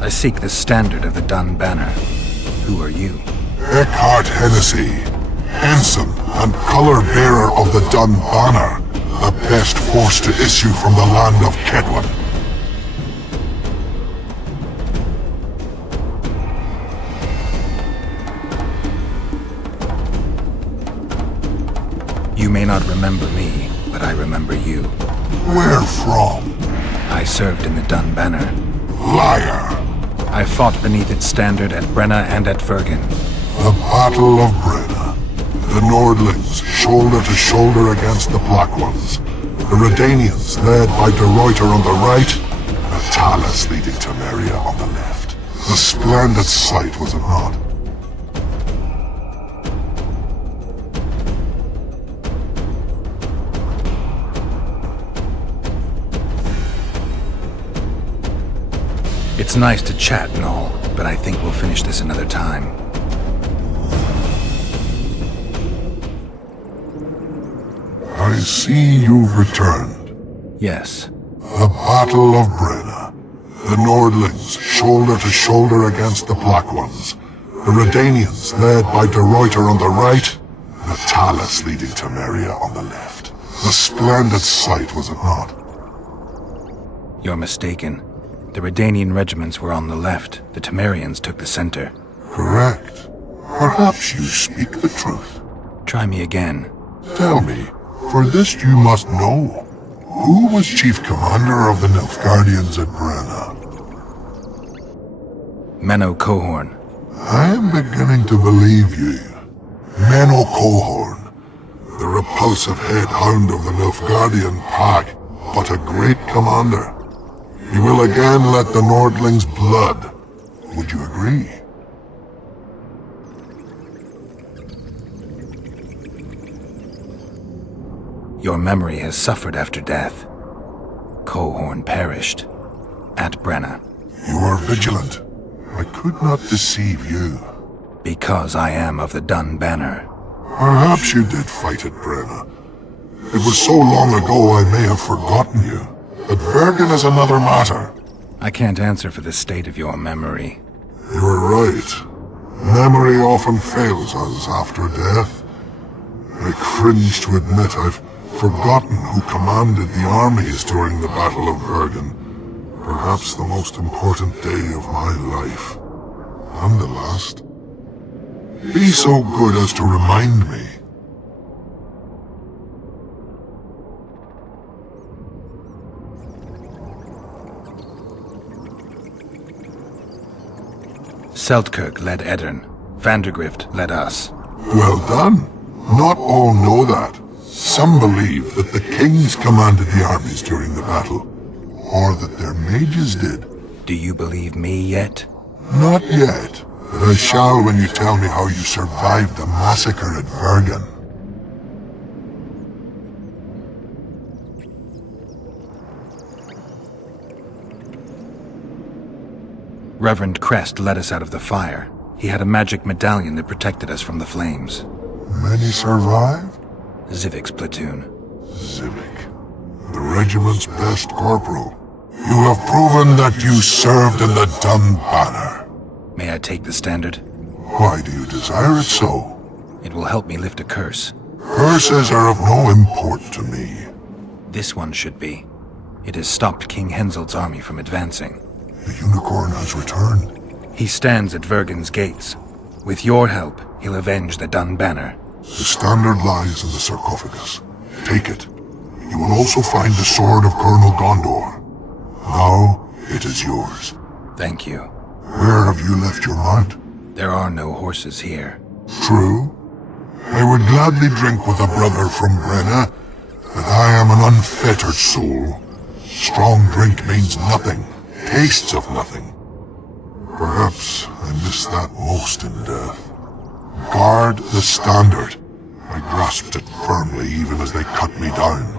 I seek the standard of the Dun Banner. Who are you? Eckhart Hennessy, ensign and color-bearer of the Dun Banner, the best force to issue from the land of Kaedwen. You may not remember me, but I remember you. Where from? I served in the Dun Banner. Liar! I fought beneath its standard at Brenna and at Vergen. The Battle of Brenna. The Nordlings, shoulder to shoulder against the Black Ones. The Redanians, led by De Ruyter on the right, the Talus leading to Meria on the left. A splendid sight, was it not? It's nice to chat and all, but I think we'll finish this another time. I see you've returned. Yes. The Battle of Brenna. The Nordlings, shoulder to shoulder against the Black Ones. The Redanians, led by De Ruyter on the right, the Talus leading to Meria on the left. A splendid sight, was it not? You're mistaken. The Redanian regiments were on the left. The Temerians took the center. Correct. Perhaps you speak the truth. Try me again. Tell me, for this you must know. Who was chief commander of the Nilfgaardians at Brenna? Menno Cohorn. I am beginning to believe you. Menno Cohorn, the repulsive head hound of the Nilfgaardian pack, but a great commander. He will again let the Nordlings' blood. Would you agree? Your memory has suffered after death. Cohorn perished. At Brenna. You are vigilant. I could not deceive you. Because I am of the Dun Banner. Perhaps you did fight at Brenna. It was so long ago I may have forgotten you. But Vergen is another matter. I can't answer for the state of your memory. You're right. Memory often fails us after death. I cringe to admit I've forgotten who commanded the armies during the Battle of Vergen. Perhaps the most important day of my life. And the last. Be so good as to remind me. Seltkirk led Eddern. Vandergrift led us. Well done. Not all know that. Some believe that the kings commanded the armies during the battle, or that their mages did. Do you believe me yet? Not yet, but I shall when you tell me how you survived the massacre at Vergen. Reverend Crest led us out of the fire. He had a magic medallion that protected us from the flames. Many survived? Zivik's platoon. Zivik, the regiment's best corporal. You have proven that you served in the Dun Banner. May I take the standard? Why do you desire it so? It will help me lift a curse. Curses are of no import to me. This one should be. It has stopped King Henselt's army from advancing. The unicorn has returned. He stands at Vergen's gates. With your help, he'll avenge the Dun Banner. The standard lies in the sarcophagus. Take it. You will also find the sword of Colonel Gondor. Now, it is yours. Thank you. Where have you left your mount? There are no horses here. True. I would gladly drink with a brother from Brenna, but I am an unfettered soul. Strong drink means nothing, tastes of nothing. Perhaps I miss that most in death. Guard the standard. I grasped it firmly even as they cut me down.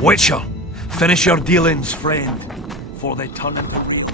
Witcher, finish your dealings, friend, before they turn into real.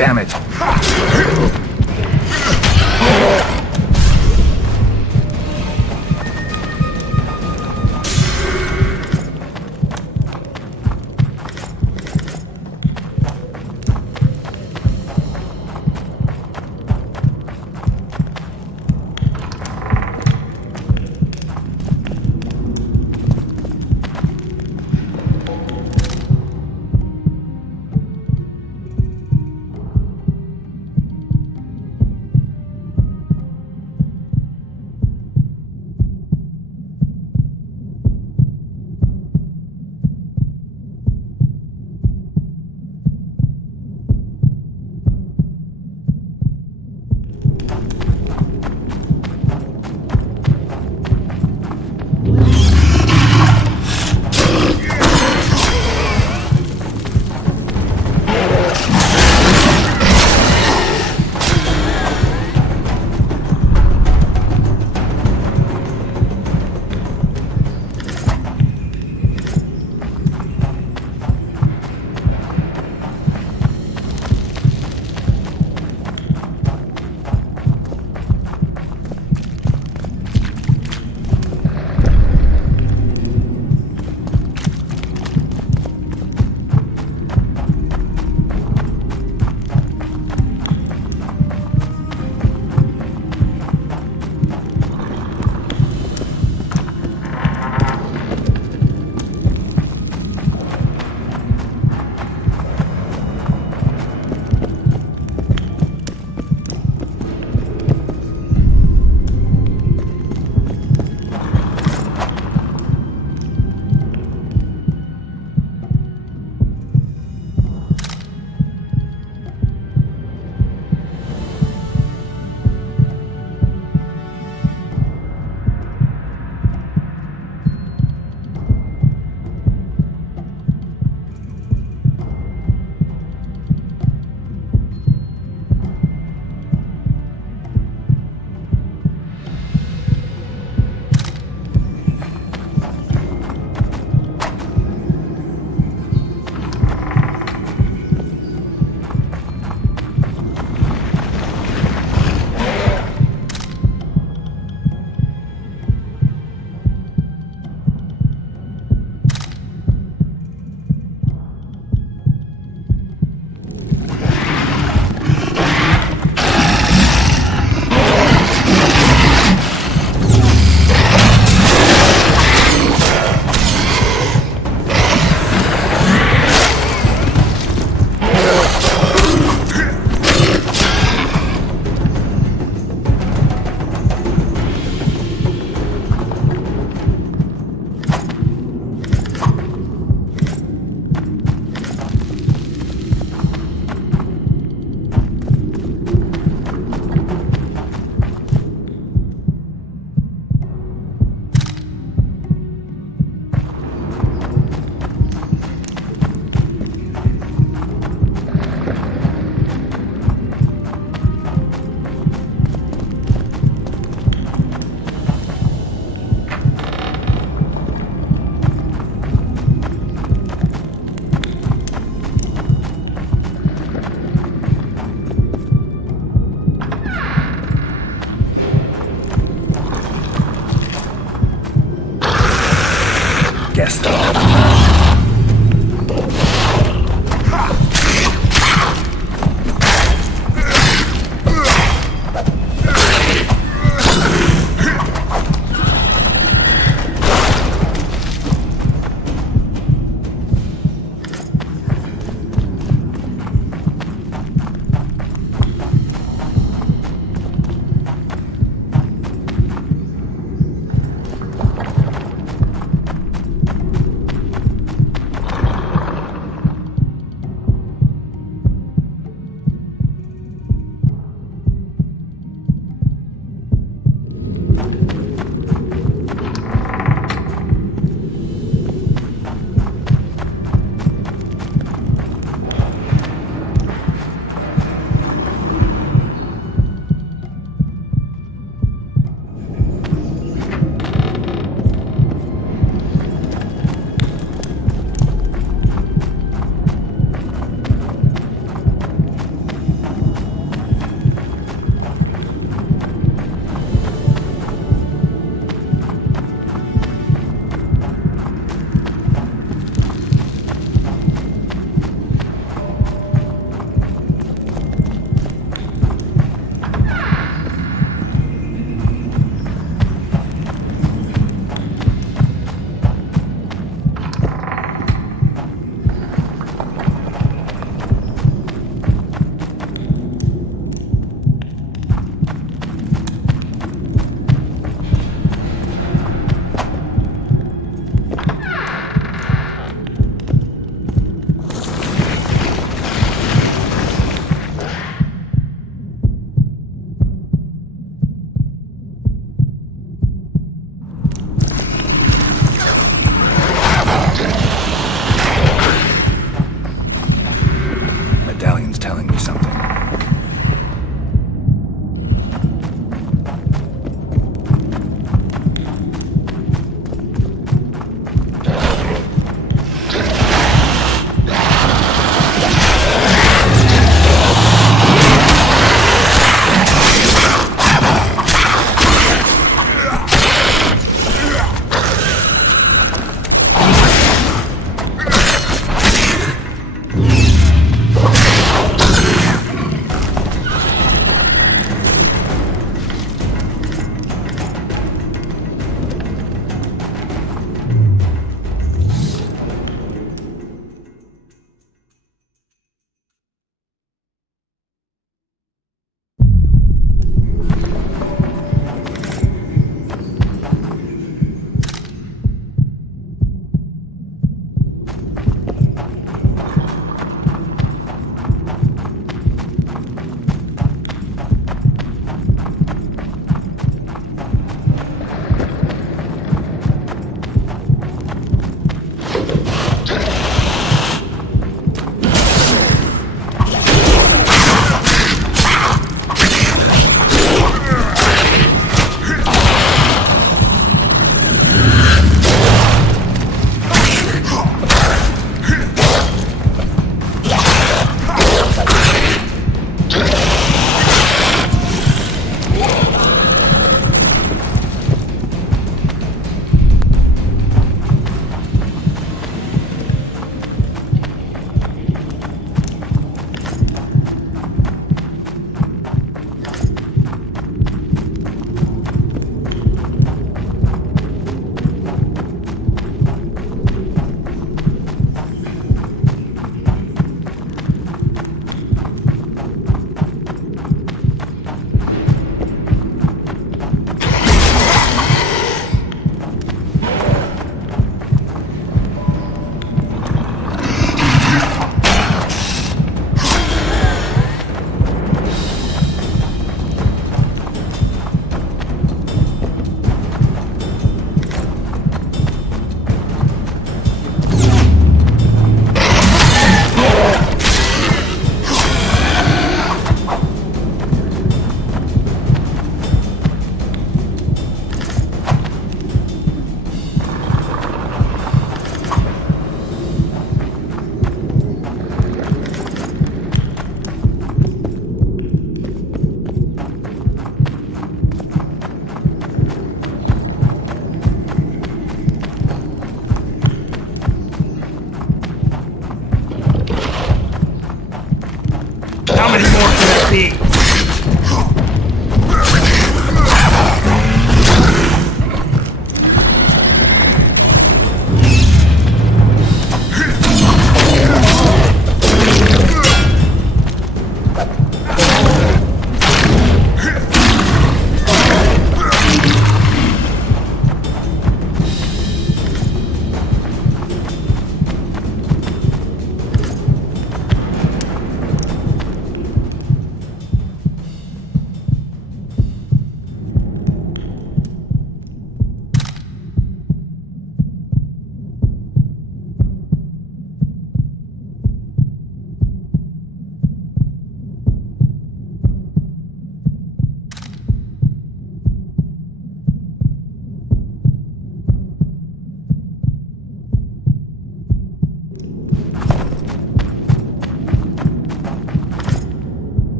Damn it!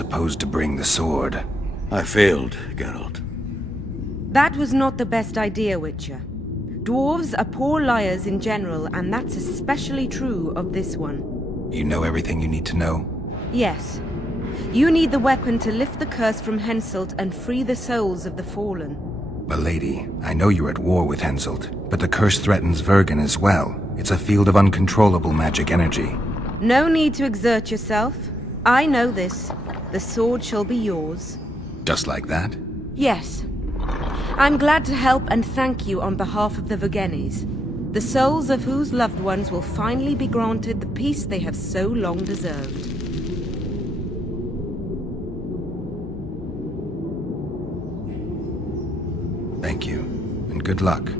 supposed to bring the sword? I failed, Geralt. That was not the best idea, Witcher. Dwarves are poor liars in general, and that's especially true of this one. You know everything you need to know? Yes. You need the weapon to lift the curse from Henselt and free the souls of the fallen. But lady, I know you're at war with Henselt, but the curse threatens Vergen as well. It's a field of uncontrollable magic energy. No need to exert yourself. I know this. The sword shall be yours. Just like that? Yes. I'm glad to help and thank you on behalf of the Vergenes, the souls of whose loved ones will finally be granted the peace they have so long deserved. Thank you, and good luck.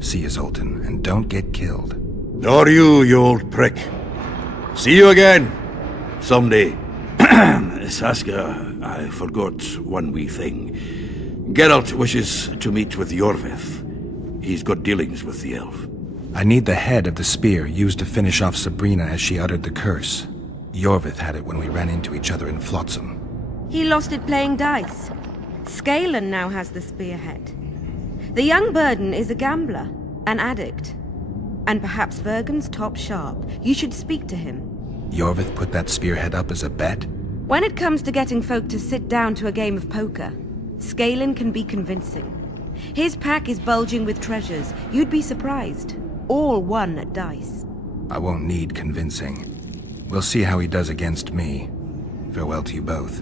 See you, Zoltan, and don't get killed. Nor you old prick. See you again. Someday. Saskia, I forgot one wee thing. Geralt wishes to meet with Yorvith. He's got dealings with the elf. I need the head of the spear used to finish off Sabrina as she uttered the curse. Yorvith had it when we ran into each other in Flotsam. He lost it playing dice. Scalen now has the spearhead. The young burden is a gambler, an addict, and perhaps Vergen's top sharp. You should speak to him. Yorvith put that spearhead up as a bet? When it comes to getting folk to sit down to a game of poker, Scalen can be convincing. His pack is bulging with treasures. You'd be surprised. All won at dice. I won't need convincing. We'll see how he does against me. Farewell to you both.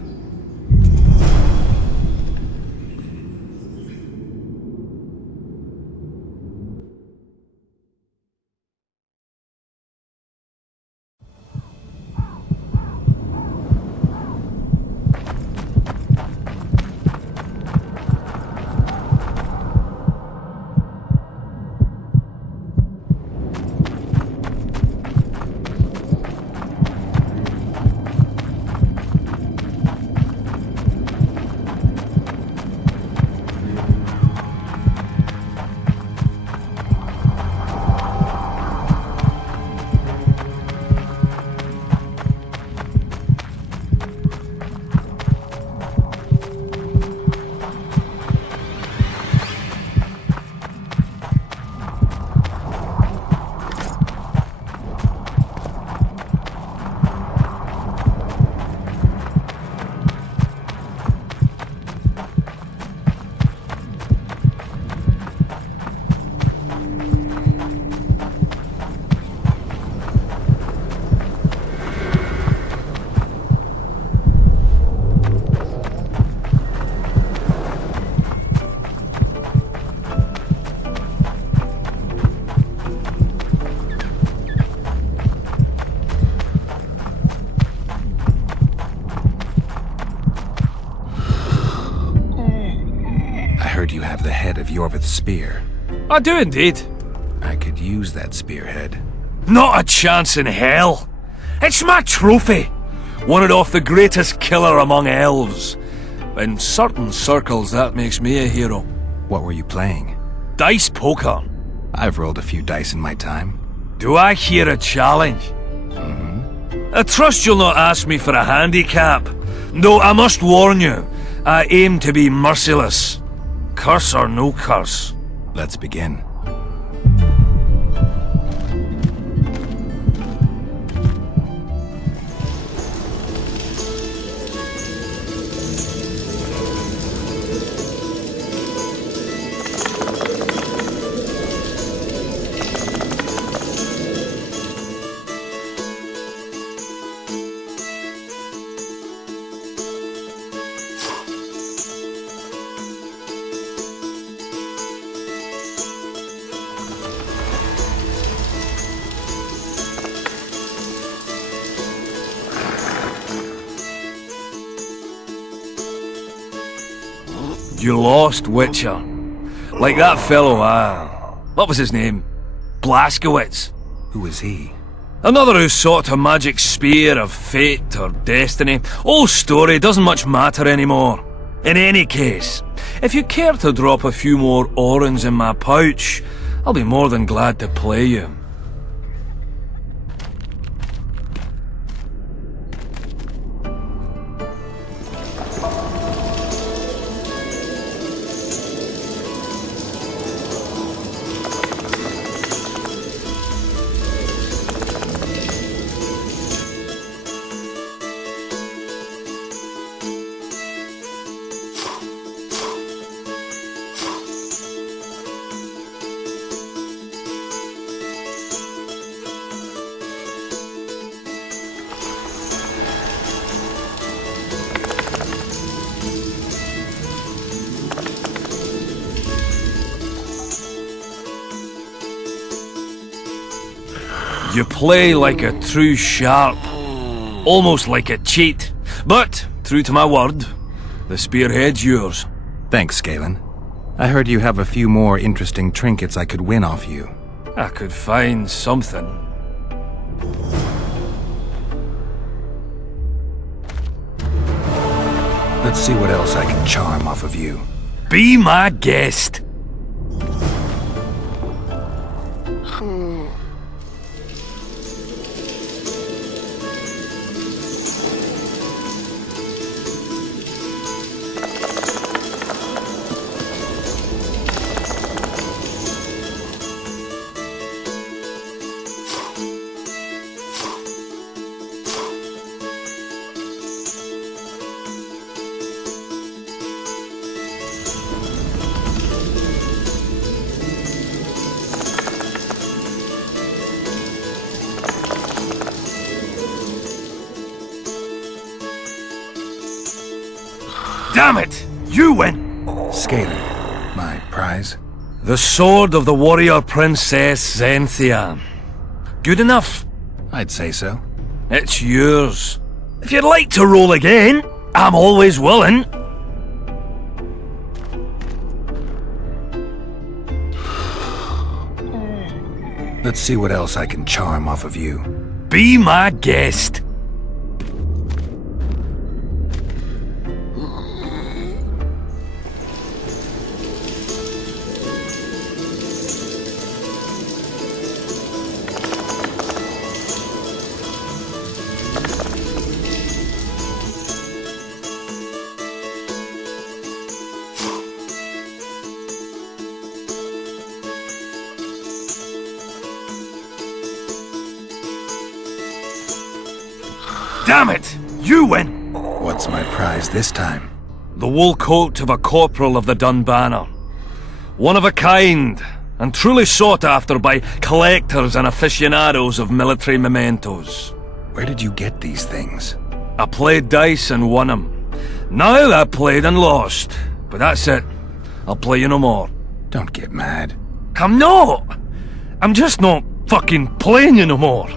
Yorvith's spear. I do indeed. I could use that spearhead. Not a chance in hell. It's my trophy. Won it off the greatest killer among elves. In certain circles, that makes me a hero. What were you playing? Dice poker. I've rolled a few dice in my time. Do I hear a challenge? Mm-hmm. I trust you'll not ask me for a handicap. Though I must warn you, I aim to be merciless. Curse or no curse. Let's begin. You lost, Witcher. Like that fellow, what was his name? Blaskowitz. Who was he? Another who sought a magic spear of fate or destiny. Old story, doesn't much matter anymore. In any case, if you care to drop a few more orens in my pouch, I'll be more than glad to play you. You play like a true sharp. Almost like a cheat. But, true to my word, the spearhead's yours. Thanks, Galen. I heard you have a few more interesting trinkets I could win off you. I could find something. Let's see what else I can charm off of you. Be my guest. Damn it! You win! Scaling. My prize? The sword of the warrior princess Xanthia. Good enough? I'd say so. It's yours. If you'd like to roll again, I'm always willing. Let's see what else I can charm off of you. Be my guest. Damn it! You win! What's my prize this time? The wool coat of a corporal of the Dunbanner. One of a kind, and truly sought after by collectors and aficionados of military mementos. Where did you get these things? I played dice and won them. Now I played and lost. But that's it. I'll play you no more. Don't get mad. I'm not! I'm just not fucking playing you no more.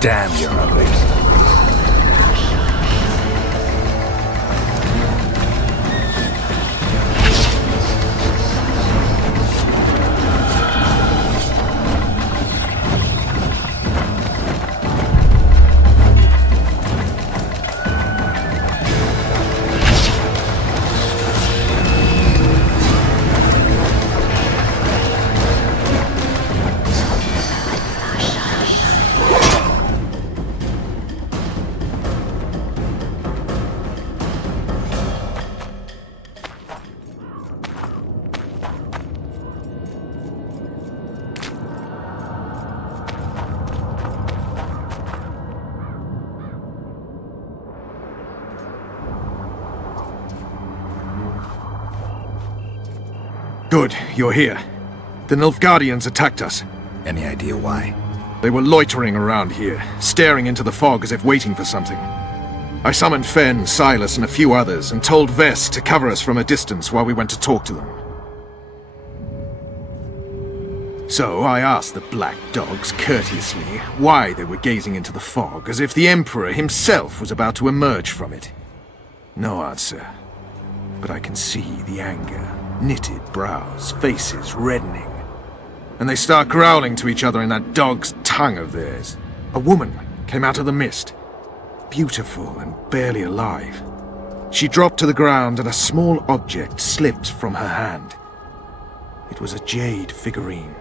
Damn, you're ugly. Good, you're here. The Nilfgaardians attacked us. Any idea why? They were loitering around here, staring into the fog as if waiting for something. I summoned Fen, Silas, and a few others, and told Vess to cover us from a distance while we went to talk to them. So I asked the black dogs courteously why they were gazing into the fog as if the Emperor himself was about to emerge from it. No answer. But I can see the anger. Knitted brows, faces reddening. And they start growling to each other in that dog's tongue of theirs. A woman came out of the mist. Beautiful and barely alive. She dropped to the ground and a small object slipped from her hand. It was a jade figurine.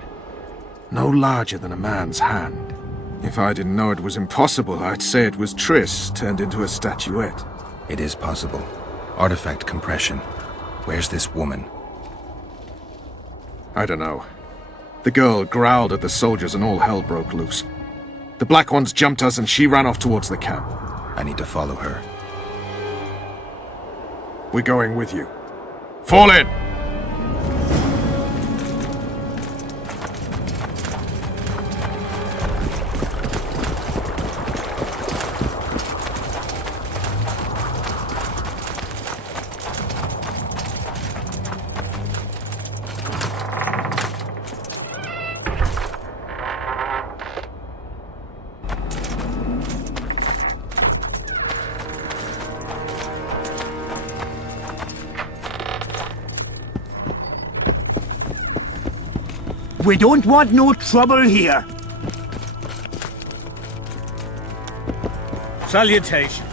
No larger than a man's hand. If I didn't know it was impossible, I'd say it was Triss turned into a statuette. It is possible. Artifact compression. Where's this woman? I don't know. The girl growled at the soldiers and all hell broke loose. The black ones jumped us and she ran off towards the camp. I need to follow her. We're going with you. Fall in! We don't want no trouble here. Salutations.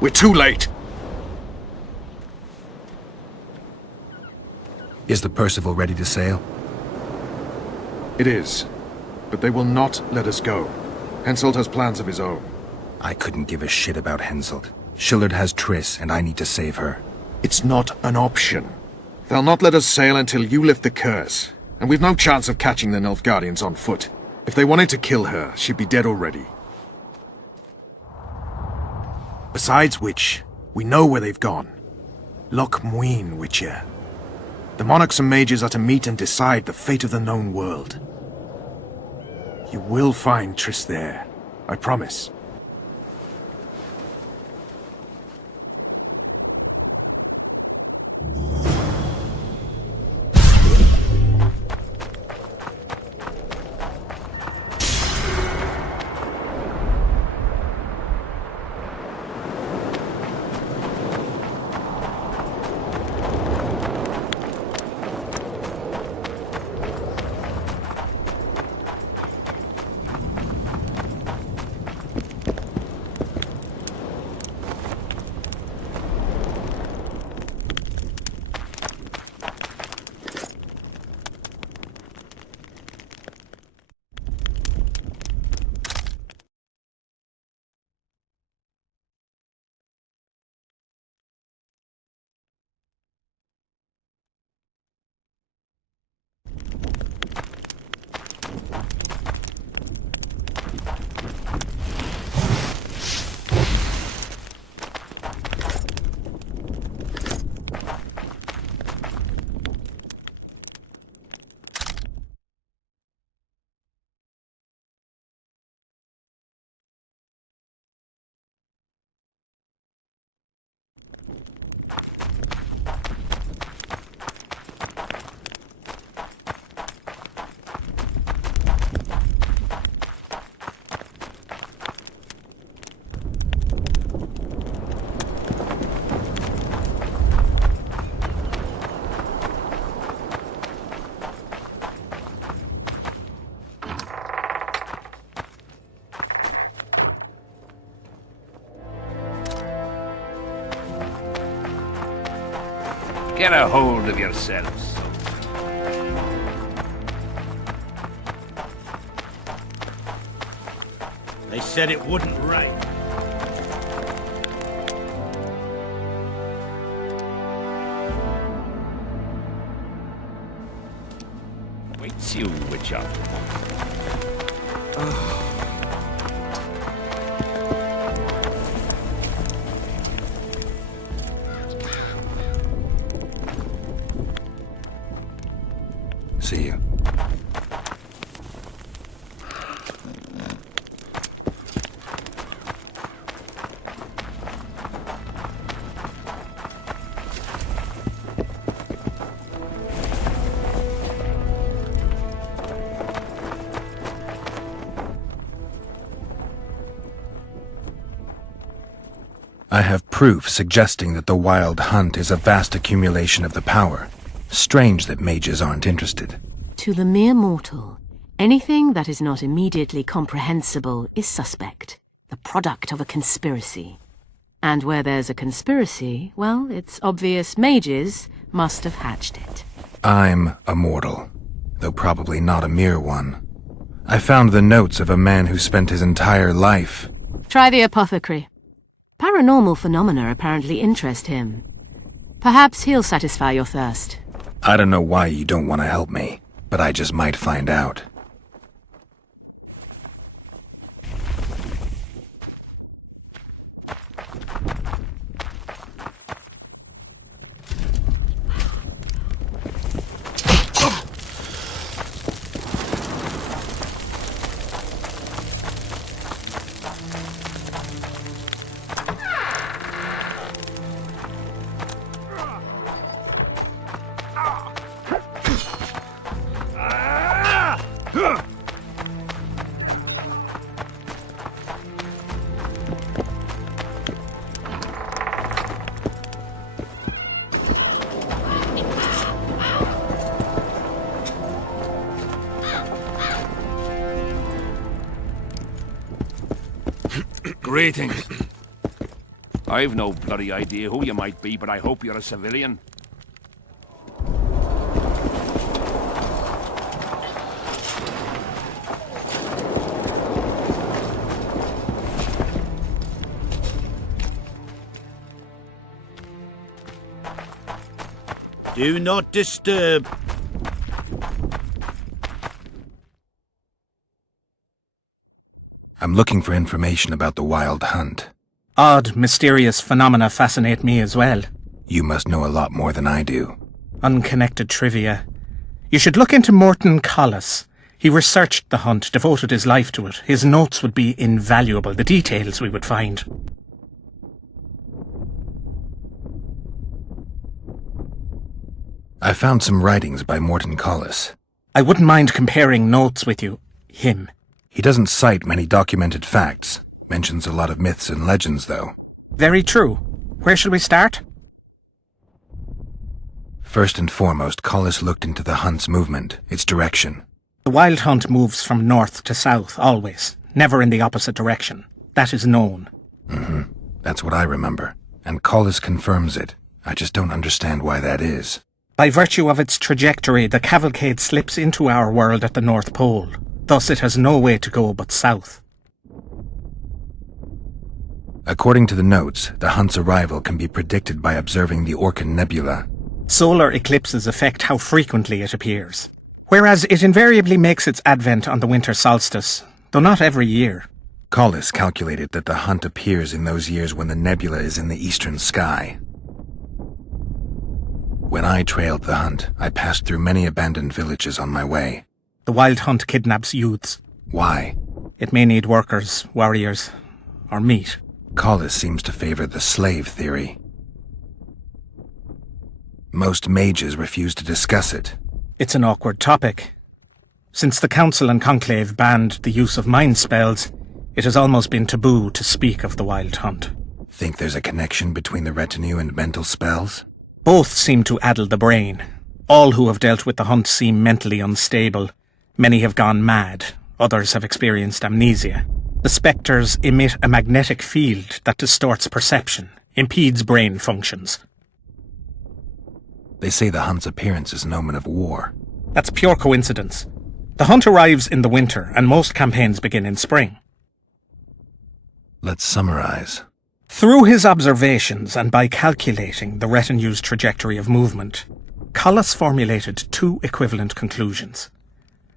We're too late. Is the Percival ready to sail? It is. But they will not let us go. Henselt has plans of his own. I couldn't give a shit about Henselt. Shillard has Triss, and I need to save her. It's not an option. They'll not let us sail until you lift the curse. And we've no chance of catching the Nilfgaardians on foot. If they wanted to kill her, she'd be dead already. Besides which, we know where they've gone. Loch Muin, Witcher. The monarchs and mages are to meet and decide the fate of the known world. You will find Triss there, I promise. Get a hold of yourselves. They said it wouldn't rain. Waits you, Witcher. See you. I have proof suggesting that the Wild Hunt is a vast accumulation of the power. Strange that mages aren't interested. To the mere mortal, anything that is not immediately comprehensible is suspect, the product of a conspiracy. And where there's a conspiracy, well, it's obvious mages must have hatched it. I'm a mortal, though probably not a mere one. I found the notes of a man who spent his entire life. Try the apothecary. Paranormal phenomena apparently interest him. Perhaps he'll satisfy your thirst. I don't know why you don't want to help me, but I just might find out. Greetings. I've no bloody idea who you might be, but I hope you're a civilian. Do not disturb. I'm looking for information about the Wild Hunt. Odd, mysterious phenomena fascinate me as well. You must know a lot more than I do. Unconnected trivia. You should look into Morton Collis. He researched the hunt, devoted his life to it. His notes would be invaluable, the details we would find. I found some writings by Morton Collis. I wouldn't mind comparing notes with you. Him. He doesn't cite many documented facts. Mentions a lot of myths and legends, though. Very true. Where shall we start? First and foremost, Collis looked into the hunt's movement, its direction. The Wild Hunt moves from north to south, always. Never in the opposite direction. That is known. Mm-hmm. That's what I remember. And Collis confirms it. I just don't understand why that is. By virtue of its trajectory, the cavalcade slips into our world at the North Pole. Thus it has no way to go but south. According to the notes, the hunt's arrival can be predicted by observing the Orcan Nebula. Solar eclipses affect how frequently it appears, whereas it invariably makes its advent on the winter solstice, though not every year. Collis calculated that the hunt appears in those years when the nebula is in the eastern sky. When I trailed the hunt, I passed through many abandoned villages on my way. The Wild Hunt kidnaps youths. Why? It may need workers, warriors, or meat. Collis seems to favor the slave theory. Most mages refuse to discuss it. It's an awkward topic. Since the Council and Conclave banned the use of mind spells, it has almost been taboo to speak of the Wild Hunt. Think there's a connection between the retinue and mental spells? Both seem to addle the brain. All who have dealt with the hunt seem mentally unstable. Many have gone mad, others have experienced amnesia. The spectres emit a magnetic field that distorts perception, impedes brain functions. They say the hunt's appearance is an omen of war. That's pure coincidence. The hunt arrives in the winter, and most campaigns begin in spring. Let's summarize. Through his observations and by calculating the retinue's trajectory of movement, Collis formulated two equivalent conclusions.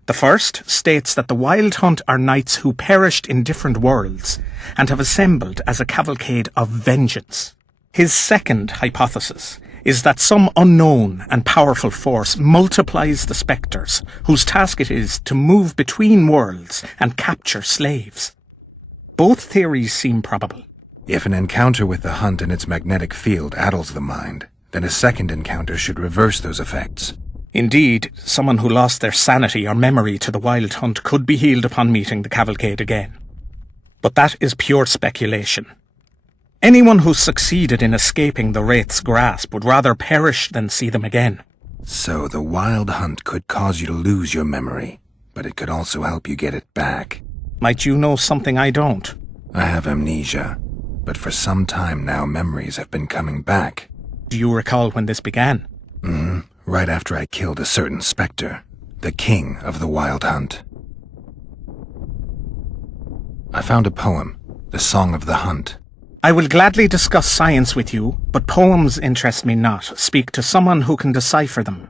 The first states that the Wild Hunt are knights who perished in different worlds and have assembled as a cavalcade of vengeance. His second hypothesis is that some unknown and powerful force multiplies the spectres, whose task it is to move between worlds and capture slaves. Both theories seem probable. If an encounter with the hunt and its magnetic field addles the mind, then a second encounter should reverse those effects. Indeed, someone who lost their sanity or memory to the Wild Hunt could be healed upon meeting the cavalcade again. But that is pure speculation. Anyone who succeeded in escaping the Wraith's grasp would rather perish than see them again. So the Wild Hunt could cause you to lose your memory, but it could also help you get it back. Might you know something I don't? I have amnesia, but for some time now memories have been coming back. Do you recall when this began? Right after I killed a certain spectre, the king of the Wild Hunt. I found a poem, The Song of the Hunt. I will gladly discuss science with you, but poems interest me not. Speak to someone who can decipher them.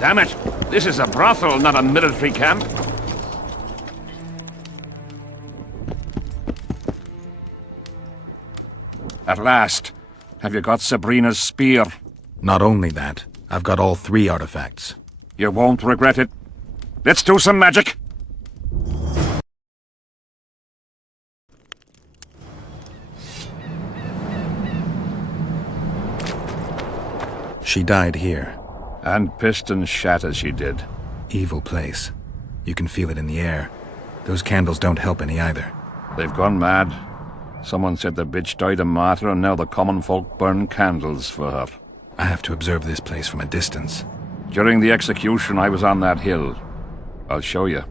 Damn it! This is a brothel, not a military camp. At last. Have you got Sabrina's spear? Not only that, I've got all 3 artifacts. You won't regret it. Let's do some magic! She died here. And pissed and shat as she did. Evil place. You can feel it in the air. Those candles don't help any either. They've gone mad. Someone said the bitch died a martyr and now the common folk burn candles for her. I have to observe this place from a distance. During the execution, I was on that hill. I'll show you.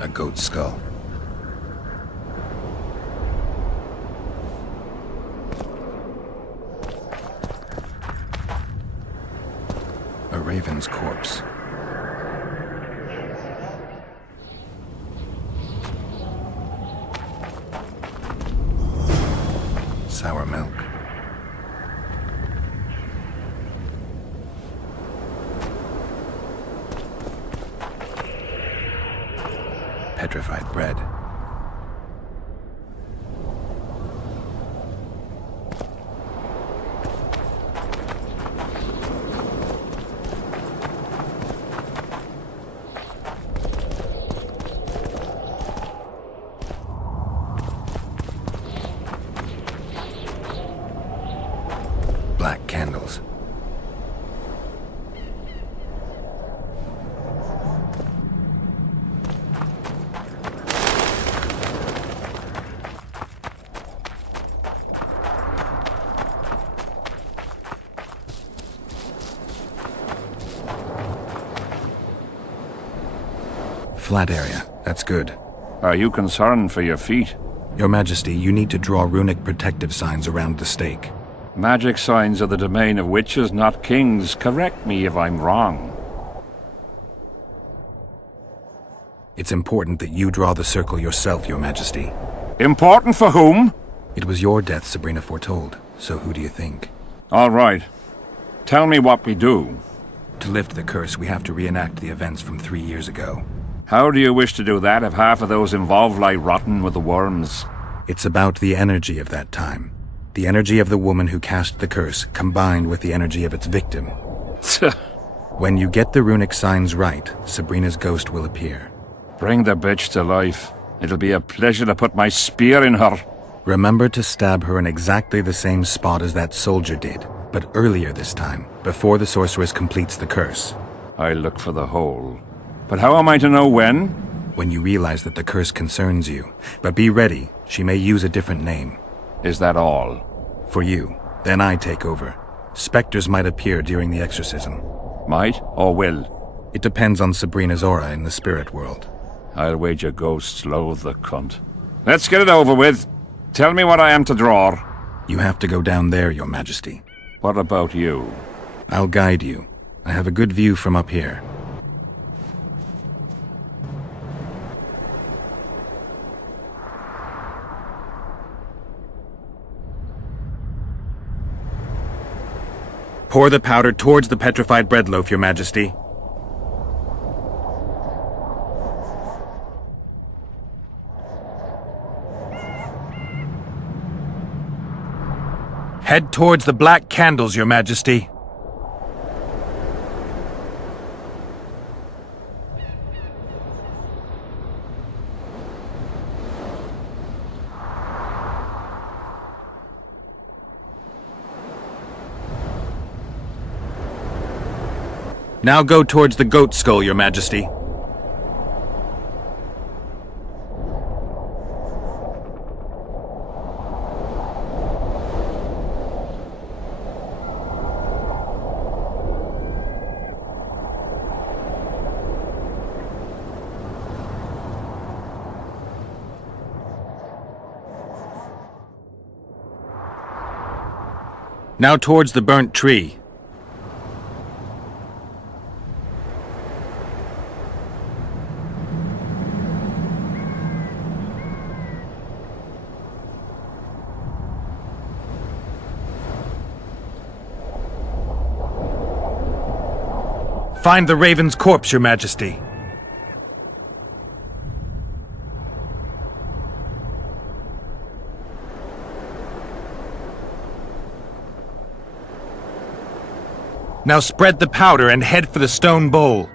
A goat skull. A raven's corpse. Sour milk. Petrified bread. Black candles. Flat area. That's good. Are you concerned for your feet? Your Majesty, you need to draw runic protective signs around the stake. Magic signs are the domain of witches, not kings. Correct me if I'm wrong. It's important that you draw the circle yourself, Your Majesty. Important for whom? It was your death Sabrina foretold, so who do you think? All right. Tell me what we do. To lift the curse, we have to reenact the events from 3 years ago. How do you wish to do that if half of those involved lie rotten with the worms? It's about the energy of that time. The energy of the woman who cast the curse, combined with the energy of its victim. When you get the runic signs right, Sabrina's ghost will appear. Bring the bitch to life. It'll be a pleasure to put my spear in her. Remember to stab her in exactly the same spot as that soldier did, but earlier this time, before the sorceress completes the curse. I look for the hole. But how am I to know when? When you realize that the curse concerns you. But be ready, she may use a different name. Is that all? For you. Then I take over. Spectres might appear during the exorcism. Might or will? It depends on Sabrina's aura in the spirit world. I'll wager ghosts loathe the cunt. Let's get it over with. Tell me what I am to draw. You have to go down there, Your Majesty. What about you? I'll guide you. I have a good view from up here. Pour the powder towards the petrified bread loaf, Your Majesty. Head towards the black candles, Your Majesty. Now go towards the goat skull, Your Majesty. Now towards the burnt tree. Find the raven's corpse, Your Majesty. Now spread the powder and head for the stone bowl.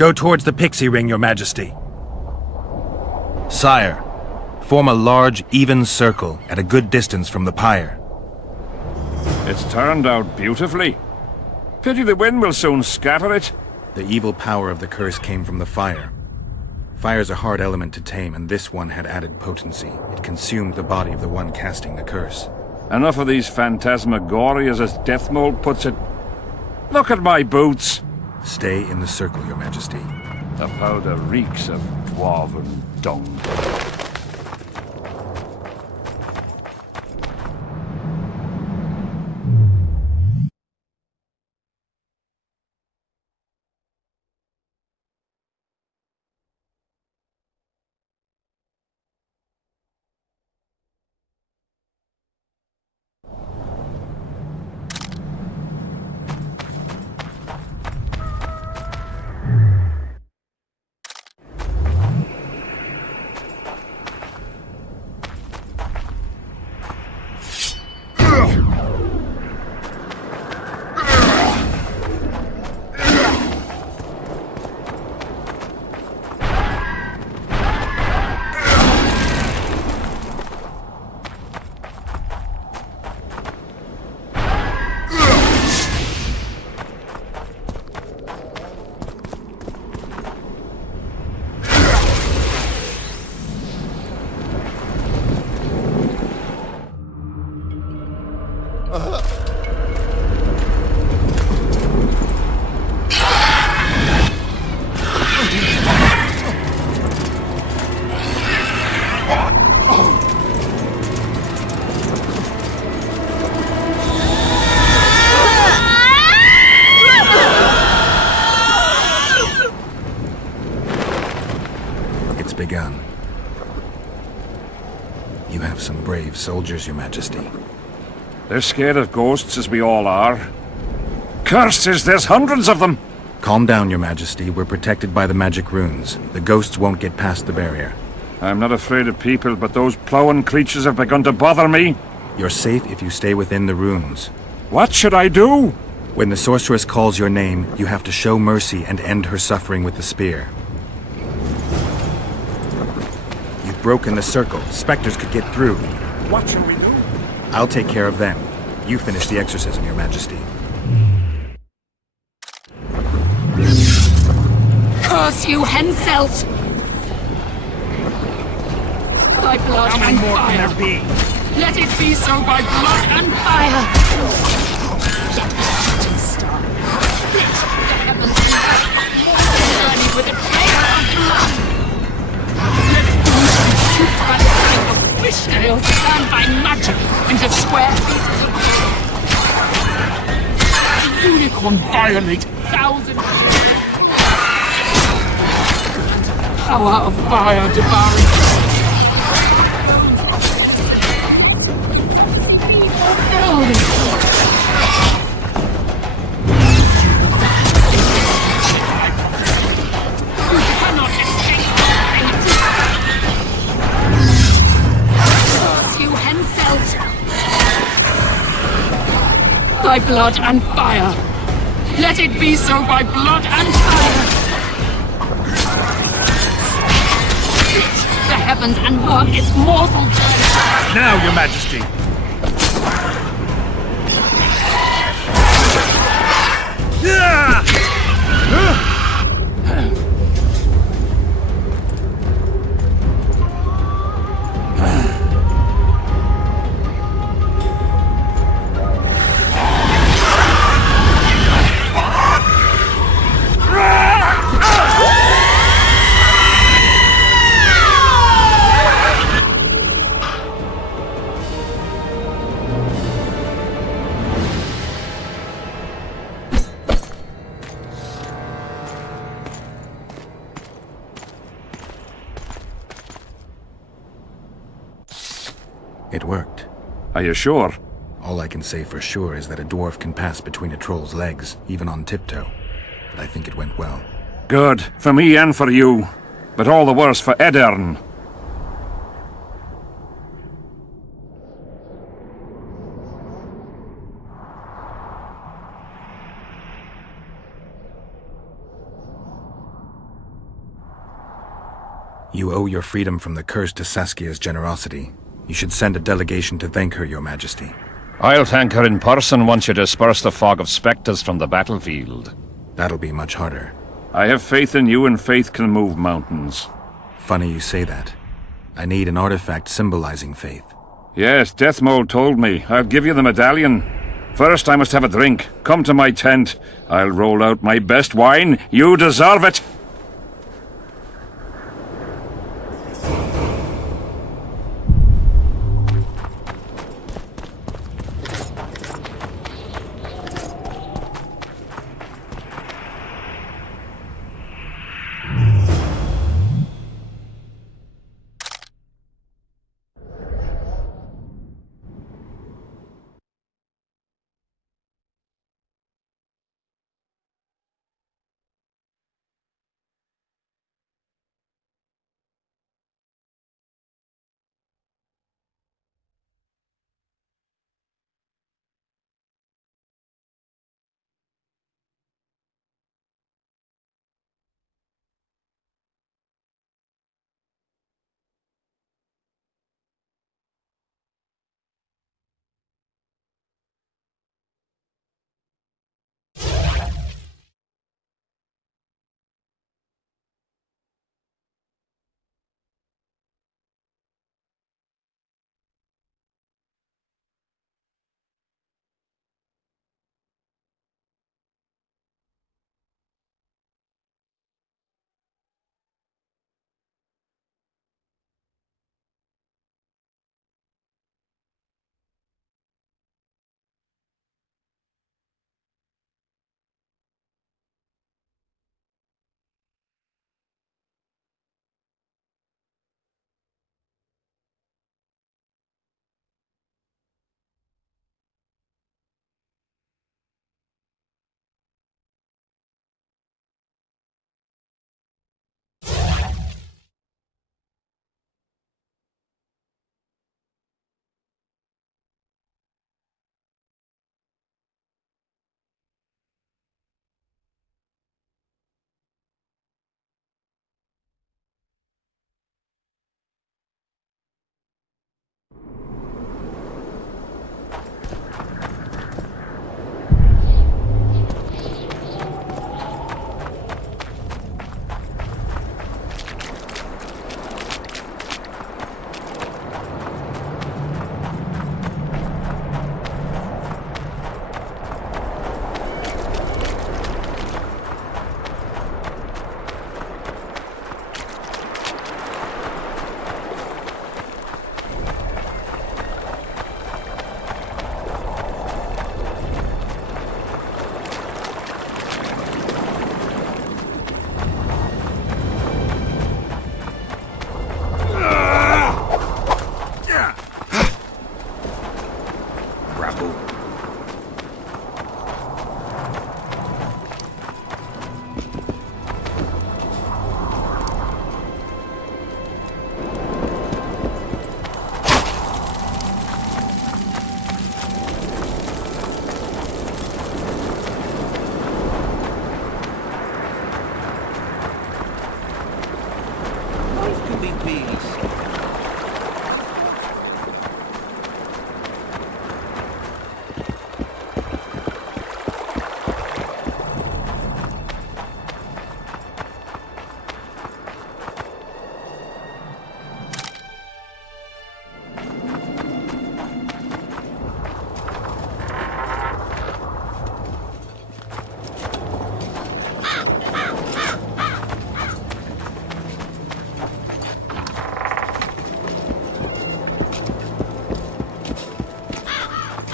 Go towards the pixie ring, Your Majesty. Sire, form a large, even circle at a good distance from the pyre. It's turned out beautifully. Pity the wind will soon scatter it. The evil power of the curse came from the fire. Fire's a hard element to tame, and this one had added potency. It consumed the body of the one casting the curse. Enough of these phantasmagorias, as Deathmold puts it. Look at my boots. Stay in the circle, Your Majesty. The powder reeks of dwarven dung. Begun. You have some brave soldiers, Your Majesty. They're scared of ghosts, as we all are. Curses, there's hundreds of them! Calm down, Your Majesty. We're protected by the magic runes. The ghosts won't get past the barrier. I'm not afraid of people, but those plowing creatures have begun to bother me. You're safe if you stay within the runes. What should I do? When the sorceress calls your name, you have to show mercy and end her suffering with the spear. You've broken the circle. Spectres could get through. What shall we do? I'll take care of them. You finish the exorcism, Your Majesty. Curse you, Henselt! Thy blood and more fire. can there be? Let it be so by blood and fire! Let the shooting star split the heavens and journey with a trail of blood! Let those who shoot by the light of wish nails turn by magic into square pieces of the unicorn violate thousands and power of fire devouring. By blood and fire. Let it be so by blood and fire. Split the heavens and work its mortal journey. Now, Your Majesty. It worked. Are you sure? All I can say for sure is that a dwarf can pass between a troll's legs, even on tiptoe. But I think it went well. Good. For me and for you. But all the worse for Edern. You owe your freedom from the curse to Saskia's generosity. You should send a delegation to thank her, Your Majesty. I'll thank her in person once you disperse the fog of spectres from the battlefield. That'll be much harder. I have faith in you, and faith can move mountains. Funny you say that. I need an artifact symbolizing faith. Yes, Deathmold told me. I'll give you the medallion. First, I must have a drink. Come to my tent. I'll roll out my best wine. You deserve it!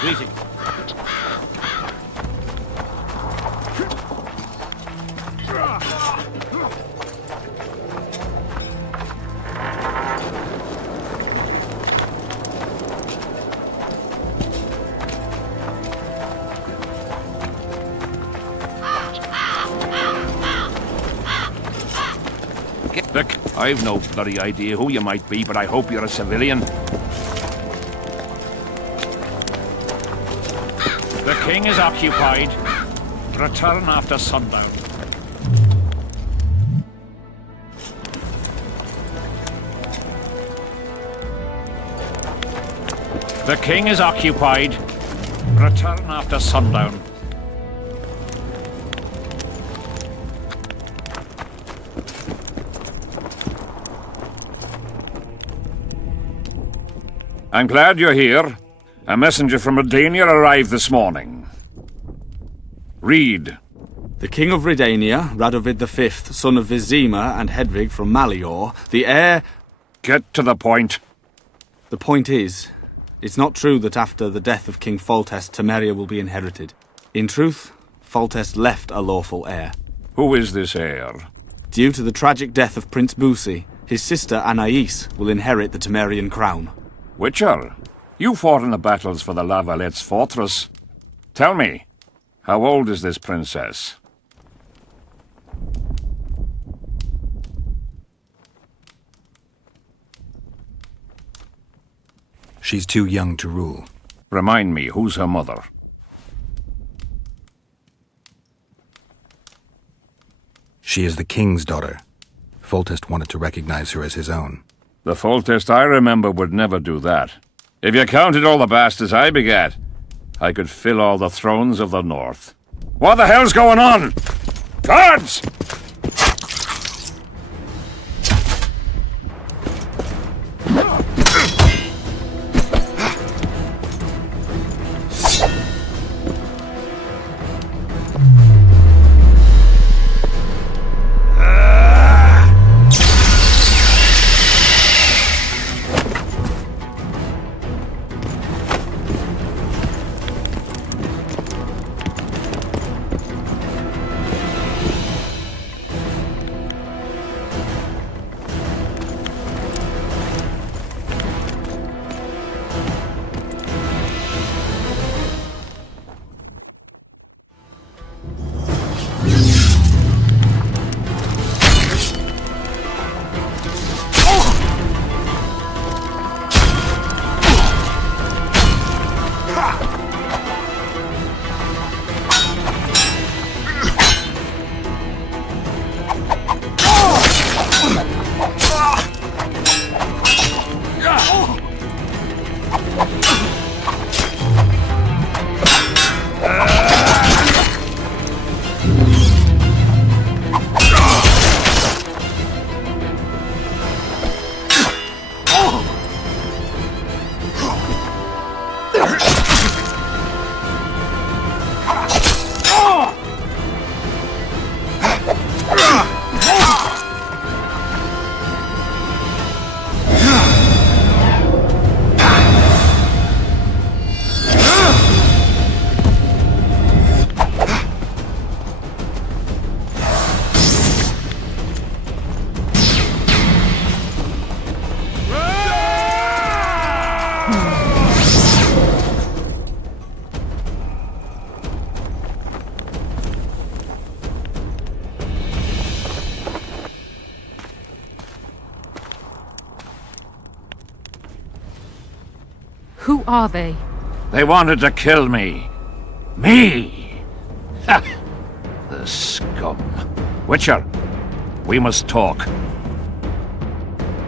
Greetings. Look, I've no bloody idea who you might be, but I hope you're a civilian. The king is occupied. Return after sundown. The king is occupied. Return after sundown. I'm glad you're here. A messenger from Redania arrived this morning. Read. The King of Redania, Radovid V, son of Vizima and Hedvig from Malior, the heir... Get to the point. The point is, it's not true that after the death of King Foltest, Temeria will be inherited. In truth, Foltest left a lawful heir. Who is this heir? Due to the tragic death of Prince Busi, his sister Anais will inherit the Temerian crown. Witcher, you fought in the battles for the Lavalette's fortress. Tell me, how old is this princess? She's too young to rule. Remind me, who's her mother? She is the king's daughter. Foltest wanted to recognize her as his own. The Foltest I remember would never do that. If you counted all the bastards I begat, I could fill all the thrones of the north. What the hell's going on? Guards! Who are they? They wanted to kill me. Me! Ha! The scum. Witcher, we must talk.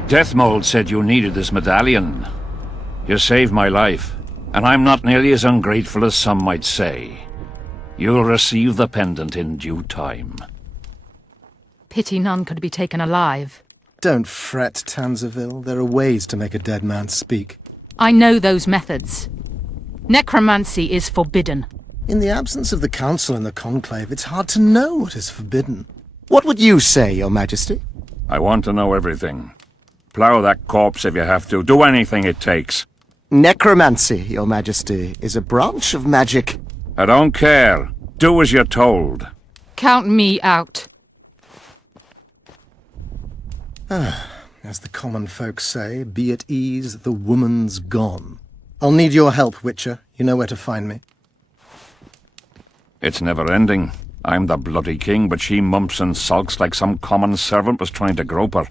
Deathmold said you needed this medallion. You saved my life, and I'm not nearly as ungrateful as some might say. You'll receive the pendant in due time. Pity none could be taken alive. Don't fret, Tanzaville. There are ways to make a dead man speak. I know those methods. Necromancy is forbidden. In the absence of the Council and the Conclave, it's hard to know what is forbidden. What would you say, Your Majesty? I want to know everything. Plow that corpse if you have to. Do anything it takes. Necromancy, Your Majesty, is a branch of magic. I don't care. Do as you're told. Count me out. As the common folk say, be at ease, the woman's gone. I'll need your help, Witcher. You know where to find me. It's never ending. I'm the bloody king, but she mumps and sulks like some common servant was trying to grope her.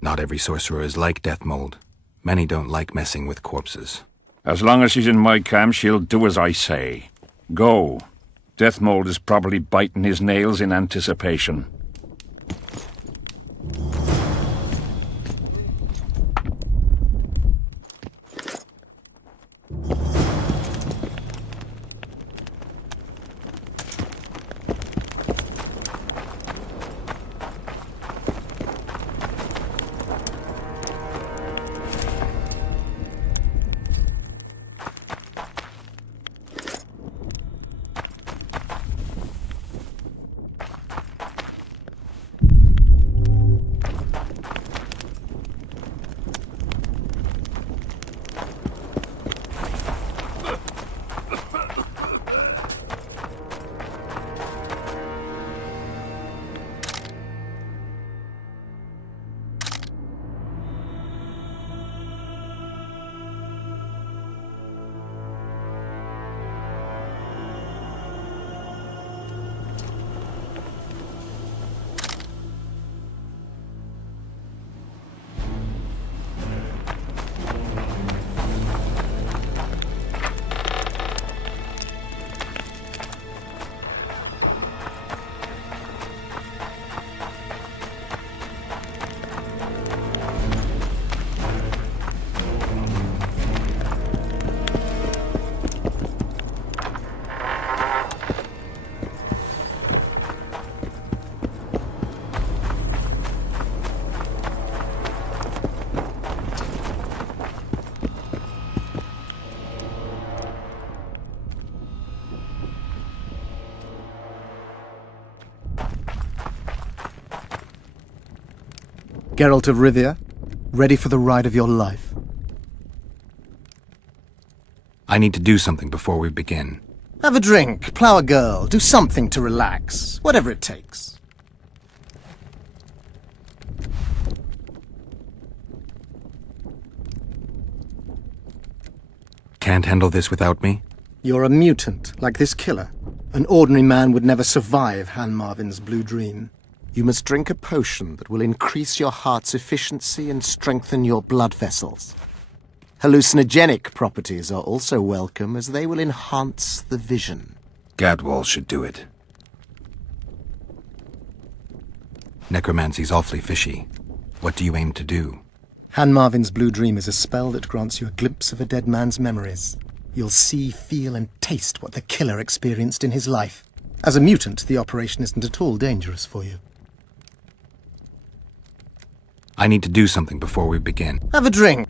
Not every sorcerer is like Deathmold. Many don't like messing with corpses. As long as she's in my camp, she'll do as I say. Go. Deathmold is probably biting his nails in anticipation. Geralt of Rivia, ready for the ride of your life? I need to do something before we begin. Have a drink, plow a girl, do something to relax, whatever it takes. Can't handle this without me? You're a mutant, like this killer. An ordinary man would never survive Han Marvin's blue dream. You must drink a potion that will increase your heart's efficiency and strengthen your blood vessels. Hallucinogenic properties are also welcome, as they will enhance the vision. Gadwall should do it. Necromancy's awfully fishy. What do you aim to do? Han Marvin's blue dream is a spell that grants you a glimpse of a dead man's memories. You'll see, feel, and taste what the killer experienced in his life. As a mutant, the operation isn't at all dangerous for you. I need to do something before we begin. Have a drink.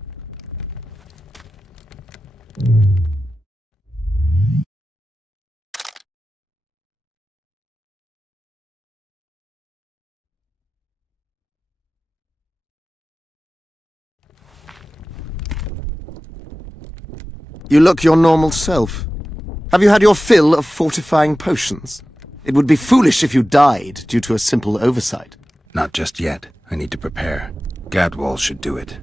You look your normal self. Have you had your fill of fortifying potions? It would be foolish if you died due to a simple oversight. Not just yet. I need to prepare. Gadwall should do it.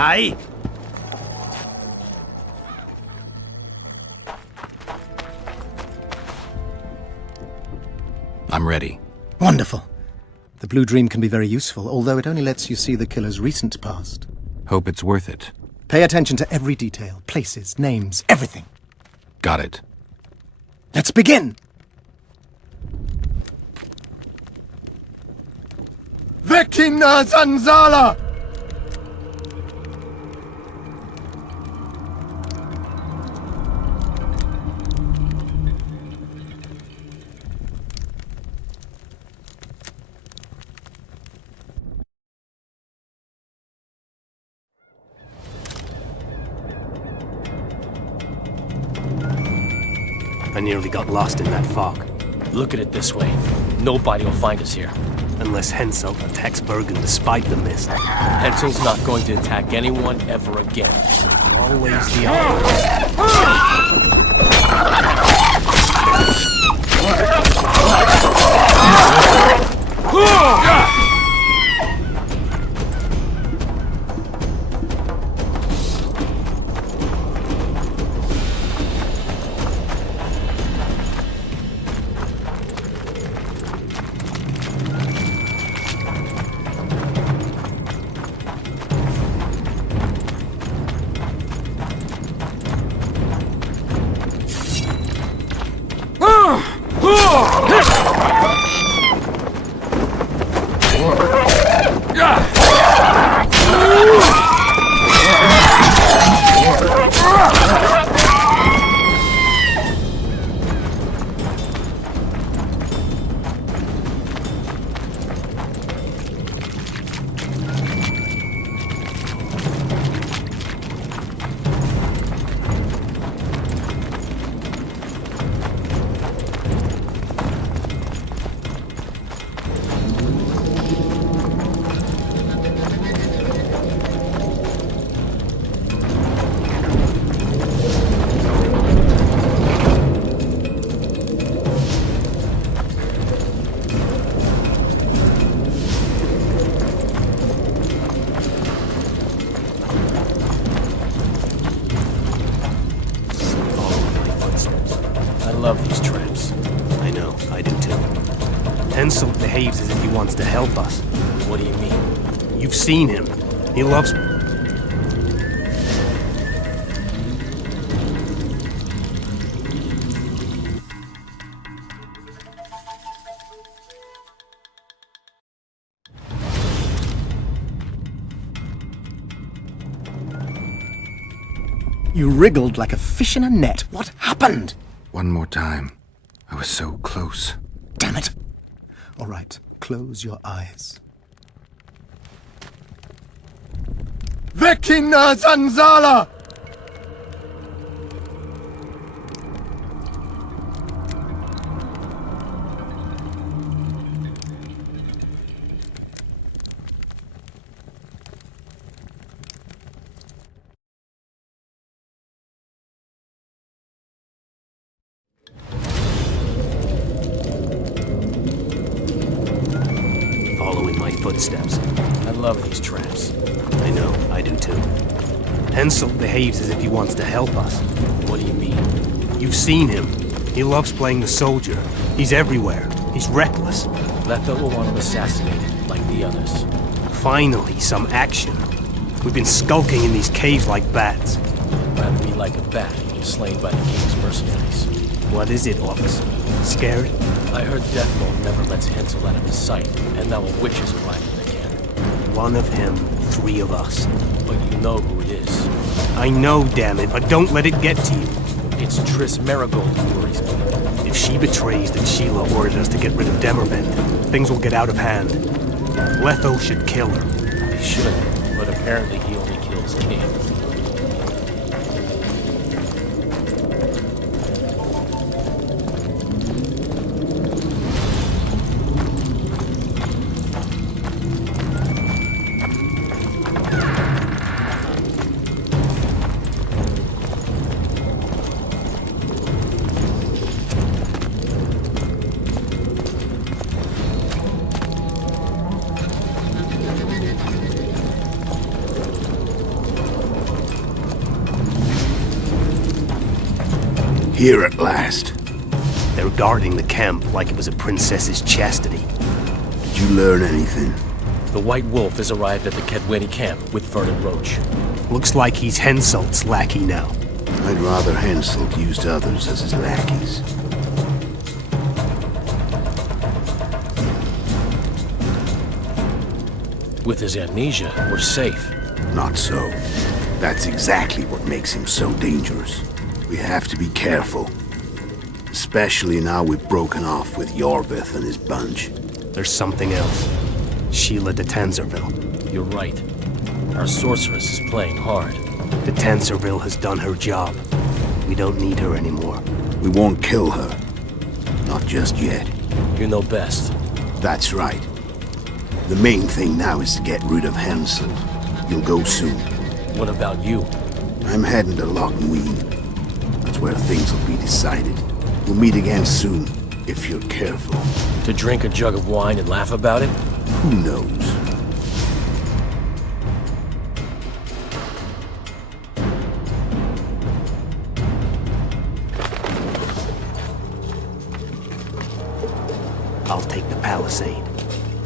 Aye. I'm ready. Wonderful. The blue dream can be very useful, although it only lets you see the killer's recent past. Hope it's worth it. Pay attention to every detail, places, names, everything. Got it. Let's begin! Vekina Zanzala! I nearly got lost in that fog. Look at it this way. Nobody will find us here. Unless Henselt attacks Vergen despite the mist. Henselt's not going to attack anyone ever again. Always the opposite. behaves as if he wants to help us. What do you mean? You've seen him. He loves... You wriggled like a fish in a net. What happened? One more time. I was so close. Damn it. All right, close your eyes. Vekina Zanzala! Footsteps. I love these traps. I know, I do too. Henselt behaves as if he wants to help us. What do you mean? You've seen him. He loves playing the soldier. He's everywhere. He's reckless. Letha will want him assassinated, like the others. Finally, some action. We've been skulking in these caves like bats. Rather be like a bat and slain by the king's mercenaries. What is it, officer? Scared? I heard Deathmold never lets Henselt out of his sight, and now a witch is arriving again. One of him, 3 of us. But you know who it is. I know, damn it, but don't let it get to you. It's Triss Marigold who worries me. If she betrays that Sheila ordered us to get rid of Demervent, things will get out of hand. Letho should kill her. He should, but apparently he only kills kings. Here at last. They're guarding the camp like it was a princess's chastity. Did you learn anything? The White Wolf has arrived at the Kaedweni Camp with Vernon Roche. Looks like he's Henselt's lackey now. I'd rather Henselt used others as his lackeys. With his amnesia, we're safe. Not so. That's exactly what makes him so dangerous. We have to be careful. Especially now we've broken off with Yorbeth and his bunch. There's something else. Sheila de Tanserville. You're right. Our sorceress is playing hard. De Tanserville has done her job. We don't need her anymore. We won't kill her. Not just yet. You know best. That's right. The main thing now is to get rid of Henselt. You'll go soon. What about you? I'm heading to Lochmuin. That's where things will be decided. We'll meet again soon, if you're careful. To drink a jug of wine and laugh about it? Who knows? I'll take the palisade.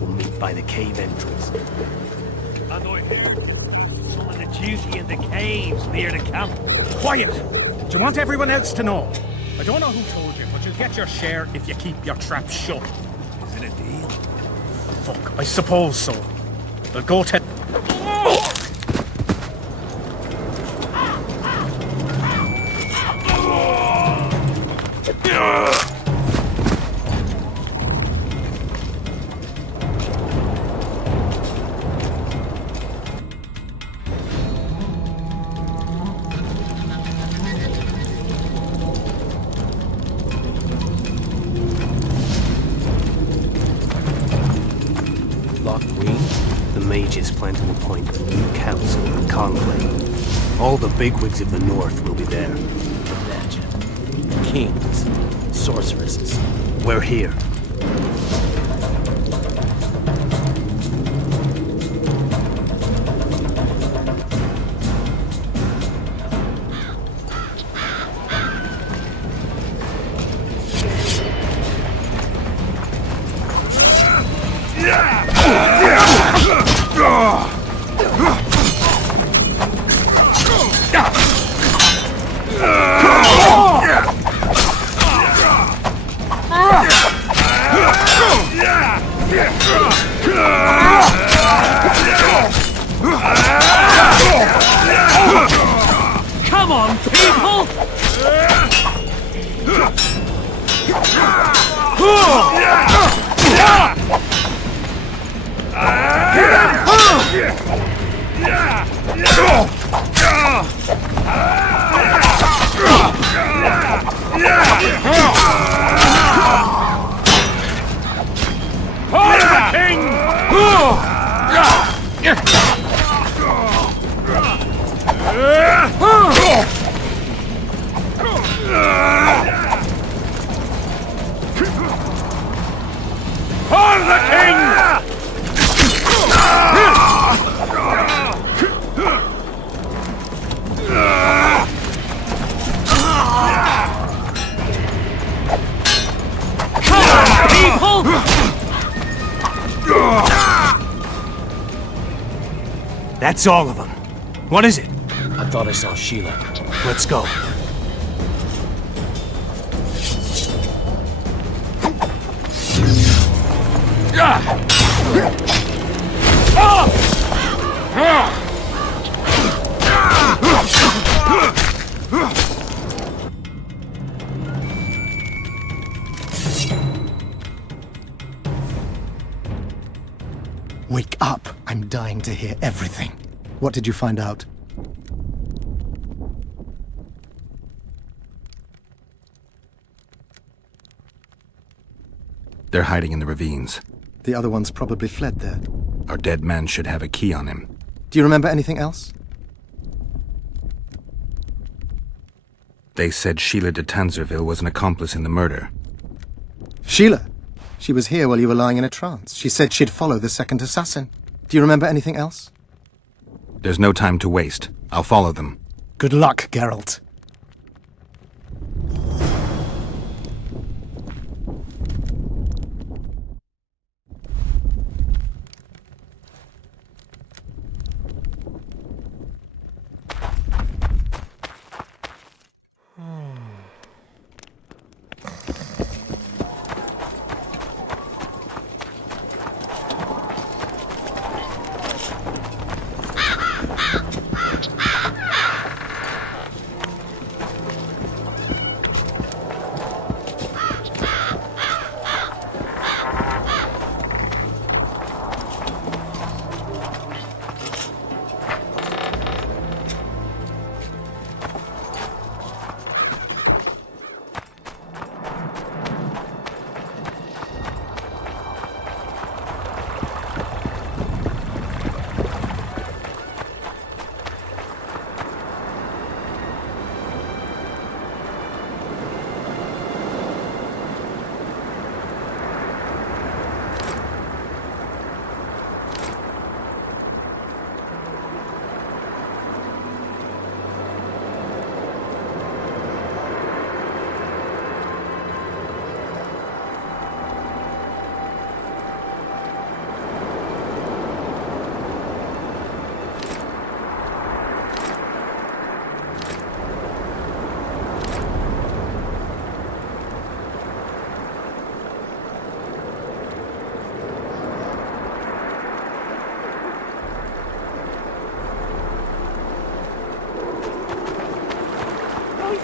We'll meet by the cave entrance. And I hear some of the duty in the caves near the camp. Quiet! Do you want everyone else to know? I don't know who told you, but you'll get your share if you keep your trap shut. Is it a deal? Fuck, I suppose so. We'll go to... The mages plan to appoint a new council and conclave. All the bigwigs of the north will be there. Imagine. Kings. Sorceresses. We're here. For the king! For the king! That's all of them. What is it? I thought I saw Sheila. Let's go. Wake up! I'm dying to hear everything. What did you find out? They're hiding in the ravines. The other ones probably fled there. Our dead man should have a key on him. Do you remember anything else? They said Sheila de Tanzerville was an accomplice in the murder. Sheila? She was here while you were lying in a trance. She said she'd follow the second assassin. Do you remember anything else? There's no time to waste. I'll follow them. Good luck, Geralt.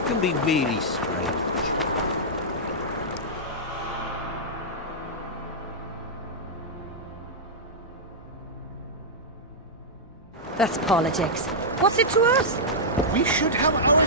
Can be really strange. That's politics. What's it to us? We should have our...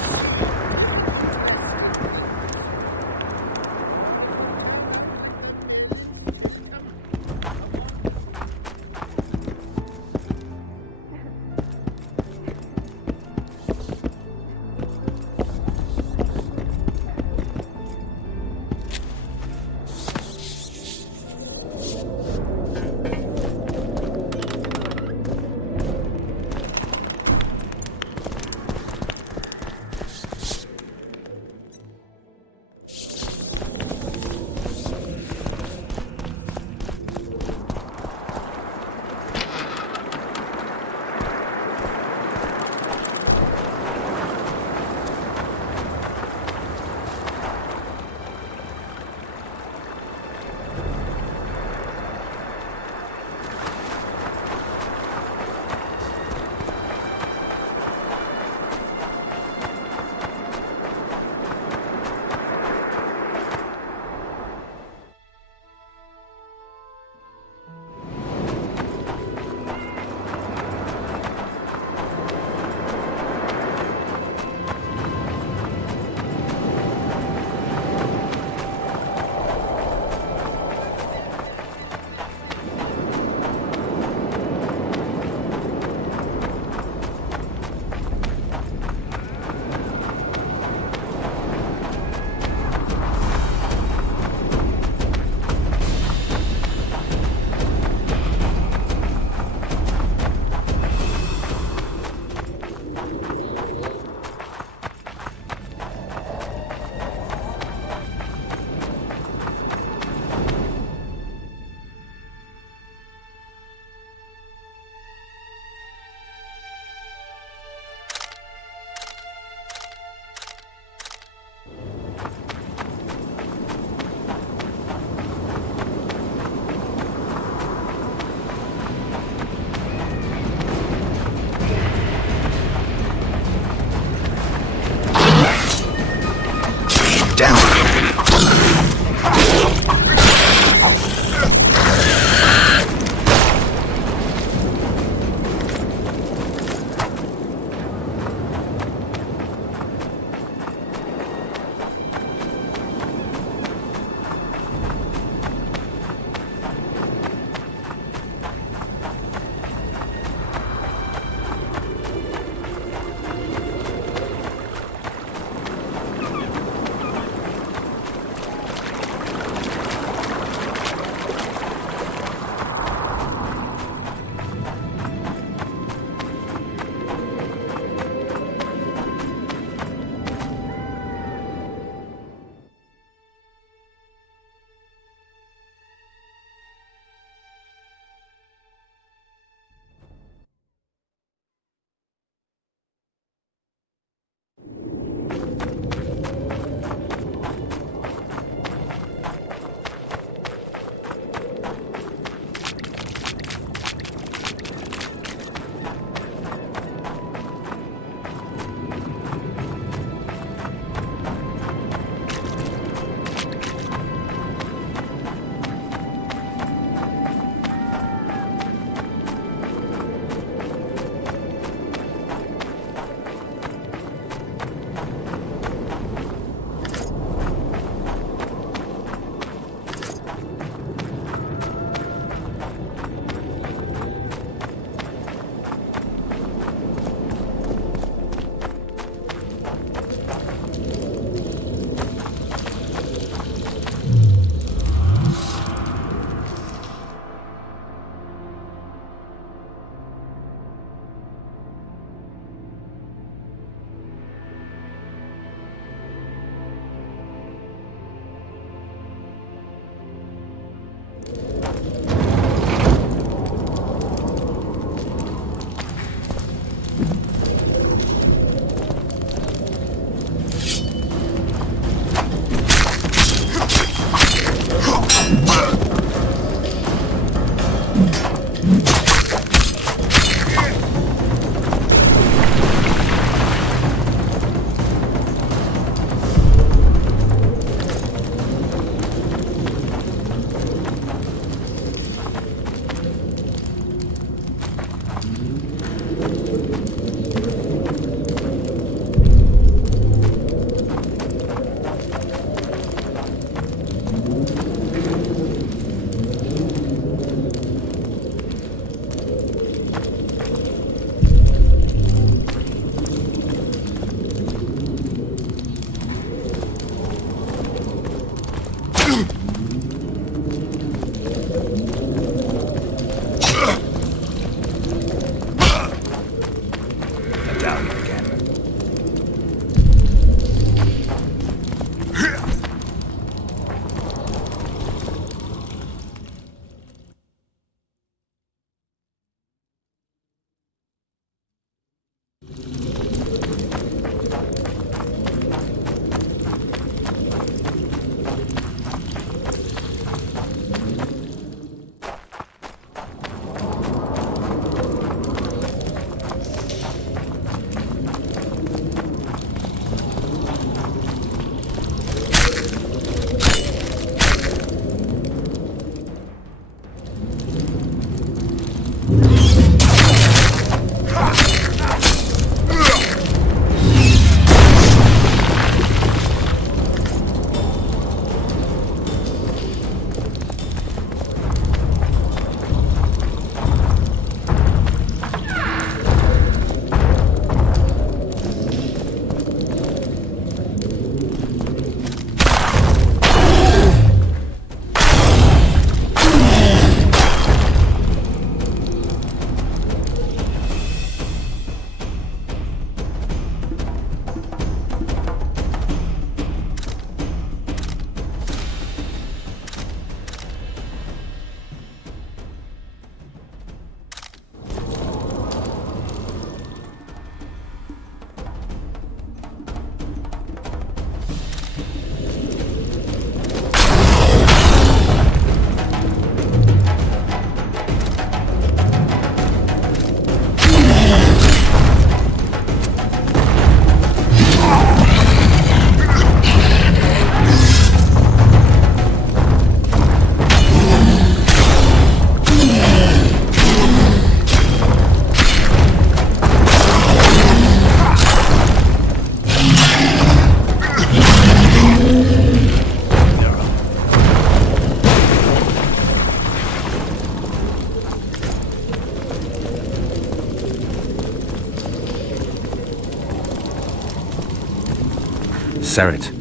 Serret.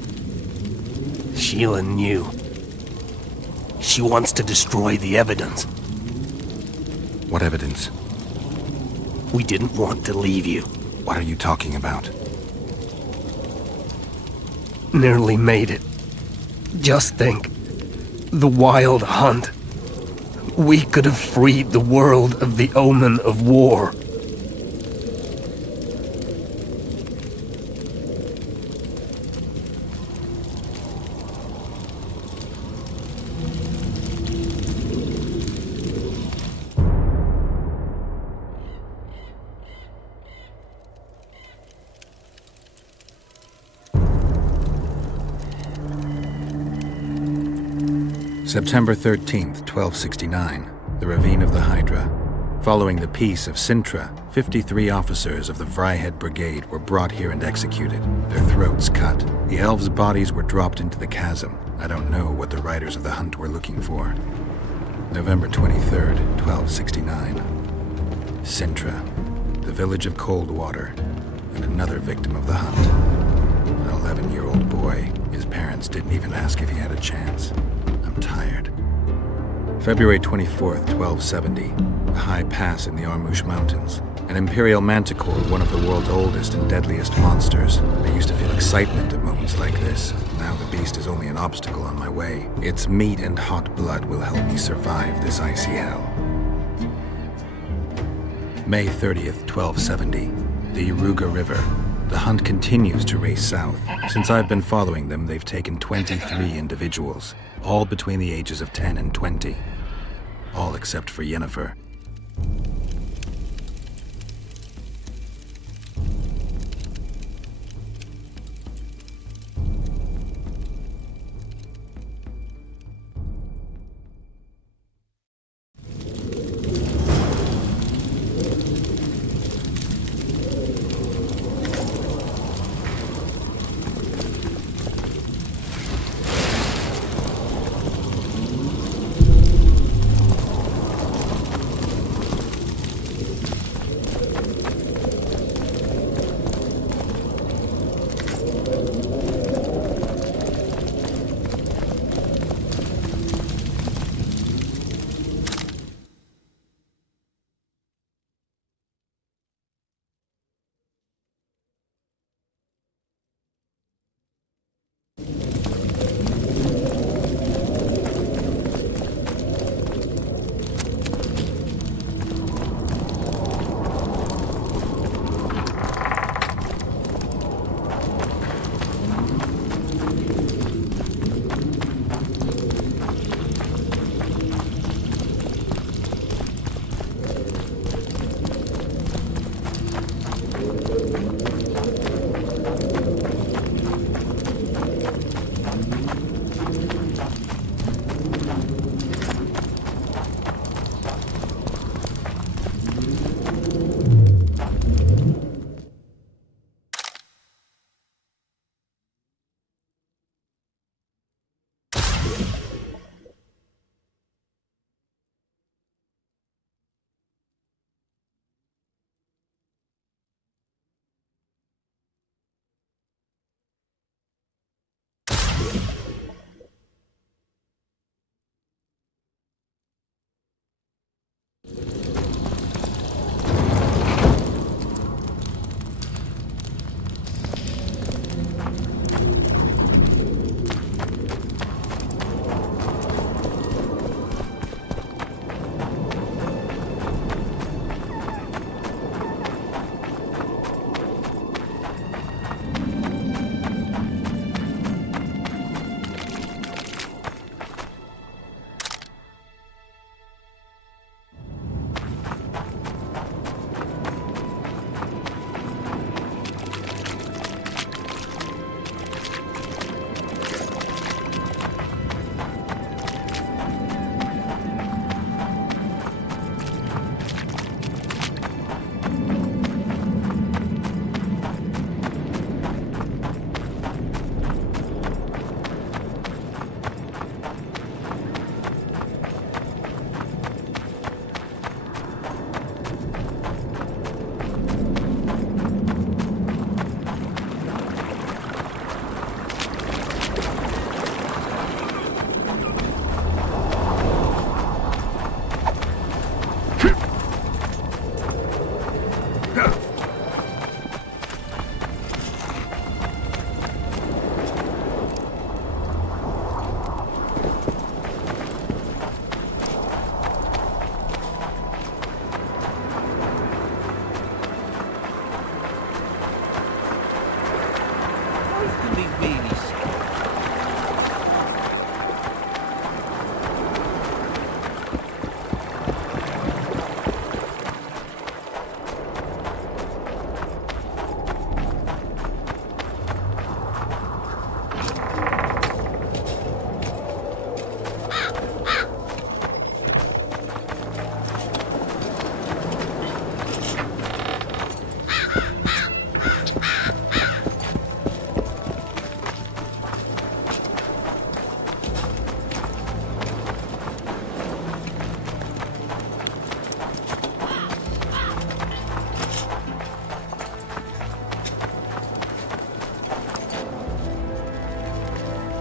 Sheila knew. She wants to destroy the evidence. What evidence? We didn't want to leave you. What are you talking about? Nearly made it. Just think. The Wild Hunt. We could have freed the world of the omen of war. September 13th, 1269, the Ravine of the Hydra. Following the Peace of Sintra, 53 officers of the Vryhead Brigade were brought here and executed, their throats cut. The elves' bodies were dropped into the chasm. I don't know what the riders of the hunt were looking for. November 23rd, 1269. Sintra, the village of Coldwater, and another victim of the hunt. An 11-year-old boy. His parents didn't even ask if he had a chance. I'm tired. February 24th, 1270. A high pass in the Armouche Mountains. An Imperial Manticore, one of the world's oldest and deadliest monsters. I used to feel excitement at moments like this. Now the beast is only an obstacle on my way. Its meat and hot blood will help me survive this icy hell. May 30th, 1270. The Yaruga River. The hunt continues to race south. Since I've been following them, they've taken 23 individuals, all between the ages of 10 and 20. All except for Yennefer.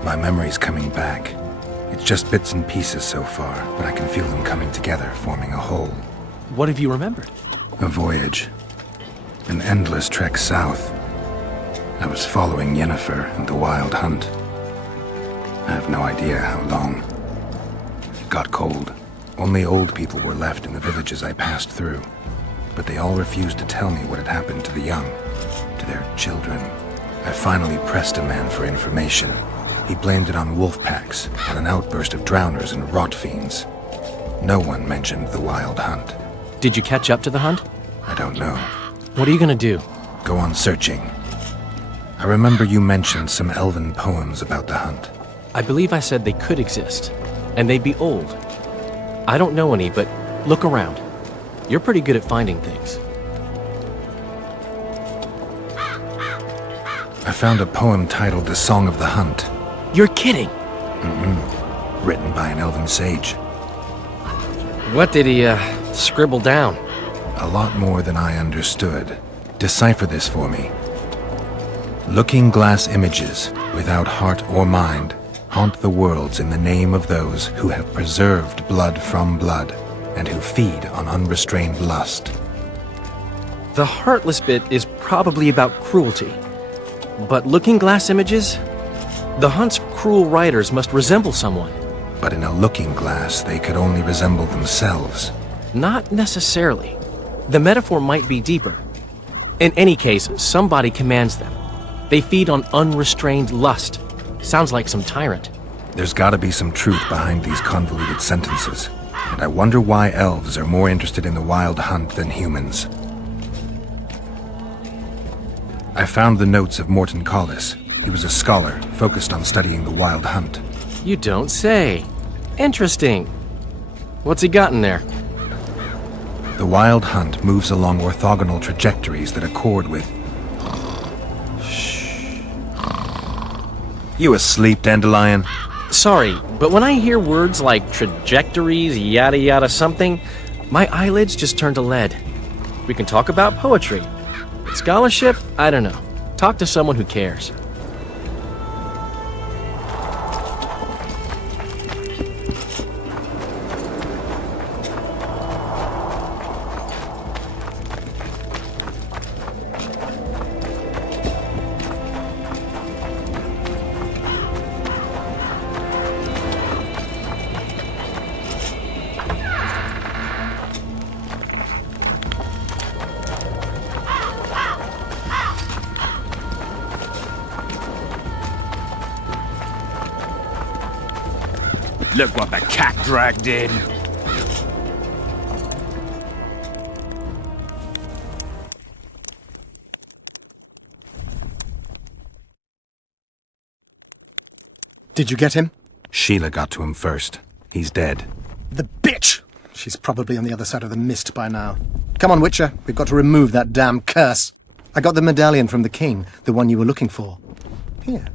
My memory's coming back. It's just bits and pieces so far, but I can feel them coming together, forming a whole. What have you remembered? A voyage. An endless trek south. I was following Yennefer and the Wild Hunt. I have no idea how long. It got cold. Only old people were left in the villages I passed through. But they all refused to tell me what had happened to the young, to their children. I finally pressed a man for information. He blamed it on wolf packs, on an outburst of drowners and rot fiends. No one mentioned the Wild Hunt. Did you catch up to the hunt? I don't know. What are you gonna do? Go on searching. I remember you mentioned some elven poems about the hunt. I believe I said they could exist, and they'd be old. I don't know any, but look around. You're pretty good at finding things. I found a poem titled The Song of the Hunt. You're kidding! Written by an elven sage. What did he, scribble down? A lot more than I understood. Decipher this for me. Looking glass images, without heart or mind, haunt the worlds in the name of those who have preserved blood from blood, and who feed on unrestrained lust. The heartless bit is probably about cruelty. But looking glass images? The hunt's cruel riders must resemble someone. But in a looking glass, they could only resemble themselves. Not necessarily. The metaphor might be deeper. In any case, somebody commands them. They feed on unrestrained lust. Sounds like some tyrant. There's gotta be some truth behind these convoluted sentences. And I wonder why elves are more interested in the Wild Hunt than humans. I found the notes of Morton Collis. He was a scholar, focused on studying the Wild Hunt. You don't say. Interesting. What's he got in there? The Wild Hunt moves along orthogonal trajectories that accord with... Shh. You asleep, Dandelion? Sorry, but when I hear words like trajectories, yada yada something, my eyelids just turn to lead. We can talk about poetry. But scholarship? I don't know. Talk to someone who cares. Look what the cat dragged in. Did you get him? Sheila got to him first. He's dead. The bitch! She's probably on the other side of the mist by now. Come on, Witcher. We've got to remove that damn curse. I got the medallion from the king, the one you were looking for. Here.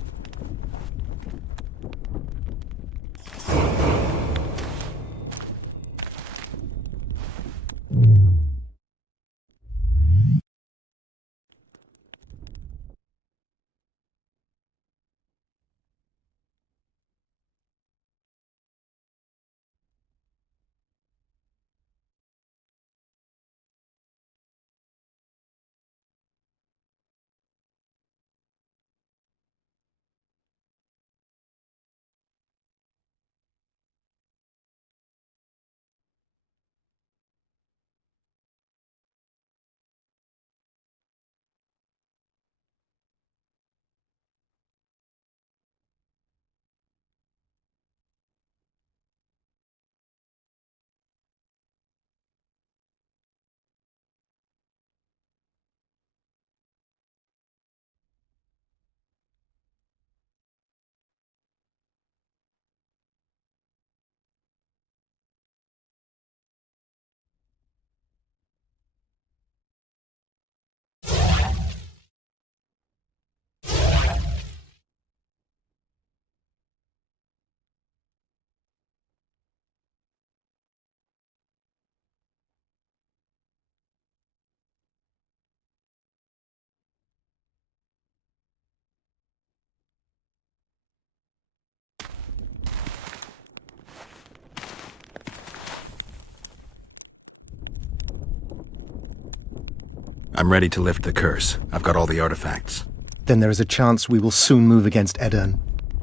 I'm ready to lift the curse. I've got all the artifacts. Then there is a chance we will soon move against Edern,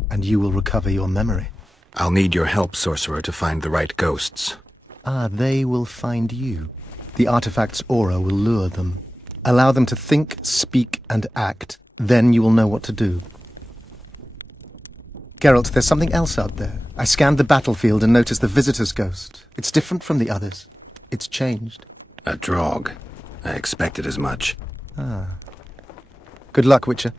and you will recover your memory. I'll need your help, Sorcerer, to find the right ghosts. Ah, they will find you. The artifact's aura will lure them. Allow them to think, speak, and act. Then you will know what to do. Geralt, there's something else out there. I scanned the battlefield and noticed the Visitor's ghost. It's different from the others. It's changed. A Draug. I expected as much. Ah. Good luck, Witcher.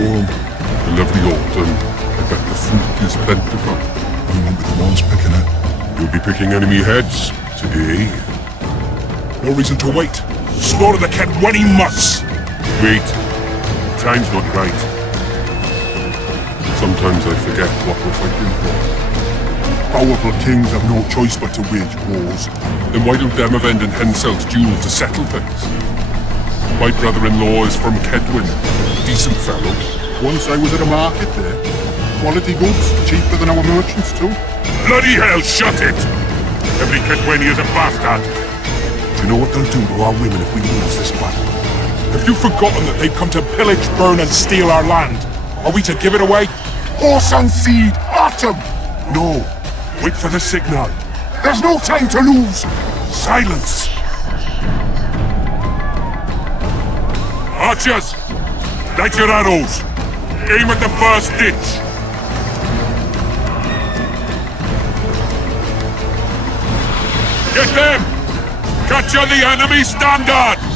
warm. I love the autumn. I bet the fruit is plentiful. I won't be the ones picking it. You'll be picking enemy heads today. No reason to wait. Slaughter the Kedweni mutts! Wait. Time's not right. Sometimes I forget what we're fighting for. Powerful kings have no choice but to wage wars. Then why don't them Ave Henselt duel to settle things? My brother-in-law is from Kaedwen. Decent fellow. Once I was at a market there. Quality goods, cheaper than our merchants too. Bloody hell, shut it! Every Kedweni is a bastard! Do you know what they'll do to our women if we lose this battle? Have you forgotten that they've come to pillage, burn and steal our land? Are we to give it away? Horse and seed! Autumn! No. Wait for the signal. There's no time to lose! Silence! Archers! Light your arrows! Aim at the first ditch! Get them! Capture the enemy standard!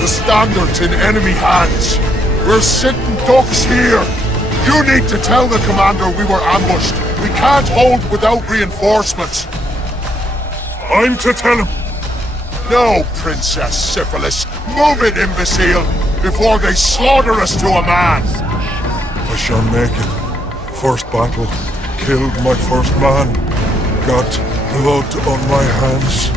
The standard's in enemy hands. We're sitting ducks here. You need to tell the commander we were ambushed. We can't hold without reinforcements. I'm to tell him. No, Princess Syphilis. Move it, imbecile, before they slaughter us to a man. I shall make it. First battle. Killed my first man. Got blood on my hands.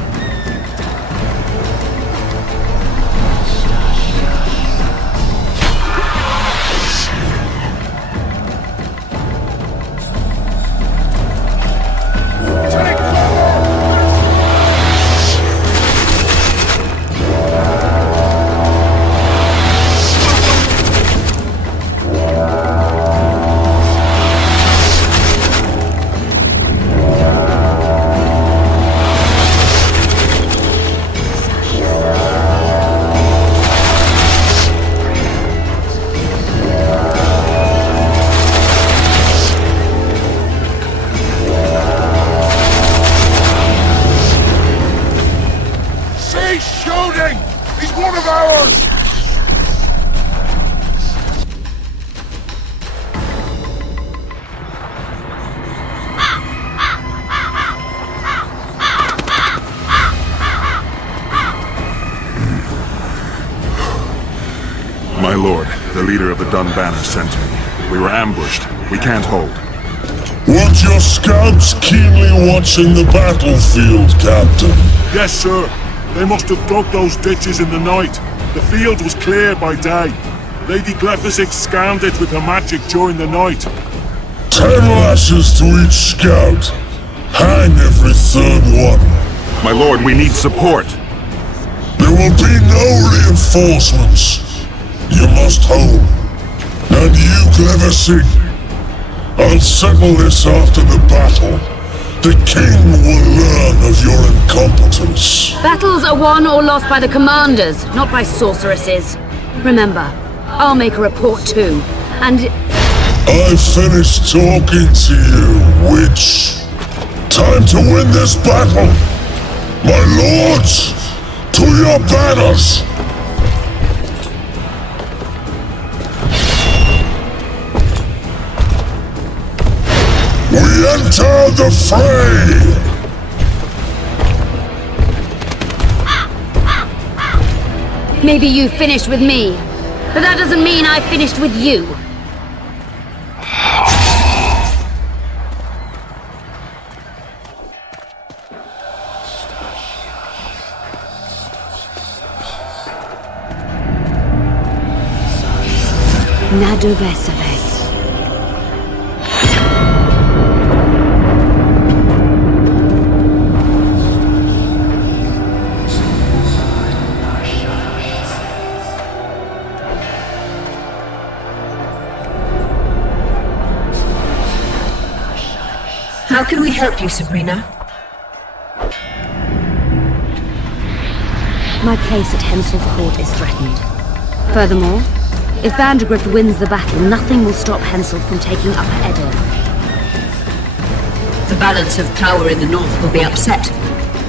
My lord, the leader of the Dunbanner sent me. We were ambushed. We can't hold. Weren't your scouts keenly watching the battlefield, Captain? Yes, sir. They must have dug those ditches in the night. The field was clear by day. Lady Glephisic scanned it with her magic during the night. 10 lashes to each scout. Hang every third one. My lord, we need support. There will be no reinforcements. You must hold. And you, Glephisic, I'll settle this after the battle. The king will learn of your incompetence. Battles are won or lost by the commanders, not by sorceresses. Remember, I'll make a report too, and... I've finished talking to you, witch. Time to win this battle. My lords, to your banners. We enter the fray! Maybe you finished with me, but that doesn't mean I finished with you. Nadovesave. How can we help you, Sabrina? My place at Henselt's court is threatened. Furthermore, if Vandergrift wins the battle, nothing will stop Henselt from taking Upper Edda. The balance of power in the north will be upset.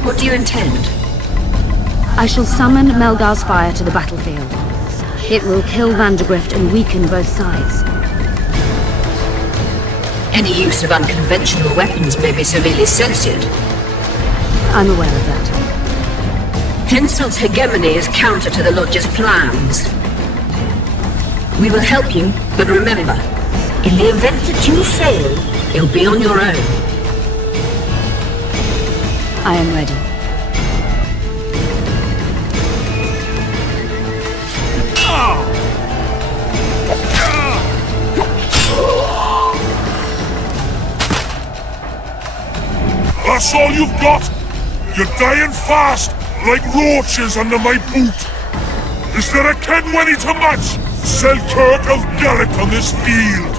What do you intend? I shall summon Melgar's fire to the battlefield. It will kill Vandergrift and weaken both sides. Any use of unconventional weapons may be severely censored. I'm aware of that. Henselt's hegemony is counter to the Lodge's plans. We will help you, but remember, in the event that you fail, you'll be on your own. I am ready. That's all you've got? You're dying fast, like roaches under my boot. Is there a Kedweni to match Selkirk of Garrick on this field?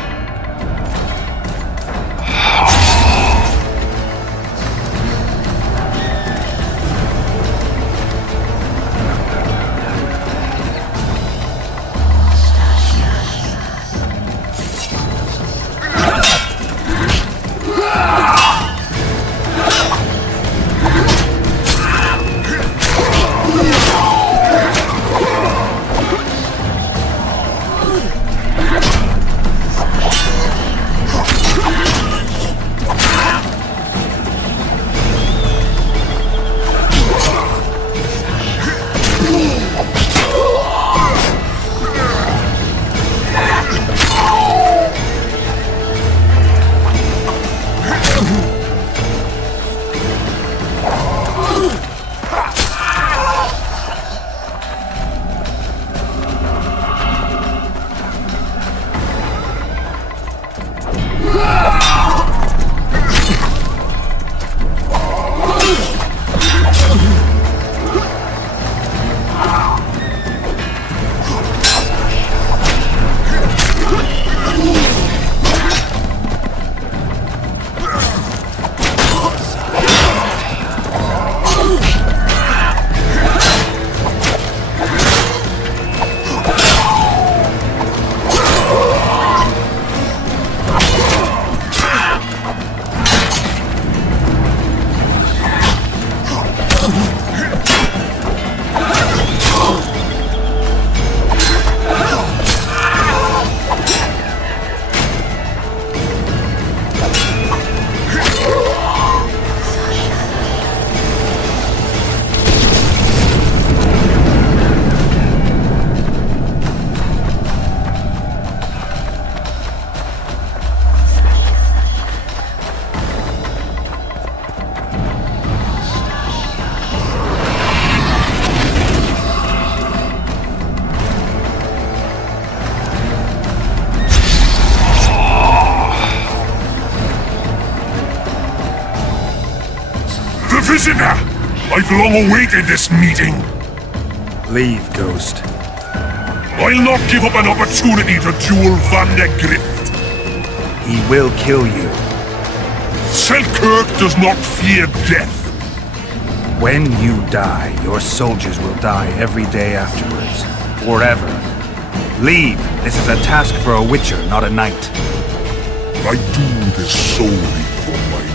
Prisoner! I've long awaited this meeting. Leave, Ghost. I'll not give up an opportunity to duel Van der Grift. He will kill you. Selkirk does not fear death. When you die, your soldiers will die every day afterwards. Forever. Leave. This is a task for a witcher, not a knight. I do this solely for my men.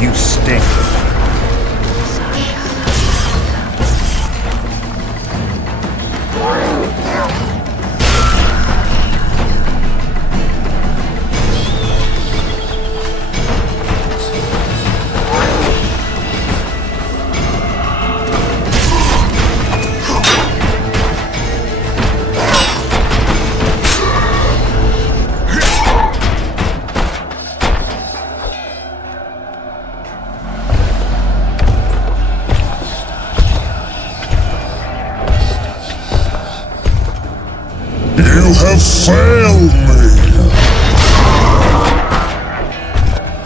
You stink. Fail me!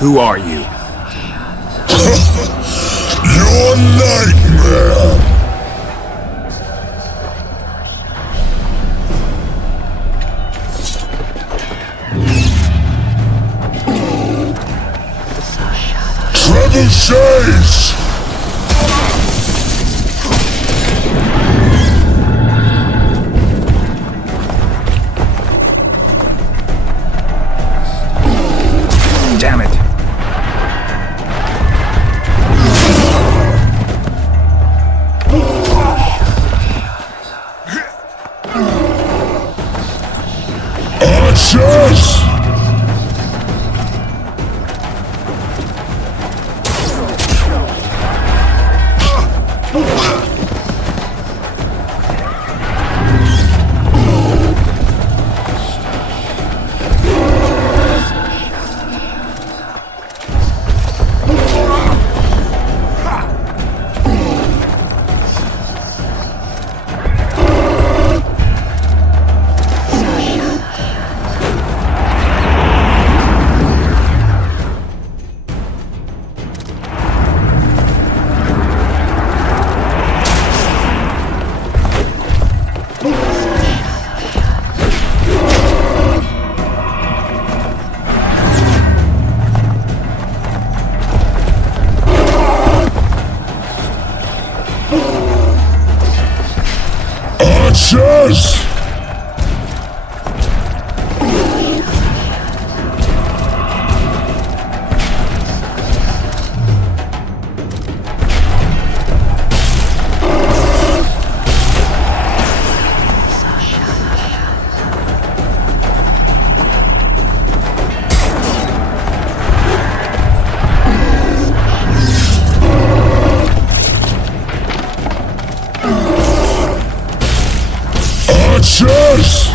Who are you? Your nightmare! Trebuchets! Damn it. Archers! Archers! Archers!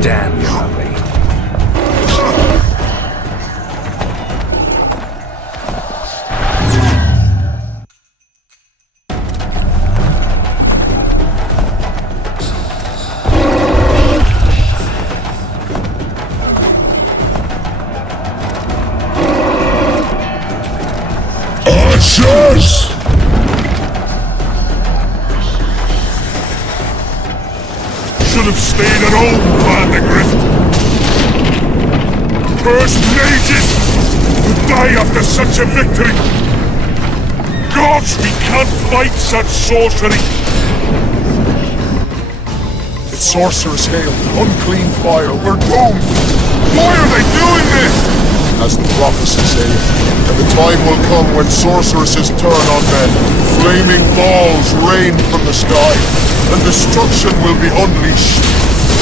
Damn, you're ugly. have stayed at home, Van de Grift. Cursed mages! To die after such a victory! Gods, we can't fight such sorcery! It's sorcerer's hail, unclean fire, we're doomed! Why are they doing this? As the prophecy saith, and the time will come when sorceresses turn on men, flaming balls rain from the sky, and destruction will be unleashed.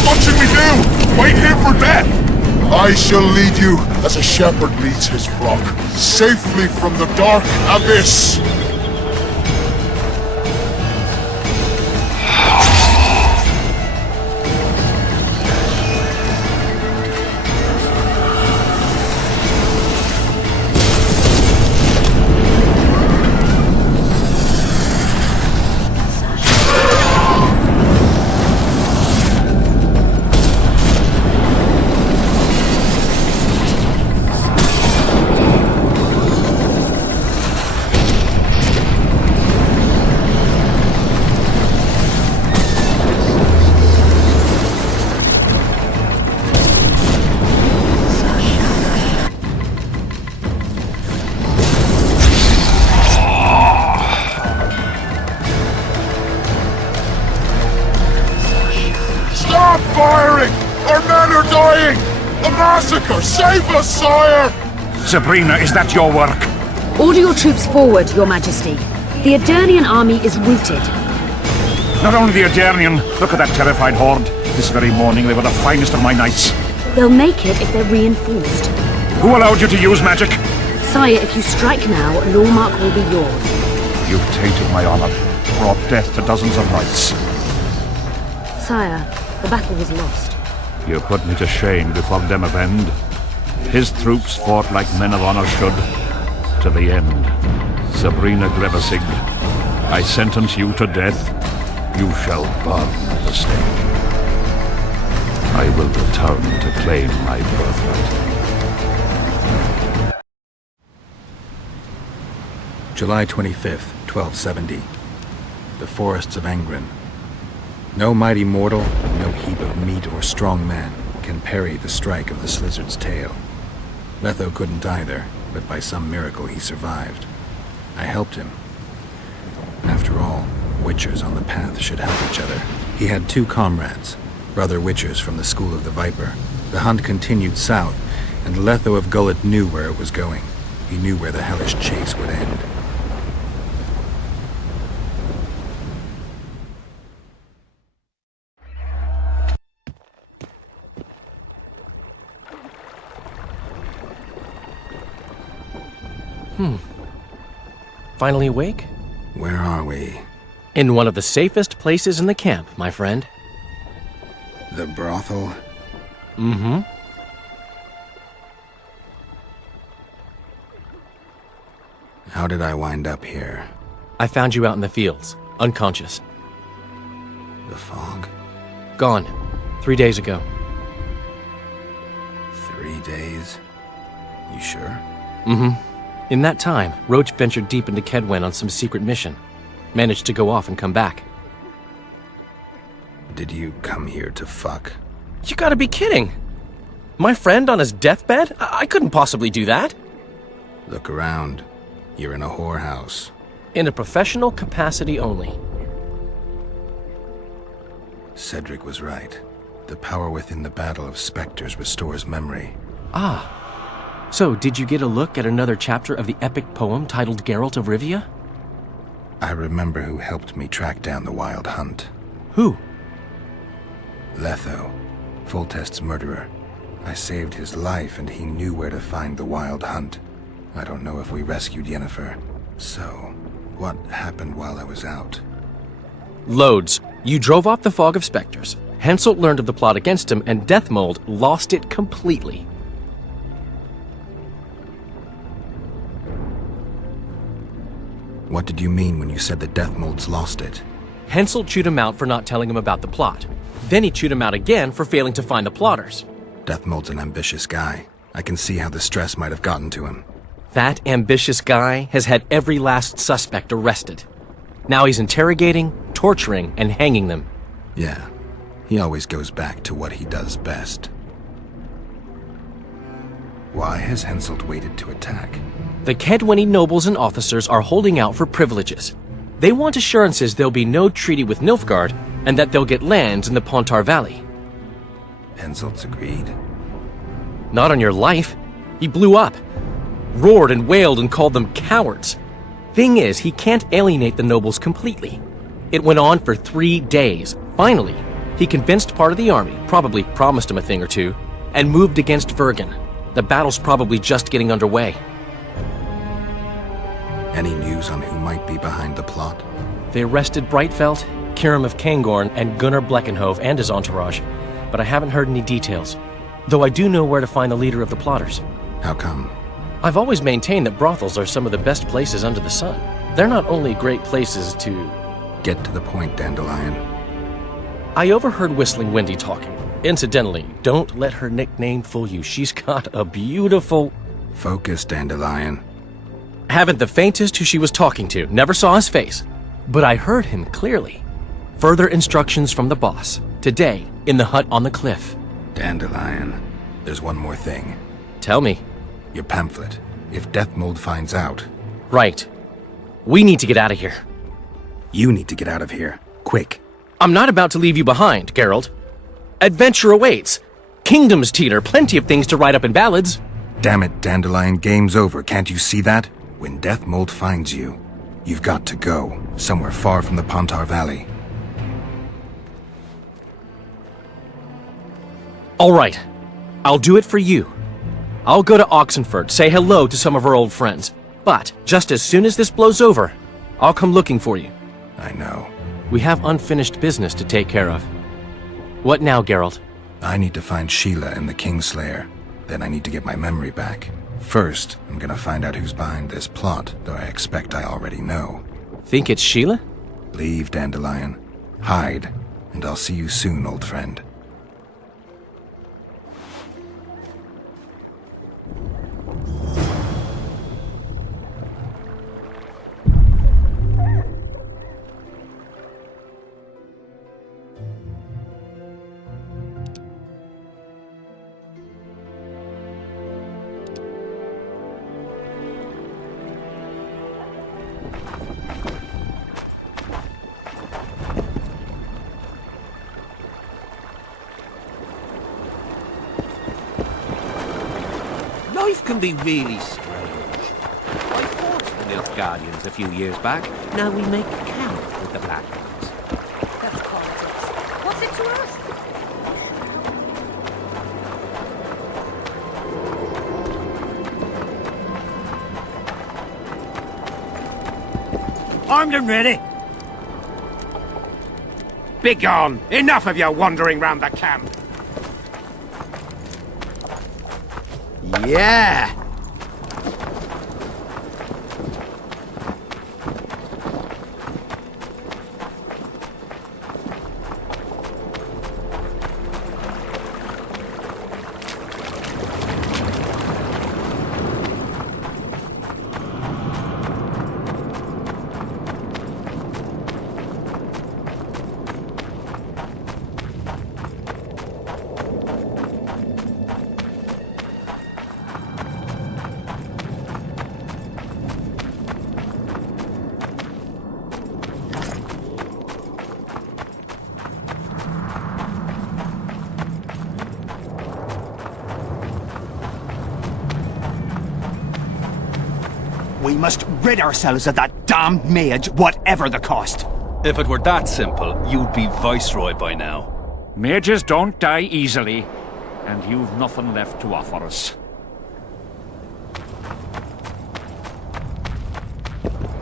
What should we do? Wait here for death? I shall lead you as a shepherd leads his flock, safely from the dark abyss. Save us, sire! Sabrina, is that your work? Order your troops forward, Your Majesty. The Adernian army is routed. Not only the Adernian, look at that terrified horde. This very morning they were the finest of my knights. They'll make it if they're reinforced. Who allowed you to use magic? Sire, if you strike now, Lawmark will be yours. You've tainted my honor, brought death to dozens of knights. Sire, the battle was lost. You put me to shame before Demavend. His troops fought like men of honor should, to the end. Sabrina Grevesig, I sentence you to death. You shall burn at the stake. I will return to claim my birthright. July 25th, 1270. The forests of Angren. No mighty mortal, no heap of meat or strong man can parry the strike of the Slizzard's tail. Letho couldn't either, but by some miracle he survived. I helped him. After all, Witchers on the path should help each other. He had two comrades, brother Witchers from the School of the Viper. The hunt continued south, and Letho of Gullet knew where it was going. He knew where the hellish chase would end. Finally awake? Where are we? In one of the safest places in the camp, my friend. The brothel? Mm-hmm. How did I wind up here? I found you out in the fields, unconscious. The fog? Gone. 3 days ago. 3 days? You sure? Mm-hmm. In that time, Roche ventured deep into Kaedwen on some secret mission. Managed to go off and come back. Did you come here to fuck? You gotta be kidding! My friend on his deathbed? I couldn't possibly do that! Look around. You're in a whorehouse. In a professional capacity only. Cedric was right. The power within the Battle of Spectres restores memory. Ah. So, did you get a look at another chapter of the epic poem titled Geralt of Rivia? I remember who helped me track down the Wild Hunt. Who? Letho, Foltest's murderer. I saved his life and he knew where to find the Wild Hunt. I don't know if we rescued Yennefer. So, what happened while I was out? Loads. You drove off the Fog of Spectres. Henselt learned of the plot against him, and Deathmold lost it completely. What did you mean when you said that Deathmold's lost it? Henselt chewed him out for not telling him about the plot. Then he chewed him out again for failing to find the plotters. Deathmold's an ambitious guy. I can see how the stress might have gotten to him. That ambitious guy has had every last suspect arrested. Now he's interrogating, torturing, and hanging them. Yeah. He always goes back to what he does best. Why has Henselt waited to attack? The Kedweni nobles and officers are holding out for privileges. They want assurances there'll be no treaty with Nilfgaard, and that they'll get lands in the Pontar Valley. Henselt's agreed. Not on your life. He blew up. Roared and wailed and called them cowards. Thing is, he can't alienate the nobles completely. It went on for 3 days. Finally, he convinced part of the army, probably promised him a thing or two, and moved against Vergen. The battle's probably just getting underway. Any news on who might be behind the plot? They arrested Breitfeld, Kirim of Cairngorm, and Gunnar Bleckenhove and his entourage, but I haven't heard any details. Though I do know where to find the leader of the plotters. How come? I've always maintained that brothels are some of the best places under the sun. They're not only great places to... Get to the point, Dandelion. I overheard Whistling Wendy talking. Incidentally, don't let her nickname fool you. She's got a beautiful... Focus, Dandelion. Haven't the faintest who she was talking to. Never saw his face. But I heard him clearly. Further instructions from the boss. Today, in the hut on the cliff. Dandelion, there's one more thing. Tell me. Your pamphlet. If Deathmold finds out... Right. We need to get out of here. You need to get out of here. Quick. I'm not about to leave you behind, Geralt. Adventure awaits. Kingdoms teeter, plenty of things to write up in ballads. Damn it, Dandelion, game's over. Can't you see that? When Deathmold finds you, you've got to go. Somewhere far from the Pontar Valley. All right. I'll do it for you. I'll go to Oxenford, say hello to some of our old friends. But just as soon as this blows over, I'll come looking for you. I know. We have unfinished business to take care of. What now, Geralt? I need to find Sheila and the Kingslayer. Then I need to get my memory back. First, I'm gonna find out who's behind this plot, though I expect I already know. Think it's Sheila? Leave, Dandelion. Hide, and I'll see you soon, old friend. Life can be really strange. I fought the Nilfgaardians a few years back. Now we make camp with the Black Ones. That's politics. What's it to us? Armed and ready. Begone! Enough of your wandering round the camp. Yeah! We must rid ourselves of that damned mage, whatever the cost. If it were that simple, you'd be Viceroy by now. Mages don't die easily, and you've nothing left to offer us.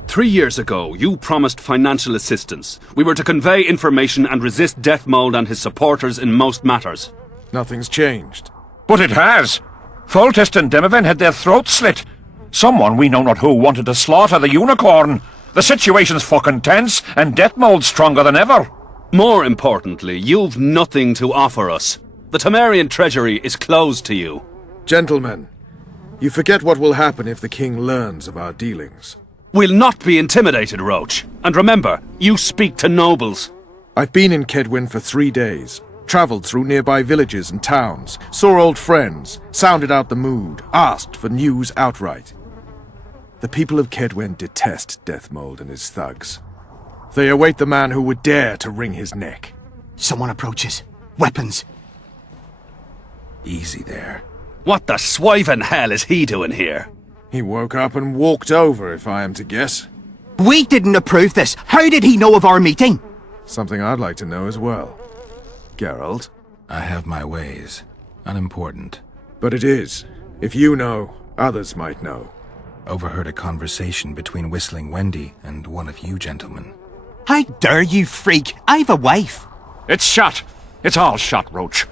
3 years ago, you promised financial assistance. We were to convey information and resist Deathmold and his supporters in most matters. Nothing's changed. But it has! Foltest and Demoven had their throats slit. Someone, we know not who, wanted to slaughter the unicorn. The situation's fucking tense, and Deathmold's stronger than ever. More importantly, you've nothing to offer us. The Temerian treasury is closed to you. Gentlemen, you forget what will happen if the king learns of our dealings. We'll not be intimidated, Roche. And remember, you speak to nobles. I've been in Kaedwen for 3 days. Travelled through nearby villages and towns, saw old friends, sounded out the mood, asked for news outright. The people of Kaedwen detest Deathmold and his thugs. They await the man who would dare to wring his neck. Someone approaches. Weapons. Easy there. What the swiving hell is he doing here? He woke up and walked over, if I am to guess. We didn't approve this. How did he know of our meeting? Something I'd like to know as well. Geralt? I have my ways. Unimportant. But it is. If you know, others might know. Overheard a conversation between Whistling Wendy and one of you gentlemen. How dare you, freak? I've a wife. It's shut. It's all shut, Roche.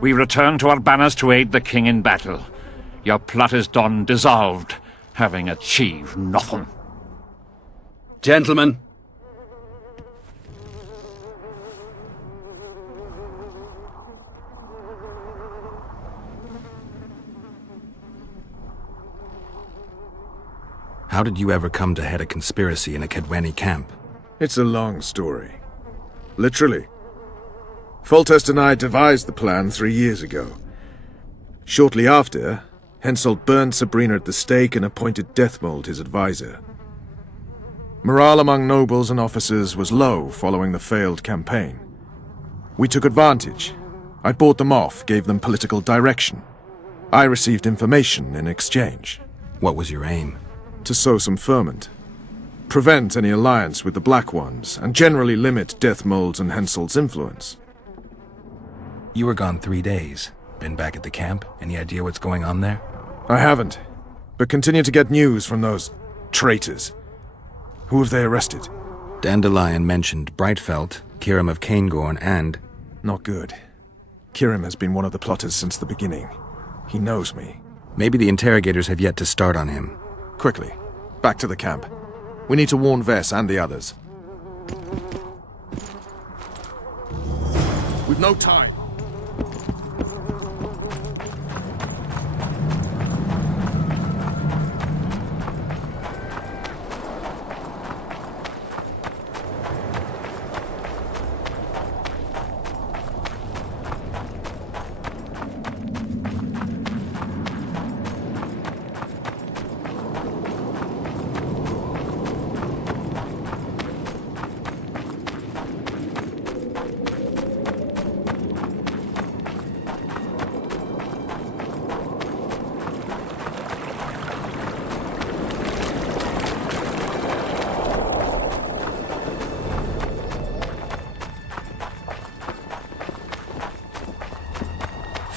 We return to our banners to aid the king in battle. Your plot is done, dissolved, having achieved nothing. Gentlemen. How did you ever come to head a conspiracy in a Kaedweni camp? It's a long story. Literally. Foltest and I devised the plan 3 years ago. Shortly after, Henselt burned Sabrina at the stake and appointed Deathmold his advisor. Morale among nobles and officers was low following the failed campaign. We took advantage. I bought them off, gave them political direction. I received information in exchange. What was your aim? To sow some ferment. Prevent any alliance with the Black Ones, and generally limit Deathmold's and Henselt's influence. You were gone 3 days. Been back at the camp? Any idea what's going on there? I haven't, but continue to get news from those traitors. Who have they arrested? Dandelion mentioned Brightfelt, Kirim of Caingorn, and... Not good. Kirim has been one of the plotters since the beginning. He knows me. Maybe the interrogators have yet to start on him. Quickly, back to the camp. We need to warn Vess and the others. We've no time.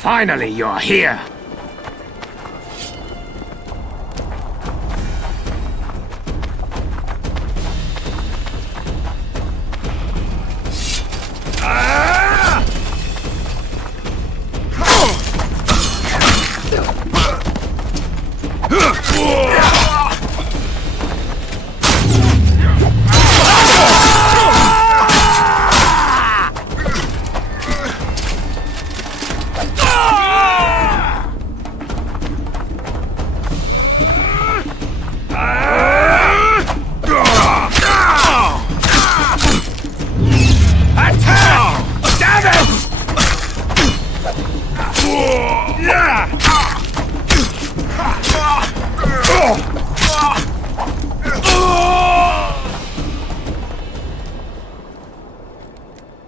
Finally, you're here!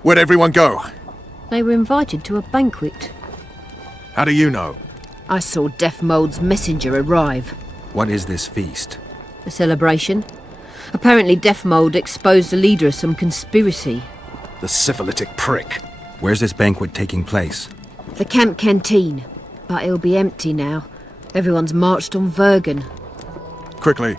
Where'd everyone go? They were invited to a banquet. How do you know? I saw Deathmold's messenger arrive. What is this feast? A celebration. Apparently Deathmold exposed the leader of some conspiracy. The syphilitic prick. Where's this banquet taking place? The camp canteen. But it'll be empty now. Everyone's marched on Vergen. Quickly.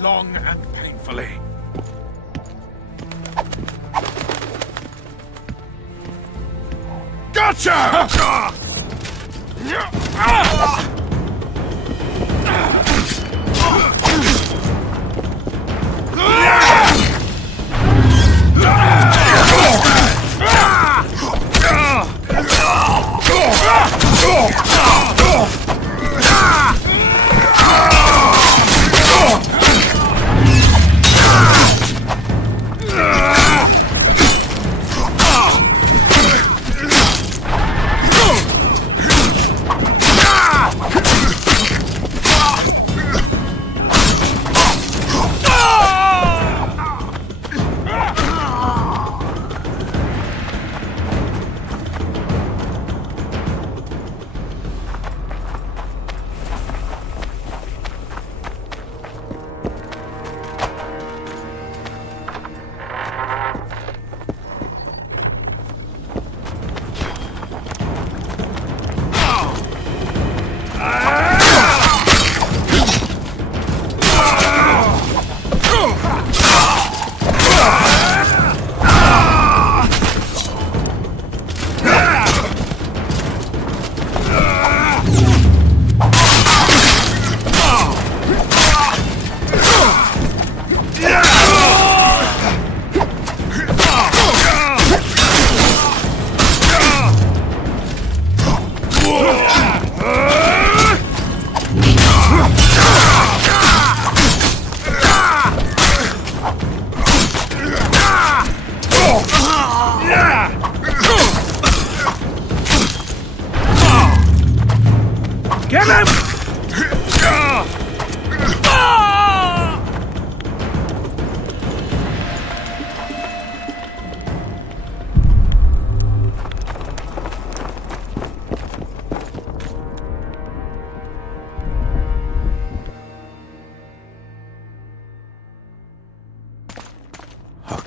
long and painfully. Gotcha!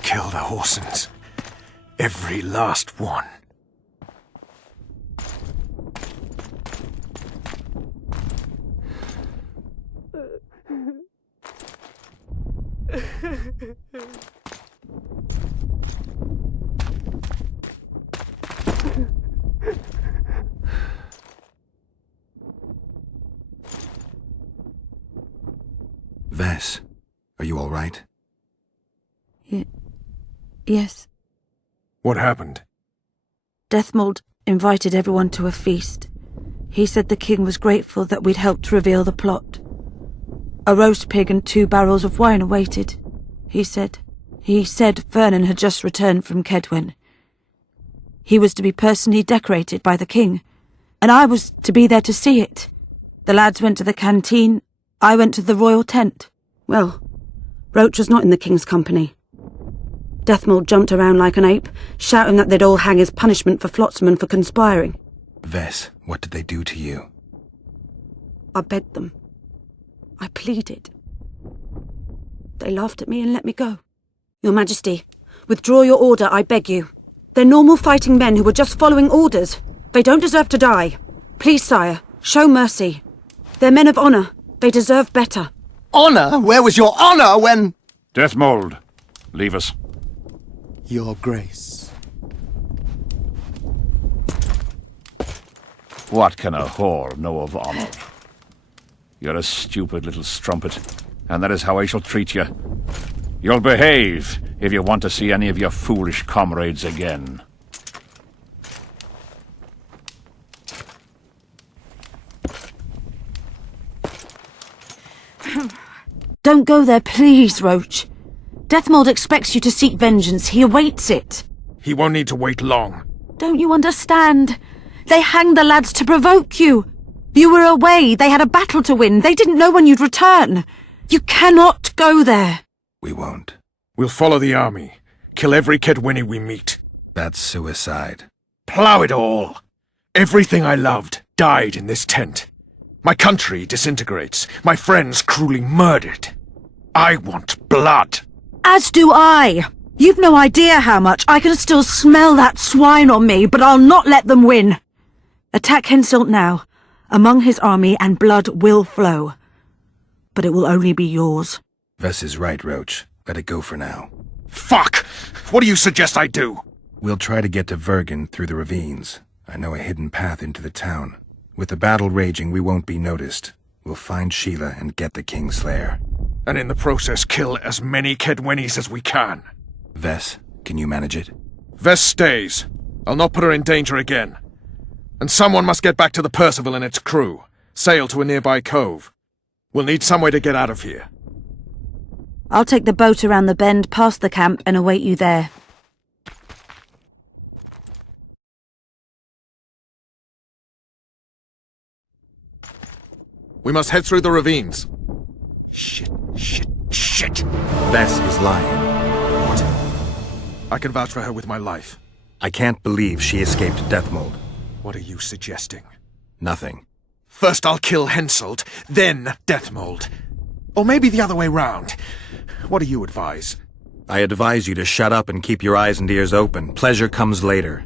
Kill the Horsens. Every last one. Vess, are you all right? Yes. What happened? Deathmold invited everyone to a feast. He said the king was grateful that we'd helped reveal the plot. A roast pig and 2 barrels of wine awaited, he said. He said Vernon had just returned from Kaedwen. He was to be personally decorated by the king, and I was to be there to see it. The lads went to the canteen, I went to the royal tent. Well, Roche was not in the king's company. Deathmold jumped around like an ape, shouting that they'd all hang his punishment for Flotsam for conspiring. Vess, what did they do to you? I begged them. I pleaded. They laughed at me and let me go. Your Majesty, withdraw your order, I beg you. They're normal fighting men who were just following orders. They don't deserve to die. Please, sire, show mercy. They're men of honor. They deserve better. Honor? Where was your honor when... Deathmold, leave us. Your Grace. What can a whore know of honor? You're a stupid little strumpet, and that is how I shall treat you. You'll behave if you want to see any of your foolish comrades again. Don't go there, please, Roche. Deathmold expects you to seek vengeance. He awaits it. He won't need to wait long. Don't you understand? They hanged the lads to provoke you. You were away. They had a battle to win. They didn't know when you'd return. You cannot go there. We won't. We'll follow the army. Kill every Kedweni we meet. That's suicide. Plough it all. Everything I loved died in this tent. My country disintegrates. My friends cruelly murdered. I want blood. As do I. You've no idea how much. I can still smell that swine on me, but I'll not let them win. Attack Henselt now, among his army, and blood will flow. But it will only be yours. Vess is right, Roche. Let it go for now. Fuck! What do you suggest I do? We'll try to get to Vergen through the ravines. I know a hidden path into the town. With the battle raging, we won't be noticed. We'll find Sheila and get the Kingslayer. And in the process, kill as many Kaedwenis as we can. Vess, can you manage it? Vess stays. I'll not put her in danger again. And someone must get back to the Percival and its crew. Sail to a nearby cove. We'll need some way to get out of here. I'll take the boat around the bend past the camp and await you there. We must head through the ravines. Shit. Vess is lying. What? I can vouch for her with my life. I can't believe she escaped Deathmold. What are you suggesting? Nothing. First I'll kill Henselt, then Deathmold. Or maybe the other way round. What do you advise? I advise you to shut up and keep your eyes and ears open. Pleasure comes later.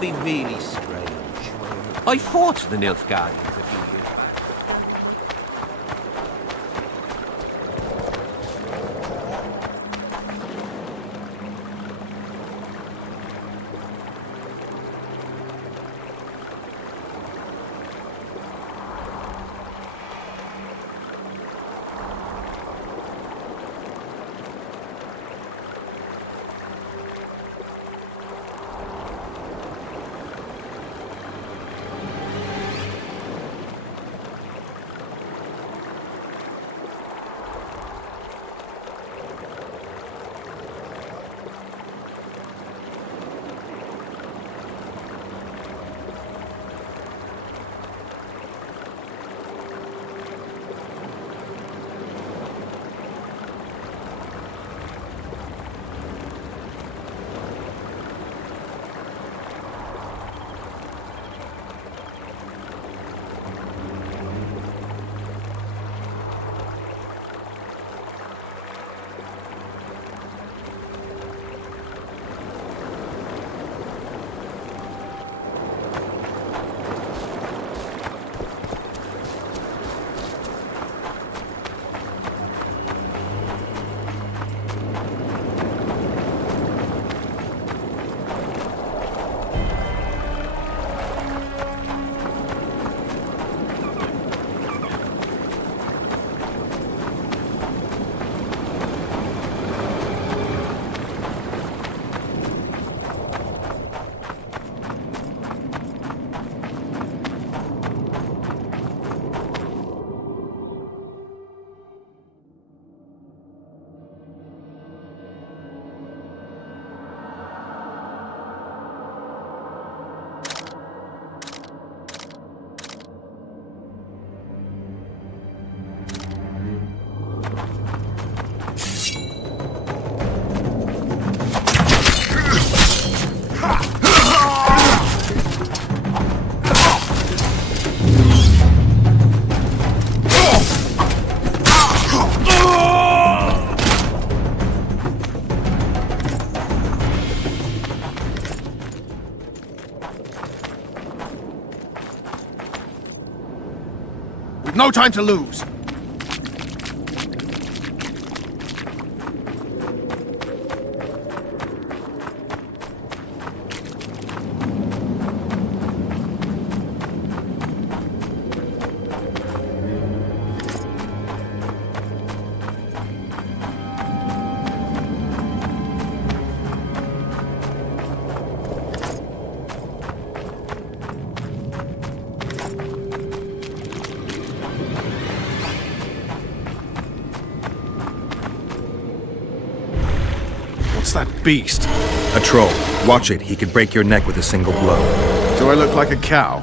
Be really strange. I fought the Nilfgaardians a few years back. We've no time to lose. That beast? A troll. Watch it. He could break your neck with a single blow. Do I look like a cow?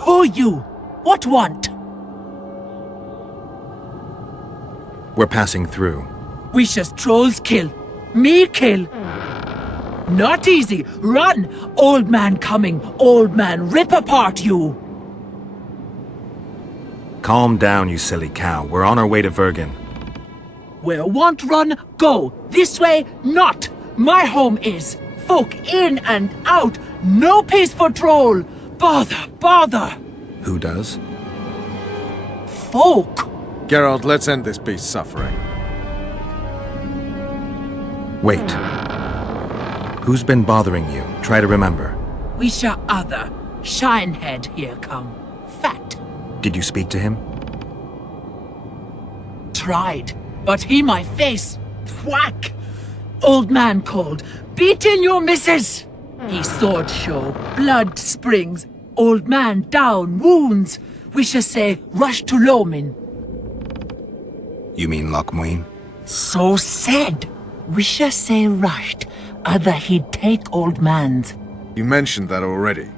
Who you? What want? We're passing through. Wishes trolls kill. Me kill. Not easy. Run! Old man coming. Old man rip apart you. Calm down, you silly cow. We're on our way to Vergen. Where want run, go. This way, not. My home is. Folk in and out. No peace for troll. Bother, bother. Who does? Folk. Geralt, let's end this beast's suffering. Wait. Who's been bothering you? Try to remember. We shall other. Shinehead here come. Fat. Did you speak to him? Tried, but he my face. Whack! Old man called. Beat in your missus! He sword show. Blood springs. Old man down. Wounds. We shall say rush to Lomin. You mean Lochmuin? So said. We shall say rushed. Other he'd take old man's. You mentioned that already.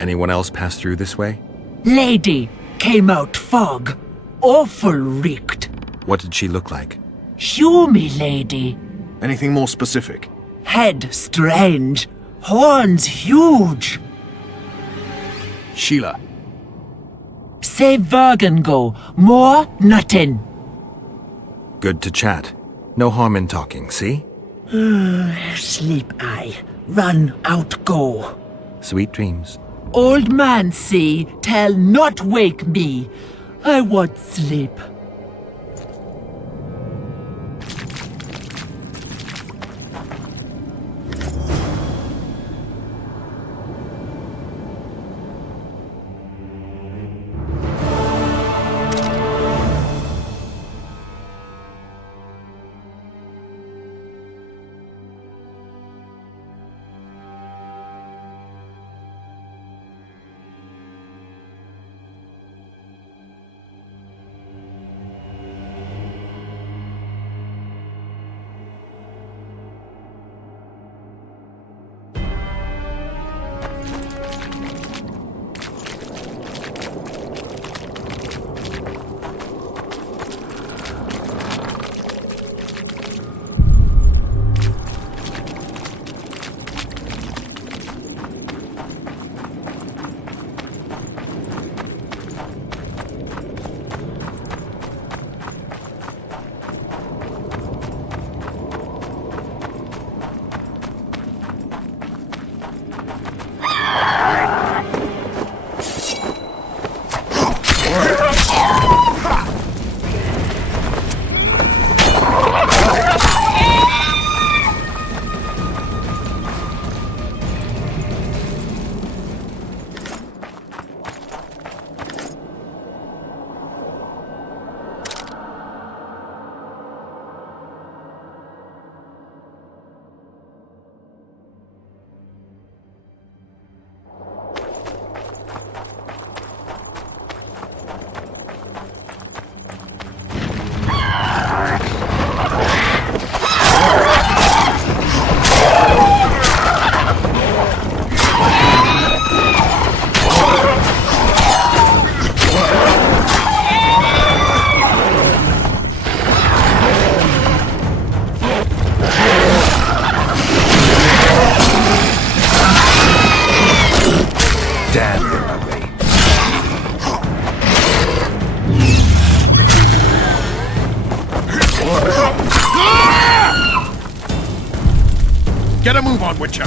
Anyone else pass through this way? Lady came out fog. Awful reeked. What did she look like? Humy lady. Anything more specific? Head strange. Horns huge. Sheila. Say Vergen go. More nothing. Good to chat. No harm in talking, see? Sleep I. Run out go. Sweet dreams. Old man see, tell not wake me. I want sleep. Get a move on, Witcher.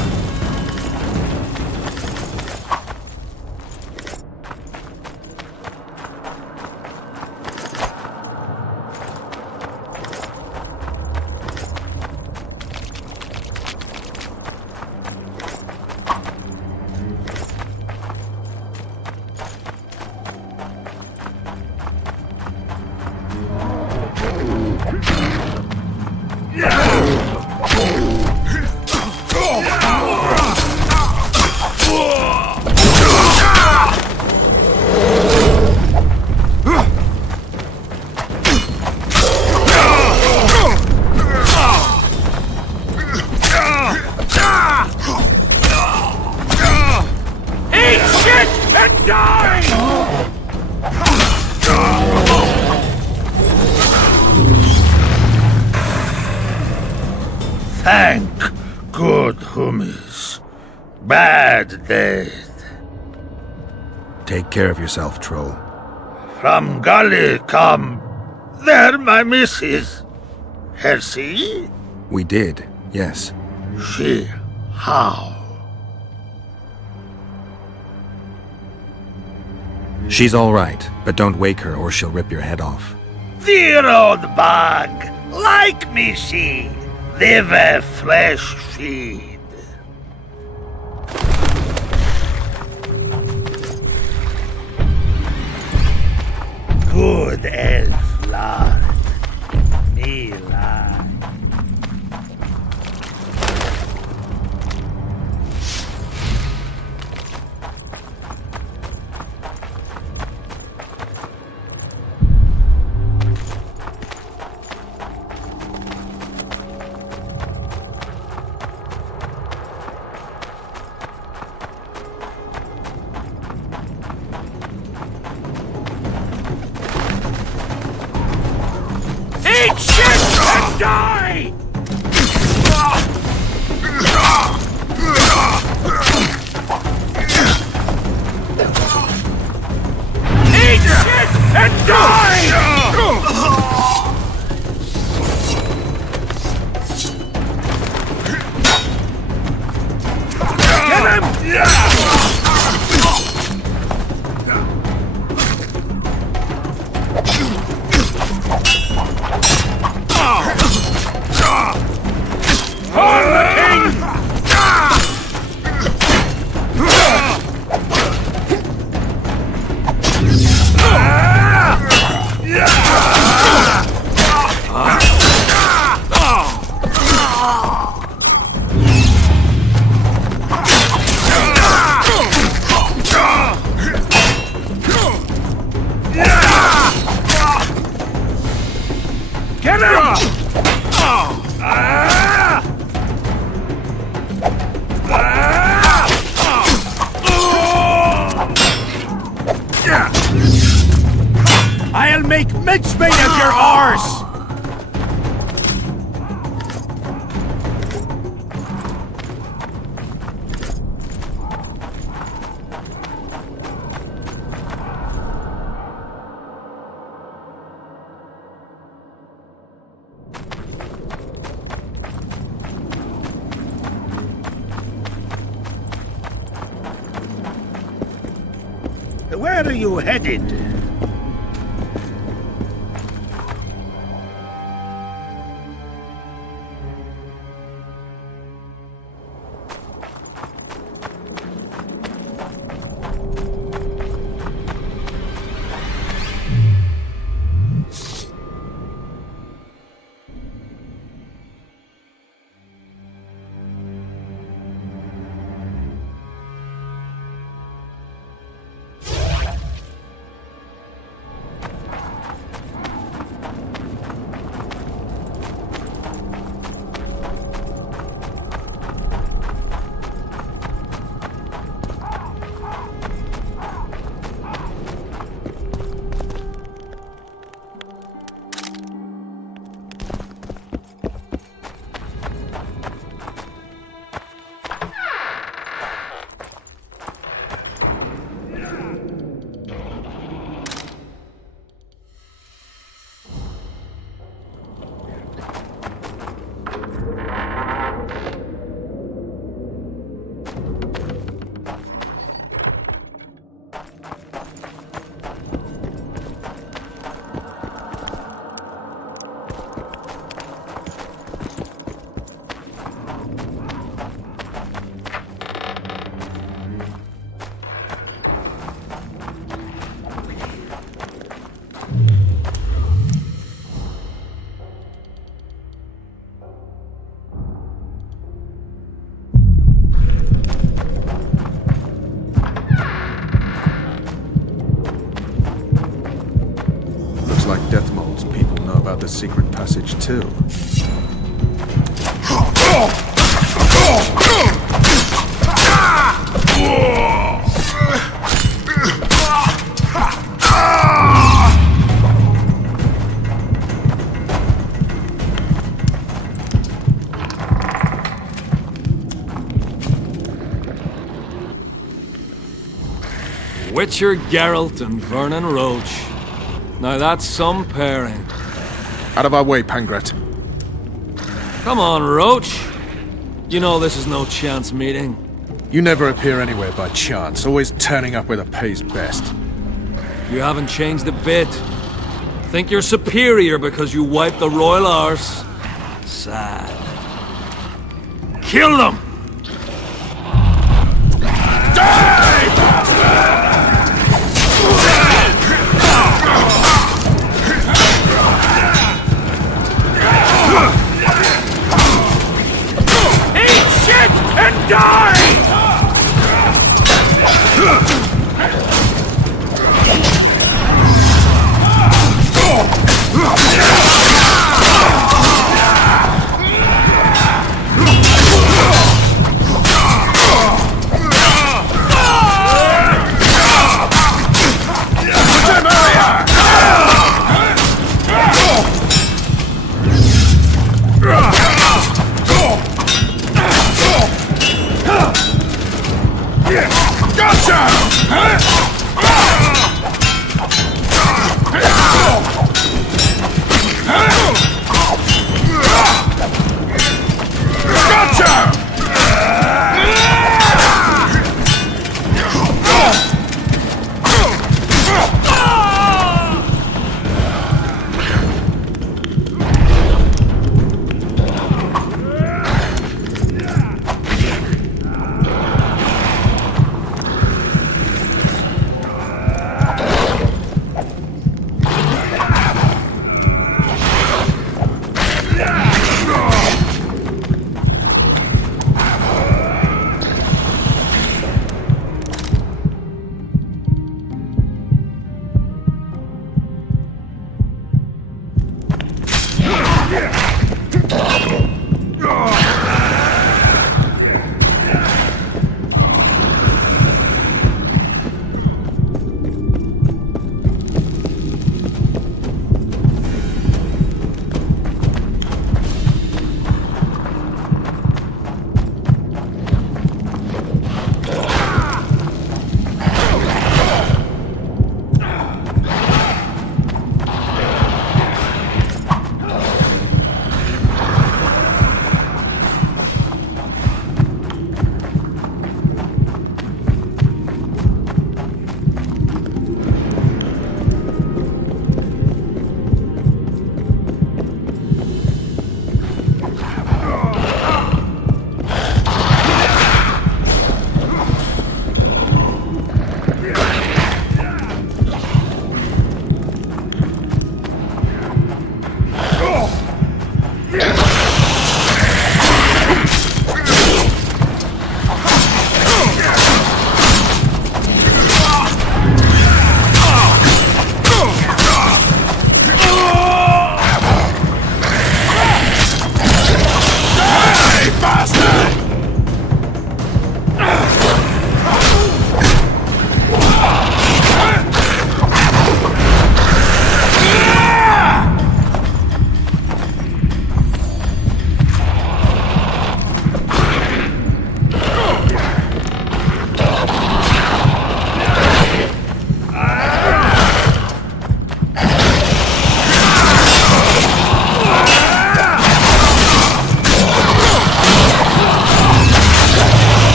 Thank good hummus. Bad death. Take care of yourself, troll. From Gully come. There, my missus. Hersie? We did, yes. She how? She's all right, but don't wake her or she'll rip your head off. Dear old bug. Like me she. Live a flesh feed. Good elf lord. Me lie. Eat shit and die! Eat shit and die! Get him! Get him! I'll make mincemeat of your arse! Where are you headed? a secret passage too. Witcher Geralt and Vernon Roche. Now that's some pairing. Out of our way, Pangret. Come on, Roche. You know this is no chance meeting. You never appear anywhere by chance, always turning up where the pay's best. You haven't changed a bit. Think you're superior because you wiped the royal arse? Sad. Kill them! Eat shit and die!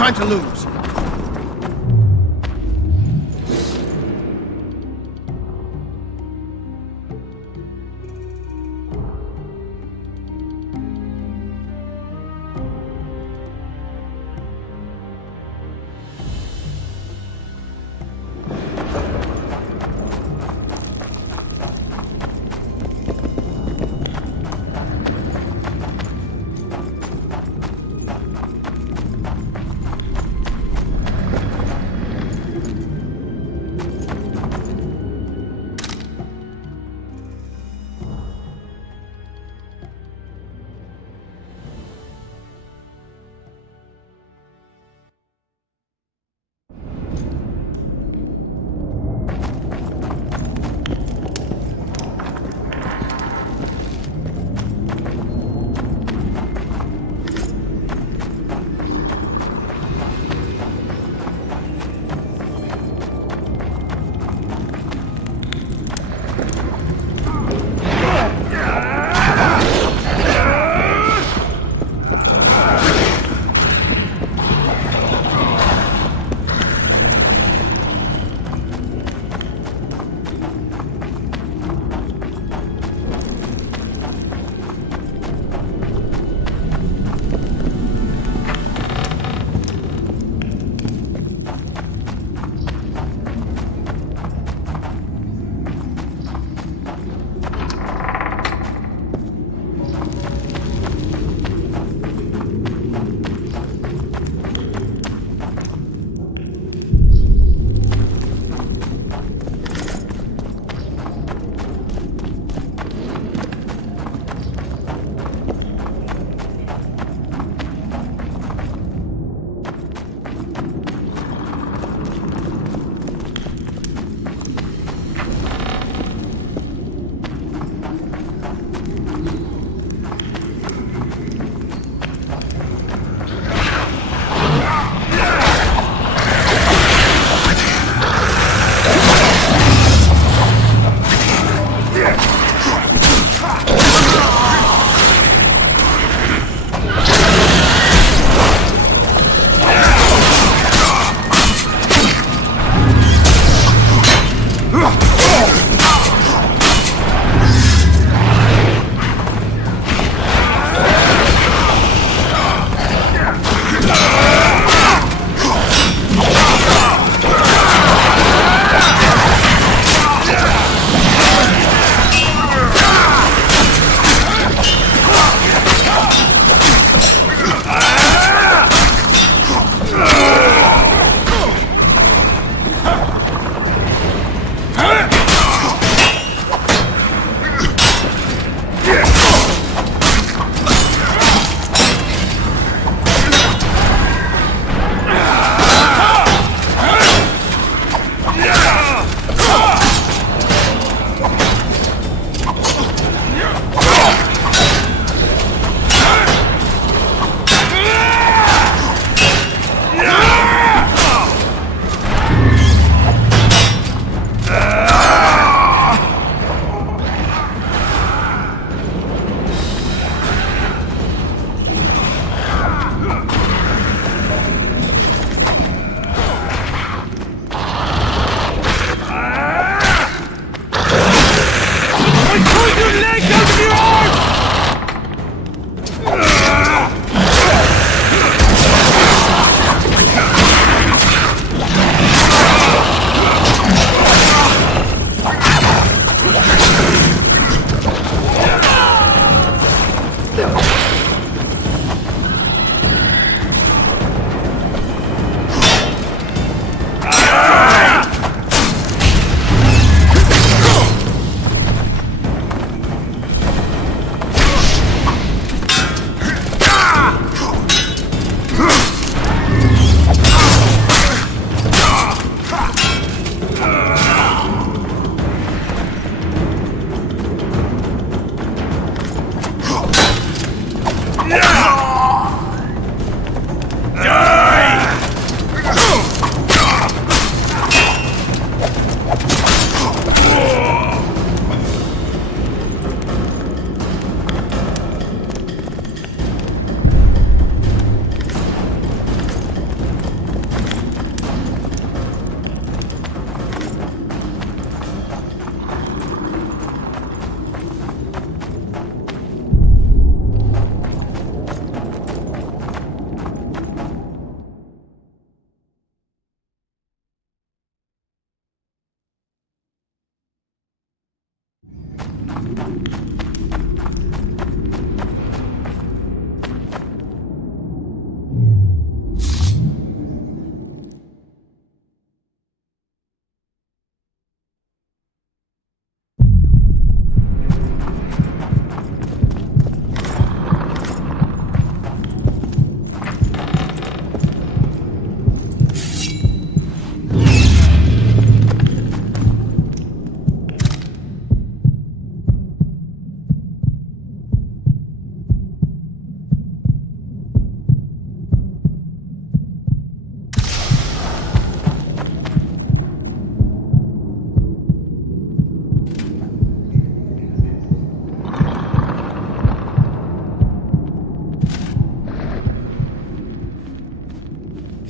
time to lose.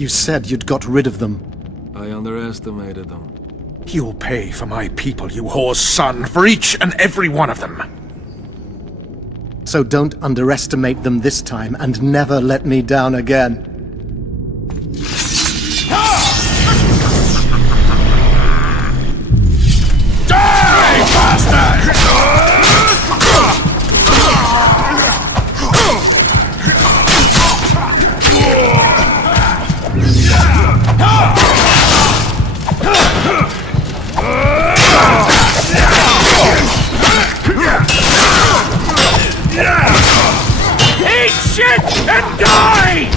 You said you'd got rid of them. I underestimated them. You'll pay for my people, you whore's son, for each and every one of them. So don't underestimate them this time, and never let me down again. Die, bastard! Eat shit and die!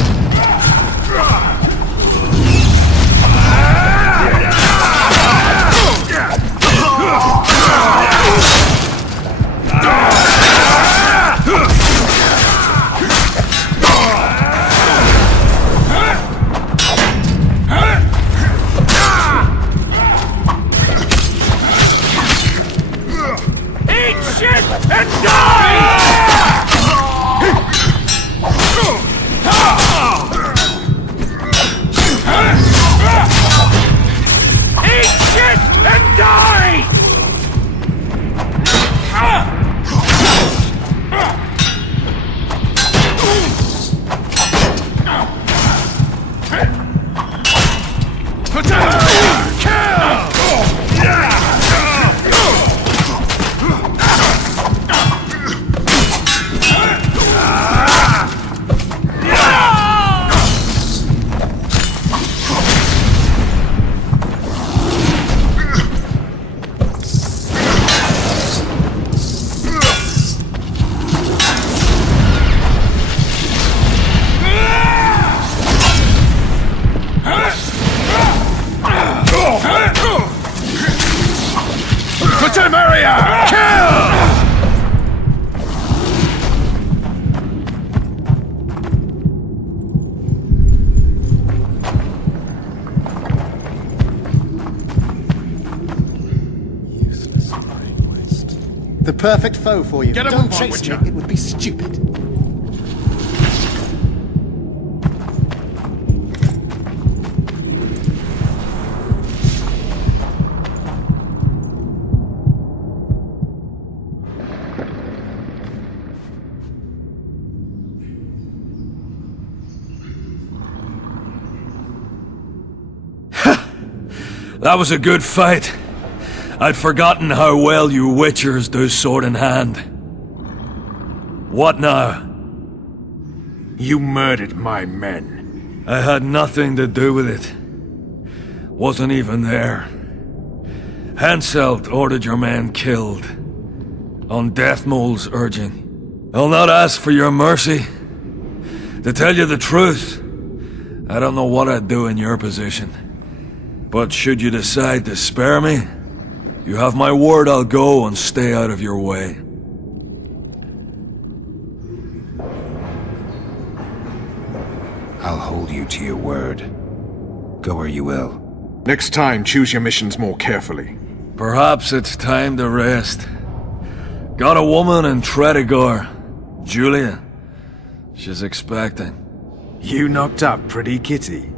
Eat shit and die! Eat shit and die! The perfect foe for you. Get a Don't move on, chase me, Witcher. it would be stupid. That was a good fight. I'd forgotten how well you Witchers do sword in hand. What now? You murdered my men. I had nothing to do with it. Wasn't even there. Henselt ordered your men killed. On Deathmold's urging. I'll not ask for your mercy. To tell you the truth, I don't know what I'd do in your position. But should you decide to spare me, you have my word I'll go and stay out of your way. I'll hold you to your word. Go where you will. Next time, choose your missions more carefully. Perhaps it's time to rest. Got a woman in Tredigor, Julia. She's expecting. You knocked up pretty kitty.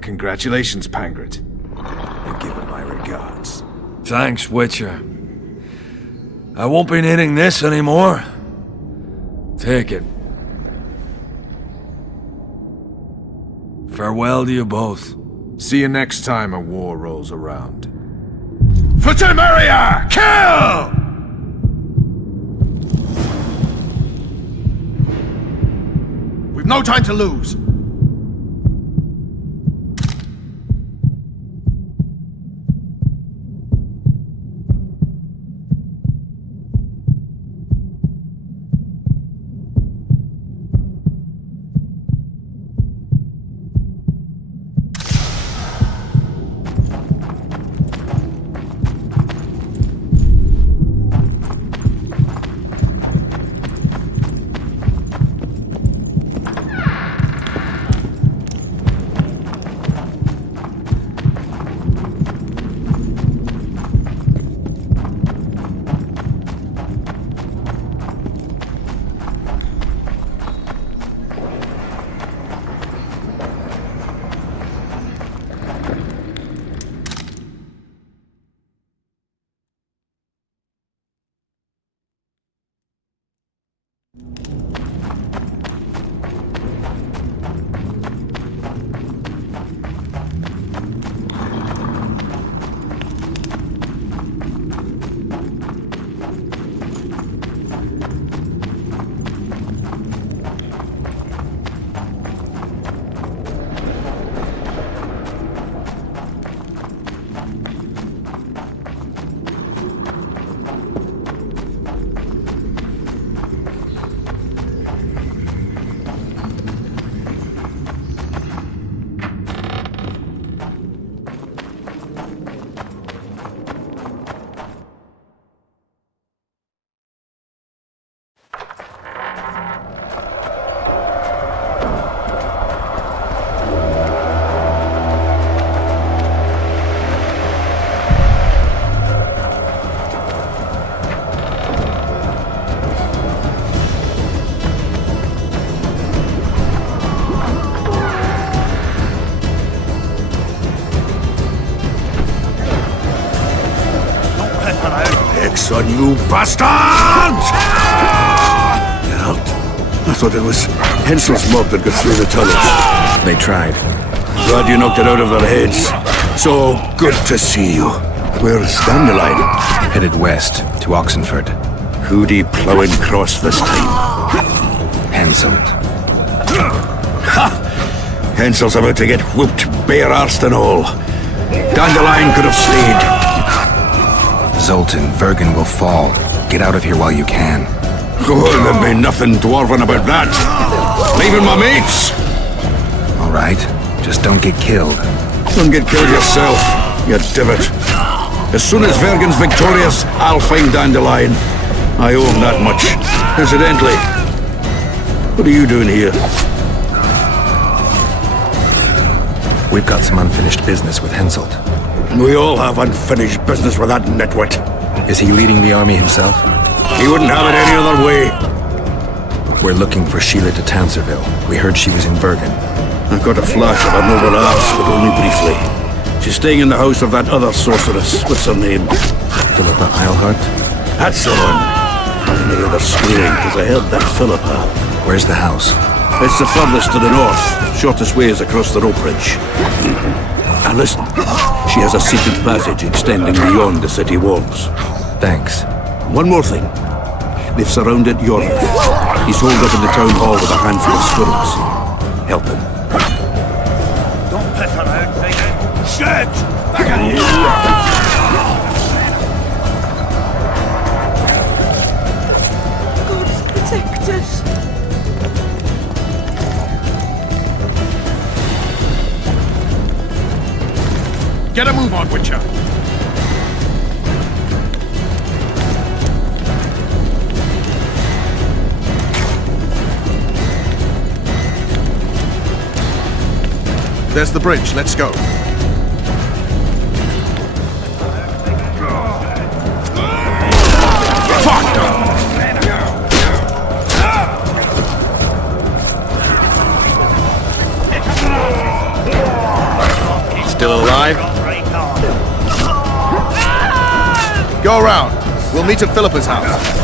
Congratulations, Pangret. And give her my regards. Thanks, Witcher. I won't be needing this anymore. Take it. Farewell to you both. See you next time a war rolls around. For Temeria! Kill! No time to lose! On you bastards! I thought it was Henselt's mob that got through the tunnels. They tried. Glad you knocked it out of their heads. So good to see you. Where's Dandelion? Headed west, to Oxenford. Who'd he ploughing cross this time? Henselt. Ha! Henselt's about to get whooped bare-arsed and all. Dandelion could have stayed. Zoltan, Vergen will fall. Get out of here while you can. Oh, there'll be nothing dwarven about that. Leaving my mates. All right, just don't get killed. Don't get killed yourself, you divot. As soon as Vergen's victorious, I'll find Dandelion. I owe him that much. Incidentally, what are you doing here? We've got some unfinished business with Henselt. We all have unfinished business with that nitwit. Is he leading the army himself? He wouldn't have it any other way. We're looking for Sheila de Tanserville. We heard she was in Vergen. I got a flash of her noble arts, but only briefly. She's staying in the house of that other sorceress. What's her name? Philippa Eilhart? That's the one. I knew the screaming, because I heard that Philippa. Where's the house? It's the furthest to the north. Shortest way is across the rope bridge. And listen, she has a secret passage extending beyond the city walls. Thanks. One more thing. They've surrounded Yorvik. He's holed up in the town hall with a handful of squirrels. Help him. Don't piss around, Vegan. Shit! God's protect us. Get a move on, Witcher! There's the bridge, let's go. Fuck! Still alive? Go around. We'll meet at Philippa's house.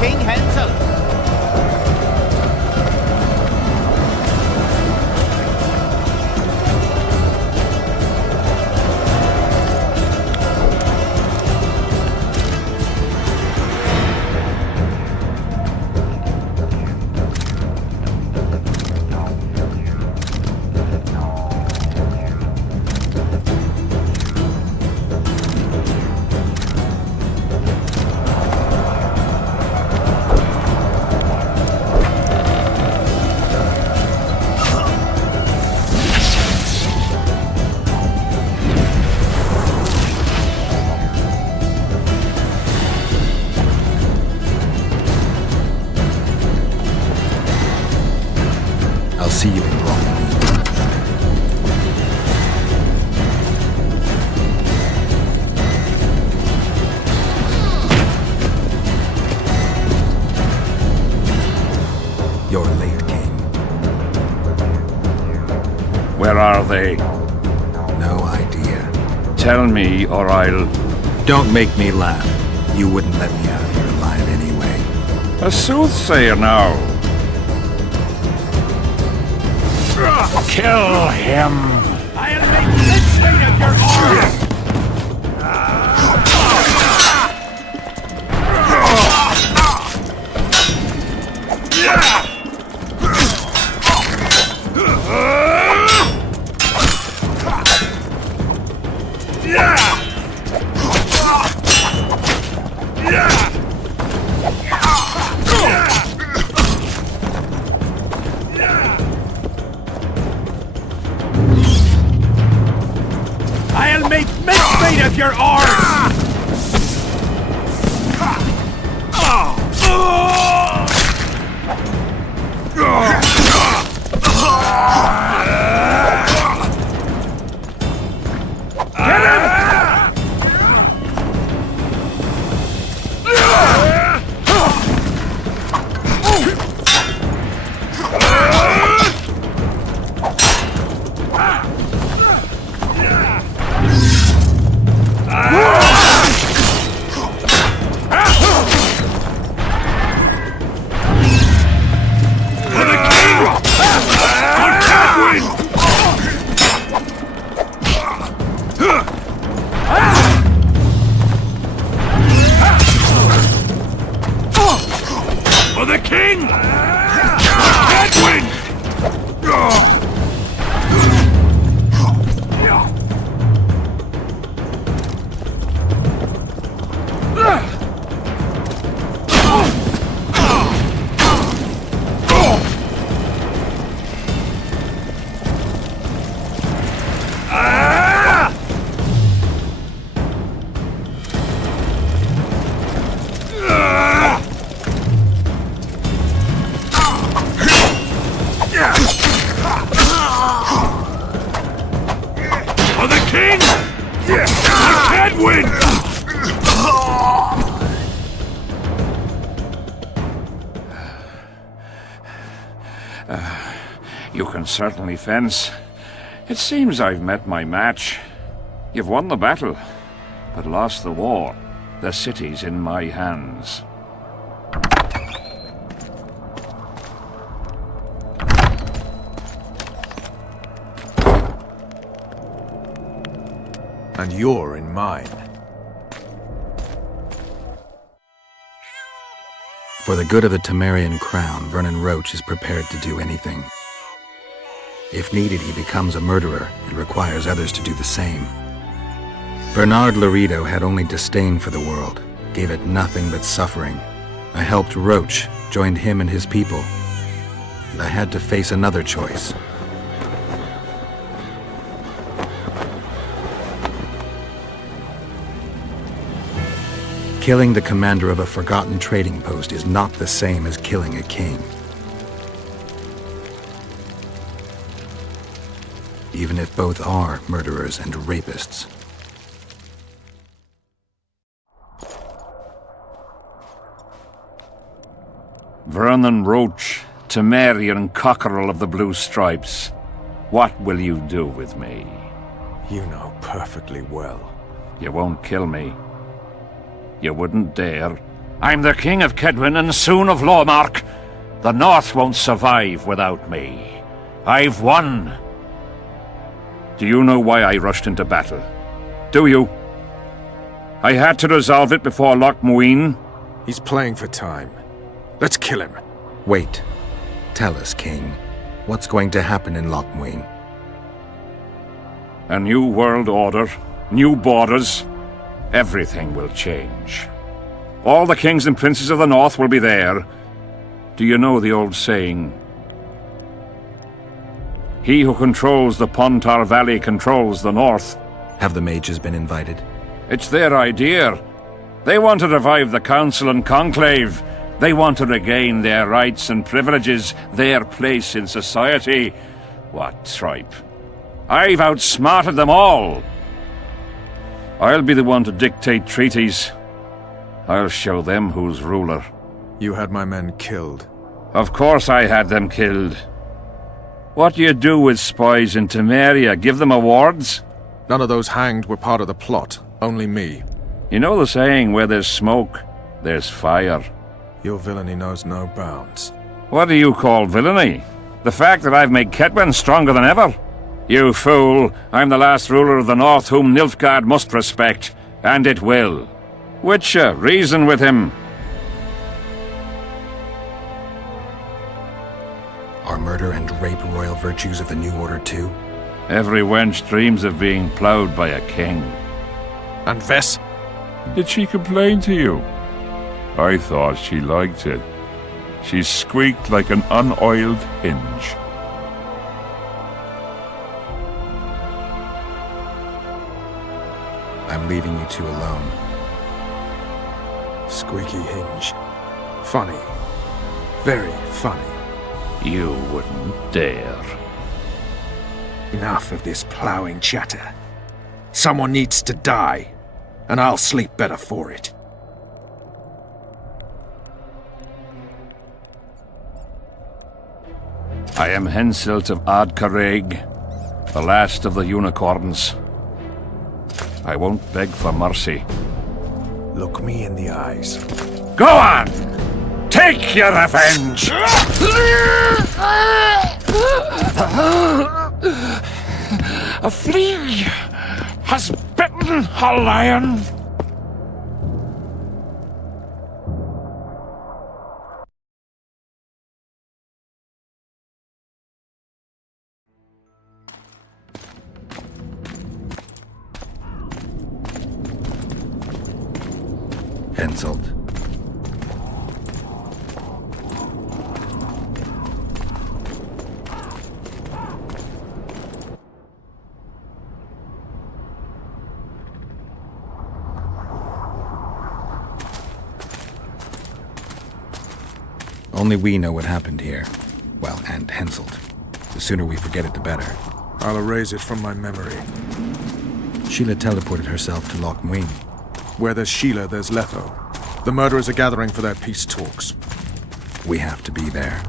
King Henselt. See you in Longplay. You're late, King. Where are they? No idea. Tell me, or I'll... Don't make me laugh. You wouldn't let me out of here alive anyway. A soothsayer now. Kill him! I'll make mincemeat of your arms! I'll make mincemeat of your arms! For the king! Kaedwen! For the king! For Kaedwen! You can certainly fence. It seems I've met my match. You've won the battle, but lost the war. The city's in my hands. And you're in mine. For the good of the Temerian crown, Vernon Roche is prepared to do anything. If needed, he becomes a murderer and requires others to do the same. Bernard Laredo had only disdain for the world, gave it nothing but suffering. I helped Roche, joined him and his people, and I had to face another choice. Killing the commander of a forgotten trading post is not the same as killing a king. Even if both are murderers and rapists. Vernon Roche, Temerian cockerel of the Blue Stripes. What will you do with me? You know perfectly well. You won't kill me. You wouldn't dare. I'm the King of Kaedwen and soon of Lawmark. The North won't survive without me. I've won. Do you know why I rushed into battle? Do you? I had to resolve it before Loch Muin. He's playing for time. Let's kill him. Wait. Tell us, King. What's going to happen in Loch Muin? A new world order, new borders. Everything will change. All the kings and princes of the North will be there. Do you know the old saying? He who controls the Pontar Valley controls the North. Have the mages been invited? It's their idea. They want to revive the Council and Conclave. They want to regain their rights and privileges, their place in society. What tripe. I've outsmarted them all. I'll be the one to dictate treaties. I'll show them who's ruler. You had my men killed. Of course I had them killed. What do you do with spies in Temeria? Give them awards? None of those hanged were part of the plot. Only me. You know the saying, where there's smoke, there's fire. Your villainy knows no bounds. What do you call villainy? The fact that I've made Kaedwen stronger than ever? You fool! I'm the last ruler of the North whom Nilfgaard must respect, and it will. Witcher, reason with him. Are murder and rape royal virtues of the New Order too? Every wench dreams of being ploughed by a king. And Vess? Did she complain to you? I thought she liked it. She squeaked like an unoiled hinge. I'm leaving you two alone. Squeaky hinge. Funny. Very funny. You wouldn't dare. Enough of this ploughing chatter. Someone needs to die, and I'll sleep better for it. I am Henselt of Ardcarreg, the last of the unicorns. I won't beg for mercy. Look me in the eyes. Go on! Take your revenge! A flea has bitten a lion. Henselt. Only we know what happened here. Well, and Henselt. The sooner we forget it, the better. I'll erase it from my memory. Sheila teleported herself to Loch Muin. Where there's Sheila, there's Letho. The murderers are gathering for their peace talks. We have to be there.